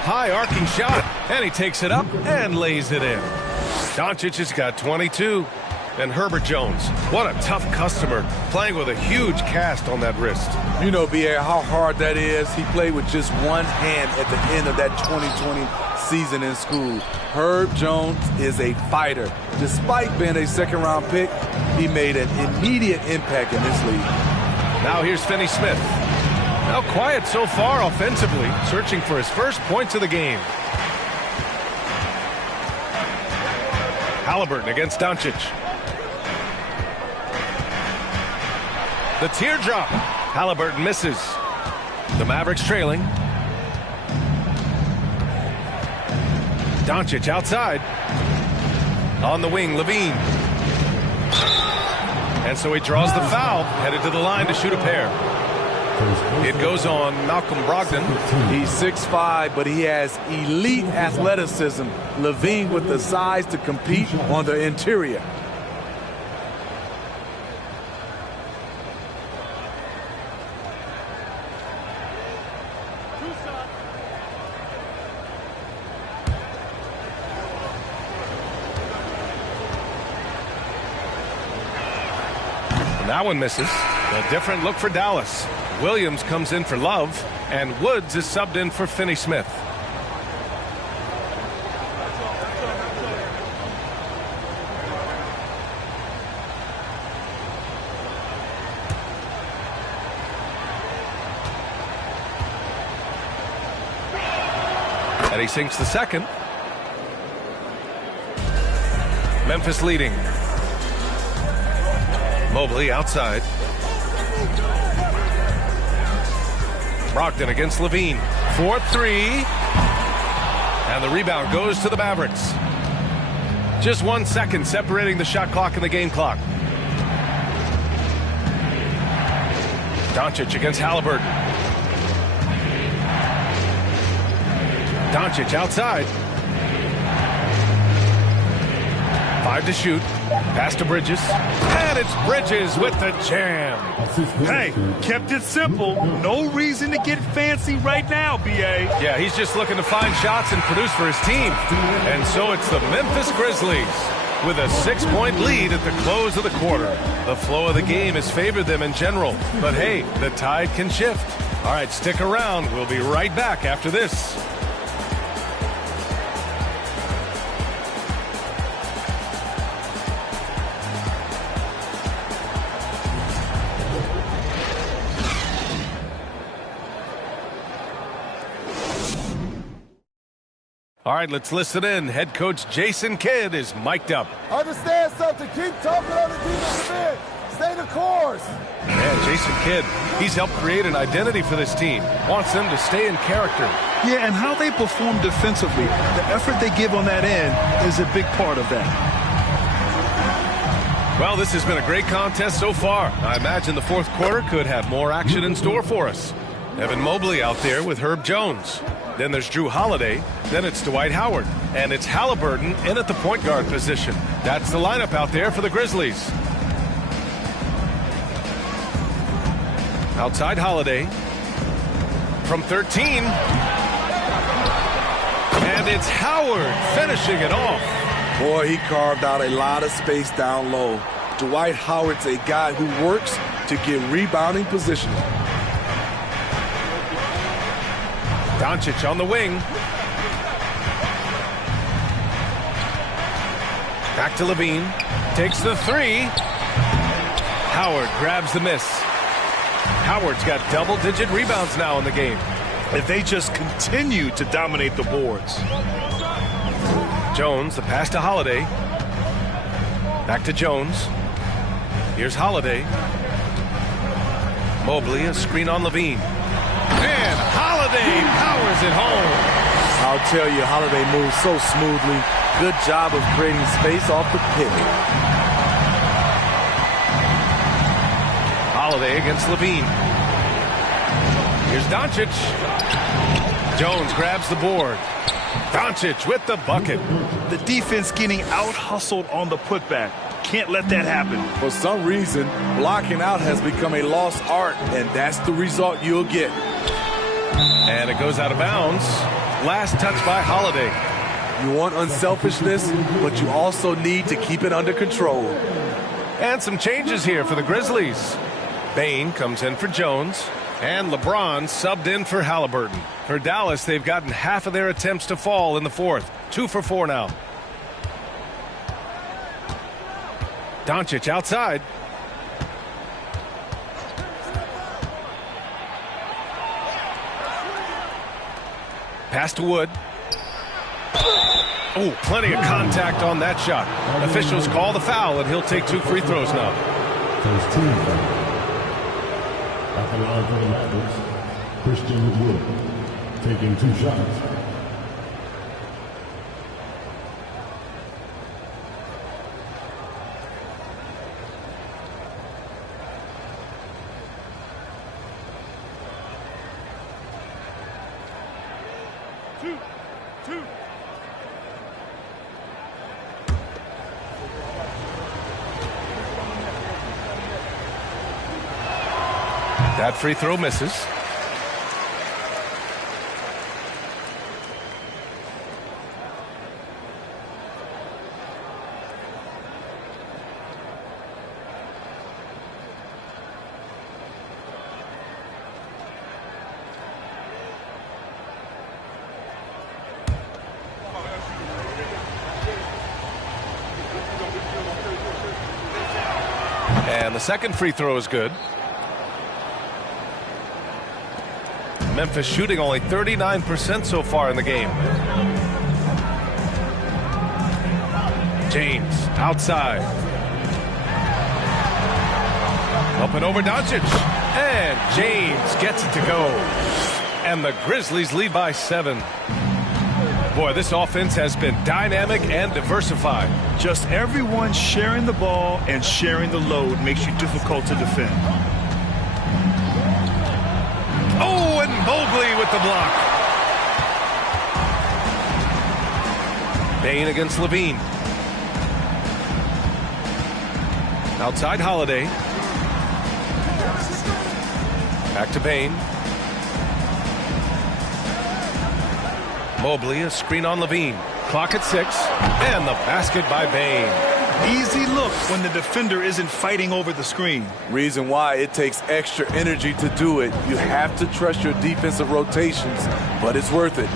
High arcing shot, and he takes it up and lays it in. Doncic has got 22. And Herbert Jones, what a tough customer, playing with a huge cast on that wrist. You know, B.A., how hard that is. He played with just one hand at the end of that 2020 season in school. Herb Jones is a fighter. Despite being a second-round pick, he made an immediate impact in this league. Now here's Finney-Smith. Now quiet so far offensively, searching for his first points of the game. Halliburton against Doncic. The teardrop. Halliburton misses. The Mavericks trailing. Doncic outside. On the wing, Levine. And so he draws the foul, headed to the line to shoot a pair. It goes on Malcolm Brogdon. He's 6'5", but he has elite athleticism. Levine with the size to compete on the interior. That one misses. A different look for Dallas. Williams comes in for Love, and Woods is subbed in for Finney-Smith. And he sinks the second. Memphis leading. Mobley outside. Brogdon against Levine. 4-3. And the rebound goes to the Mavericks. Just 1 second separating the shot clock and the game clock. Doncic against Halliburton. Doncic outside. 5 to shoot. Pass to Bridges. And it's Bridges with the jam. Hey, kept it simple. No reason to get fancy right now, B.A. Yeah, he's just looking to find shots and produce for his team. And so it's the Memphis Grizzlies with a 6-point lead at the close of the quarter. The flow of the game has favored them in general. But hey, the tide can shift. All right, stick around. We'll be right back after this. All right, let's listen in. Head coach Jason Kidd is mic'd up. Understand something. Keep talking on the defensive end. Stay the course. Man, Jason Kidd, he's helped create an identity for this team. Wants them to stay in character. Yeah, and how they perform defensively. The effort they give on that end is a big part of that. Well, this has been a great contest so far. I imagine the fourth quarter could have more action in store for us. Evan Mobley out there with Herb Jones. Then there's Drew Holiday. Then it's Dwight Howard. And it's Halliburton in at the point guard position. That's the lineup out there for the Grizzlies. Outside Holiday. From 13. And it's Howard finishing it off. Boy, he carved out a lot of space down low. Dwight Howard's a guy who works to get rebounding positioning. Doncic on the wing. Back to Levine. Takes the three. Howard grabs the miss. Howard's got double-digit rebounds now in the game. If they just continue to dominate the boards. Jones, the pass to Holiday. Back to Jones. Here's Holiday. Mobley, a screen on Levine. And Holiday powers it home. I'll tell you, Holiday moves so smoothly. Good job of creating space off the pick. Holiday against Levine. Here's Doncic. Jones grabs the board. Doncic with the bucket. The defense getting out-hustled on the putback. Can't let that happen. For some reason, blocking out has become a lost art, and that's the result you'll get. And it goes out of bounds. Last touch by Holiday. You want unselfishness, but you also need to keep it under control. And some changes here for the Grizzlies. Bane comes in for Jones. And LeBron subbed in for Halliburton. For Dallas, they've gotten half of their attempts to fall in the fourth. 2 for 4 now. Doncic outside. Pass to Wood. Oh, plenty of contact on that shot. Officials call the foul, and he'll take 2 free throws now. First team foul. At the line for the Mavericks, Christian Wood, taking 2 shots. That free throw misses. And the second free throw is good. Memphis shooting only 39% so far in the game. James outside. Up and over Doncic. And James gets it to go. And the Grizzlies lead by 7. Boy, this offense has been dynamic and diversified. Just everyone sharing the ball and sharing the load makes you difficult to defend. Oh, and Mobley with the block. Bane against Levine. Outside Holiday. Back to Bain. Mobley, a screen on Levine. Clock at 6. And the basket by Bain. Easy look when the defender isn't fighting over the screen. Reason why it takes extra energy to do it. You have to trust your defensive rotations, but it's worth it.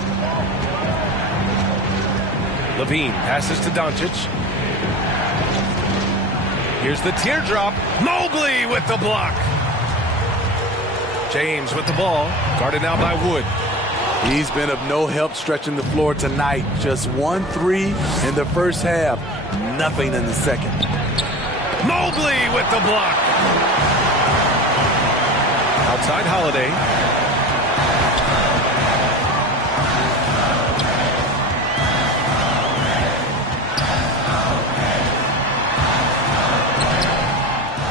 Levine passes to Doncic. Here's the teardrop. Mobley with the block. James with the ball. Guarded now by Wood. He's been of no help stretching the floor tonight. Just 1 3 in the first half. Nothing in the second. Mobley with the block. Outside Holiday.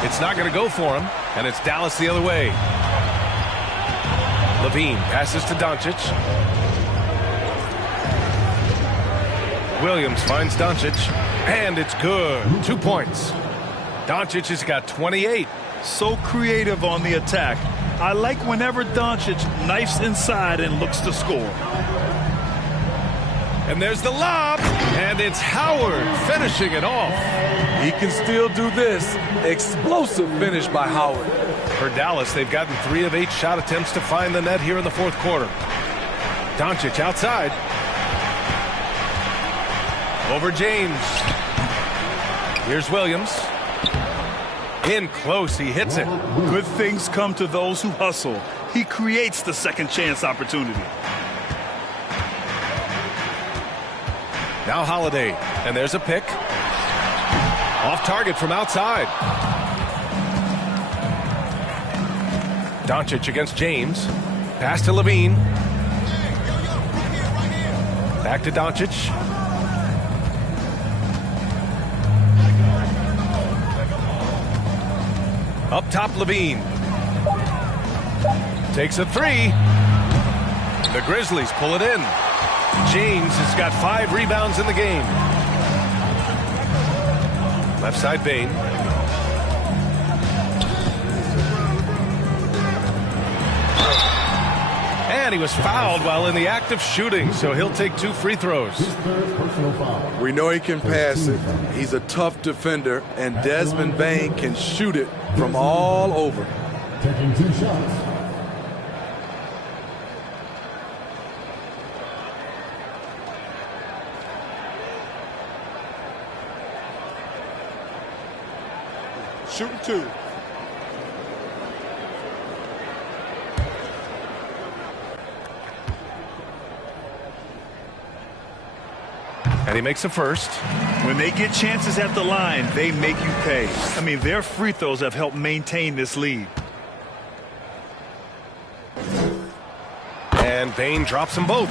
It's not going to go for him, and it's Dallas the other way. Levine passes to Doncic. Williams finds Doncic, and it's good. 2 points. Doncic has got 28. So creative on the attack. I like whenever Doncic knifes inside and looks to score. And there's the lob, and it's Howard finishing it off. He can still do this. Explosive finish by Howard. For Dallas, they've gotten 3 of 8 shot attempts to find the net here in the fourth quarter. Doncic outside. Over James. Here's Williams. In close, he hits it. Good things come to those who hustle. He creates the second chance opportunity. Now Holiday, and there's a pick. Off target from outside. Doncic against James. Pass to Levine. Back to Doncic. Up top, Levine. Takes a 3. The Grizzlies pull it in. James has got 5 rebounds in the game. Left side Bain. And he was fouled while in the act of shooting, so he'll take 2 free throws. We know he can pass it. He's a tough defender, and Desmond Bain can shoot it from all over. Taking 2 shots. Shooting 2. And he makes a first. When they get chances at the line, they make you pay. I mean, their free throws have helped maintain this lead. And Bain drops them both.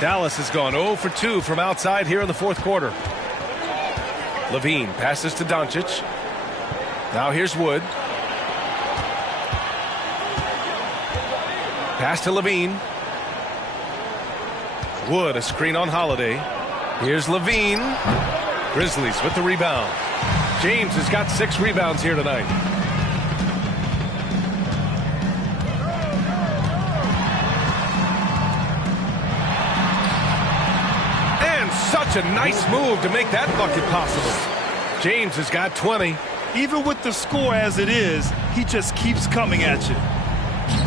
Dallas has gone 0 for 2 from outside here in the fourth quarter. Levine passes to Doncic. Now here's Wood. Pass to Levine. Wood, a screen on Holiday. Here's Levine. Grizzlies with the rebound. James has got 6 rebounds here tonight. And such a nice move to make that bucket possible. James has got 20. Even with the score as it is, he just keeps coming at you.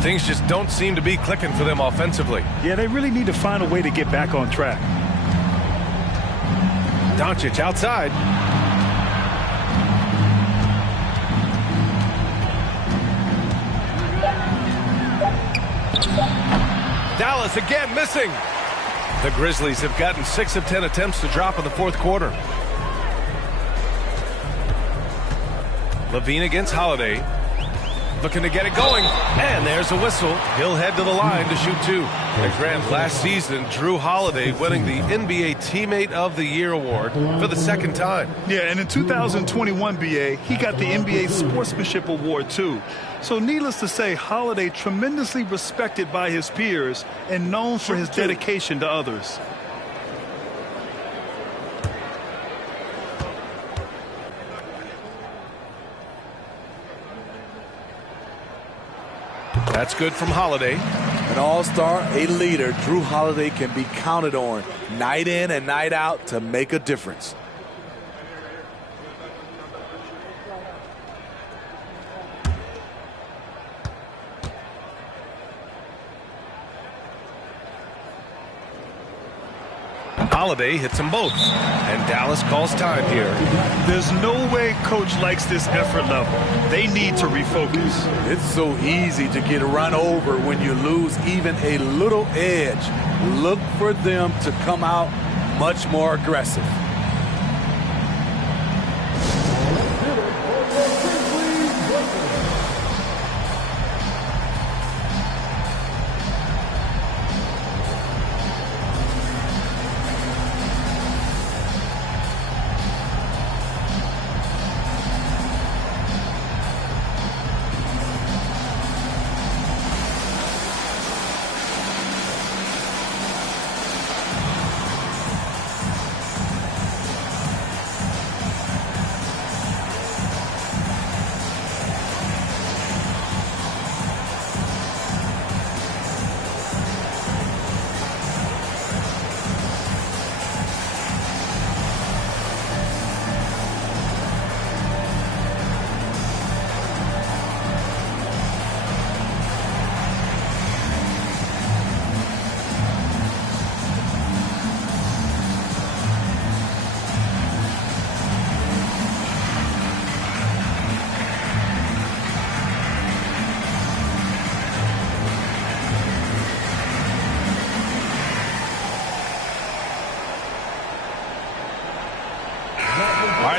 Things just don't seem to be clicking for them offensively. Yeah, they really need to find a way to get back on track. Doncic outside. Dallas again missing. The Grizzlies have gotten 6 of 10 attempts to drop in the fourth quarter. Levine against Holiday. Looking to get it going. And there's a whistle. He'll head to the line to shoot 2. And Grant, last season, Drew Holiday winning the NBA Teammate of the Year award for the 2nd time. Yeah, and in 2021, BA, he got the NBA Sportsmanship Award, too. So needless to say, Holiday tremendously respected by his peers and known for his dedication to others. That's good from Holiday. An all-star, a leader, Drew Holiday can be counted on night in and night out to make a difference. Holiday hits them both, and Dallas calls time here. There's no way coach likes this effort level. They need to refocus. It's so easy to get run over when you lose even a little edge. Look for them to come out much more aggressive.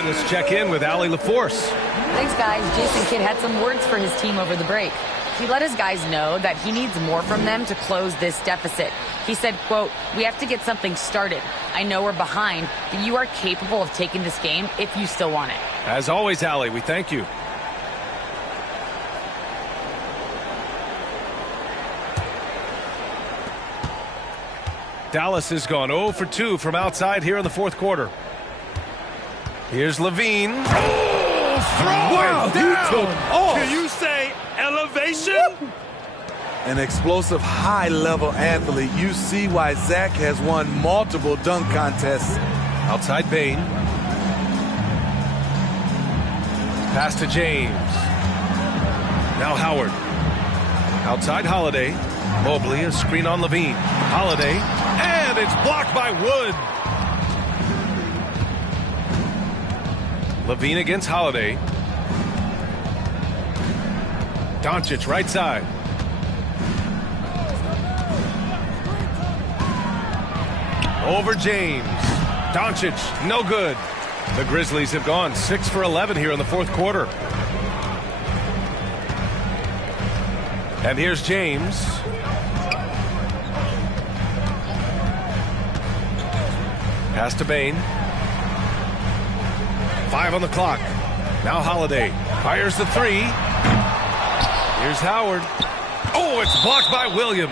Let's check in with Allie LaForce. Thanks, guys. Jason Kidd had some words for his team over the break. He let his guys know that he needs more from them to close this deficit. He said, quote, "We have to get something started. I know we're behind, but you are capable of taking this game if you still want it." As always, Allie, we thank you. Dallas has gone 0 for 2 from outside here in the fourth quarter. Here's Levine. Oh, throw wow, it down. Can you say elevation? An explosive, high-level athlete. You see why Zach has won multiple dunk contests. Outside Bain. Pass to James. Now Howard. Outside Holiday. Mobley, a screen on Levine. Holiday. And it's blocked by Wood. Levine against Holiday. Doncic right side. Over James. Doncic, no good. The Grizzlies have gone 6 for 11 here in the fourth quarter. And here's James. Pass to Bain. 5 on the clock. Now Holiday fires the 3. Here's Howard. Oh, it's blocked by Williams.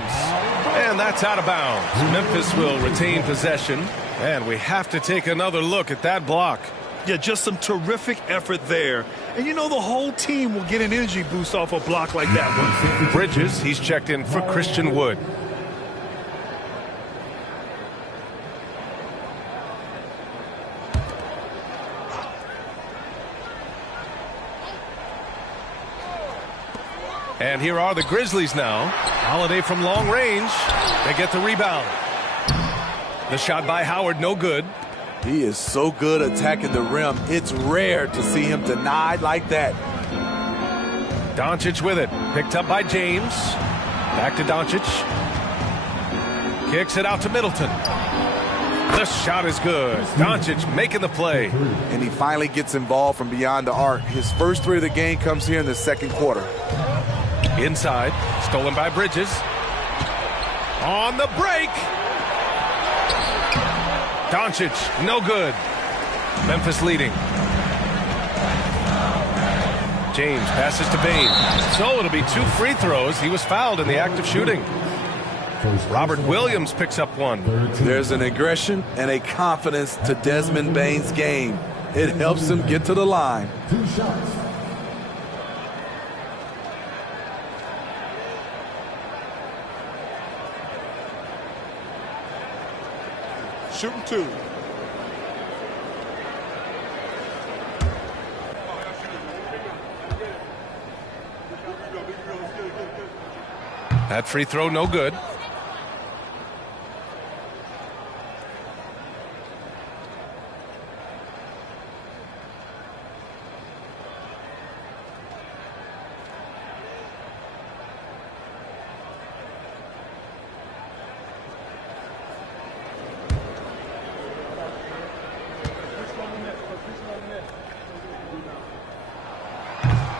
And that's out of bounds. Memphis will retain possession. And we have to take another look at that block. Yeah, just some terrific effort there. And you know the whole team will get an energy boost off a block like that one. Bridges, he's checked in for Christian Wood. And here are the Grizzlies now. Holiday from long range. They get the rebound. The shot by Howard, no good. He is so good attacking the rim. It's rare to see him denied like that. Doncic with it. Picked up by James. Back to Doncic. Kicks it out to Middleton. The shot is good. Doncic making the play. And he finally gets involved from beyond the arc. His first 3 of the game comes here in the second quarter. Inside, stolen by Bridges. On the break. Doncic, no good. Memphis leading. James passes to Bain. So it'll be 2 free throws. He was fouled in the act of shooting. Robert Williams picks up 1. There's an aggression and a confidence to Desmond Bain's game. It helps him get to the line. 2 shots. shooting 2. That free throw, no good.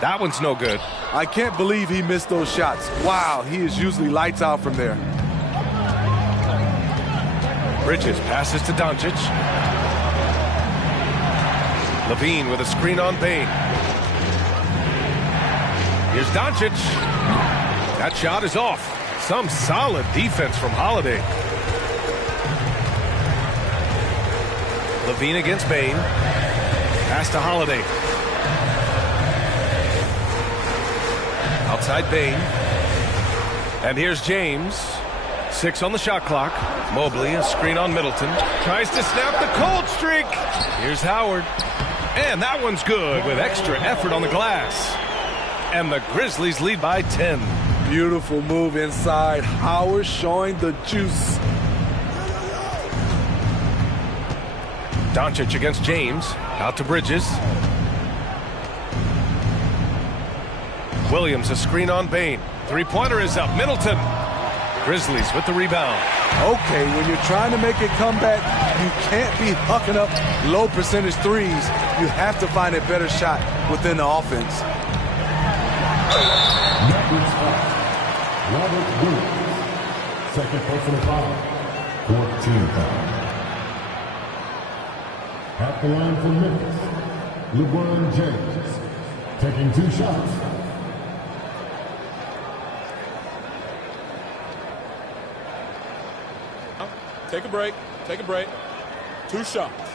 That one's no good. I can't believe he missed those shots. Wow, he is usually lights out from there. Bridges passes to Doncic. Levine with a screen on Bain. Here's Doncic. That shot is off. Some solid defense from Holiday. Levine against Bain. Pass to Holiday. Outside Bain. And here's James. 6 on the shot clock. Mobley, a screen on Middleton. Tries to snap the cold streak. Here's Howard. And that one's good with extra effort on the glass. And the Grizzlies lead by 10. Beautiful move inside. Howard showing the juice. Doncic against James. Out to Bridges. Williams, a screen on Bain. Three-pointer is up. Middleton. Grizzlies with the rebound. Okay, when you're trying to make a comeback, you can't be hucking up low percentage threes. You have to find a better shot within the offense. Robert Williams, second personal foul, 14 foul. At the line for Memphis, LeBron James, taking 2 shots. Take a break. Take a break. 2 shots.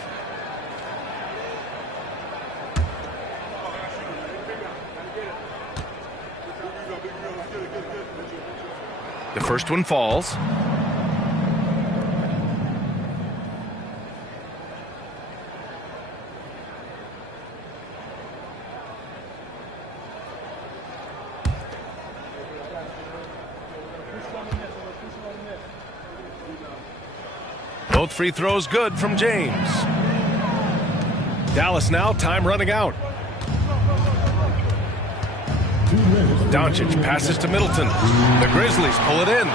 The first one falls. Both free throws good from James. Dallas now, time running out. Doncic passes to Middleton. The Grizzlies pull it in.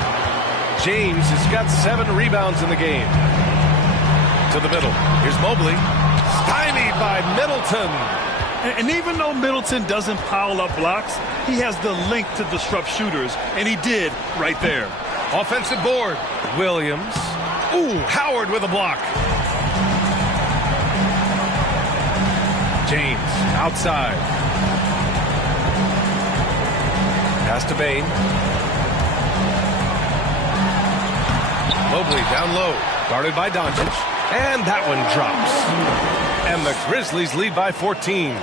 James has got 7 rebounds in the game. To the middle. Here's Mobley. Stymied by Middleton. And even though Middleton doesn't pile up blocks, he has the length to disrupt shooters, and he did right there. Offensive board. Williams. Ooh, Howard with a block. James outside. Pass to Bain. Mobley down low. Guarded by Doncic. And that one drops. And the Grizzlies lead by 14.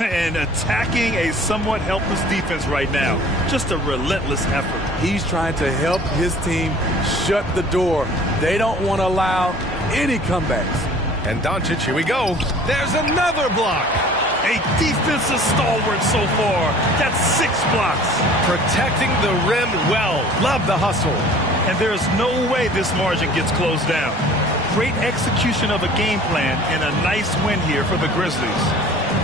And attacking a somewhat helpless defense right now. Just a relentless effort. He's trying to help his team shut the door. They don't want to allow any comebacks. And Doncic, here we go. There's another block. A defensive stalwart so far. That's 6 blocks. Protecting the rim well. Love the hustle. And there's no way this margin gets closed down. Great execution of a game plan and a nice win here for the Grizzlies.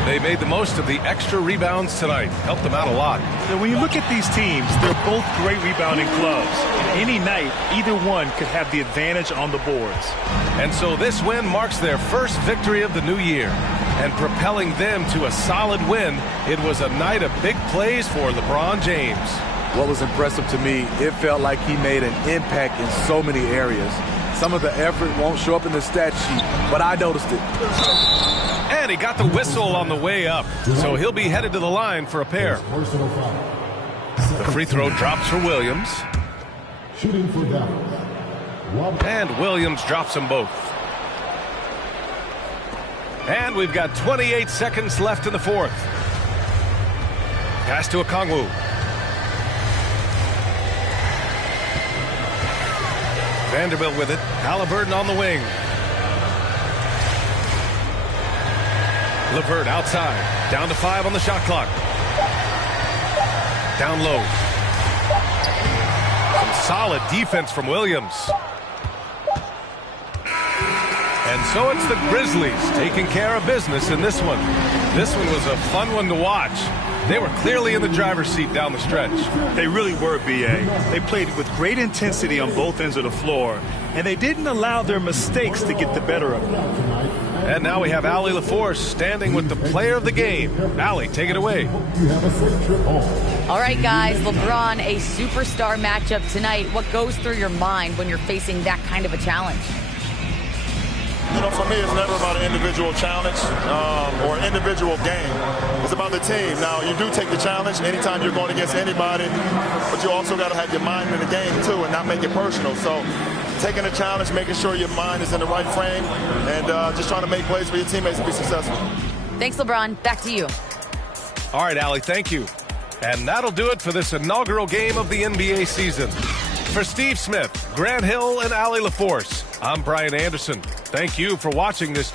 They made the most of the extra rebounds tonight. Helped them out a lot. And when you look at these teams, they're both great rebounding clubs. Any night, either one could have the advantage on the boards. And so this win marks their first victory of the new year. And propelling them to a solid win, it was a night of big plays for LeBron James. What was impressive to me, it felt like he made an impact in so many areas. Some of the effort won't show up in the stat sheet, but I noticed it. And he got the whistle on the way up, so he'll be headed to the line for a pair. The free throw drops for Williams. Shooting for Dallas. And Williams drops them both. And we've got 28 seconds left in the fourth. Pass to Okongwu. Vanderbilt with it. Halliburton on the wing. LeVert outside. Down to 5 on the shot clock. Down low. Some solid defense from Williams. And so it's the Grizzlies taking care of business in this one. This one was a fun one to watch. They were clearly in the driver's seat down the stretch. They really were, B.A. They played with great intensity on both ends of the floor, and they didn't allow their mistakes to get the better of them. And now we have Allie LaForce standing with the player of the game. Allie, take it away. All right, guys, LeBron, a superstar matchup tonight. What goes through your mind when you're facing that kind of a challenge? You know, for me, it's never about an individual challenge or an individual game. It's about the team. Now, you do take the challenge anytime you're going against anybody, but you also got to have your mind in the game, too, and not make it personal. So taking a challenge, making sure your mind is in the right frame, and just trying to make plays for your teammates to be successful. Thanks, LeBron. Back to you. All right, Allie, thank you. And that'll do it for this inaugural game of the NBA season. For Steve Smith, Grant Hill, and Allie LaForce, I'm Brian Anderson. Thank you for watching this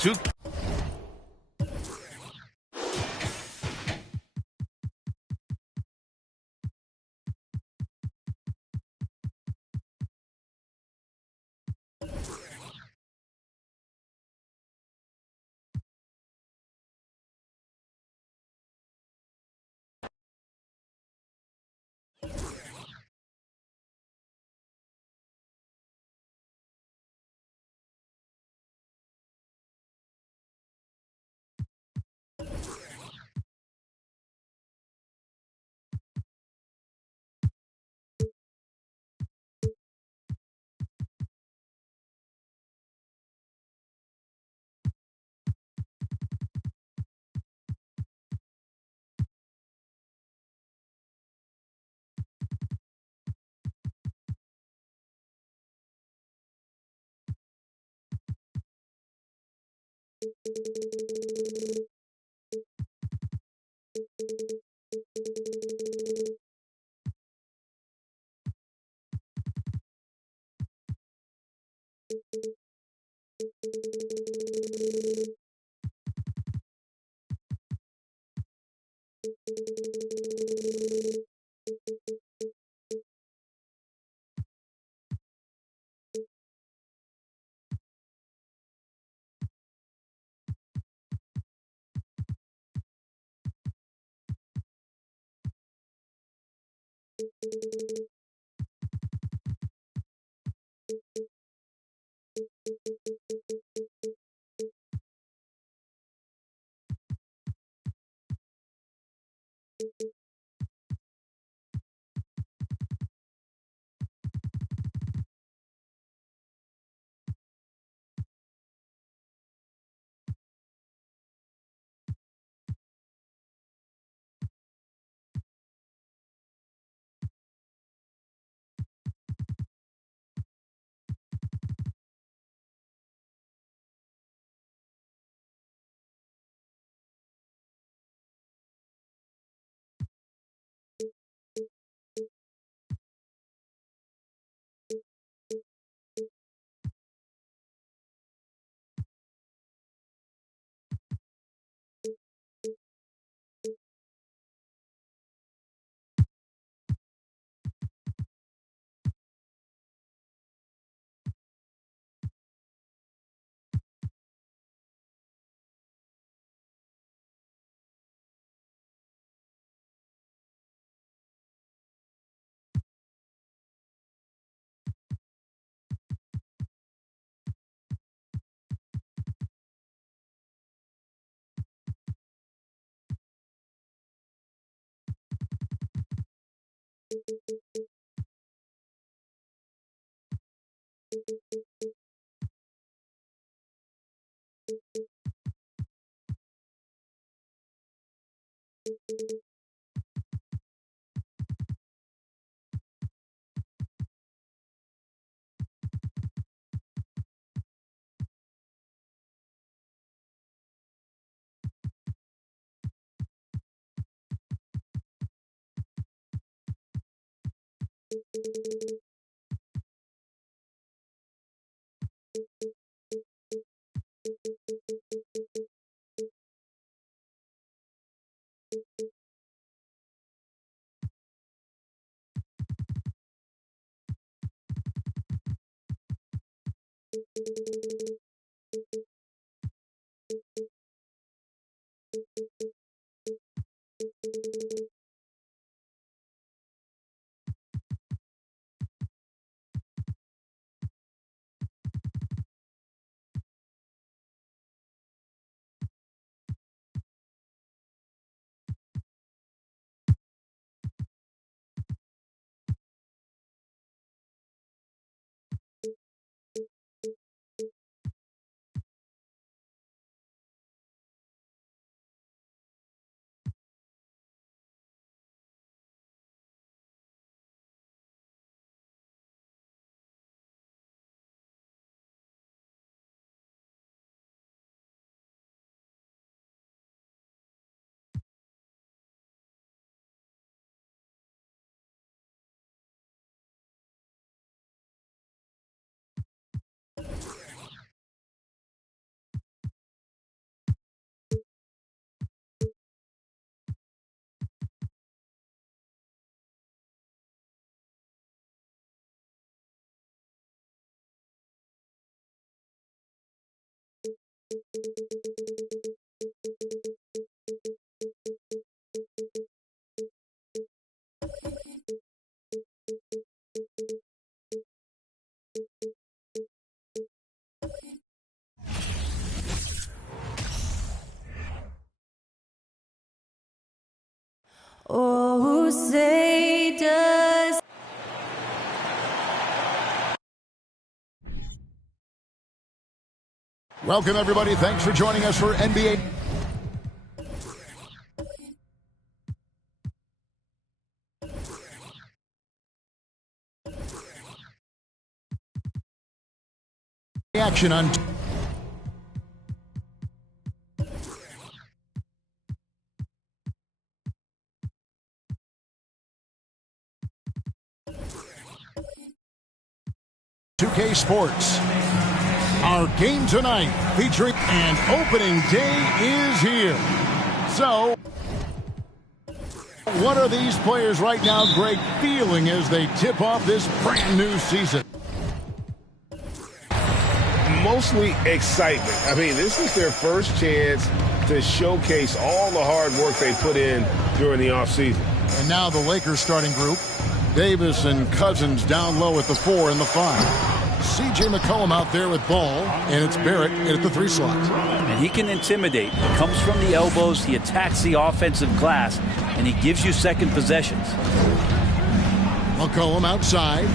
Oh, say does. Welcome, everybody. Thanks for joining us for NBA. Action on $2K Sports. Our game tonight featuring and opening day is here. So, what are these players right now, Greg, feeling as they tip off this brand new season? Mostly excitement. I mean, this is their first chance to showcase all the hard work they put in during the offseason. And now the Lakers starting group. Davis and Cousins down low at the 4 and the 5. C.J. McCollum out there with ball, and it's Barrett at the 3 slot. And he can intimidate. He comes from the elbows, he attacks the offensive glass, and he gives you second possessions. McCollum outside.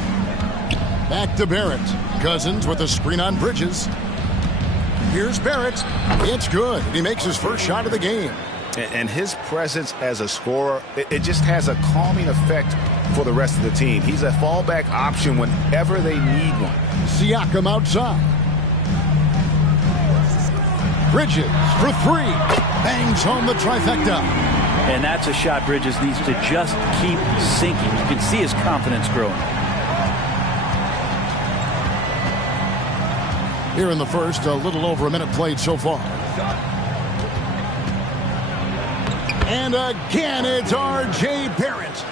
Back to Barrett. Cousins with a screen on Bridges. Here's Barrett. It's good. He makes his first shot of the game. And his presence as a scorer, it just has a calming effect for the rest of the team. He's a fallback option whenever they need one. Siakam outside. Bridges for 3. Bangs home the trifecta. And that's a shot Bridges needs to just keep sinking. You can see his confidence growing. Here in the first, a little over a minute played so far. And again, it's R.J. Barrett.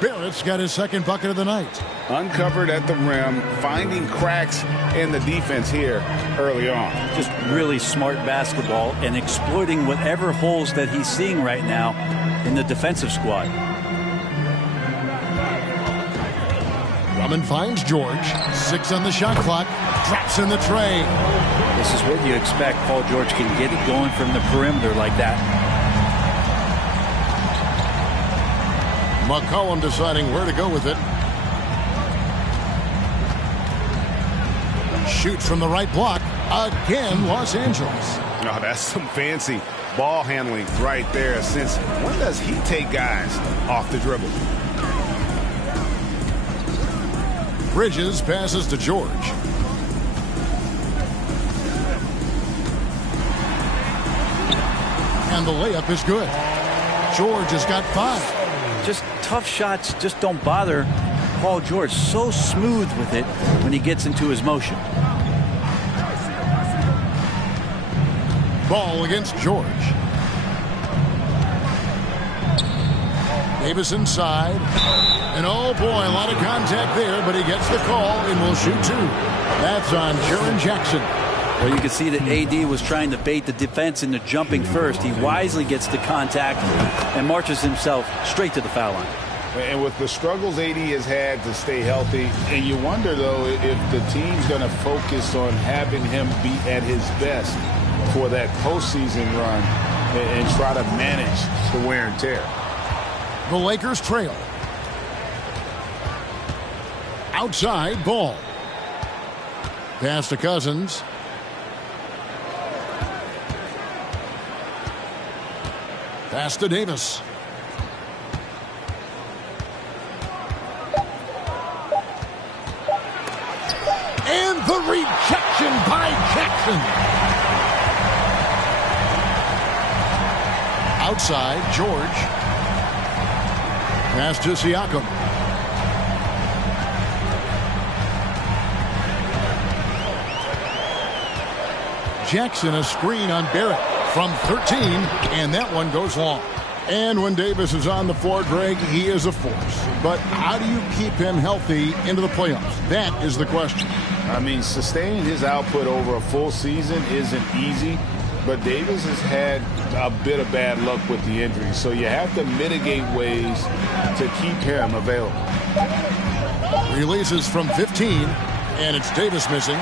Barrett's got his second bucket of the night. Uncovered at the rim, finding cracks in the defense here early on. Just really smart basketball and exploiting whatever holes that he's seeing right now in the defensive squad. Drummond finds George. 6 on the shot clock. Drops in the tray. This is what you expect. Paul George can get it going from the perimeter like that. McCollum deciding where to go with it. Shoots from the right block. Again, Los Angeles. Oh, that's some fancy ball handling right there. Since when does he take guys off the dribble? Bridges passes to George. And the layup is good. George has got 5. Just tough shots just don't bother Paul George. So smooth with it when he gets into his motion. Ball against George. Davis inside. And oh boy, a lot of contact there, but he gets the call and will shoot 2. That's on Jaren Jackson. Well, you can see that AD was trying to bait the defense into jumping first. He wisely gets the contact and marches himself straight to the foul line. And with the struggles AD has had to stay healthy, and you wonder, though, if the team's going to focus on having him be at his best for that postseason run and try to manage the wear and tear. The Lakers trail. Outside, ball. Pass to Cousins. Pass to Davis. And the rejection by Jackson. Outside, George. Pass to Siakam. Jackson a screen on Barrett from 13, and that one goes long. And when Davis is on the floor, Greg, he is a force. But how do you keep him healthy into the playoffs? That is the question. I mean, sustaining his output over a full season isn't easy, but Davis has had a bit of bad luck with the injury, so you have to mitigate ways to keep him available. Releases from 15, and it's Davis missing.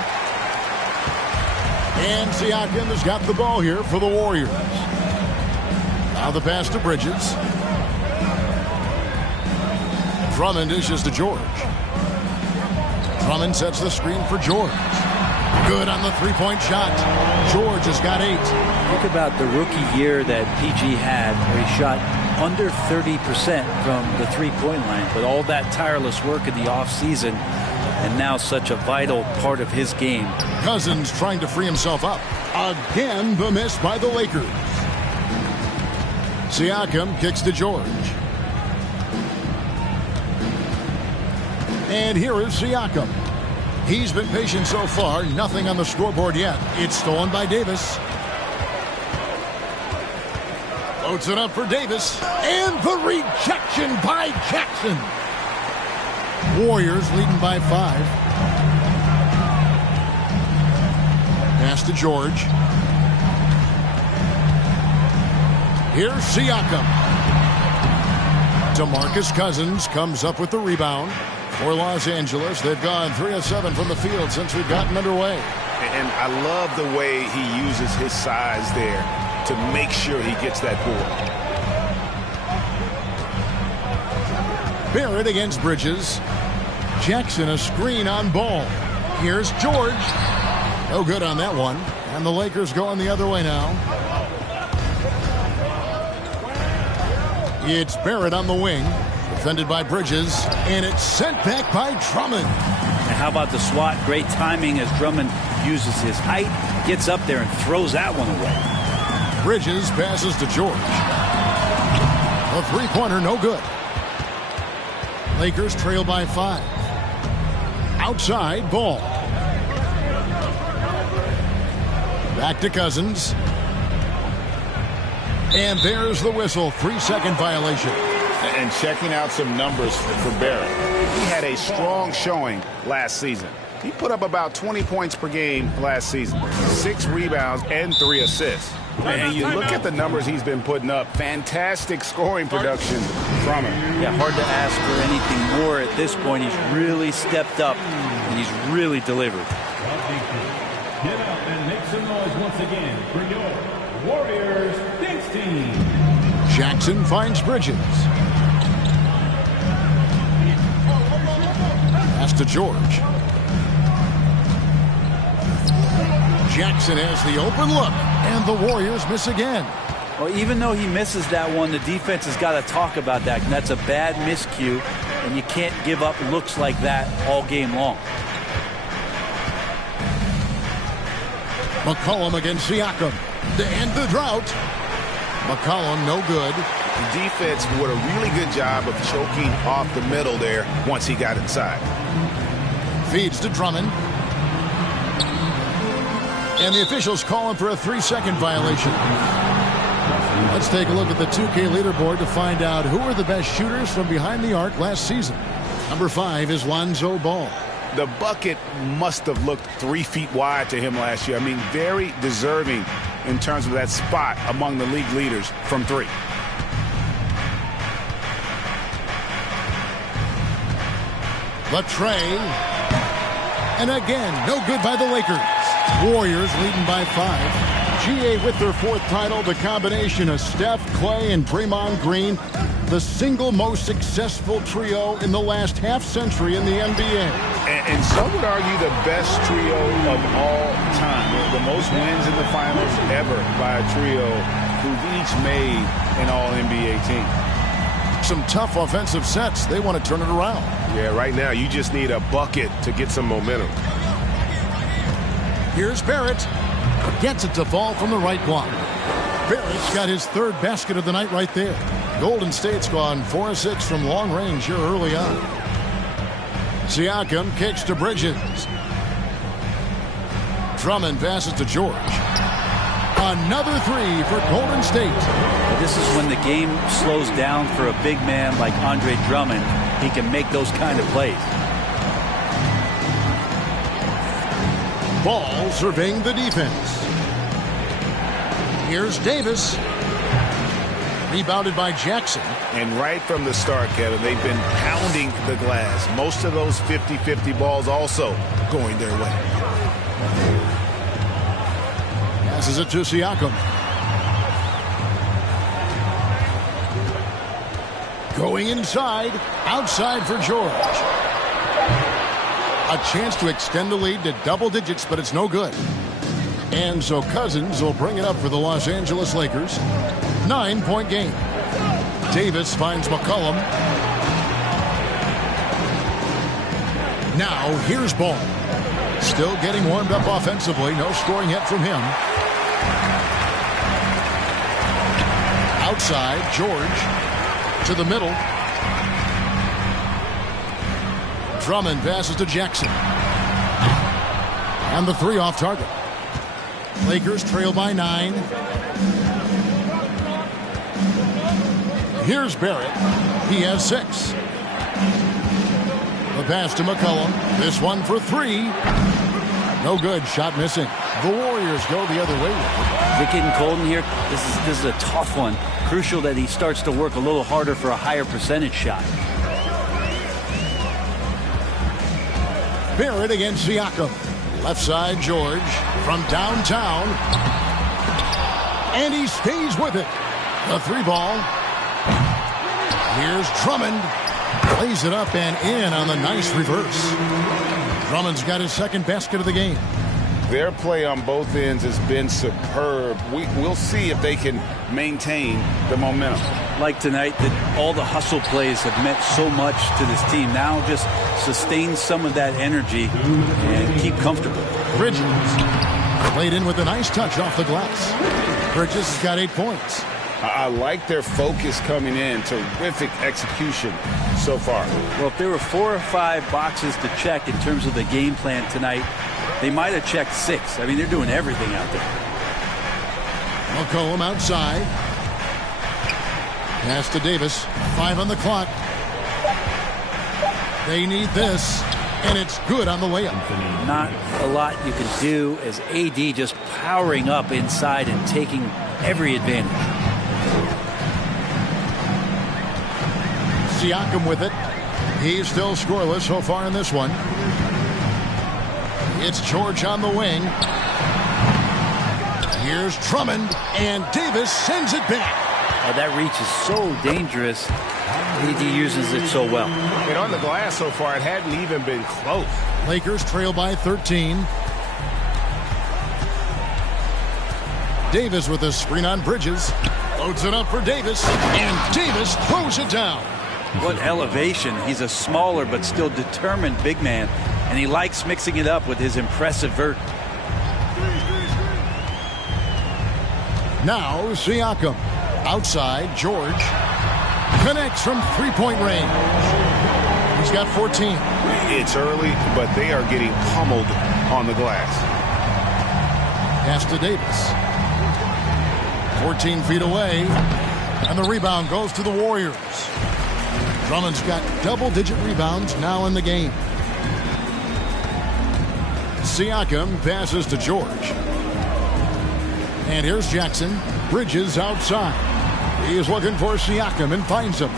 And Siakam has got the ball here for the Warriors. Now the pass to Bridges. Drummond dishes to George. Drummond sets the screen for George. Good on the three-point shot. George has got 8. Think about the rookie year that PG had, where he shot under 30% from the three-point line, but all that tireless work in the offseason, and now such a vital part of his game. Cousins trying to free himself up. Again, the miss by the Lakers. Siakam kicks to George. And here is Siakam. He's been patient so far. Nothing on the scoreboard yet. It's stolen by Davis. Loads it up for Davis. And the rejection by Jackson. Warriors leading by 5. Pass to George. Here's Siakam. DeMarcus Cousins comes up with the rebound. For Los Angeles, they've gone 3 of 7 from the field since we've gotten underway. And I love the way he uses his size there to make sure he gets that board. Barrett against Bridges. Jackson a screen on Ball. Here's George. No good on that one. And the Lakers going the other way now. It's Barrett on the wing. Defended by Bridges, and it's sent back by Drummond. And how about the swat? Great timing as Drummond uses his height, gets up there and throws that one away. Bridges passes to George. A three-pointer, no good. Lakers trail by 5. Outside, Ball. Back to Cousins. And there's the whistle. 3-second violation. And checking out some numbers for Barrett. He had a strong showing last season. He put up about 20 points per game last season. 6 rebounds and 3 assists. And you look at the numbers he's been putting up. Fantastic scoring production from him. Yeah, hard to ask for anything more at this point. He's really stepped up, and he's really delivered. Get up and make some noise once again for your Warriors Dance Team. Jackson finds Bridges. Pass to George. Jackson has the open look, and the Warriors miss again. Well, even though he misses that one, the defense has got to talk about that. And that's a bad miscue, and you can't give up looks like that all game long. McCollum against Siakam. To end the drought. McCollum, no good. The defense did a really good job of choking off the middle there once he got inside. Feeds to Drummond. And the officials calling for a 3-second violation. Let's take a look at the 2K leaderboard to find out who are the best shooters from behind the arc last season. Number 5 is Lonzo Ball. The bucket must have looked 3 feet wide to him last year. I mean, very deserving in terms of that spot among the league leaders from 3. Latrey. And again, no good by the Lakers. Warriors leading by 5. GA with their 4th title, the combination of Steph, Clay, and Draymond Green, the single most successful trio in the last half-century in the NBA. And some would argue the best trio of all time. The most wins in the finals ever by a trio who've each made an All-NBA team. Some tough offensive sets. They want to turn it around. Yeah, right now you just need a bucket to get some momentum. Here's Barrett. Gets it to fall from the right block. Barrett's got his 3rd basket of the night right there. Golden State's gone 4 of 6 from long range here early on. Siakam kicks to Bridges. Drummond passes to George. Another 3 for Golden State. This is when the game slows down for a big man like Andre Drummond. He can make those kind of plays. Ball surveying the defense. Here's Davis. Rebounded by Jackson. And right from the start, Kevin, they've been pounding the glass. Most of those 50-50 balls also going their way. Passes it to Siakam. Going inside, outside for George. A chance to extend the lead to double digits, but it's no good. And so Cousins will bring it up for the Los Angeles Lakers. 9-point game. Davis finds McCollum. Now here's Ball. Still getting warmed up offensively. No scoring yet from him. Outside, George to the middle. Drummond passes to Jackson. And the three off target. Lakers trail by 9. Here's Barrett. He has 6. The pass to McCollum. This one for 3. No good. Shot missing. The Warriors go the other way. They're getting cold in here. This is a tough one. Crucial that he starts to work a little harder for a higher percentage shot. Barrett against Siakam. Left side, George from downtown. And he stays with it. The 3 ball. Here's Drummond. Plays it up and in on the nice reverse. Drummond's got his second basket of the game. Their play on both ends has been superb. We'll see if they can maintain the momentum. Like tonight, all the hustle plays have meant so much to this team. Now just sustain some of that energy and keep comfortable. Bridges played in with a nice touch off the glass. Bridges has got 8 points. I like their focus coming in. Terrific execution so far. Well, if there were 4 or 5 boxes to check in terms of the game plan tonight, they might have checked 6. I mean, they're doing everything out there. McCollum outside. Pass to Davis. 5 on the clock. They need this, and it's good on the layup. Not a lot you can do as AD just powering up inside and taking every advantage. Siakam with it. He's still scoreless so far in this one. It's George on the wing. Here's Drummond, and Davis sends it back. Oh, that reach is so dangerous. AD uses it so well. And on the glass so far, it hadn't even been close. Lakers trail by 13. Davis with a screen on Bridges. Loads it up for Davis, and Davis throws it down. What elevation. He's a smaller but still determined big man, and he likes mixing it up with his impressive vert. Now Siakam. Outside, George. Connects from three-point range. He's got 14. It's early, but they are getting pummeled on the glass. Pass to Davis. 14 feet away. And the rebound goes to the Warriors. Drummond's got double-digit rebounds now in the game. Siakam passes to George. And here's Jackson. Bridges outside. He is looking for Siakam and finds him.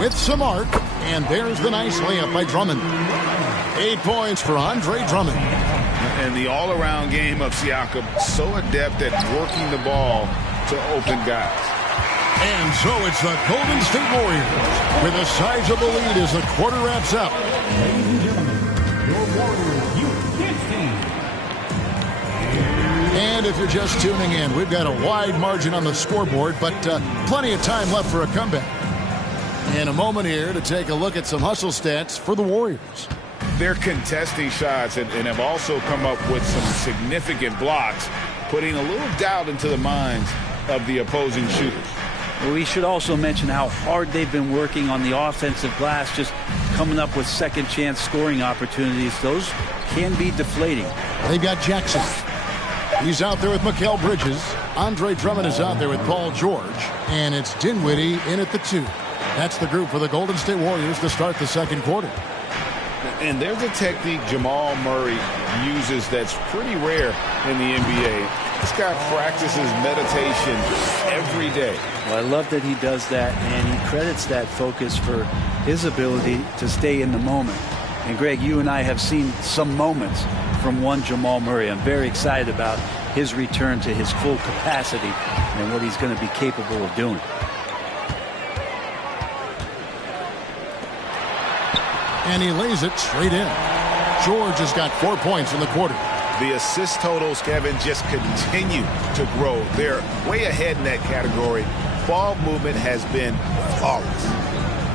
With some arc. And there's the nice layup by Drummond. 8 points for Andre Drummond. And the all-around game of Siakam, so adept at working the ball to open guys. And so it's the Golden State Warriors with a sizable lead as the quarter wraps up. Ladies and gentlemen, your Warriors Youth team. And if you're just tuning in, we've got a wide margin on the scoreboard, but plenty of time left for a comeback. In a moment here to take a look at some hustle stats for the Warriors. They're contesting shots and have also come up with some significant blocks, putting a little doubt into the minds of the opposing shooters. We should also mention how hard they've been working on the offensive glass, just coming up with second chance scoring opportunities. Those can be deflating. They've got Jackson. He's out there with Mikal Bridges. Andre Drummond is out there with Paul George. And it's Dinwiddie in at the 2. That's the group for the Golden State Warriors to start the second quarter. And there's a technique Jamal Murray uses that's pretty rare in the NBA. This guy practices meditation every day. Well, I love that he does that, and he credits that focus for his ability to stay in the moment. And Greg, you and I have seen some moments from one Jamal Murray. I'm very excited about his return to his full capacity and what he's going to be capable of doing. And he lays it straight in. George has got 4 points in the quarter. The assist totals, Kevin, just continue to grow. They're way ahead in that category. Ball movement has been flawless.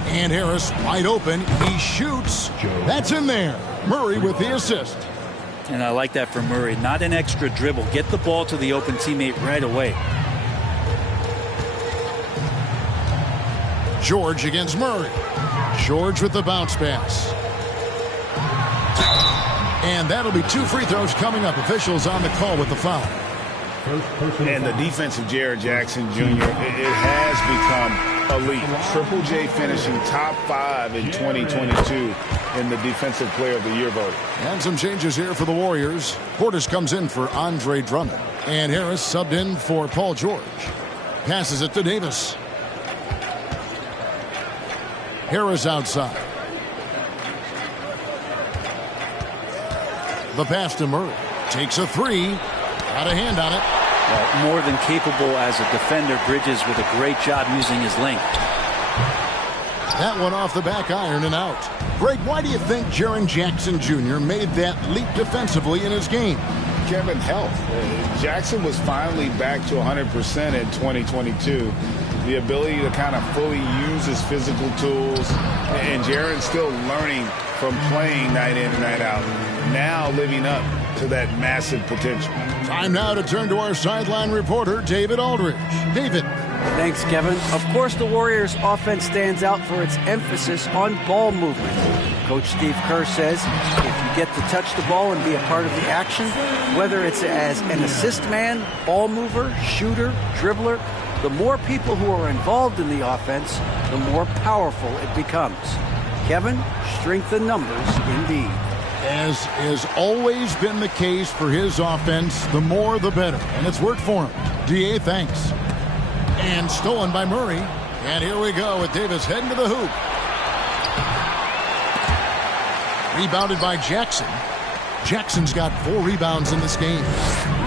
And Harris wide open. He shoots. That's in there. Murray with the assist. And I like that for Murray. Not an extra dribble. Get the ball to the open teammate right away. George against Murray. George with the bounce pass. And that'll be 2 free throws coming up. Officials on the call with the foul. And the defense of Jaren Jackson Jr., it has become elite. Triple J finishing top 5 in 2022 in the Defensive Player of the Year voting. And some changes here for the Warriors. Portis comes in for Andre Drummond. And Harris subbed in for Paul George. Passes it to Davis. Harris outside. The pass to Murray. Takes a 3. Got a hand on it. Well, more than capable as a defender. Bridges with a great job using his length. That one off the back iron and out. Greg, why do you think Jaren Jackson Jr. made that leap defensively in his game? Kevin, health. Jackson was finally back to 100% in 2022. The ability to kind of fully use his physical tools. And Jaren's still learning from playing night in and night out. Now living up to that massive potential. Time now to turn to our sideline reporter, David Aldridge. David. Thanks, Kevin. Of course, the Warriors' offense stands out for its emphasis on ball movement. Coach Steve Kerr says if you get to touch the ball and be a part of the action, whether it's as an assist man, ball mover, shooter, dribbler, the more people who are involved in the offense, the more powerful it becomes. Kevin, strength in numbers indeed. As has always been the case for his offense, the more the better. And it's worked for him. DA, thanks. And stolen by Murray. And here we go with Davis heading to the hoop. Rebounded by Jackson. Jackson's got 4 rebounds in this game.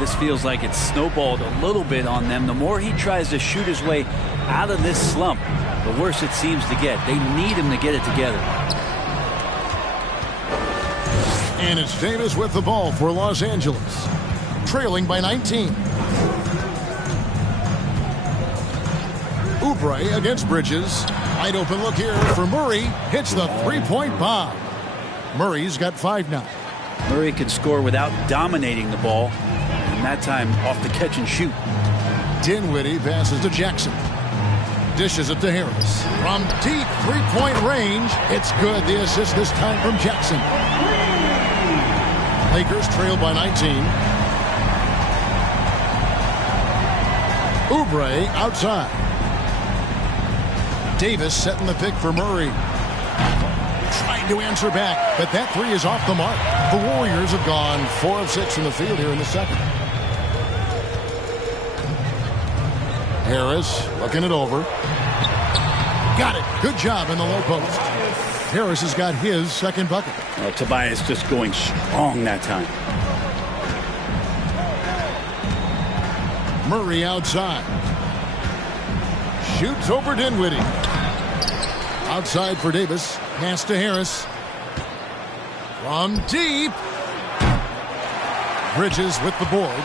This feels like it's snowballed a little bit on them. The more he tries to shoot his way out of this slump, the worse it seems to get. They need him to get it together. And it's Davis with the ball for Los Angeles. Trailing by 19. Oubre against Bridges. Wide open look here for Murray. Hits the 3-point bomb. Murray's got 5 now. Murray can score without dominating the ball. And that time off the catch and shoot. Dinwiddie passes to Jackson. Dishes it to Harris. From deep 3-point range. It's good. The assist this time from Jackson. Lakers trail by 19. Oubre outside. Davis setting the pick for Murray. Trying to answer back, but that 3 is off the mark. The Warriors have gone 4 of 6 in the field here in the second. Harris looking it over. Got it. Good job in the low post. Harris has got his second bucket. Well, Tobias just going strong that time. Murray outside. Shoots over Dinwiddie. Outside for Davis. Pass to Harris. From deep. Bridges with the board.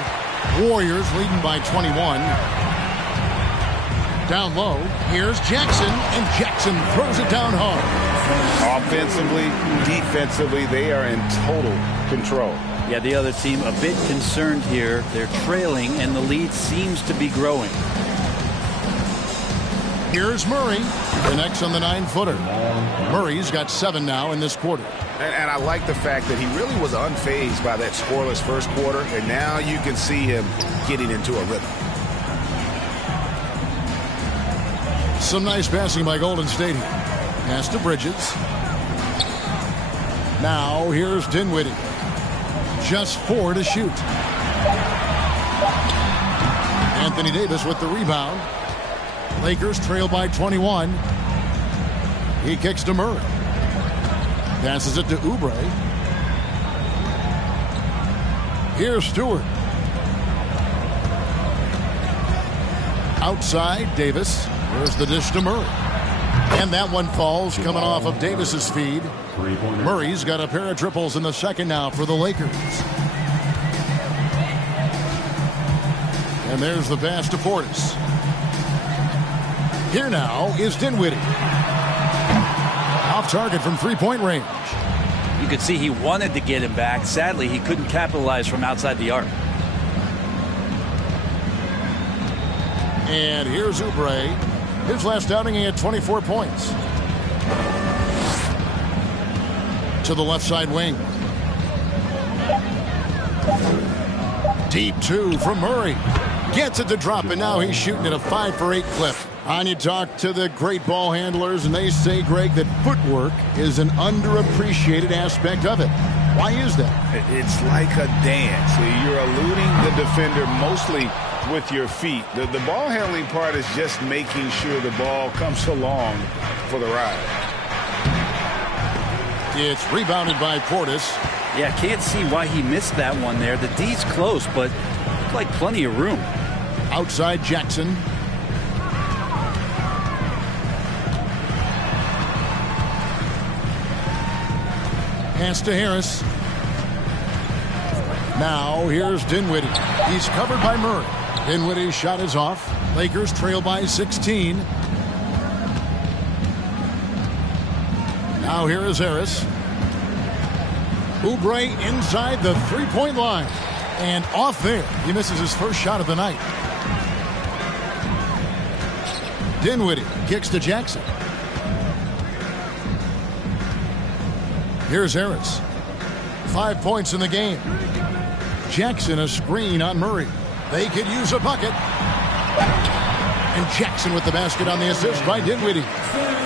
Warriors leading by 21. Down low. Here's Jackson. And Jackson throws it down hard. Offensively, defensively, they are in total control. Yeah, the other team a bit concerned here. They're trailing, and the lead seems to be growing. Here's Murray. Connects on the 9-footer. Murray's got 7 now in this quarter. And I like the fact that he really was unfazed by that scoreless first quarter, and now you can see him getting into a rhythm. Some nice passing by Golden State here. Pass to Bridges. Now here's Dinwiddie. Just 4 to shoot. Anthony Davis with the rebound. Lakers trail by 21. He kicks to Murray. Passes it to Oubre. Here's Stewart. Outside, Davis. Here's the dish to Murray. And that one falls coming off of Davis's feed. Murray's got a pair of triples in the second now for the Lakers. And there's the pass to Portis. Here now is Dinwiddie. Off target from three-point range. You could see he wanted to get him back. Sadly, he couldn't capitalize from outside the arc. And here's Oubre. His last outing, he had 24 points. To the left side wing. Deep two from Murray. Gets it to drop, and now he's shooting at a 5-for-8 clip. On you talk to the great ball handlers, and they say, Greg, that footwork is an underappreciated aspect of it. Why is that? It's like a dance. You're eluding the defender mostly with your feet. The ball handling part is just making sure the ball comes along for the ride. It's rebounded by Portis. Yeah, can't see why he missed that one there. The D's close, but looked like plenty of room. Outside Jackson. Pass to Harris. Now here's Dinwiddie. He's covered by Murray. Dinwiddie's shot is off. Lakers trail by 16. Now here is Harris. Oubre inside the three-point line. And off there. He misses his first shot of the night. Dinwiddie kicks to Jackson. Here's Harris. 5 points in the game. Jackson a screen on Murray. They could use a bucket. And Jackson with the basket on the assist by Dinwiddie.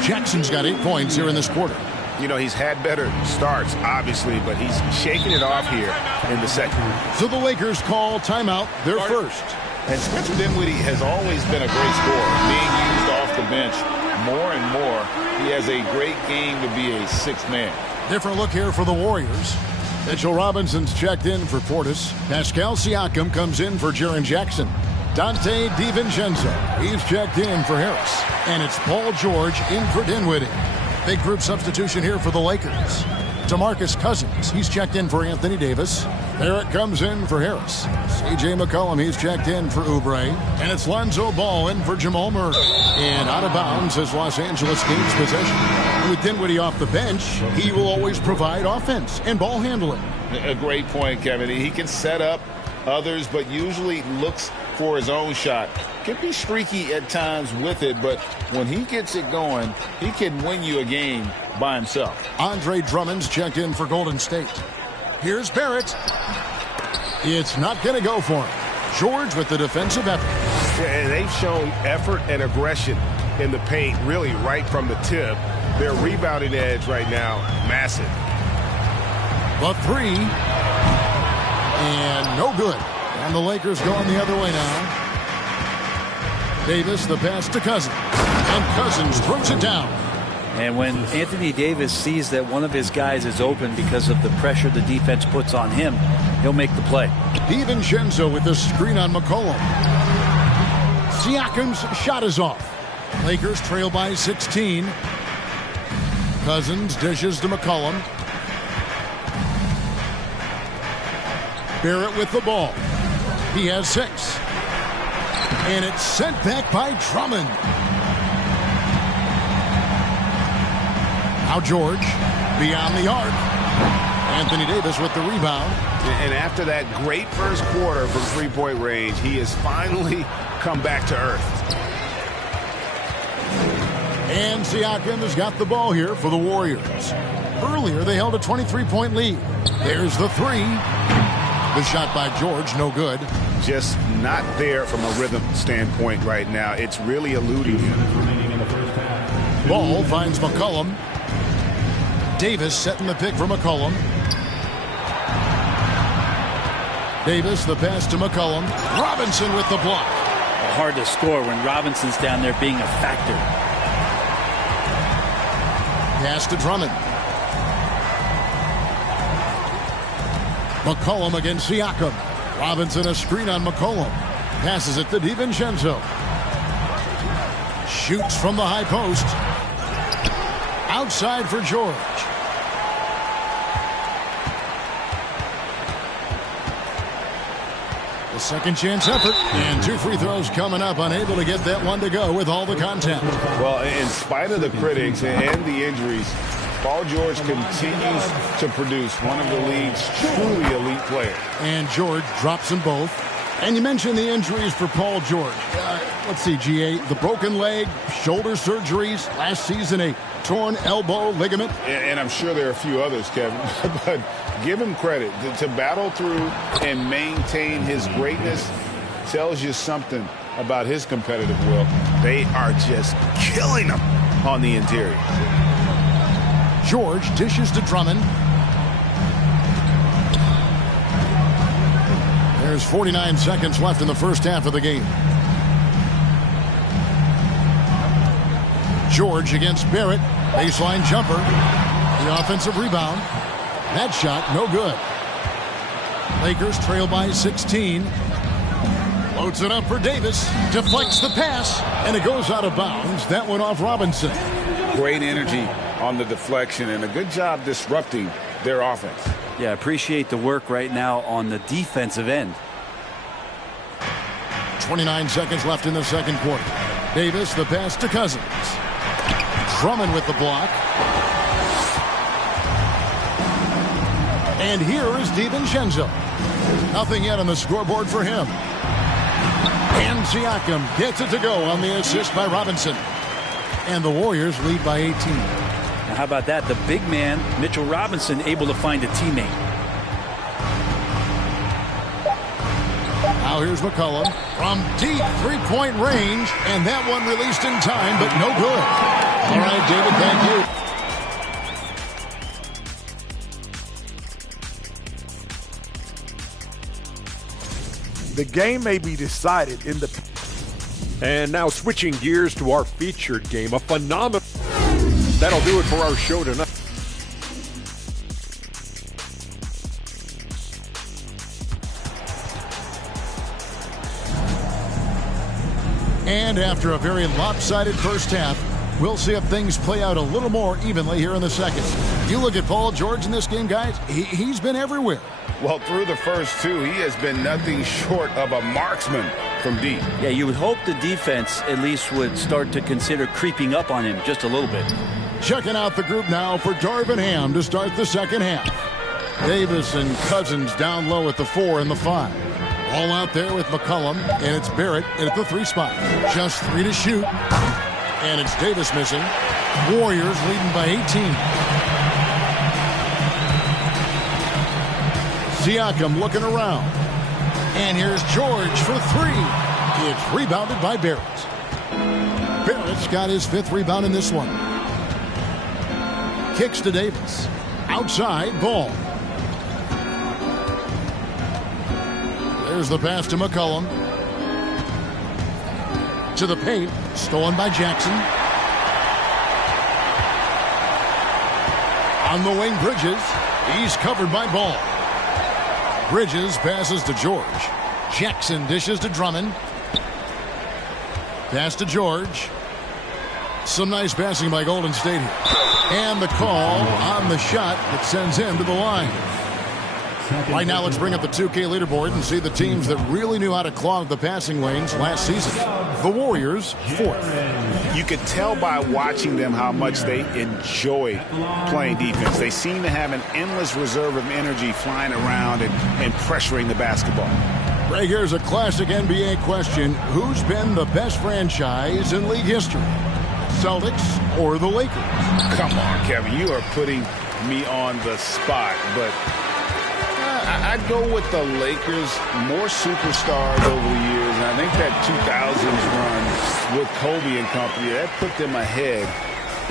Jackson's got 8 points here in this quarter. You know, he's had better starts, obviously, but he's shaking it off here in the second. So the Lakers call timeout, their first. And Spencer Dinwiddie has always been a great scorer, being used off the bench more and more. He has a great game to be a sixth man. Different look here for the Warriors. Mitchell Robinson's checked in for Portis. Pascal Siakam comes in for Jaren Jackson. Dante DiVincenzo, he's checked in for Harris. And it's Paul George in for Dinwiddie. Big group substitution here for the Lakers. DeMarcus Cousins, he's checked in for Anthony Davis. Barrett comes in for Harris. C.J. McCollum, he's checked in for Oubre. And it's Lonzo Ball in for Jamal Murray. And out of bounds as Los Angeles gains possession. With Dinwiddie off the bench, he will always provide offense and ball handling. A great point, Kevin. He can set up others, but usually looks for his own shot. Can be streaky at times with it, but when he gets it going, he can win you a game by himself. Andre Drummond's checked in for Golden State. Here's Barrett. It's not going to go for him. George with the defensive effort. Yeah, and they've shown effort and aggression in the paint, really right from the tip. Their rebounding edge right now, massive. The three. And no good. And the Lakers going the other way now. Davis, the pass to Cousins. And Cousins throws it down. And when Anthony Davis sees that one of his guys is open because of the pressure the defense puts on him, he'll make the play. DiVincenzo with the screen on McCollum. Siakam's shot is off. Lakers trail by 16. Cousins dishes to McCollum. Barrett with the ball. He has 6. And it's sent back by Drummond. Now George beyond the arc. Anthony Davis with the rebound. And after that great first quarter from three-point range, he has finally come back to earth. And Siakam has got the ball here for the Warriors. Earlier, they held a 23-point lead. There's the three. The shot by George, no good. Just not there from a rhythm standpoint right now. It's really eluding him. Ball finds McCollum. Davis setting the pick for McCollum. Davis, the pass to McCollum. Robinson with the block. Hard to score when Robinson's down there being a factor. Pass to Drummond. McCollum against Siakam. Robinson a screen on McCollum. Passes it to DiVincenzo. Shoots from the high post. Outside for George. A second chance effort. And 2 free throws coming up. Unable to get that one to go with all the contact. Well, in spite of the critics and the injuries, Paul George continues to produce one of the league's truly elite players. And George drops them both. And you mentioned the injuries for Paul George. Let's see, GA, the broken leg, shoulder surgeries, last season a torn elbow ligament. And I'm sure there are a few others, Kevin, but give him credit. To battle through and maintain his greatness tells you something about his competitive will. They are just killing him on the interior. George dishes to Drummond. There's 49 seconds left in the first half of the game. George against Barrett. Baseline jumper. The offensive rebound. That shot, no good. Lakers trail by 16. Loads it up for Davis. Deflects the pass. And it goes out of bounds. That went off Robinson. Great energy on the deflection and a good job disrupting their offense. Yeah, appreciate the work right now on the defensive end. 29 seconds left in the second quarter. Davis, the pass to Cousins. Drummond with the block. And here is DiVincenzo. Nothing yet on the scoreboard for him. And Siakam gets it to go on the assist by Robinson. And the Warriors lead by 18. Now, how about that? The big man, Mitchell Robinson, able to find a teammate. Now here's McCollum from deep three-point range. And that one released in time, but no good. All right, David, thank you. The game may be decided in the... And now switching gears to our featured game, a phenomenal... That'll do it for our show tonight. And after a very lopsided first half, we'll see if things play out a little more evenly here in the second. You look at Paul George in this game, guys, he's been everywhere. Well, through the first two, he has been nothing short of a marksman from deep. Yeah, you would hope the defense at least would start to consider creeping up on him just a little bit. Checking out the group now for Darvin Ham to start the second half. Davis and Cousins down low at the 4 and the 5. All out there with McCollum, and it's Barrett at the 3 spot. Just 3 to shoot. And it's Davis missing. Warriors leading by 18. Siakam looking around. And here's George for 3. It's rebounded by Barrett. Barrett's got his 5th rebound in this one. Kicks to Davis. Outside, Ball. There's the pass to McCollum. To the paint. Stolen by Jackson. On the wing, Bridges. He's covered by Ball. Bridges passes to George. Jackson dishes to Drummond. Pass to George. Some nice passing by Golden State here. And the call on the shot that sends him to the line. Right now, let's bring up the 2K leaderboard and see the teams that really knew how to clog the passing lanes last season. The Warriors, 4th. You could tell by watching them how much they enjoyed playing defense. They seem to have an endless reserve of energy flying around and pressuring the basketball. Right, here's a classic NBA question. Who's been the best franchise in league history? Celtics or the Lakers? Come on, Kevin. You are putting me on the spot, but I'd go with the Lakers. More superstars over the years, and I think that 2000s run with Kobe and company, that put them ahead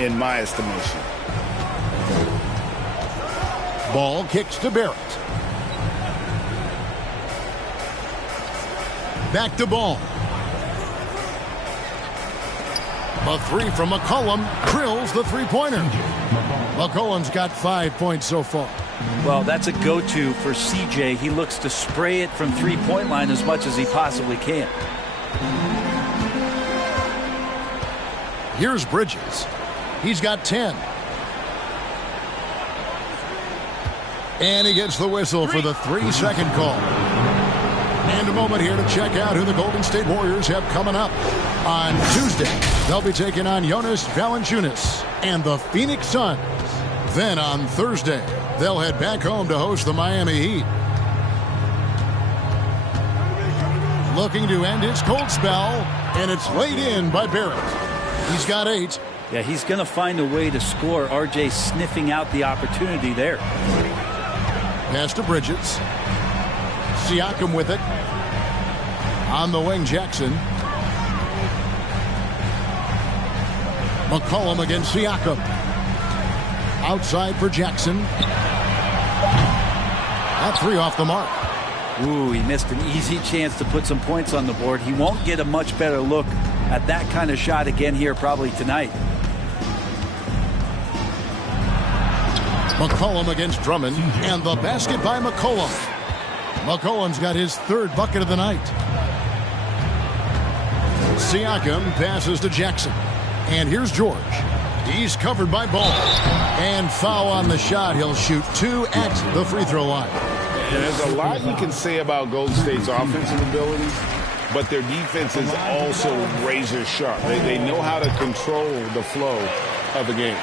in my estimation. Ball kicks to Barrett. Back to Ball. A 3 from McCollum drills the 3-pointer. McCollum's got 5 points so far. Well, that's a go-to for CJ. He looks to spray it from 3-point line as much as he possibly can. Here's Bridges. He's got 10. And he gets the whistle for the 3-second call. And a moment here to check out who the Golden State Warriors have coming up. On Tuesday, they'll be taking on Jonas Valanciunas and the Phoenix Suns. Then on Thursday, they'll head back home to host the Miami Heat. Looking to end his cold spell, and it's laid in by Barrett. He's got 8. Yeah, he's going to find a way to score. RJ sniffing out the opportunity there. Pass to Bridges. Siakam with it. On the wing, Jackson. McCollum against Siakam. Outside for Jackson. That 3 off the mark. Ooh, he missed an easy chance to put some points on the board. He won't get a much better look at that kind of shot again here probably tonight. McCollum against Drummond, and the basket by McCollum. McCollum's got his 3rd bucket of the night. Siakam passes to Jackson. And here's George. He's covered by Ball. And foul on the shot. He'll shoot 2 at the free throw line. There's a lot you can say about Golden State's offensive abilities, but their defense is also razor sharp. They know how to control the flow of a game.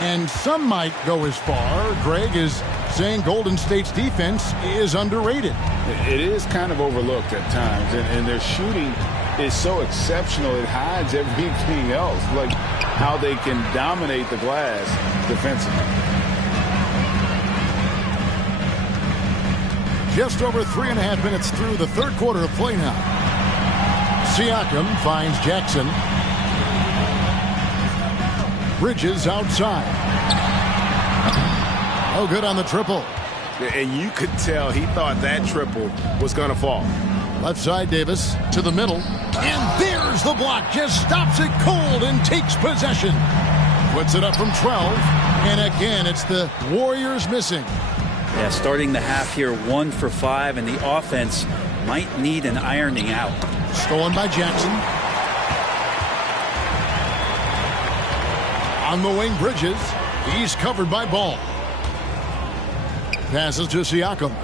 And some might go as far, Greg, is saying Golden State's defense is underrated. It is kind of overlooked at times, and their shooting is so exceptional it hides everything else, like how they can dominate the glass defensively. Just over 3.5 minutes through the 3rd quarter of play now. Siakam finds Jackson. Bridges outside. Oh, good on the triple. And you could tell he thought that triple was going to fall. Left side, Davis to the middle. And there's the block. Just stops it cold and takes possession. Puts it up from 12. And again, it's the Warriors missing. Yeah, starting the half here 1 for 5, and the offense might need an ironing out. Stolen by Jackson. On the wing, Bridges. He's covered by Ball. Passes to Siakam.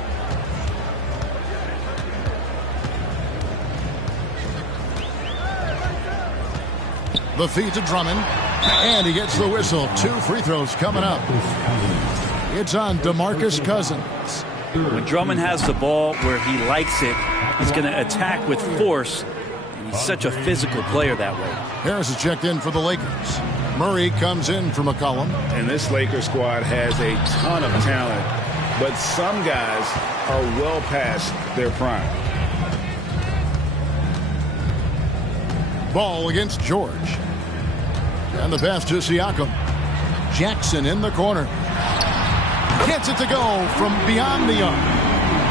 The feed to Drummond. And he gets the whistle. 2 free throws coming up. It's on DeMarcus Cousins. When Drummond has the ball where he likes it, he's going to attack with force. And he's such a physical player that way. Harris is checked in for the Lakers. Murray comes in for McCollum. And this Lakers squad has a ton of talent, but some guys are well past their prime. Ball against George. And the pass to Siakam. Jackson in the corner. Gets it to go from beyond the arc.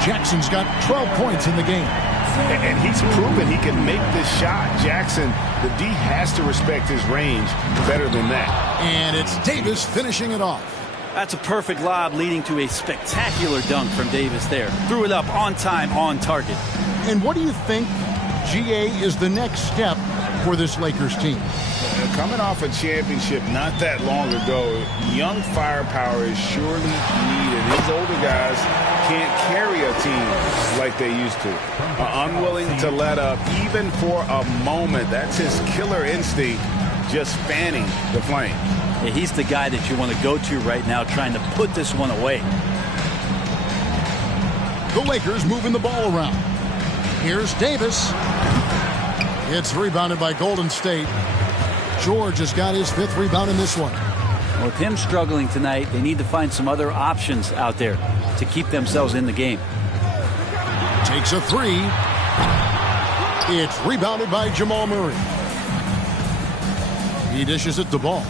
Jackson's got 12 points in the game. And he's proven he can make this shot. Jackson, the D has to respect his range better than that. And it's Davis finishing it off. That's a perfect lob leading to a spectacular dunk from Davis there. Threw it up on time, on target. And what do you think, GA, is the next step for this Lakers team? Coming off a championship not that long ago, young firepower is surely needed. These older guys can't carry a team like they used to. Unwilling to let up even for a moment. That's his killer instinct, just fanning the flame. Yeah, he's the guy that you want to go to right now, trying to put this one away. The Lakers moving the ball around. Here's Davis. It's rebounded by Golden State. George has got his 5th rebound in this one. Well, with him struggling tonight, they need to find some other options out there to keep themselves in the game. Takes a 3. It's rebounded by Jamal Murray. He dishes it to Ball.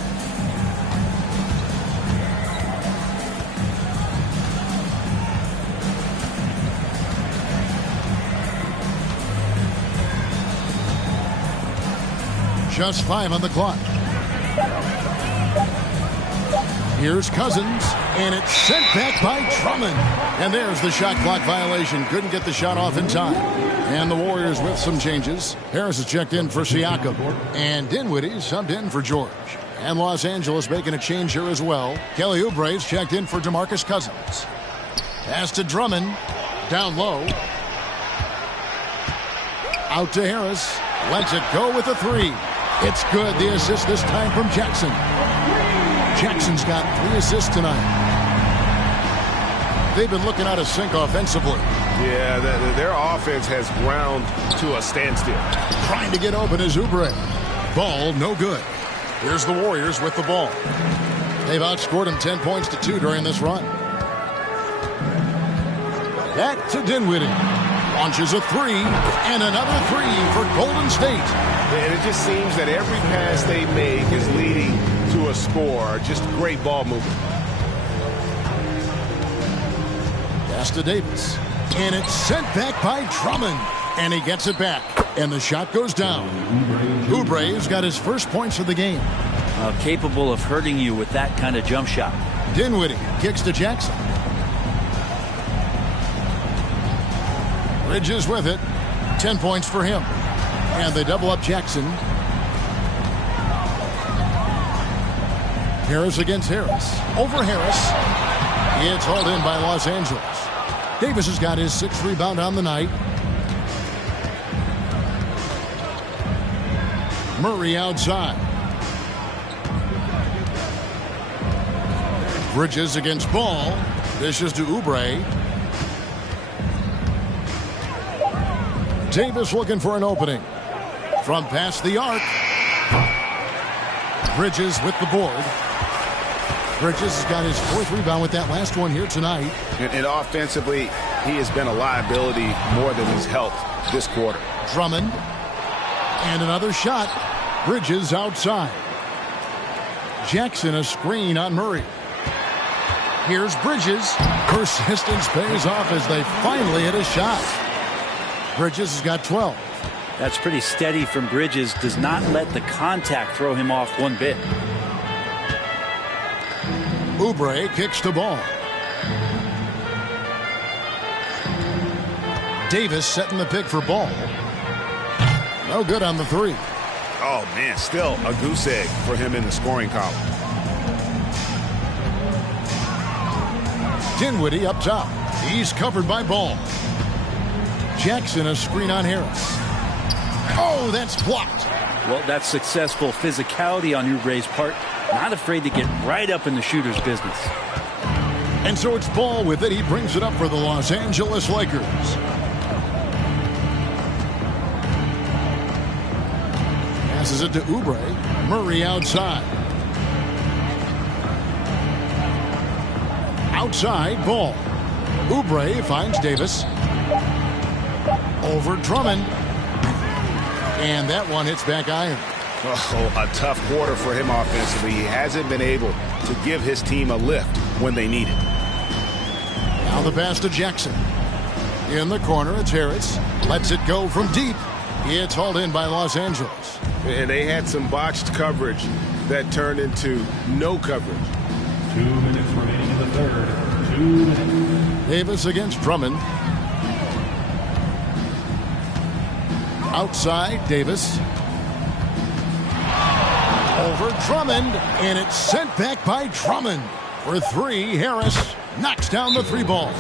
Just 5 on the clock. Here's Cousins, and it's sent back by Drummond. And there's the shot clock violation. Couldn't get the shot off in time. And the Warriors with some changes. Harris is checked in for Siakam. And Dinwiddie subbed in for George. And Los Angeles making a change here as well. Kelly Oubre's checked in for DeMarcus Cousins. Pass to Drummond. Down low. Out to Harris. Lets it go with a three. It's good. The assist this time from Jackson. Jackson's got 3 assists tonight. They've been looking out of sync offensively. Yeah, their offense has ground to a standstill. Trying to get open is Oubre. Ball no good. Here's the Warriors with the ball. They've outscored them 10 points to 2 during this run. Back to Dinwiddie. Launches a three, and another three for Golden State. And it just seems that every pass they make is leading to a score. Just great ball movement. Pass to Davis. And it's sent back by Drummond. And he gets it back. And the shot goes down. Oubre has got his first points of the game. Capable of hurting you with that kind of jump shot. Dinwiddie kicks to Jackson. Bridges with it. 10 points for him. And they double up Jackson. Harris against Harris. Over Harris. It's hauled in by Los Angeles. Davis has got his 6th rebound on the night. Murray outside. Bridges against Ball. Dishes to Oubre. Davis looking for an opening. From past the arc. Bridges with the board. Bridges has got his 4th rebound with that last one here tonight. And offensively, he has been a liability more than he's helped this quarter. Drummond. And another shot. Bridges outside. Jackson a screen on Murray. Here's Bridges. Persistence pays off as they finally hit a shot. Bridges has got 12. That's pretty steady from Bridges. Does not let the contact throw him off one bit. Oubre kicks the ball. Davis setting the pick for Ball. No good on the three. Oh, man, still a goose egg for him in the scoring column. Dinwiddie up top. He's covered by Ball. Jackson a screen on Harris. Oh, that's blocked. Well, that's successful physicality on Oubre's part. Not afraid to get right up in the shooter's business. And so it's Ball with it. He brings it up for the Los Angeles Lakers. Passes it to Oubre. Murray outside. Outside, Ball. Oubre finds Davis. Over Drummond. And that one hits back iron. Oh, a tough quarter for him offensively. He hasn't been able to give his team a lift when they need it. Now the pass to Jackson. In the corner, it's Harris. Lets it go from deep. It's hauled in by Los Angeles. And they had some botched coverage that turned into no coverage. 2 minutes remaining in the third. 2 minutes. Davis against Drummond. Outside, Davis. Over Drummond, and it's sent back by Drummond. For three, Harris knocks down the three ball.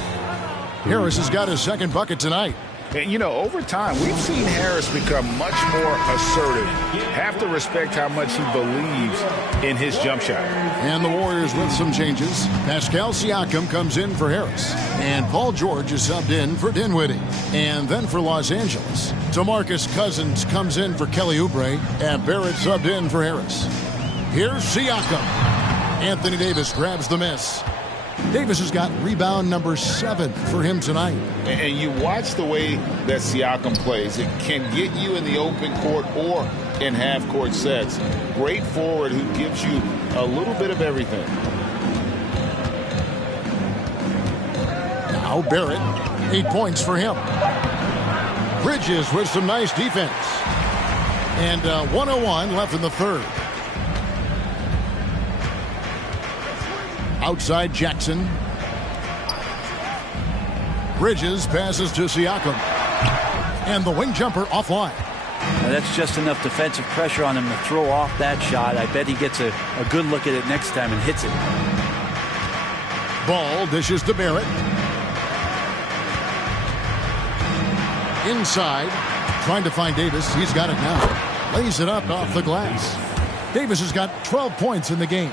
Harris has got his 2nd bucket tonight. And, you know, over time, we've seen Harris become much more assertive. Have to respect how much he believes in his jump shot. And the Warriors with some changes. Pascal Siakam comes in for Harris. And Paul George is subbed in for Dinwiddie. And then for Los Angeles, DeMarcus Cousins comes in for Kelly Oubre. And Barrett subbed in for Harris. Here's Siakam. Anthony Davis grabs the miss. Davis has got rebound number 7 for him tonight. And you watch the way that Siakam plays. It can get you in the open court or in half-court sets. Great forward who gives you a little bit of everything. Now Barrett, 8 points for him. Bridges with some nice defense. And 1:01 left in the third. Outside Jackson. Bridges passes to Siakam. And the wing jumper offline. Now that's just enough defensive pressure on him to throw off that shot. I bet he gets a good look at it next time and hits it. Ball dishes to Barrett. Inside. trying to find Davis. He's got it now. Lays it up off the glass. Davis has got 12 points in the game.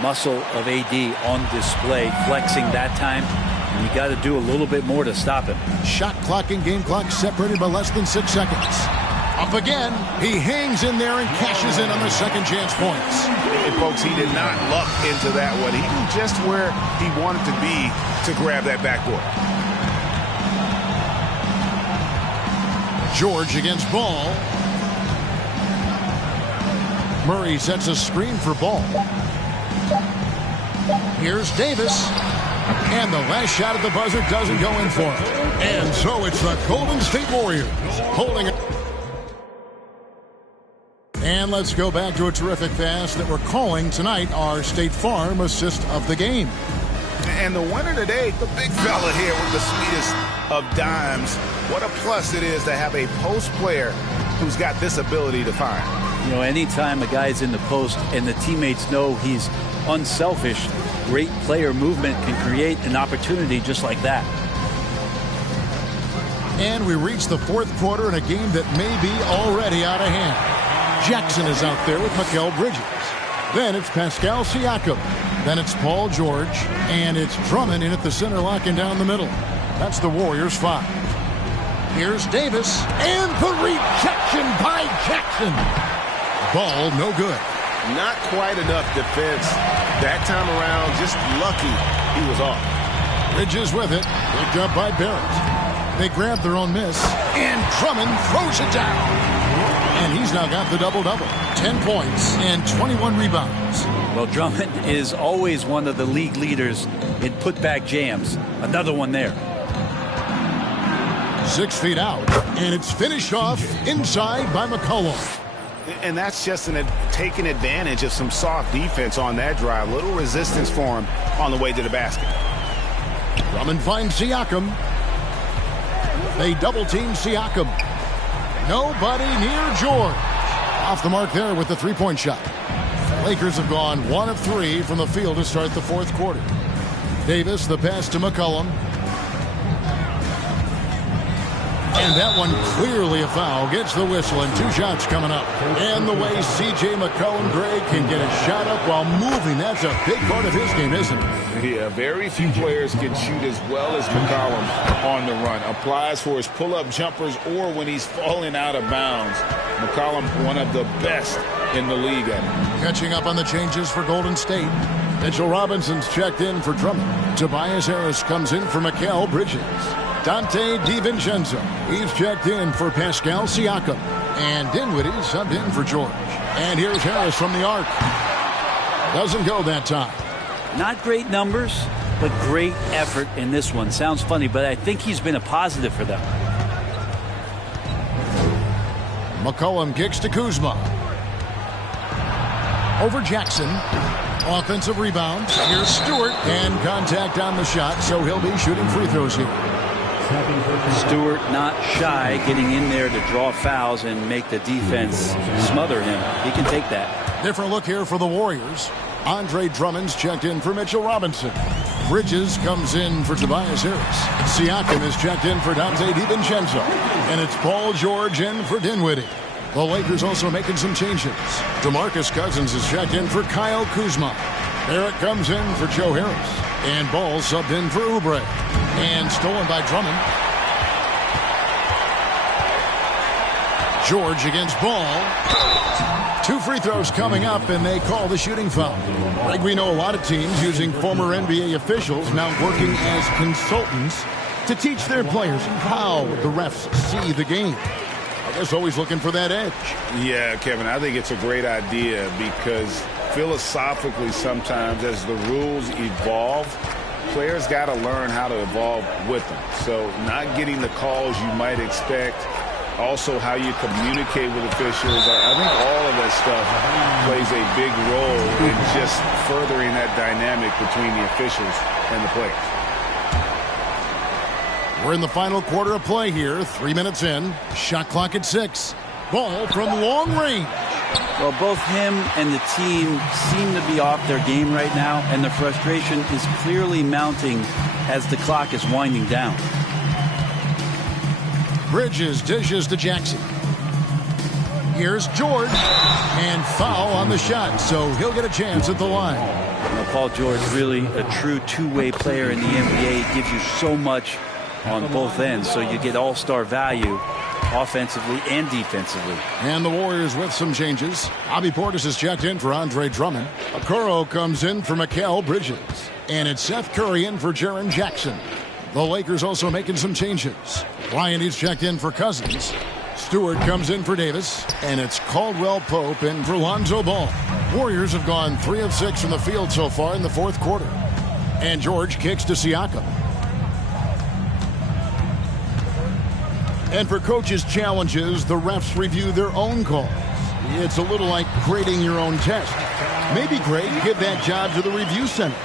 Muscle of AD on display, flexing that time. And you got to do a little bit more to stop him. Shot clock and game clock separated by less than 6 seconds. Up again. He hangs in there and cashes in on the second chance points. And folks, he did not luck into that one. He knew just where he wanted to be to grab that backboard. George against Ball. Murray sets a screen for Ball. Here's Davis. And the last shot at the buzzer doesn't go in for it. And so it's the Golden State Warriors holding it. And let's go back to a terrific pass that we're calling tonight our State Farm assist of the game. And the winner today, the big fella here with the sweetest of dimes. What a plus it is to have a post player who's got this ability to find. You know, anytime a guy's in the post and the teammates know he's unselfish, great player movement can create an opportunity just like that. And we reach the fourth quarter in a game that may be already out of hand. Jackson is out there with Mikal Bridges. Then it's Pascal Siakam. Then it's Paul George. And it's Drummond in at the center, locking down the middle. That's the Warriors' 5. Here's Davis. And the rejection by Jackson. Ball no good. Not quite enough defense that time around. Just lucky he was off. Bridges with it. Picked up by Barrett. They grab their own miss. And Drummond throws it down. And he's now got the double-double. 10 points and 21 rebounds. Well, Drummond is always one of the league leaders in putback jams. Another one there. 6 feet out. And it's finished off inside by McCollum. And that's just taking advantage of some soft defense on that drive. Little resistance for him on the way to the basket. Drummond finds Siakam. They double-team Siakam. Nobody near George. Off the mark there with the three-point shot. Lakers have gone 1 of 3 from the field to start the fourth quarter. Davis, the pass to McCollum. And that one clearly a foul. Gets the whistle and 2 shots coming up. And the way C.J. McCollum, Greg, can get a shot up while moving. That's a big part of his game, isn't it? Yeah, very few players can shoot as well as McCollum on the run. Applies for his pull-up jumpers or when he's falling out of bounds. McCollum, one of the best in the league at it. Catching up on the changes for Golden State. Mitchell Robinson's checked in for Drummond. Tobias Harris comes in for Mikal Bridges. Dante DiVincenzo, he's checked in for Pascal Siakam. And Dinwiddie subbed in for George. And here's Harris from the arc. Doesn't go that time. Not great numbers, but great effort in this one. Sounds funny, but I think he's been a positive for them. McCollum kicks to Kuzma. Over Jackson. Offensive rebound. Here's Stewart. And contact on the shot, so he'll be shooting free throws here. Stewart not shy, getting in there to draw fouls and make the defense smother him. He can take that. Different look here for the Warriors. Andre Drummond's checked in for Mitchell Robinson. Bridges comes in for Tobias Harris. Siakam is checked in for Dante DiVincenzo. And it's Paul George in for Dinwiddie. The Lakers also making some changes. DeMarcus Cousins is checked in for Kyle Kuzma. Barrett comes in for Joe Harris. And Ball subbed in for Oubre. And stolen by Drummond. George against Ball. 2 free throws coming up, and they call the shooting foul. Like we know a lot of teams using former NBA officials now working as consultants to teach their players how the refs see the game. I guess always looking for that edge. Yeah, Kevin, I think it's a great idea because philosophically sometimes as the rules evolve, players got to learn how to evolve with them. So not getting the calls you might expect, also how you communicate with officials. I think all of that stuff plays a big role in just furthering that dynamic between the officials and the players. We're in the final quarter of play here. 3 minutes in. Shot clock at 6. Ball from long range. Well, both him and the team seem to be off their game right now, and the frustration is clearly mounting as the clock is winding down. Bridges dishes to Jackson. Here's George, and foul on the shot, so he'll get a chance at the line. Paul George, really a true two-way player in the NBA. He gives you so much on both ends, so you get all-star value offensively and defensively. And the Warriors with some changes. Bobby Portis is checked in for Andre Drummond. Okoro comes in for Mikal Bridges. And it's Seth Curry in for Jaren Jackson. The Lakers also making some changes. Bryant is checked in for Cousins. Stewart comes in for Davis. And it's Caldwell Pope in for Lonzo Ball. Warriors have gone 3 of 6 from the field so far in the fourth quarter. And George kicks to Siakam. And for coaches' challenges, the refs review their own calls. It's a little like grading your own test. Maybe grade, give that job to the review center.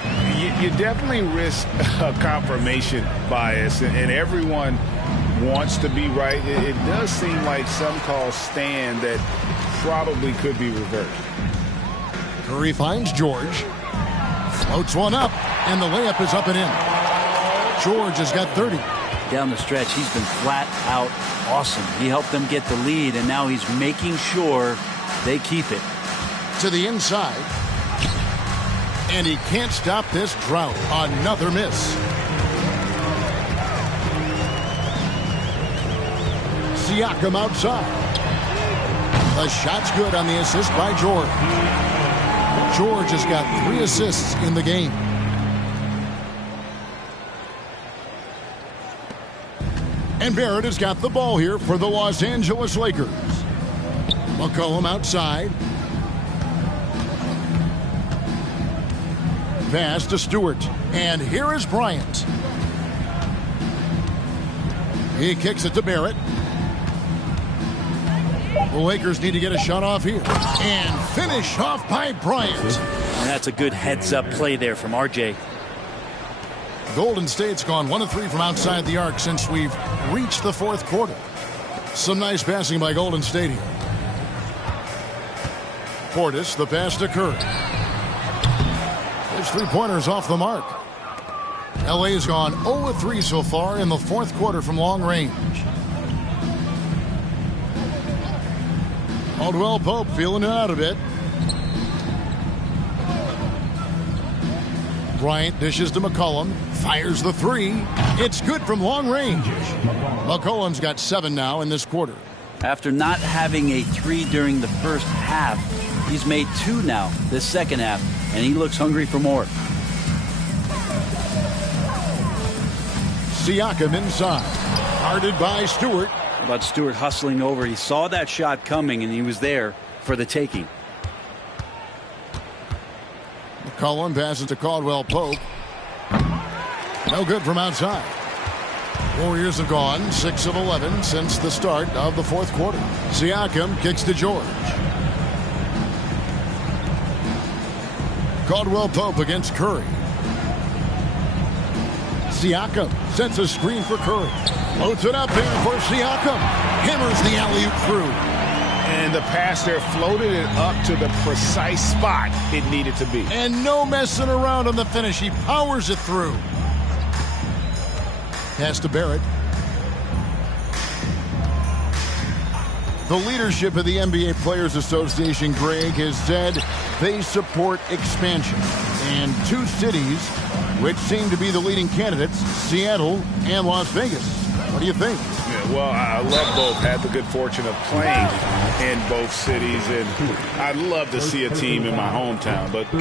You definitely risk a confirmation bias, and everyone wants to be right. It does seem like some calls stand that probably could be reversed. Curry finds George. Floats one up, and the layup is up and in. George has got 30. Down the stretch, he's been flat out awesome. He helped them get the lead, and now he's making sure they keep it. To the inside. And he can't stop this drought. Another miss. Siakam outside. The shot's good on the assist by George. George has got 3 assists in the game. And Barrett has got the ball here for the Los Angeles Lakers. McCollum outside. Pass to Stewart. And here is Bryant. He kicks it to Barrett. The Lakers need to get a shot off here. And finish off by Bryant. And that's a good heads-up play there from RJ. Golden State's gone 1 of 3 from outside the arc since we've reached the fourth quarter. Some nice passing by Golden State here. Portis, the pass to Curry. His 3-pointers off the mark. LA's gone 0 of 3 so far in the fourth quarter from long range. Caldwell Pope feeling it out a bit. Bryant dishes to McCollum. Fires the 3. It's good from long range. McCollum's got 7 now in this quarter. After not having a 3 during the first half, he's made 2 now this second half, and he looks hungry for more. Siakam inside. Guarded by Stewart. But Stewart hustling over. He saw that shot coming, and he was there for the taking. McCollum passes to Caldwell Pope. No good from outside. Warriors have gone 6 of 11 since the start of the fourth quarter. Siakam kicks to George. Caldwell Pope against Curry. Siakam sets a screen for Curry. Loads it up there for Siakam. Hammers the alley-oop through. And the pass there floated it up to the precise spot it needed to be. And no messing around on the finish. He powers it through. Pass to Barrett. The leadership of the NBA Players Association, Greg, has said they support expansion. And 2 cities which seem to be the leading candidates, Seattle and Las Vegas. What do you think? Yeah, well, I love both. Had the good fortune of playing in both cities, and I'd love to see a team in my hometown. But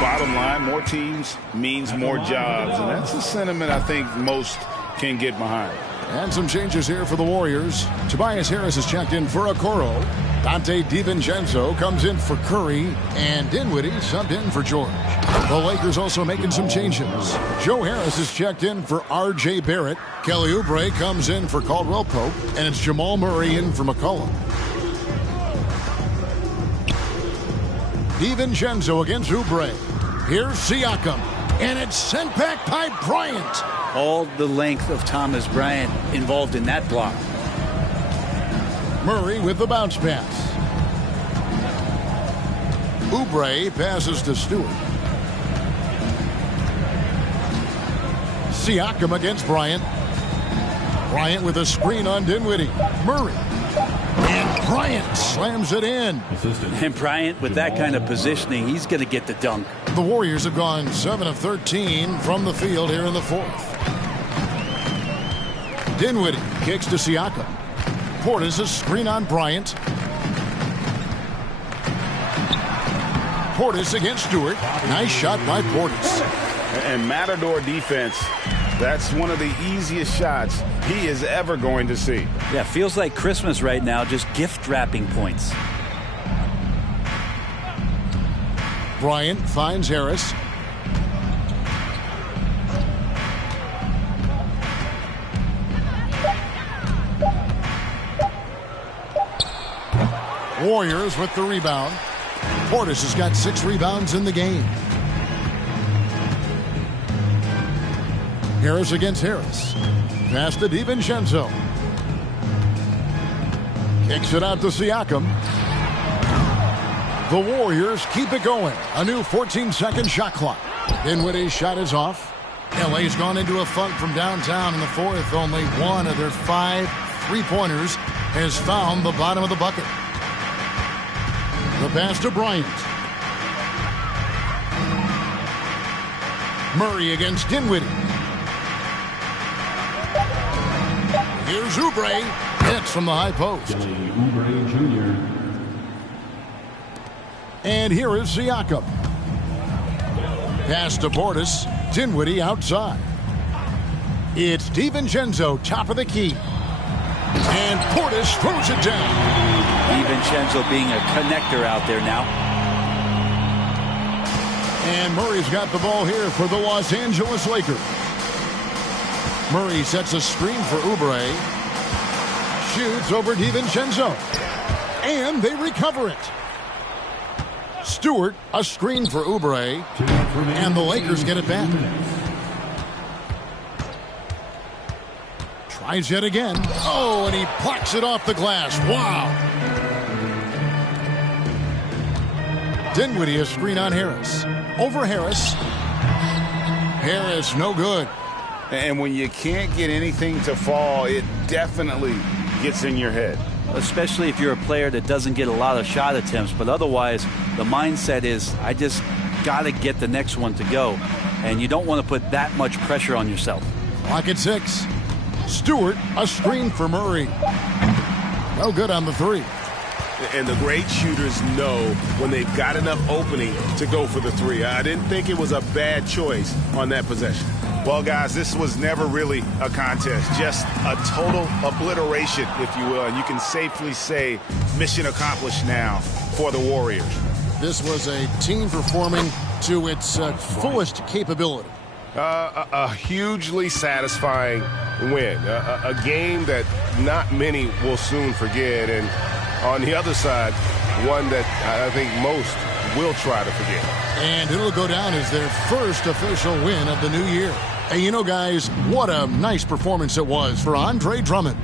bottom line, more teams means more jobs, and that's the sentiment I think most can get behind. And some changes here for the Warriors. Tobias Harris is checked in for Okoro. Dante DiVincenzo comes in for Curry. And Dinwiddie subbed in for George. The Lakers also making some changes. Joe Harris is checked in for R.J. Barrett. Kelly Oubre comes in for Caldwell Pope. And it's Jamal Murray in for McCollum. DiVincenzo against Oubre. Here's Siakam. And it's sent back by Bryant. All the length of Thomas Bryant involved in that block. Murray with the bounce pass. Oubre passes to Stewart. Siakam against Bryant. Bryant with a screen on Dinwiddie. Murray. And Bryant slams it in. And Bryant, with that kind of positioning, he's going to get the dunk. The Warriors have gone 7 of 13 from the field here in the fourth. Dinwiddie kicks to Siakam. Portis a screen on Bryant. Portis against Stewart. Nice shot by Portis. And Matador defense, that's one of the easiest shots he is ever going to see. Yeah, feels like Christmas right now, just gift wrapping points. Bryant finds Harris. Warriors with the rebound. Portis has got 6 rebounds in the game. Harris against Harris. Pass to DiVincenzo. Kicks it out to Siakam. The Warriors keep it going. A new 14-second shot clock. Dinwiddie's shot is off. LA's gone into a funk from downtown in the fourth. Only one of their 5 three-pointers has found the bottom of the bucket. The pass to Bryant. Murray against Dinwiddie. Here's Oubre. Hits from the high post. Oubre Jr. And here is Siakam. Pass to Portis. Dinwiddie outside. It's DiVincenzo, top of the key. And Portis throws it down. DiVincenzo being a connector out there now. And Murray's got the ball here for the Los Angeles Lakers. Murray sets a screen for Oubre. Shoots over DiVincenzo. And they recover it. Stewart, a screen for Oubre. And the Lakers get it back. Tries yet again. Oh, and he plucks it off the glass. Wow. Dinwiddie a screen on Harris. Over Harris. Harris no good. And when you can't get anything to fall, it definitely gets in your head. Especially if you're a player that doesn't get a lot of shot attempts. But otherwise, the mindset is, I just got to get the next one to go. And you don't want to put that much pressure on yourself. Clock at 6. Stewart, a screen for Murray. No good on the 3. And the great shooters know when they've got enough opening to go for the 3. I didn't think it was a bad choice on that possession. Well, guys, this was never really a contest. Just a total obliteration, if you will. And you can safely say mission accomplished now for the Warriors. This was a team performing to its fullest capability. A hugely satisfying win. A game that not many will soon forget. And on the other side, one that I think most will try to forget. And it'll go down as their first official win of the new year. And you know, guys, what a nice performance it was for Andre Drummond.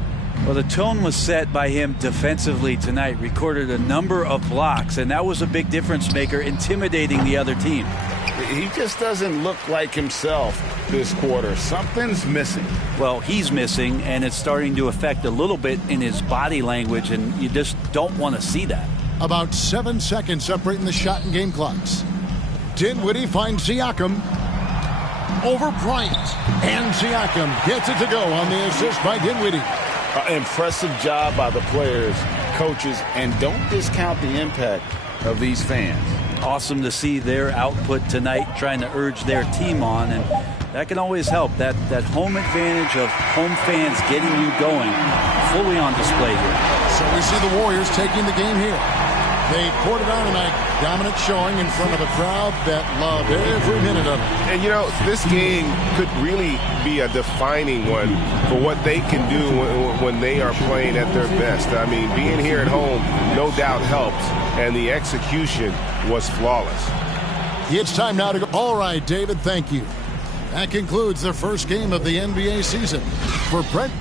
Well, the tone was set by him defensively tonight. Recorded a number of blocks, and that was a big difference maker, intimidating the other team. He just doesn't look like himself this quarter. Something's missing. Well, he's missing, and it's starting to affect a little bit in his body language, and you just don't want to see that. About 7 seconds separating the shot and game clocks. Dinwiddie finds Siakam. Over Bryant. And Siakam gets it to go on the assist by Dinwiddie. Impressive job by the players, coaches, and don't discount the impact of these fans. Awesome to see their output tonight, trying to urge their team on, and that can always help. That home advantage of home fans getting you going, fully on display here. So we see the Warriors taking the game here. They poured it on tonight, dominant showing in front of a crowd that loved every minute of it. And, you know, this game could really be a defining one for what they can do when they are playing at their best. I mean, being here at home no doubt helps, and the execution was flawless. It's time now to go. All right, David, thank you. That concludes the first game of the NBA season. For Brent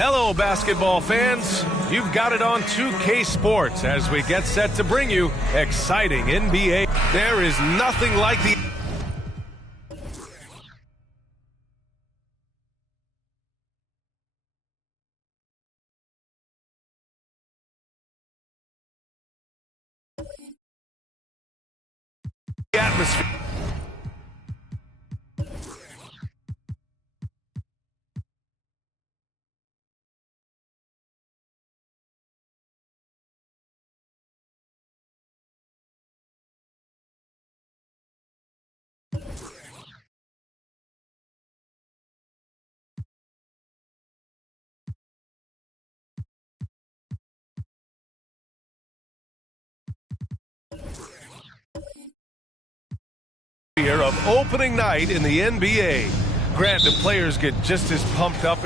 Hello, basketball fans. You've got it on 2K Sports as we get set to bring you exciting NBA. There is nothing like the atmosphere. Of opening night in the NBA. Grant, the players get just as pumped up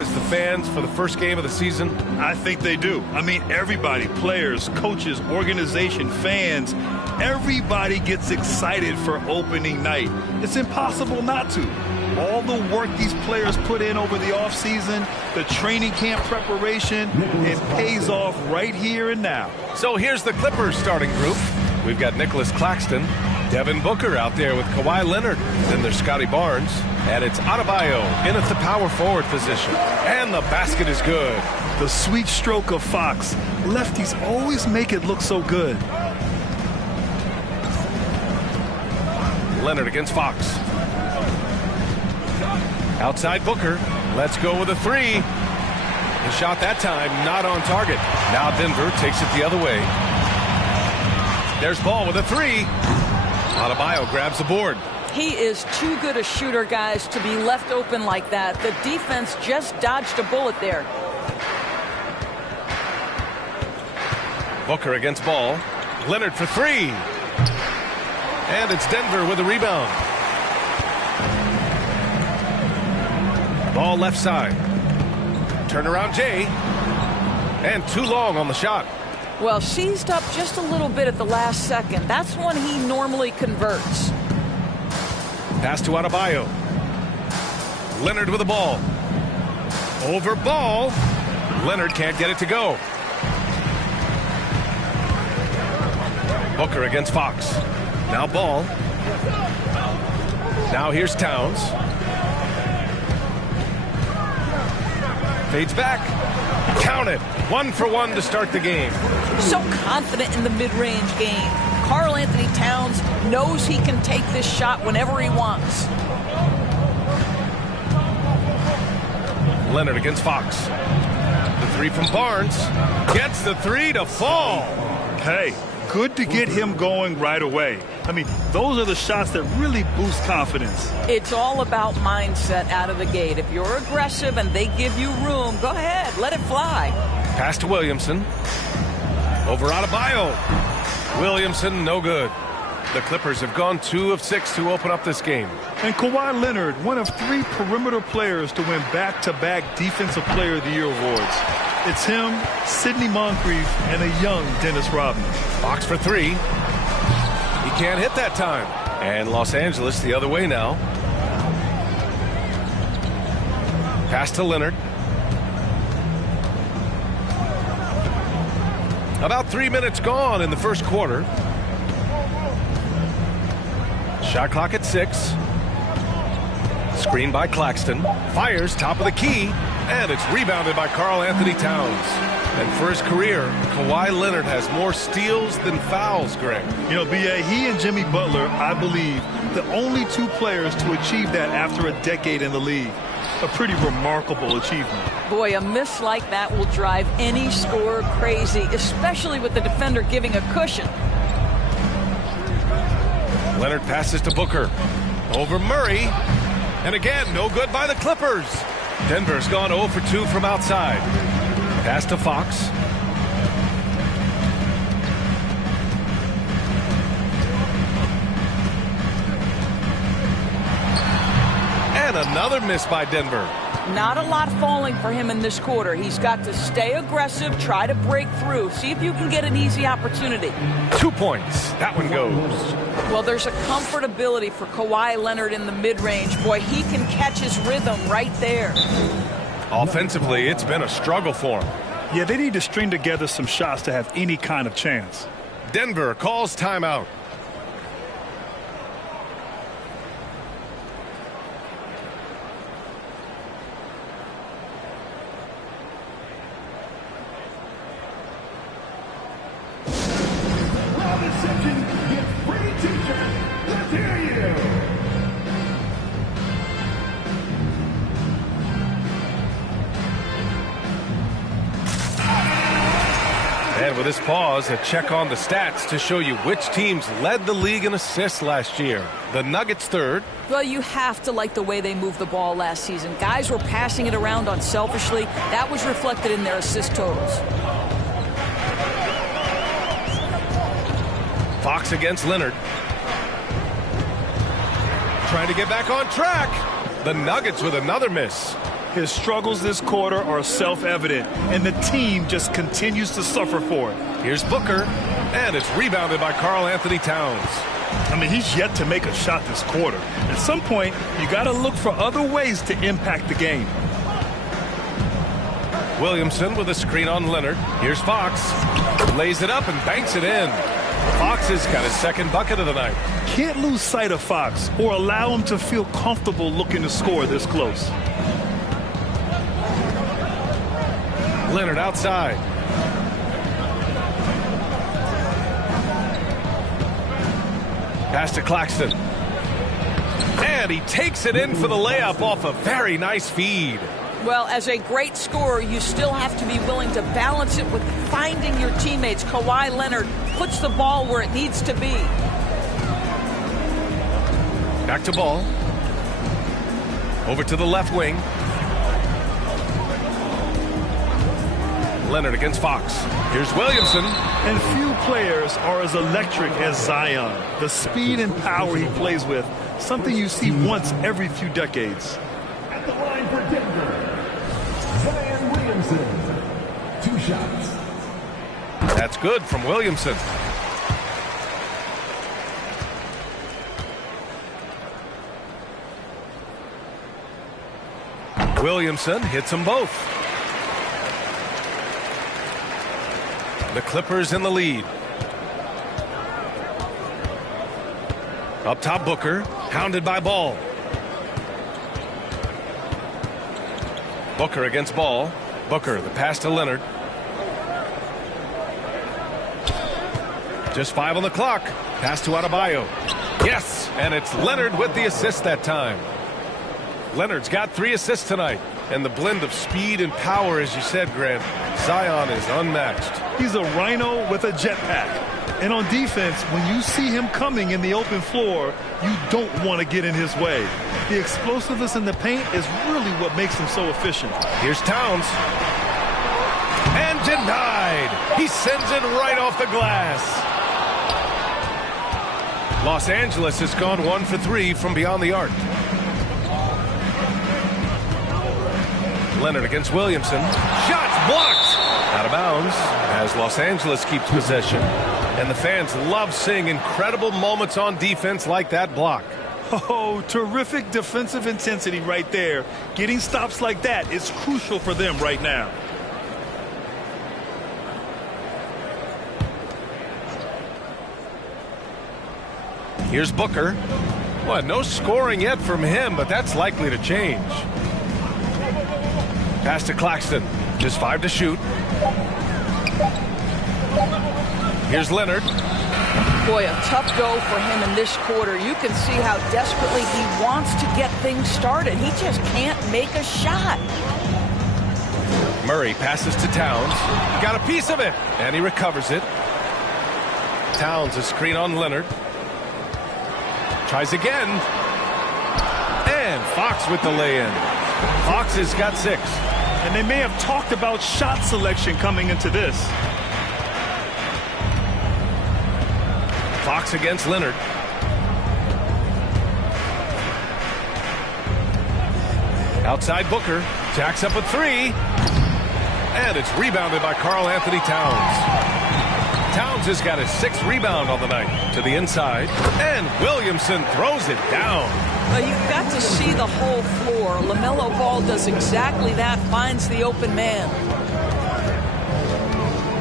as the fans for the first game of the season? I think they do. I mean, everybody, players, coaches, organization, fans, everybody gets excited for opening night. It's impossible not to. All the work these players put in over the offseason, the training camp preparation, it pays off right here and now. So here's the Clippers starting group. We've got Nicholas Claxton, Devin Booker out there with Kawhi Leonard. Then there's Scotty Barnes. And it's Adebayo in at the power forward position. And the basket is good. The sweet stroke of Fox. Lefties always make it look so good. Leonard against Fox. Outside Booker. Let's go with a three. The shot that time not on target. Now Denver takes it the other way. There's Ball with a three. Adebayo grabs the board. He is too good a shooter, guys, to be left open like that. The defense just dodged a bullet there. Booker against Ball. Leonard for three. And it's Denver with a rebound. Ball left side. Turnaround Jay. And too long on the shot. Well, seized up just a little bit at the last second. That's when he normally converts. Pass to Adebayo. Leonard with the ball. Over Ball. Leonard can't get it to go. Booker against Fox. Now Ball. Now here's Towns. Fades back. Count it. 1 for 1 to start the game. So confident in the mid-range game. Karl Anthony Towns knows he can take this shot whenever he wants. Leonard against Fox. The three from Barnes. Gets the three to fall. Hey, good to get him going right away. I mean, those are the shots that really boost confidence. It's all about mindset out of the gate. If you're aggressive and they give you room, go ahead, let it fly. Pass to Williamson. Over Adebayo. Williamson, no good. The Clippers have gone 2 of 6 to open up this game. And Kawhi Leonard, one of 3 perimeter players to win back-to-back Defensive Player of the Year awards. It's him, Sidney Moncrief, and a young Dennis Rodman. Fox for 3. He can't hit that time. And Los Angeles the other way now. Pass to Leonard. About 3 minutes gone in the first quarter. Shot clock at 6. Screen by Claxton. Fires top of the key. And it's rebounded by Karl Anthony Towns. And for his career, Kawhi Leonard has more steals than fouls, Greg. You know, B.A., he and Jimmy Butler, I believe, the only 2 players to achieve that after a decade in the league. A pretty remarkable achievement. Boy, a miss like that will drive any scorer crazy, especially with the defender giving a cushion. Leonard passes to Booker. Over Murray. And again, no good by the Clippers. Denver's gone 0 for 2 from outside. Pass to Fox. And another miss by Denver. Not a lot falling for him in this quarter. He's got to stay aggressive, try to break through. See if you can get an easy opportunity. 2 points. That one goes. Well, there's a comfortability for Kawhi Leonard in the mid-range. Boy, he can catch his rhythm right there. Offensively, it's been a struggle for him. Yeah, they need to string together some shots to have any kind of chance. Denver calls timeout. And with this pause, a check on the stats to show you which teams led the league in assists last year. The Nuggets third. Well, you have to like the way they moved the ball last season. Guys were passing it around unselfishly. That was reflected in their assist totals. Fox against Leonard. Trying to get back on track. The Nuggets with another miss. His struggles this quarter are self-evident, and the team just continues to suffer for it. Here's Booker, and it's rebounded by Karl Anthony Towns. I mean, he's yet to make a shot this quarter. At some point, you got to look for other ways to impact the game. Williamson with a screen on Leonard. Here's Fox. Lays it up and banks it in. Fox has got his second bucket of the night. Can't lose sight of Fox or allow him to feel comfortable looking to score this close. Leonard outside. Pass to Claxton. And he takes it in for the layup off a very nice feed. Well, as a great scorer, you still have to be willing to balance it with finding your teammates. Kawhi Leonard puts the ball where it needs to be. Back to Ball. Over to the left wing. Leonard against Fox. Here's Williamson. And few players are as electric as Zion. The speed and power he plays with, something you see once every few decades. At the line for Denver, Zion Williamson. 2 shots. That's good from Williamson. Williamson hits them both. The Clippers in the lead. Up top, Booker, hounded by Ball. Booker against Ball. Booker, the pass to Leonard. Just 5 on the clock. Pass to Adebayo. Yes, and it's Leonard with the assist that time. Leonard's got 3 assists tonight. And the blend of speed and power, as you said, Grant, Zion is unmatched. He's a rhino with a jetpack. And on defense, when you see him coming in the open floor, you don't want to get in his way. The explosiveness in the paint is really what makes him so efficient. Here's Towns. And denied. He sends it right off the glass. Los Angeles has gone 1 for 3 from beyond the arc. Leonard against Williamson. Shots blocked. Out of bounds as Los Angeles keeps possession. And the fans love seeing incredible moments on defense like that block. Oh, terrific defensive intensity right there. Getting stops like that is crucial for them right now. Here's Booker. Well, no scoring yet from him, but that's likely to change. Pass to Claxton. Just 5 to shoot. Here's Leonard. Boy, a tough go for him in this quarter. You can see how desperately he wants to get things started. He just can't make a shot. Murray passes to Towns. Got a piece of it, and he recovers it. Towns, a screen on Leonard. Tries again. And Fox with the lay-in. Fox has got 6. And they may have talked about shot selection coming into this. Fox against Leonard. Outside Booker. Jacks up a 3. And it's rebounded by Karl Anthony Towns. Towns has got his 6th rebound on the night. To the inside. And Williamson throws it down. Well, you've got to see the whole floor. LaMelo Ball does exactly that. Finds the open man.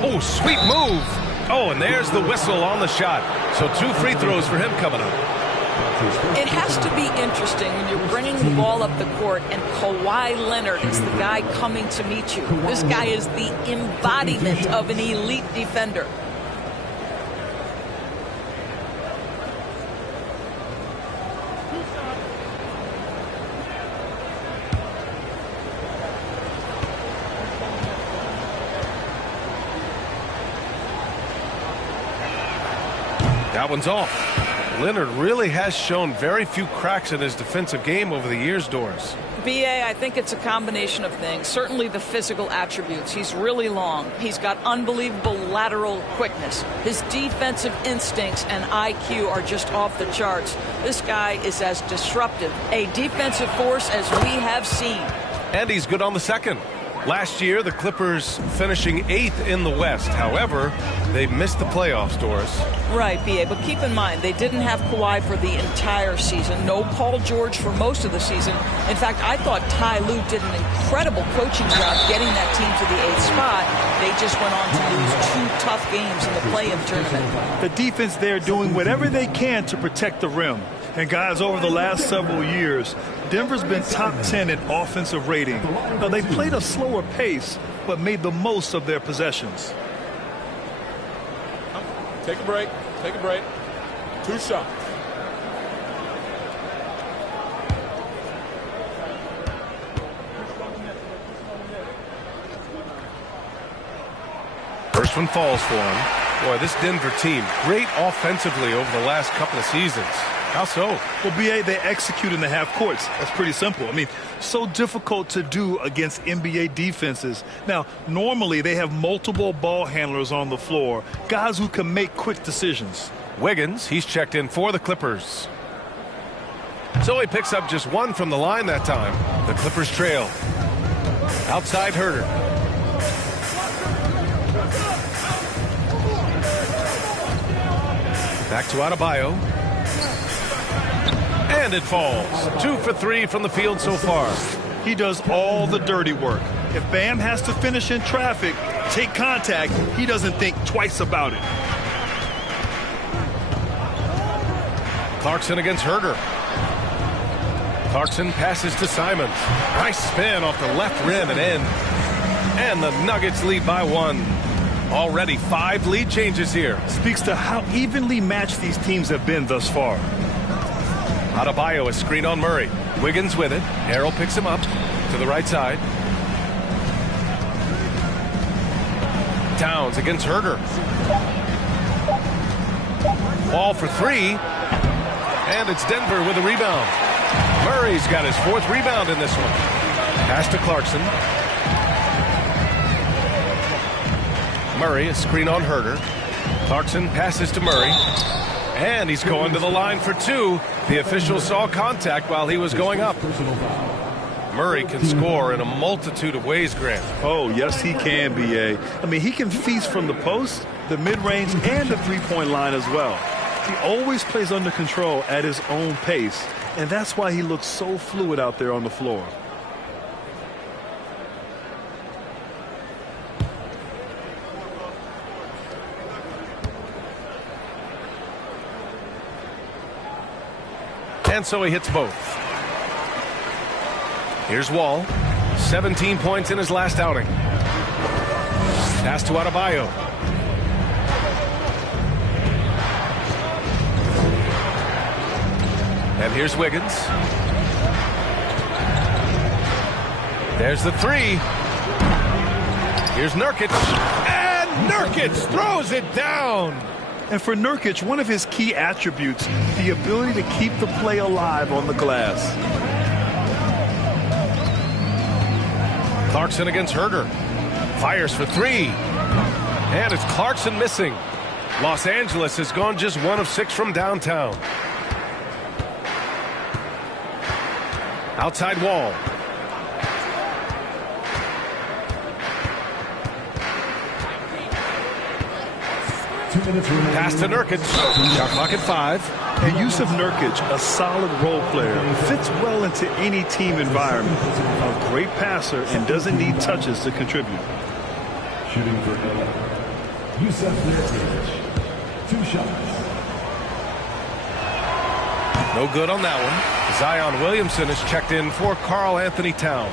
Oh, sweet move. Oh, and there's the whistle on the shot. So 2 free throws for him coming up. It has to be interesting when you're bringing the ball up the court and Kawhi Leonard is the guy coming to meet you. This guy is the embodiment of an elite defender. That one's off. Leonard really has shown very few cracks in his defensive game over the years, Doris. B.A., I think it's a combination of things. Certainly the physical attributes. He's really long. He's got unbelievable lateral quickness. His defensive instincts and IQ are just off the charts. This guy is as disruptive a defensive force as we have seen. And he's good on the second. Last year, the Clippers finishing 8th in the West. However, they missed the playoffs, Doris. Right, B.A., but keep in mind, they didn't have Kawhi for the entire season. No Paul George for most of the season. In fact, I thought Ty Lue did an incredible coaching job getting that team to the 8th spot. They just went on to lose 2 tough games in the play-in tournament. The defense there doing whatever they can to protect the rim. And guys, over the last several years, Denver's been top 10 in offensive rating. Now, they played a slower pace, but made the most of their possessions. Take a break. Take a break. 2 shots. First one falls for him. Boy, this Denver team, great offensively over the last couple of seasons. How so? Well, BA, they execute in the half courts. That's pretty simple. I mean, so difficult to do against NBA defenses. Now, normally they have multiple ball handlers on the floor, guys who can make quick decisions. Wiggins, he's checked in for the Clippers. So he picks up just 1 from the line that time. The Clippers trail. Outside Herter. Back to Adebayo. And it falls. 2 for 3 from the field so far. He does all the dirty work. If Bam has to finish in traffic, take contact, he doesn't think twice about it. Clarkson against Herter. Clarkson passes to Simons. Nice spin off the left rim and in. And the Nuggets lead by 1. Already 5 lead changes here. Speaks to how evenly matched these teams have been thus far. Adebayo, a screen on Murray. Wiggins with it. Harrell picks him up to the right side. Towns against Herter. Ball for 3. And it's Denver with a rebound. Murray's got his 4th rebound in this one. Pass to Clarkson. Murray, a screen on Herter. Clarkson passes to Murray. And he's going to the line for 2. The official saw contact while he was going up. Murray can score in a multitude of ways, Grant. Oh, yes, he can, B.A. I mean, he can feast from the post, the mid-range, and the three-point line as well. He always plays under control at his own pace, and that's why he looks so fluid out there on the floor. And so he hits both. Here's Wall. 17 points in his last outing. Pass to Adebayo. And here's Wiggins. There's the 3. Here's Nurkic. And Nurkic throws it down. And for Nurkic, one of his key attributes, the ability to keep the play alive on the glass. Clarkson against Herter. Fires for 3. And it's Clarkson missing. Los Angeles has gone just 1 of 6 from downtown. Outside Wall. Pass to Nurkic. Shot clock at 5. And Jusuf Nurkic, a solid role player, fits well into any team environment. A great passer and doesn't need touches to contribute. Shooting for Jusuf Nurkic. 2 shots. No good on that one. Zion Williamson is checked in for Karl Anthony Towns.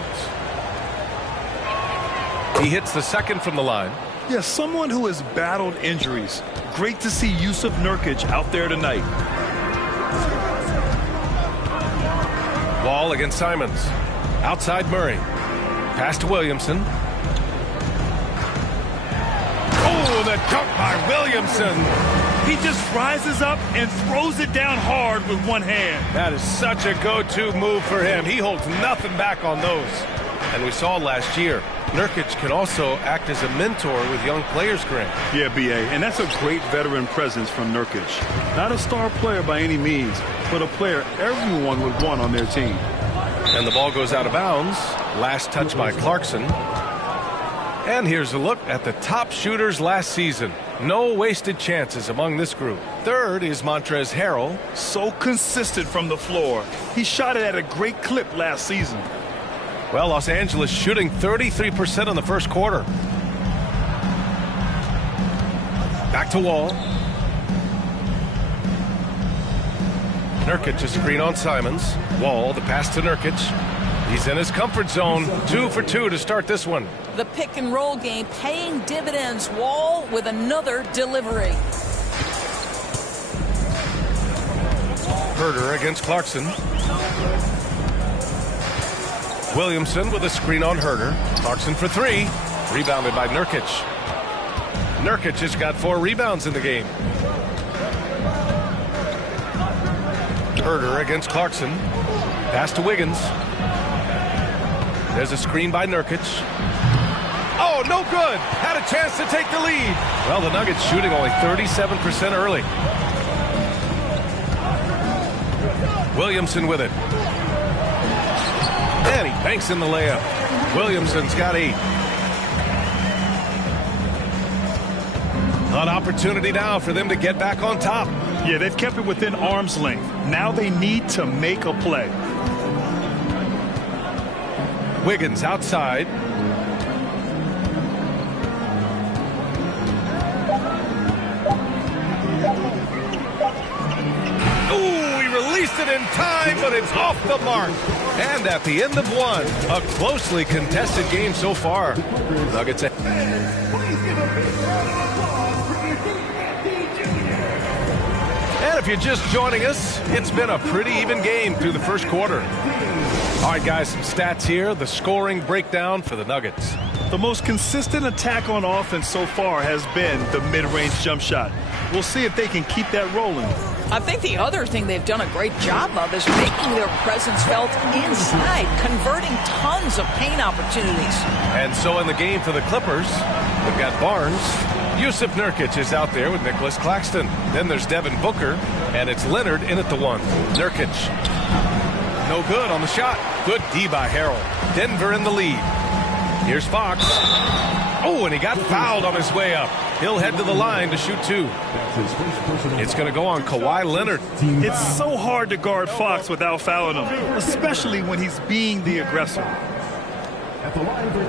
He hits the 2nd from the line. Yes, someone who has battled injuries. Great to see Jusuf Nurkic out there tonight. Wall against Simons. Outside Murray. Pass to Williamson. Oh, the dunk by Williamson. He just rises up and throws it down hard with one hand. That is such a go-to move for him. He holds nothing back on those. And we saw last year, Nurkic can also act as a mentor with young players, Grant. Yeah, B.A., and that's a great veteran presence from Nurkic. Not a star player by any means, but a player everyone would want on their team. And the ball goes out of bounds. Last touch by Clarkson. And here's a look at the top shooters last season. No wasted chances among this group. 3rd is Montrezl Harrell. So consistent from the floor. He shot it at a great clip last season. Well, Los Angeles shooting 33% in the first quarter. Back to Wall. Nurkic, a screen on Simons. Wall, the pass to Nurkic. He's in his comfort zone. 2 for 2 to start this one. The pick and roll game paying dividends. Wall with another delivery. Herder against Clarkson. Williamson with a screen on Herder. Clarkson for three. Rebounded by Nurkic. Nurkic has got 4 rebounds in the game. Herder against Clarkson. Pass to Wiggins. There's a screen by Nurkic. Oh, no good. Had a chance to take the lead. Well, the Nuggets shooting only 37% early. Williamson with it. And he banks in the layup. Williamson's got 8. An opportunity now for them to get back on top. Yeah, they've kept it within arm's length. Now they need to make a play. Wiggins outside. Ooh, he released it in time, but it's off the mark. And at the end of one, a closely contested game so far. Nuggets. And if you're just joining us, it's been a pretty even game through the first quarter. All right, guys, some stats here. The scoring breakdown for the Nuggets. The most consistent attack on offense so far has been the mid-range jump shot. We'll see if they can keep that rolling. I think the other thing they've done a great job of is making their presence felt inside, converting tons of paint opportunities. And so in the game for the Clippers, we've got Barnes. Yusuf Nurkic is out there with Nicholas Claxton. Then there's Devin Booker, and it's Leonard in at the 1. Nurkic. No good on the shot. Good D by Harrell. Denver in the lead. Here's Fox. Oh, and he got fouled on his way up. He'll head to the line to shoot 2. It's going to go on Kawhi Leonard. It's so hard to guard Fox without fouling him, especially when he's being the aggressor. At the line for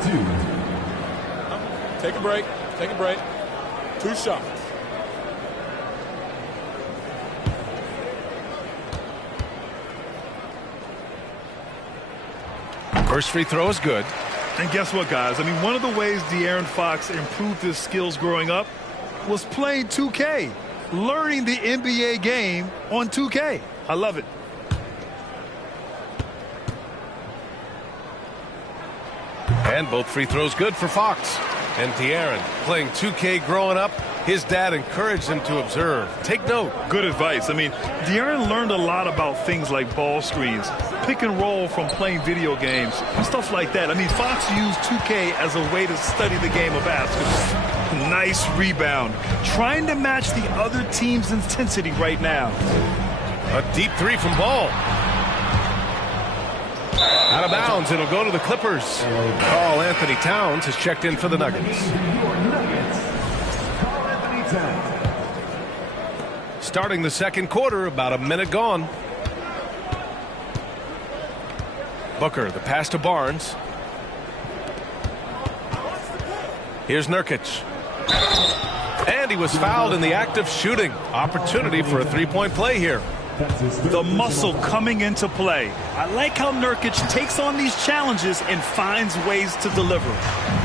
2. Take a break. Take a break. 2 shots. First free throw is good. And guess what, guys? I mean, one of the ways De'Aaron Fox improved his skills growing up was playing 2K, learning the NBA game on 2K. I love it. And both free throws good for Fox. And De'Aaron playing 2K growing up. His dad encouraged him to observe. Take note. Good advice. I mean, De'Aaron learned a lot about things like ball screens, pick and roll from playing video games, stuff like that. I mean, Fox used 2K as a way to study the game of basketball. Nice rebound. Trying to match the other team's intensity right now. A deep 3 from Ball. Out of bounds. It'll go to the Clippers. Karl Anthony Towns has checked in for the Nuggets. Starting the second quarter, about a minute gone. Booker, the pass to Barnes. Here's Nurkic. And he was fouled in the act of shooting. Opportunity for a 3-point play here. The muscle coming into play. I like how Nurkic takes on these challenges and finds ways to deliver.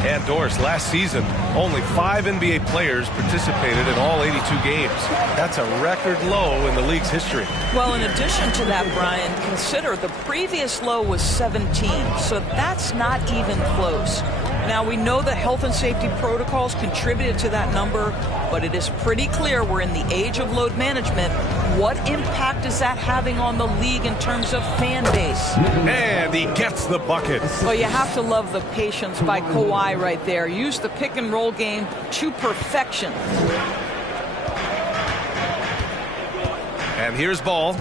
And Doris, last season, only 5 NBA players participated in all 82 games. That's a record low in the league's history. Well, in addition to that, Brian, consider the previous low was 17, so that's not even close. Now, we know that health and safety protocols contributed to that number, but it is pretty clear we're in the age of load management. What impact is that having on the league in terms of fan base? And he gets the bucket. Well, you have to love the patience by Kawhi right there. Use the pick and roll game to perfection. And here's Ball.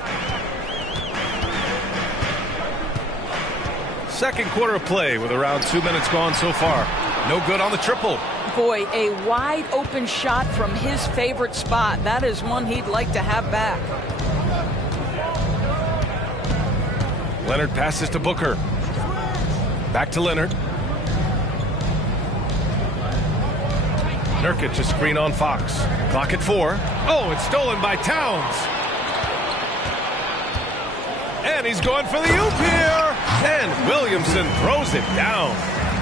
Second quarter of play with around 2 minutes gone so far. No good on the triple. Boy, a wide open shot from his favorite spot. That is one he'd like to have back. Leonard passes to Booker. Back to Leonard. Nurkic, a screen on Fox. Clock at 4. Oh, it's stolen by Towns. And he's going for the oop here. And Williamson throws it down.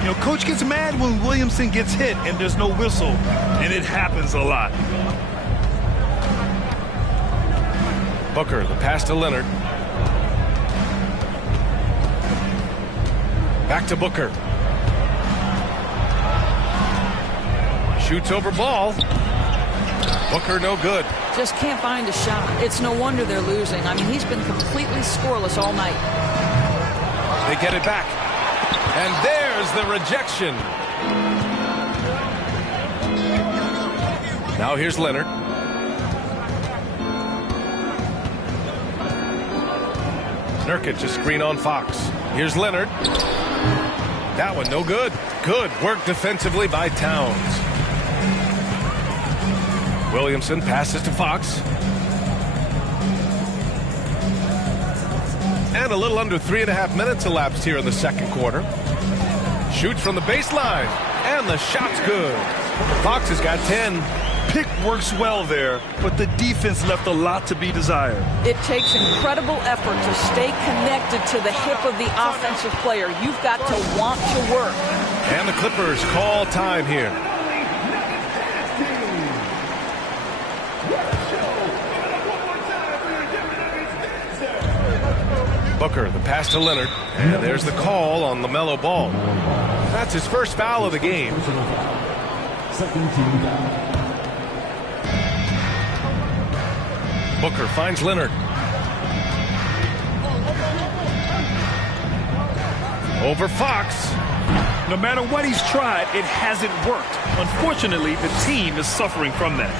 You know, Coach gets mad when Williamson gets hit and there's no whistle, and it happens a lot. Booker, the pass to Leonard. Back to Booker. Shoots over ball. Booker no good. Just can't find a shot. It's no wonder they're losing. I mean, he's been completely scoreless all night. They get it back. And there's the rejection. Now here's Leonard. Nurkic a screen on Fox. Here's Leonard. That one no good. Good work defensively by Towns. Williamson passes to Fox. And a little under 3.5 minutes elapsed here in the second quarter. Shoots from the baseline. And the shot's good. Fox has got 10. Pick works well there, but the defense left a lot to be desired. It takes incredible effort to stay connected to the hip of the offensive player. You've got to want to work. And the Clippers call time here. Booker, the pass to Leonard. And there's the call on LaMelo Ball. That's his first foul of the game. Booker finds Leonard. Over Fox. No matter what he's tried, it hasn't worked. Unfortunately, the team is suffering from that.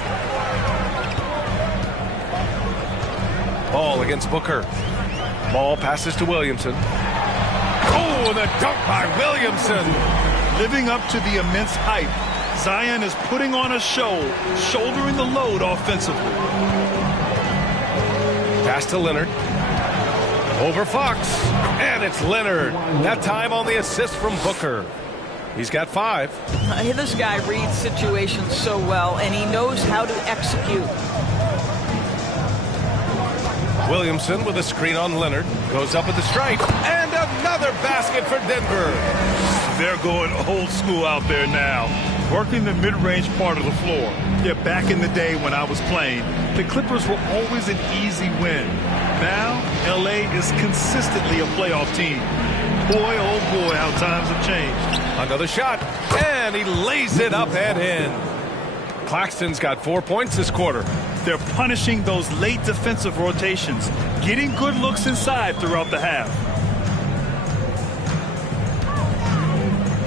Ball against Booker. Ball passes to Williamson. Oh, the dunk by Williamson. Living up to the immense hype, Zion is putting on a show, shouldering the load offensively. Pass to Leonard. Over Fox. And it's Leonard. That time on the assist from Booker. He's got 5. This guy reads situations so well, and he knows how to execute. Williamson with a screen on Leonard. Goes up at the stripe. And another basket for Denver. They're going old school out there now. Working the mid-range part of the floor. Yeah, back in the day when I was playing, the Clippers were always an easy win. Now, L.A. is consistently a playoff team. Boy, oh boy, how times have changed. Another shot, and he lays it up and in. Claxton's got 4 points this quarter. They're punishing those late defensive rotations, getting good looks inside throughout the half.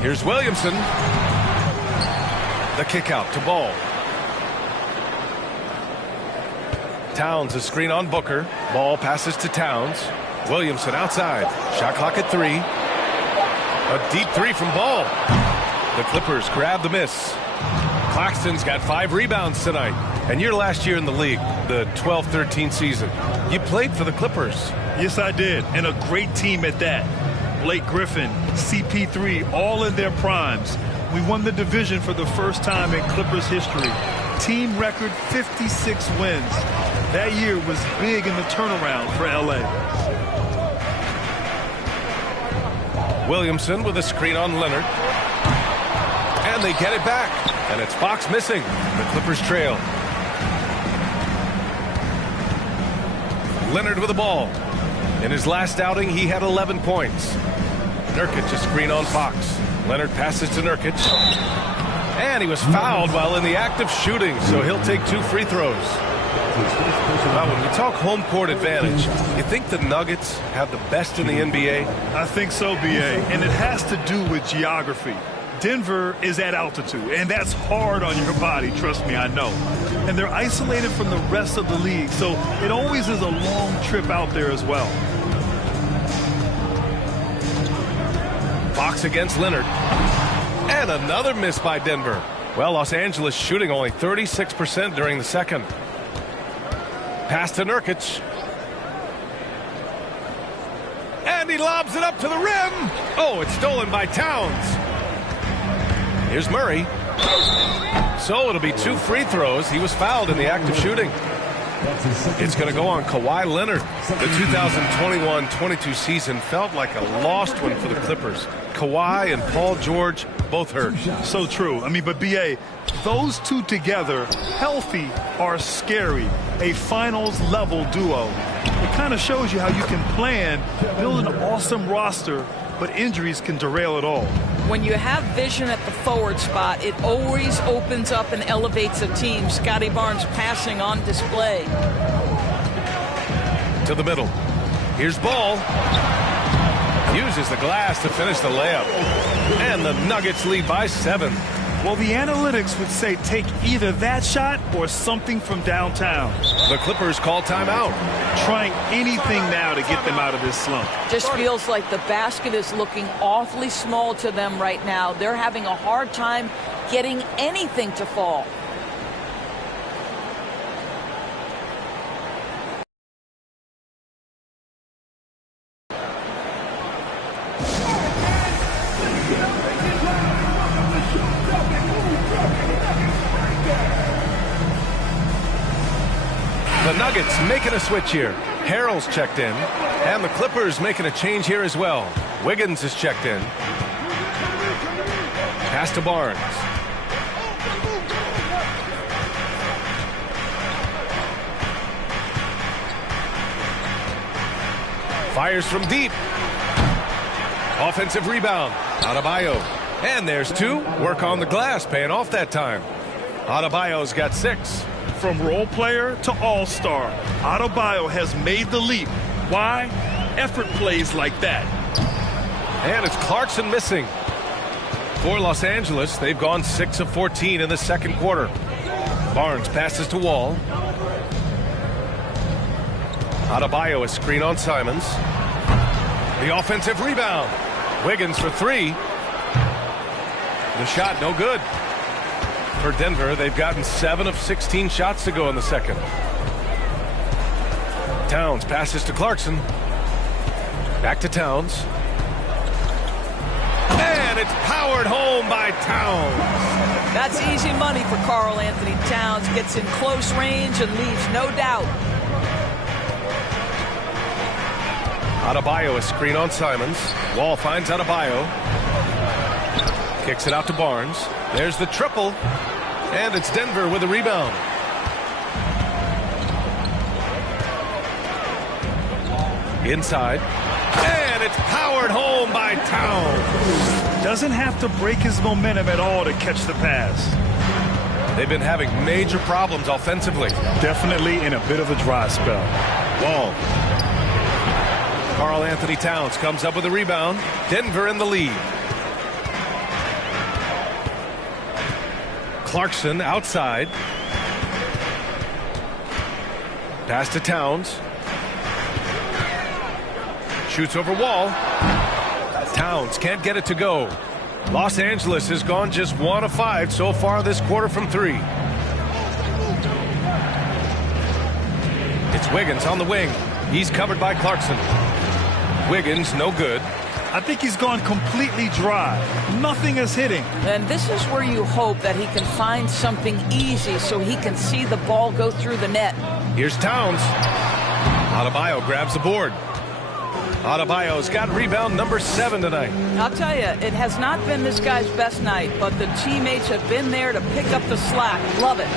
Here's Williamson. The kick out to Ball. Towns a screen on Booker. Ball passes to Towns. Williamson outside. Shot clock at 3. A deep 3 from Ball. The Clippers grab the miss. Claxton's got 5 rebounds tonight. And your last year in the league, the 12-13 season, you played for the Clippers. Yes, I did. And a great team at that. Blake Griffin, CP3, all in their primes. We won the division for the first time in Clippers history. Team record 56 wins. That year was big in the turnaround for L.A. Williamson with a screen on Leonard. And they get it back. And it's Fox missing. The Clippers trail. Leonard with the ball. In his last outing, he had 11 points. Nurkic a screen on Fox. Leonard passes to Nurkic. And he was fouled while in the act of shooting, so he'll take 2 free throws. Now, when we talk home court advantage, you think the Nuggets have the best in the NBA? I think so, B.A., and it has to do with geography. Denver is at altitude, and that's hard on your body, trust me, I know. And they're isolated from the rest of the league, so it always is a long trip out there as well. Fox against Leonard. And another miss by Denver. Well, Los Angeles shooting only 36% during the second. Pass to Nurkic. And he lobs it up to the rim. Oh, it's stolen by Towns. Here's Murray. So it'll be 2 free throws. He was fouled in the act of shooting. It's going to go on Kawhi Leonard. The 2021-22 season felt like a lost one for the Clippers. Kawhi and Paul George both hurt. So true. I mean, but B.A., those two together, healthy, are scary. A finals-level duo. It kind of shows you how you can plan, build an awesome roster, but injuries can derail it all. When you have vision at the forward spot, it always opens up and elevates a team. Scotty Barnes passing on display. To the middle. Here's Ball. Uses the glass to finish the layup. And the Nuggets lead by 7. Well, the analytics would say take either that shot or something from downtown. The Clippers call timeout. Trying anything now to get them out of this slump. Just feels like the basket is looking awfully small to them right now. They're having a hard time getting anything to fall. The Nuggets making a switch here. Harrell's checked in. And the Clippers making a change here as well. Wiggins is checked in. Pass to Barnes. Fires from deep. Offensive rebound. Adebayo. And there's 2. Work on the glass, paying off that time. Adebayo's got 6. From role player to all-star, Adebayo has made the leap. Why? Effort plays like that. And it's Clarkson missing. For Los Angeles, they've gone 6 of 14 in the second quarter. Barnes passes to Wall. Adebayo a screen on Simons. The offensive rebound. Wiggins for 3. The shot no good. For Denver, they've gotten 7 of 16 shots to go in the second. Towns passes to Clarkson. Back to Towns. And it's powered home by Towns. That's easy money for Karl Anthony Towns. Gets in close range and leaves no doubt. Adebayo a screen on Simons. Wall finds Adebayo. Kicks it out to Barnes. There's the triple. And it's Denver with a rebound. Inside. And it's powered home by Towns. Doesn't have to break his momentum at all to catch the pass. They've been having major problems offensively. Definitely in a bit of a dry spell. Wall. Karl Anthony Towns comes up with a rebound. Denver in the lead. Clarkson outside. Pass to Towns. Shoots over Wall. Towns can't get it to go. Los Angeles has gone just 1 of 5 so far this quarter from 3. It's Wiggins on the wing. He's covered by Clarkson. Wiggins no good. I think he's gone completely dry. Nothing is hitting. And this is where you hope that he can find something easy so he can see the ball go through the net. Here's Towns. Adebayo grabs the board. Adebayo's got rebound number 7 tonight. I'll tell you, it has not been this guy's best night, but the teammates have been there to pick up the slack. Love it.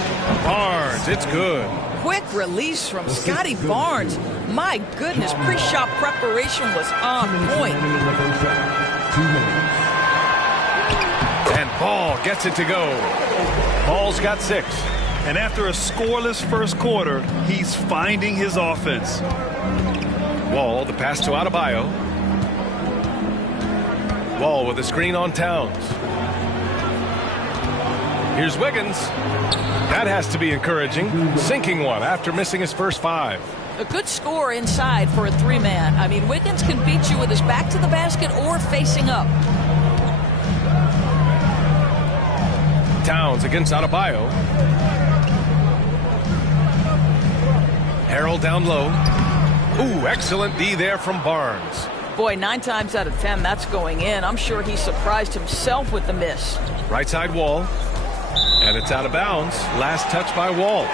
Barnes, it's good. Quick release from Scotty Barnes. My goodness, pre-shot preparation was on point. And Ball gets it to go. Ball's got 6. And after a scoreless first quarter, he's finding his offense. Wall, the pass to Adebayo. Wall with a screen on Towns. Here's Wiggins. That has to be encouraging. Sinking one after missing his first 5. A good score inside for a 3-man. I mean, Wiggins can beat you with his back to the basket or facing up. Towns against Adebayo. Harrell down low. Ooh, excellent D there from Barnes. Boy, 9 times out of 10, that's going in. I'm sure he surprised himself with the miss. Right side Wall. And it's out of bounds. Last touch by Wall.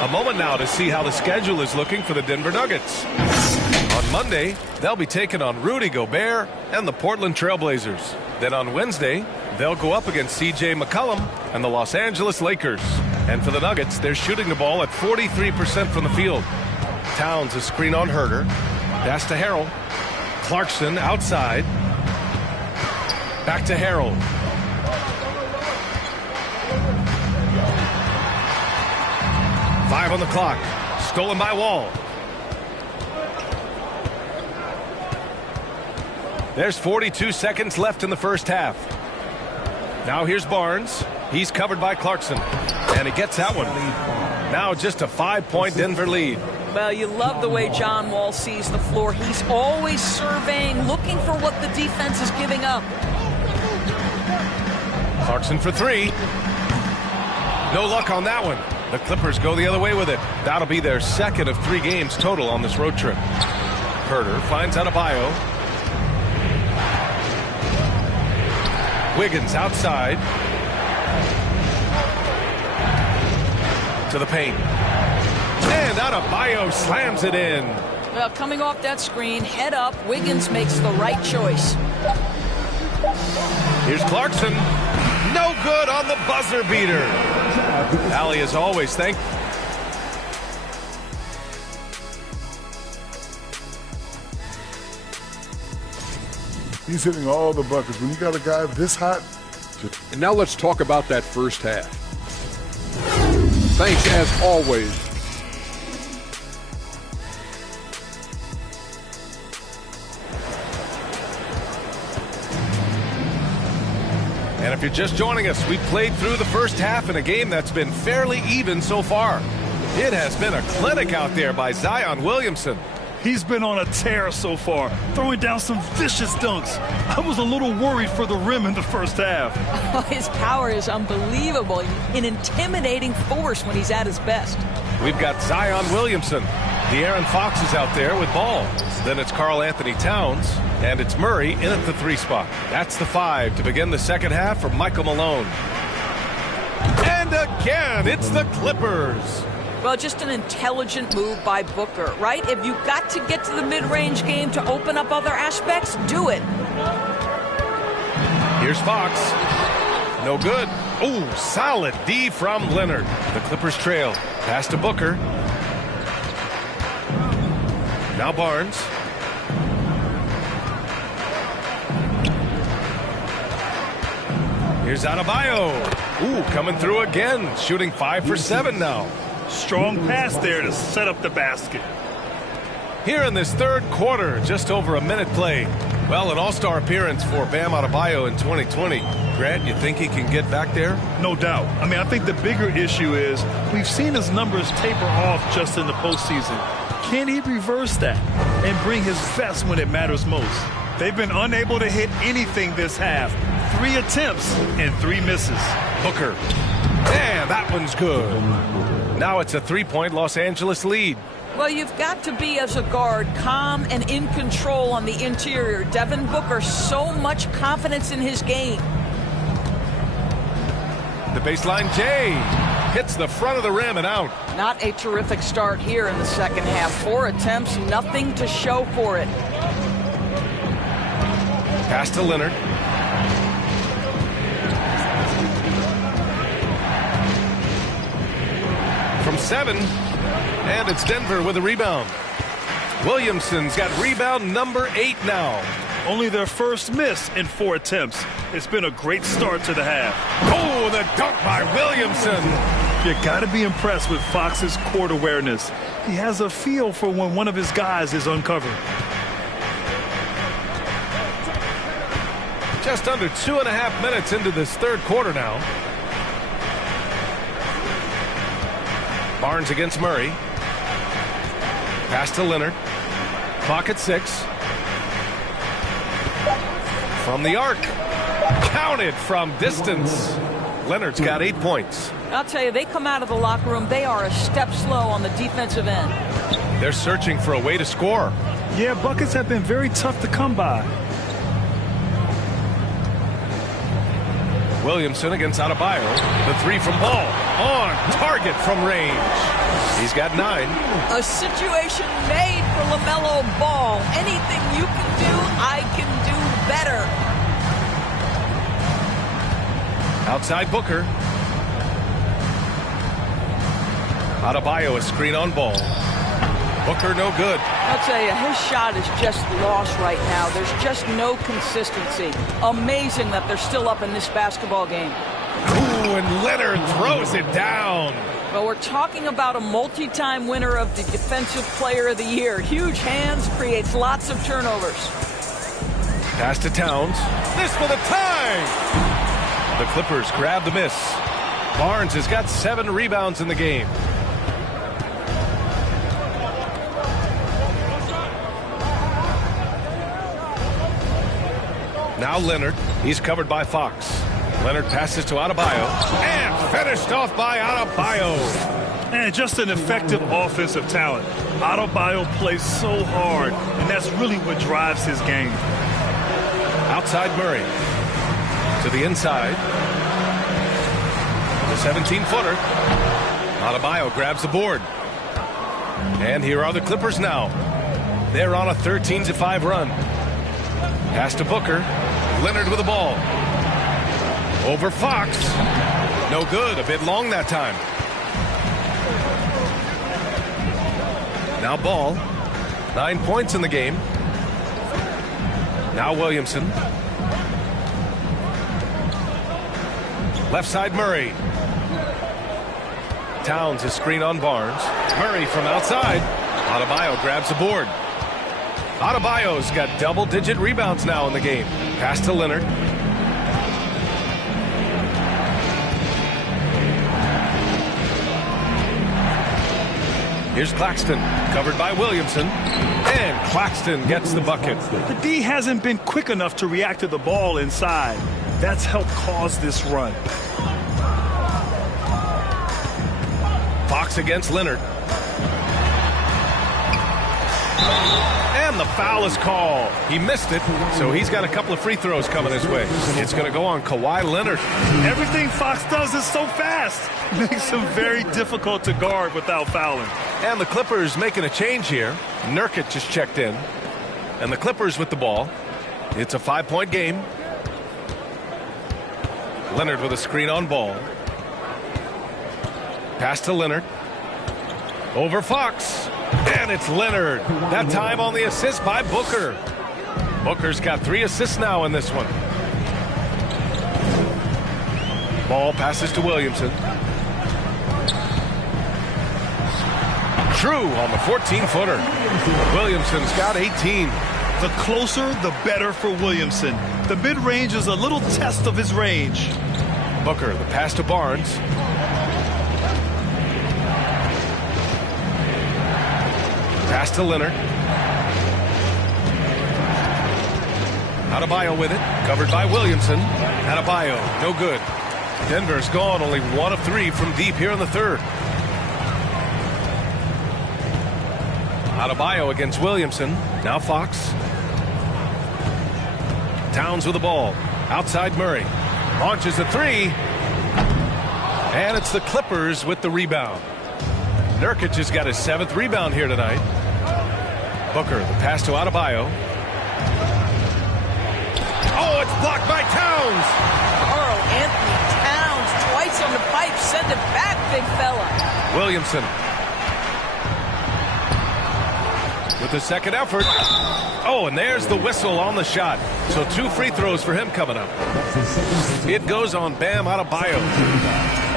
A moment now to see how the schedule is looking for the Denver Nuggets. On Monday, they'll be taking on Rudy Gobert and the Portland Trailblazers. Then on Wednesday, they'll go up against C.J. McCollum and the Los Angeles Lakers. And for the Nuggets, they're shooting the ball at 43% from the field. Towns a screen on Herter. Pass to Harrell. Clarkson outside. Back to Harrell. Five on the clock. Stolen by Wall. There's 42 seconds left in the first half. Now here's Barnes. He's covered by Clarkson. And he gets that one. Now just a 5-point Denver lead. Well, you love the way John Wall sees the floor. He's always surveying, looking for what the defense is giving up. Clarkson for three. No luck on that one. The Clippers go the other way with it. That'll be their second of 3 games total on this road trip. Herter finds Adebayo. Wiggins outside. To the paint. And Adebayo slams it in. Well, coming off that screen, head up, Wiggins makes the right choice. Here's Clarkson. No good on the buzzer beater. Allie, as always, thank you. He's hitting all the buckets. When you got a guy this hot. And now let's talk about that first half. Thanks, as always. And if you're just joining us, we played through the first half in a game that's been fairly even so far. It has been a clinic out there by Zion Williamson. He's been on a tear so far, throwing down some vicious dunks. I was a little worried for the rim in the first half. Oh, his power is unbelievable. An intimidating force when he's at his best. We've got Zion Williamson. De'Aaron Fox is out there with ball. Then it's Karl Anthony Towns, and it's Murray in at the 3 spot. That's the 5 to begin the second half for Michael Malone. And again, it's the Clippers. Well, just an intelligent move by Booker, right? If you've got to get to the mid-range game to open up other aspects, do it. Here's Fox. No good. Ooh, solid D from Leonard. The Clippers trail. Pass to Booker. Now Barnes. Here's Adebayo. Ooh, coming through again. Shooting 5 for 7 now. Strong pass there to set up the basket. Here in this third quarter, just over a minute played. Well, an all-star appearance for Bam Adebayo in 2020. Grant, you think he can get back there? No doubt. I mean, I think the bigger issue is we've seen his numbers taper off just in the postseason. Can he reverse that and bring his best when it matters most? They've been unable to hit anything this half. 3 attempts and 3 misses. Booker. And that one's good. Now it's a 3-point Los Angeles lead. Well, you've got to be, as a guard, calm and in control on the interior. Devin Booker, so much confidence in his game. The baseline J hits the front of the rim and out. Not a terrific start here in the second half. 4 attempts, nothing to show for it. Pass to Leonard. From 7, and it's Denver with a rebound. Williamson's got rebound number 8 now. Only their first miss in 4 attempts. It's been a great start to the half. Oh, the dunk by Williamson. You got to be impressed with Fox's court awareness. He has a feel for when one of his guys is uncovered. Just under 2.5 minutes into this third quarter now. Barnes against Murray. Pass to Leonard. Clock at 6. From the arc. Counted from distance. Leonard's got 8 points. I'll tell you, they come out of the locker room, they are a step slow on the defensive end. They're searching for a way to score. Yeah, buckets have been very tough to come by. Williamson against Adebayo. The three from Ball. On target from range. He's got 9. A situation made for LaMelo Ball. Anything you can do, I can do better. Outside Booker. Adebayo, a screen on Ball. Booker no good. I'll tell you, his shot is just lost right now. There's just no consistency. Amazing that they're still up in this basketball game. Ooh, and Leonard throws it down. Well, we're talking about a multi-time winner of the Defensive Player of the Year. Huge hands, creates lots of turnovers. Pass to Towns. This for the tie! The Clippers grab the miss. Barnes has got 7 rebounds in the game. Now Leonard. He's covered by Fox. Leonard passes to Adebayo. And finished off by Adebayo. And just an effective offensive talent. Adebayo plays so hard, and that's really what drives his game. Outside Murray. To the inside. The 17-footer. Adebayo grabs the board. And here are the Clippers now. They're on a 13-5 run. Pass to Booker. Leonard with the ball. Over Fox. No good. A bit long that time. Now Ball. 9 points in the game. Now Williamson. Left side Murray. Towns is screen on Barnes. Murray from outside. Adebayo grabs the board. Adebayo's got double-digit rebounds now in the game. Pass to Leonard. Here's Claxton, covered by Williamson. And Claxton gets the bucket. The D hasn't been quick enough to react to the ball inside. That's helped cause this run. Fox against Leonard. And the foul is called. He missed it, so he's got a couple of free throws coming his way. It's going to go on Kawhi Leonard. Everything Fox does is so fast. Makes him very difficult to guard without fouling. And the Clippers making a change here. Nurkic just checked in. And the Clippers with the ball. It's a 5-point game. Leonard with a screen on Ball. Pass to Leonard. Over Fox. And it's Leonard. That time on the assist by Booker. Booker's got 3 assists now in this one. Ball passes to Williamson. True on the 14-footer. Williamson's got 18. The closer, the better for Williamson. The mid-range is a little test of his range. Booker, the pass to Barnes. Pass to Leonard. Adebayo with it. Covered by Williamson. Adebayo, no good. Denver's gone only 1 of 3 from deep here in the third. Adebayo against Williamson. Now Fox. Towns with the ball. Outside Murray. Launches a 3. And it's the Clippers with the rebound. Nurkic has got his 7th rebound here tonight. Booker, the pass to Adebayo. Oh, it's blocked by Towns. Carl Anthony Towns twice on the pipe. Send it back, big fella. Williamson. With the second effort. Oh, and there's the whistle on the shot. So 2 free throws for him coming up. It goes on Bam Adebayo.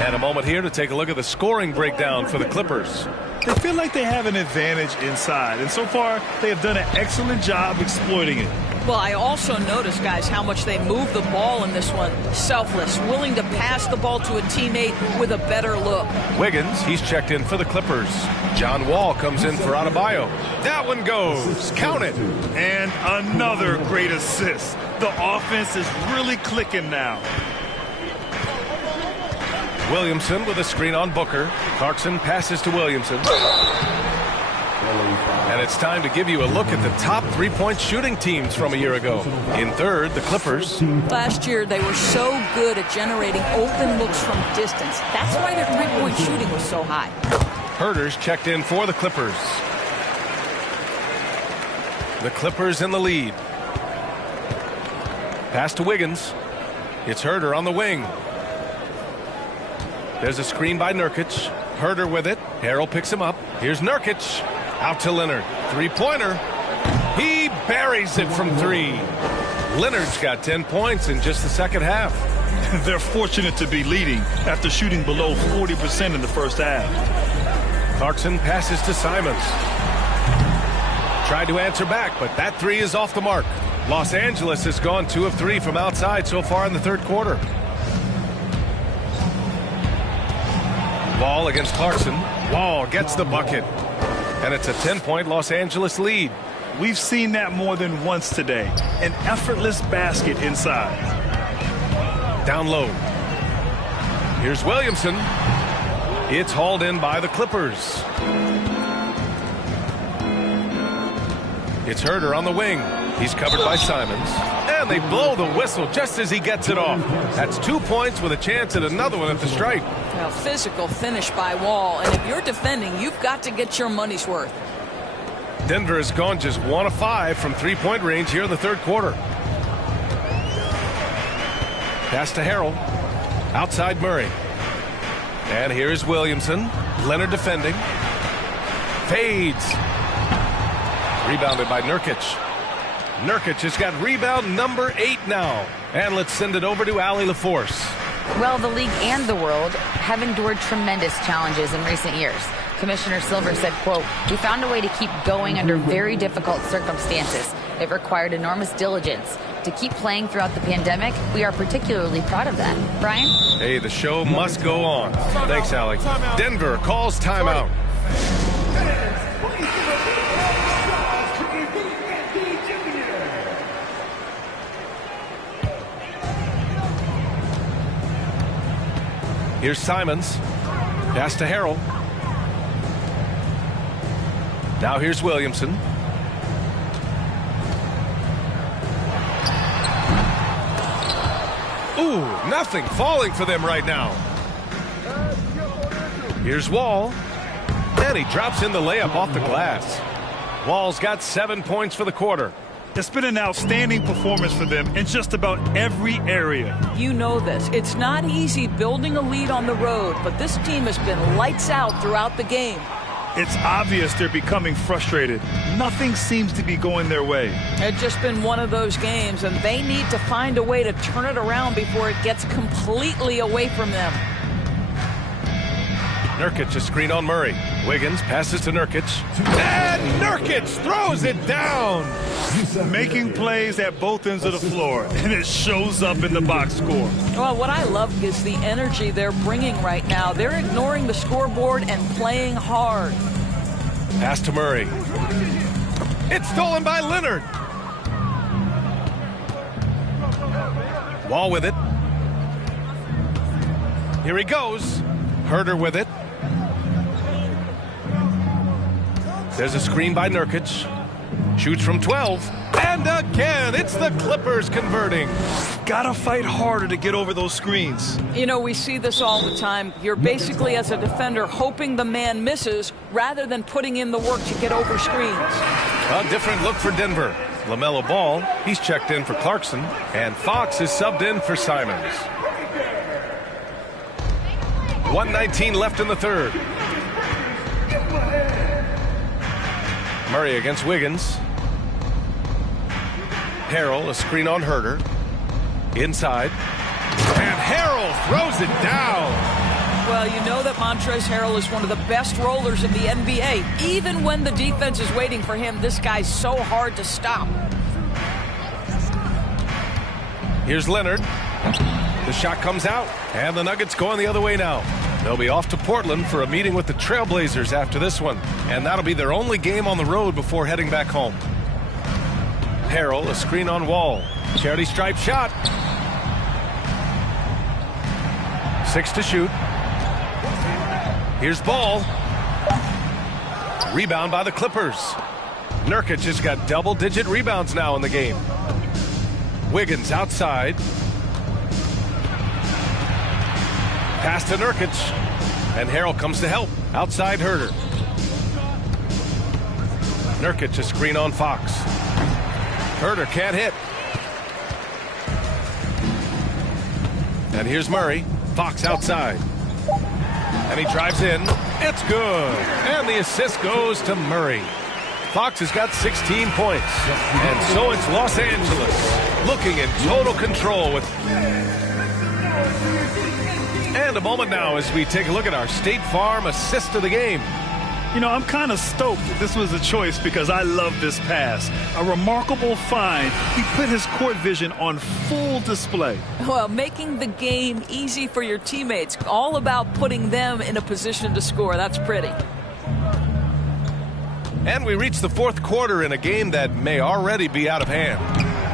And a moment here to take a look at the scoring breakdown for the Clippers. They feel like they have an advantage inside, and so far they have done an excellent job exploiting it. Well, I also noticed, guys, how much they move the ball in this one. Selfless, willing to pass the ball to a teammate with a better look. Wiggins, he's checked in for the Clippers. John Wall comes in for Adebayo. That one goes. Count it. And another great assist. The offense is really clicking now. Williamson with a screen on Booker. Clarkson passes to Williamson. And it's time to give you a look at the top three-point shooting teams from a year ago. In third, the Clippers. Last year, they were so good at generating open looks from distance. That's why their three-point shooting was so high. Herter's checked in for the Clippers. The Clippers in the lead. Pass to Wiggins. It's Herter on the wing. There's a screen by Nurkic. Herter with it. Harrell picks him up. Here's Nurkic. Out to Leonard. Three-pointer. He buries it from three. Leonard's got 10 points in just the second half. They're fortunate to be leading after shooting below 40% in the first half. Clarkson passes to Simons. Tried to answer back, but that three is off the mark. Los Angeles has gone 2 of 3 from outside so far in the third quarter. Wall against Clarkson. Wall gets the bucket. And it's a 10-point Los Angeles lead. We've seen that more than once today. An effortless basket inside. Down low. Here's Williamson. It's hauled in by the Clippers. It's Herter on the wing. He's covered by Simons. And they blow the whistle just as he gets it off. That's 2 points with a chance at another one at the stripe. A physical finish by Wall, and if you're defending, you've got to get your money's worth. Denver has gone just 1 of 5 from three-point range here in the third quarter. Pass to Harrell. Outside Murray. And here's Williamson. Leonard defending. Fades. Rebounded by Nurkic. Nurkic has got rebound number 8 now. And let's send it over to Allie LaForce. Well, the league and the world have endured tremendous challenges in recent years. Commissioner Silver said, quote, "We found a way to keep going under very difficult circumstances. It required enormous diligence. To keep playing throughout the pandemic, we are particularly proud of that." Brian? Hey, the show must go on. Thanks, Allie. Denver calls timeout. Here's Simons. Pass to Harrell. Now here's Williamson. Ooh, nothing falling for them right now. Here's Wall. And he drops in the layup off the glass. Wall's got 7 points for the quarter. It's been an outstanding performance for them in just about every area. You know this. It's not easy building a lead on the road, but this team has been lights out throughout the game. It's obvious they're becoming frustrated. Nothing seems to be going their way. It's just been one of those games, and they need to find a way to turn it around before it gets completely away from them. Nurkic a screen on Murray. Wiggins passes to Nurkic. And Nurkic throws it down. Making plays at both ends of the floor, and it shows up in the box score. Well, what I love is the energy they're bringing right now. They're ignoring the scoreboard and playing hard. Pass to Murray. It's stolen by Leonard. Wall with it. Here he goes. Herter with it. There's a screen by Nurkic. Shoots from 12. And again, it's the Clippers converting. Gotta fight harder to get over those screens. You know, we see this all the time. You're basically, as a defender, hoping the man misses rather than putting in the work to get over screens. A different look for Denver. LaMelo Ball, he's checked in for Clarkson. And Fox is subbed in for Simons. 1:19 left in the third. Murray against Wiggins. Harrell, a screen on Herter. Inside. And Harrell throws it down. Well, you know that Montrezl Harrell is one of the best rollers in the NBA. Even when the defense is waiting for him, this guy's so hard to stop. Here's Leonard. The shot comes out, and the Nuggets going the other way now. They'll be off to Portland for a meeting with the Trailblazers after this one, and that'll be their only game on the road before heading back home. Harrell, a screen on Wall. Charity stripe shot. 6 to shoot. Here's Ball. Rebound by the Clippers. Nurkic has got double-digit rebounds now in the game. Wiggins outside. Pass to Nurkic. And Harrell comes to help. Outside Herter. Nurkic a screen on Fox. Herter can't hit. And here's Murray. Fox outside. And he drives in. It's good. And the assist goes to Murray. Fox has got 16 points. And so it's Los Angeles looking in total control with... And a moment now as we take a look at our State Farm assist of the game. You know, I'm kind of stoked this was a choice because I love this pass. A remarkable find. He put his court vision on full display. Well, making the game easy for your teammates. All about putting them in a position to score. That's pretty. And we reach the fourth quarter in a game that may already be out of hand.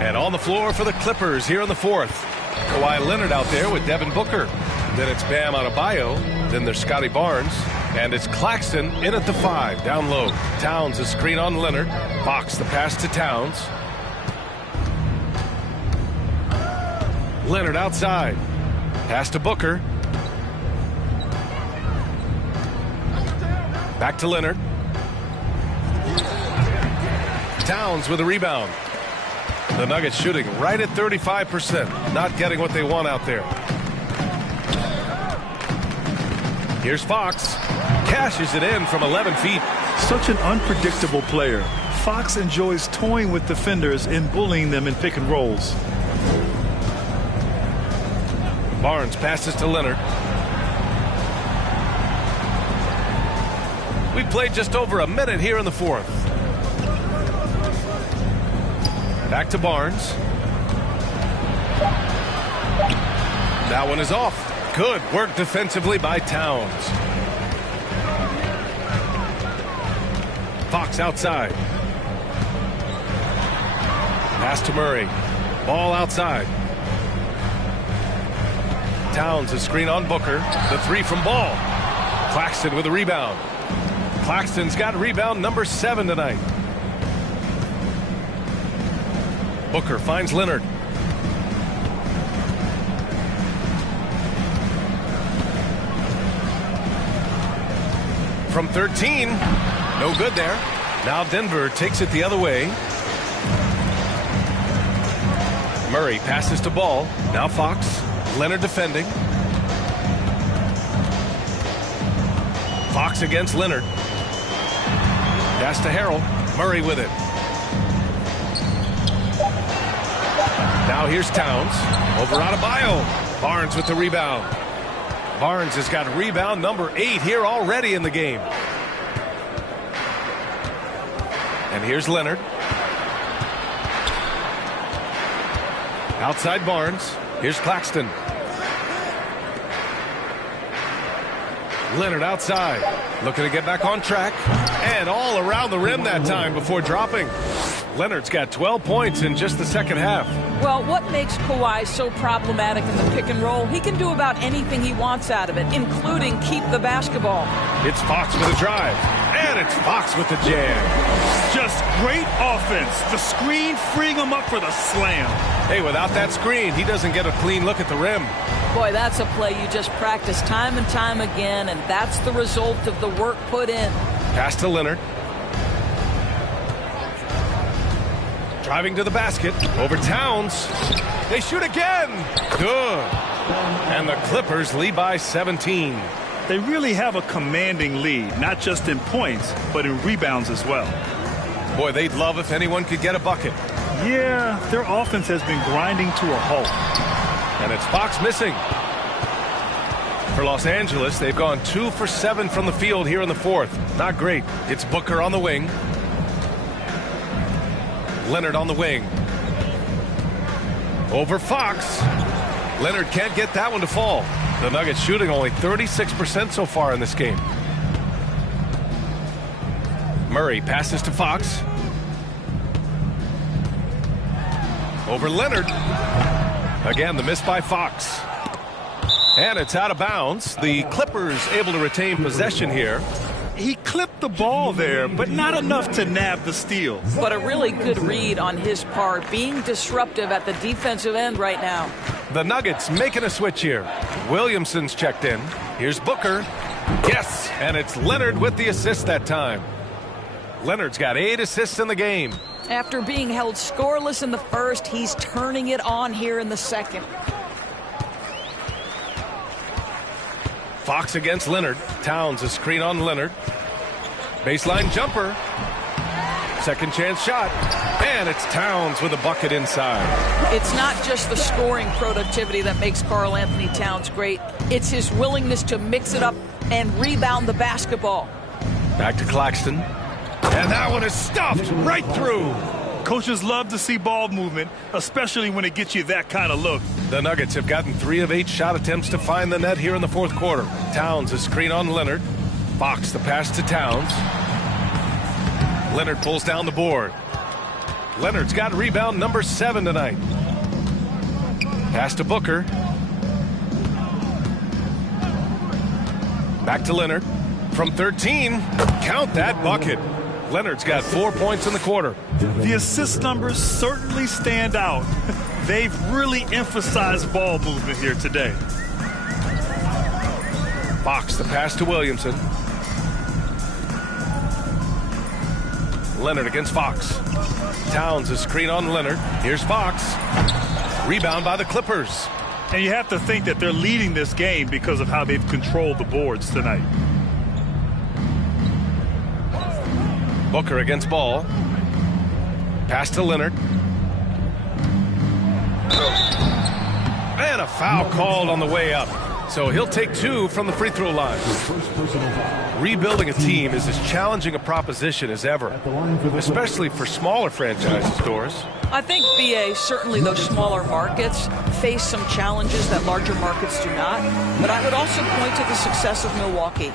And on the floor for the Clippers here in the fourth. Kawhi Leonard out there with Devin Booker. Then it's Bam Adebayo. Then there's Scotty Barnes. And it's Claxton in at the 5, down low. Towns a screen on Leonard. Fox the pass to Towns. Leonard outside. Pass to Booker. Back to Leonard. Towns with a rebound. The Nuggets shooting right at 35%. Not getting what they want out there. Here's Fox. Cashes it in from 11 feet. Such an unpredictable player. Fox enjoys toying with defenders and bullying them in pick and rolls. Barnes passes to Leonard. We've played just over a minute here in the fourth. Back to Barnes. That one is off. Good work defensively by Towns. Fox outside. Pass to Murray. Ball outside. Towns a screen on Booker. The 3 from Ball. Claxton with a rebound. Claxton's got rebound number 7 tonight. Booker finds Leonard. From 13. No good there. Now Denver takes it the other way. Murray passes to Ball. Now Fox. Leonard defending. Fox against Leonard. Pass to Harrell. Murray with it. Now here's Towns. Over Adebayo. Barnes with the rebound. Barnes has got rebound number 8 here already in the game. And here's Leonard. Outside Barnes. Here's Claxton. Leonard outside. Looking to get back on track. And all around the rim that time before dropping. Leonard's got 12 points in just the second half. Well, what makes Kawhi so problematic in the pick and roll? He can do about anything he wants out of it, including keep the basketball. It's Fox with a drive. And it's Fox with the jam. Just great offense. The screen freeing him up for the slam. Hey, without that screen, he doesn't get a clean look at the rim. Boy, that's a play you just practice time and time again, and that's the result of the work put in. Pass to Leonard. Driving to the basket. Over Towns. They shoot again. Good. And the Clippers lead by 17. They really have a commanding lead, not just in points, but in rebounds as well. Boy, they'd love if anyone could get a bucket. Yeah, their offense has been grinding to a halt. And it's Fox missing. For Los Angeles, they've gone 2 for 7 from the field here in the fourth. Not great. It's Booker on the wing. Leonard on the wing. Over Fox. Leonard can't get that one to fall. The Nuggets shooting only 36% so far in this game. Murray passes to Fox. Over Leonard. Again, the miss by Fox. And it's out of bounds. The Clippers able to retain possession here. he clipped the ball there, but not enough to nab the steal. But a really good read on his part, being disruptive at the defensive end right now. The Nuggets making a switch here. Williamson's checked in. Here's Booker. Yes, and it's Leonard with the assist that time. Leonard's got 8 assists in the game. After being held scoreless in the first, he's turning it on here in the second. Fox against Leonard. Towns a screen on Leonard. Baseline jumper. Second chance shot. And it's Towns with a bucket inside. It's not just the scoring productivity that makes Karl Anthony Towns great. It's his willingness to mix it up and rebound the basketball. Back to Claxton. And that one is stuffed right through. Coaches love to see ball movement, especially when it gets you that kind of look. The Nuggets have gotten 3 of 8 shot attempts to find the net here in the fourth quarter. Towns a screen on Leonard. Fox the pass to Towns. Leonard pulls down the board. Leonard's got rebound number 7 tonight. Pass to Booker. Back to Leonard. From 13, count that bucket. Leonard's got 4 points in the quarter. The assist numbers certainly stand out. They've really emphasized ball movement here today. Fox the pass to Williamson. Leonard against Fox. Towns a screen on Leonard. Here's Fox. Rebound by the Clippers. And you have to think that they're leading this game because of how they've controlled the boards tonight. Booker against Ball. Pass to Leonard. And a foul called on the way up. So he'll take 2 from the free throw line. Rebuilding a team is as challenging a proposition as ever, especially for smaller franchises, Doris. I think, BA, certainly those smaller markets face some challenges that larger markets do not. But I would also point to the success of Milwaukee.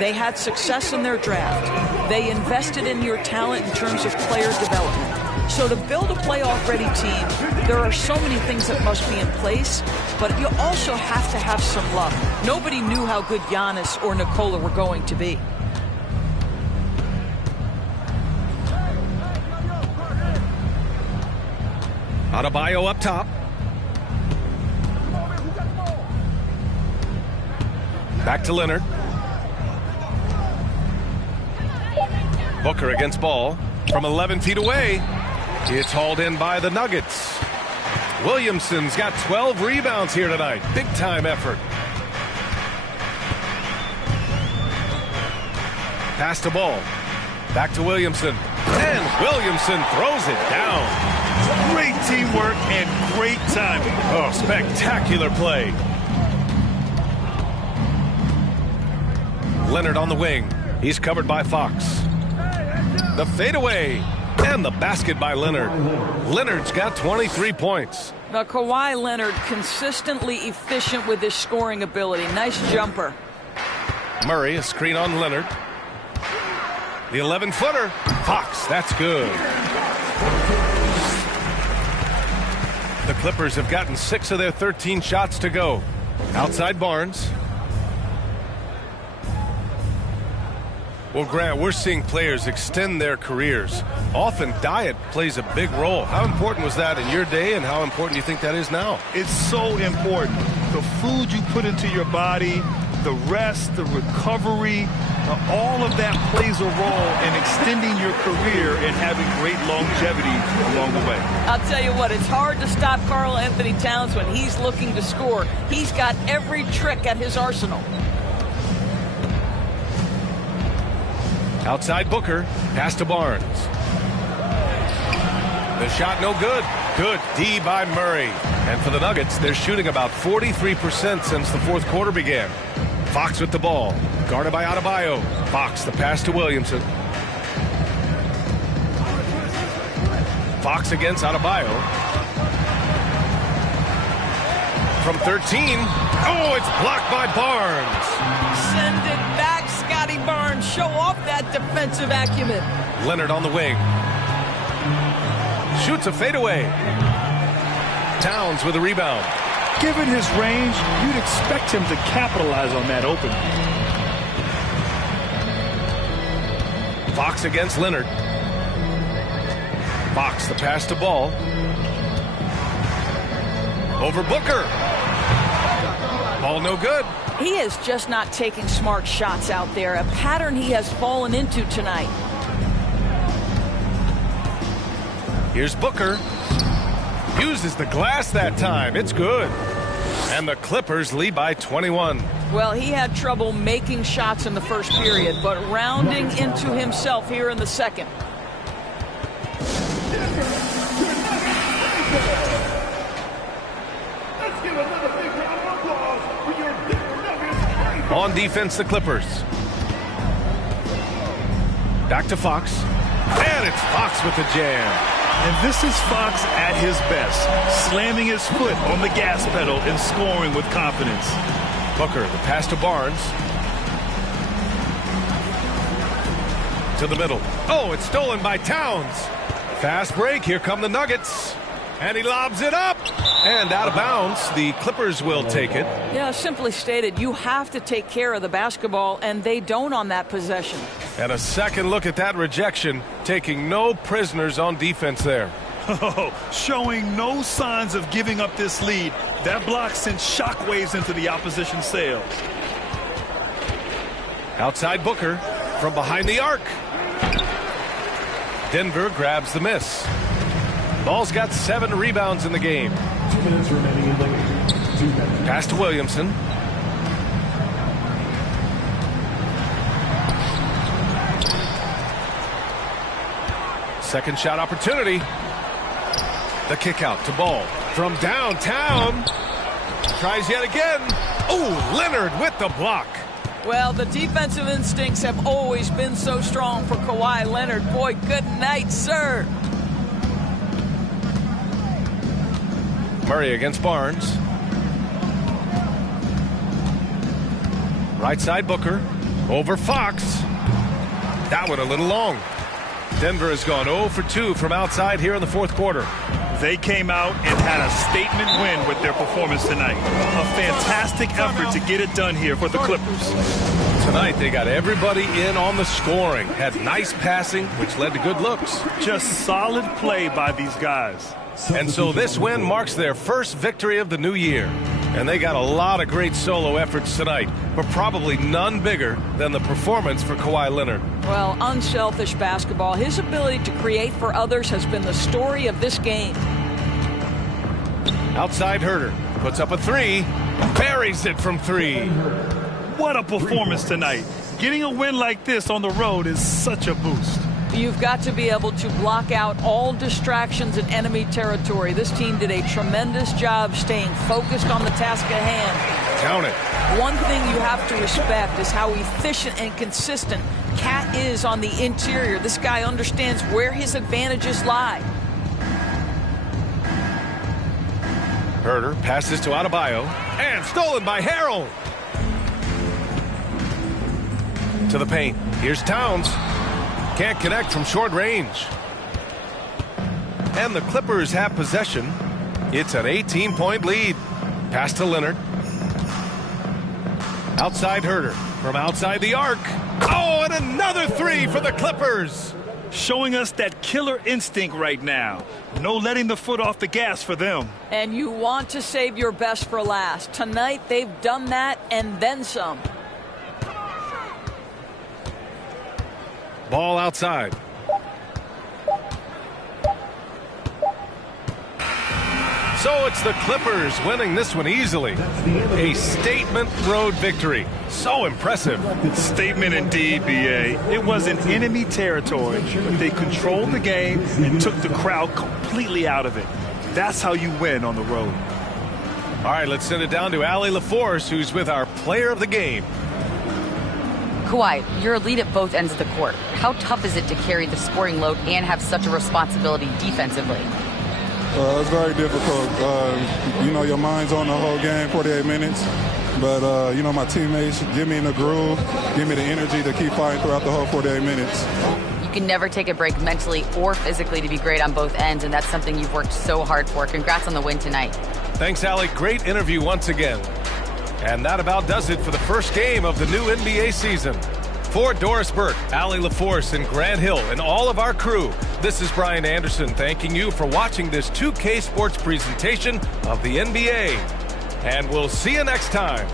They had success in their draft. They invested in your talent in terms of player development. So to build a playoff-ready team, there are so many things that must be in place, but you also have to have some luck. Nobody knew how good Giannis or Nikola were going to be. Adebayo up top. Back to Leonard. Booker against Ball from 11 feet away. It's hauled in by the Nuggets. Williamson's got 12 rebounds here tonight. Big time effort. Pass to Ball. Back to Williamson. And Williamson throws it down. Great teamwork and great timing. Oh, spectacular play. Leonard on the wing. He's covered by Fox. The fadeaway and the basket by Leonard. Leonard's got 23 points. Now, Kawhi Leonard consistently efficient with his scoring ability. Nice jumper. Murray, a screen on Leonard. The 11-footer. Fox, that's good. The Clippers have gotten 6 of their 13 shots to go. Outside Barnes. Well, Grant, we're seeing players extend their careers. Often diet plays a big role. How important was that in your day, and how important do you think that is now? It's so important. The food you put into your body, the rest, the recovery, all of that plays a role in extending your career and having great longevity along the way. I'll tell you what, it's hard to stop Karl Anthony Towns when he's looking to score. He's got every trick at his arsenal. Outside Booker, pass to Barnes. The shot no good. Good D by Murray. And for the Nuggets, they're shooting about 43% since the fourth quarter began. Fox with the ball, guarded by Adebayo. Fox, the pass to Williamson. Fox against Adebayo. From 13. Oh, it's blocked by Barnes. Send it back, Scotty Barnes. Show off that defensive acumen. Leonard on the wing. Shoots a fadeaway. Towns with a rebound. Given his range, you'd expect him to capitalize on that opening. Fox against Leonard. Fox, the pass to Ball. Over Booker. Ball no good. He is just not taking smart shots out there, a pattern he has fallen into tonight. Here's Booker. Uses the glass that time. It's good. And the Clippers lead by 21. Well, he had trouble making shots in the first period, but rounding into himself here in the second. On defense, the Clippers. Back to Fox. And it's Fox with the jam. And this is Fox at his best, slamming his foot on the gas pedal and scoring with confidence. Booker, the pass to Barnes. To the middle. Oh, it's stolen by Towns. Fast break. Here come the Nuggets. And he lobs it up. And out of bounds. The Clippers will take it. Yeah, simply stated, you have to take care of the basketball, and they don't on that possession. And a second look at that rejection, taking no prisoners on defense there. Oh, showing no signs of giving up this lead. That block sent shockwaves into the opposition sails. Outside Booker from behind the arc. Denver grabs the miss. Ball's got 7 rebounds in the game. 2 minutes remaining in the game. 2 minutes. Pass to Williamson. Second shot opportunity. The kick out to Ball from downtown. Tries yet again. Oh, Leonard with the block. Well, the defensive instincts have always been so strong for Kawhi Leonard. Boy, good night, sir. Murray against Barnes. Right side Booker. Over Fox. That one a little long. Denver has gone 0 for 2 from outside here in the fourth quarter. They came out and had a statement win with their performance tonight. A fantastic effort to get it done here for the Clippers. Tonight they got everybody in on the scoring. Had nice passing, which led to good looks. Just solid play by these guys. And so this win marks their first victory of the new year. And they got a lot of great solo efforts tonight, but probably none bigger than the performance for Kawhi Leonard. Well, unselfish basketball. His ability to create for others has been the story of this game. Outside Herter puts up a 3, buries it from 3. What a performance tonight. Getting a win like this on the road is such a boost. You've got to be able to block out all distractions in enemy territory. This team did a tremendous job staying focused on the task at hand. Count it. One thing you have to respect is how efficient and consistent Cat is on the interior. This guy understands where his advantages lie. Herter passes to Adebayo and stolen by Harrell. To the paint. Here's Towns. Can't connect from short range. And the Clippers have possession. It's an 18-point lead. Pass to Leonard. Outside Herter from outside the arc. Oh, and another 3 for the Clippers. Showing us that killer instinct right now. No letting the foot off the gas for them. And you want to save your best for last. Tonight they've done that and then some. Ball outside. So it's the Clippers winning this one easily. A statement road victory. So impressive. Statement indeed, B.A. It was in enemy territory, but they controlled the game and took the crowd completely out of it. That's how you win on the road. All right, let's send it down to Allie LaForce, who's with our player of the game. Kawhi, you're a lead at both ends of the court. How tough is it to carry the scoring load and have such a responsibility defensively? It's very difficult. Your mind's on the whole game, 48 minutes. But, my teammates get me in the groove, give me the energy to keep fighting throughout the whole 48 minutes. You can never take a break mentally or physically to be great on both ends, and that's something you've worked so hard for. Congrats on the win tonight. Thanks, Allie. Great interview once again. And that about does it for the first game of the new NBA season. For Doris Burke, Allie LaForce, and Grant Hill, and all of our crew, this is Brian Anderson thanking you for watching this 2K Sports presentation of the NBA. And we'll see you next time.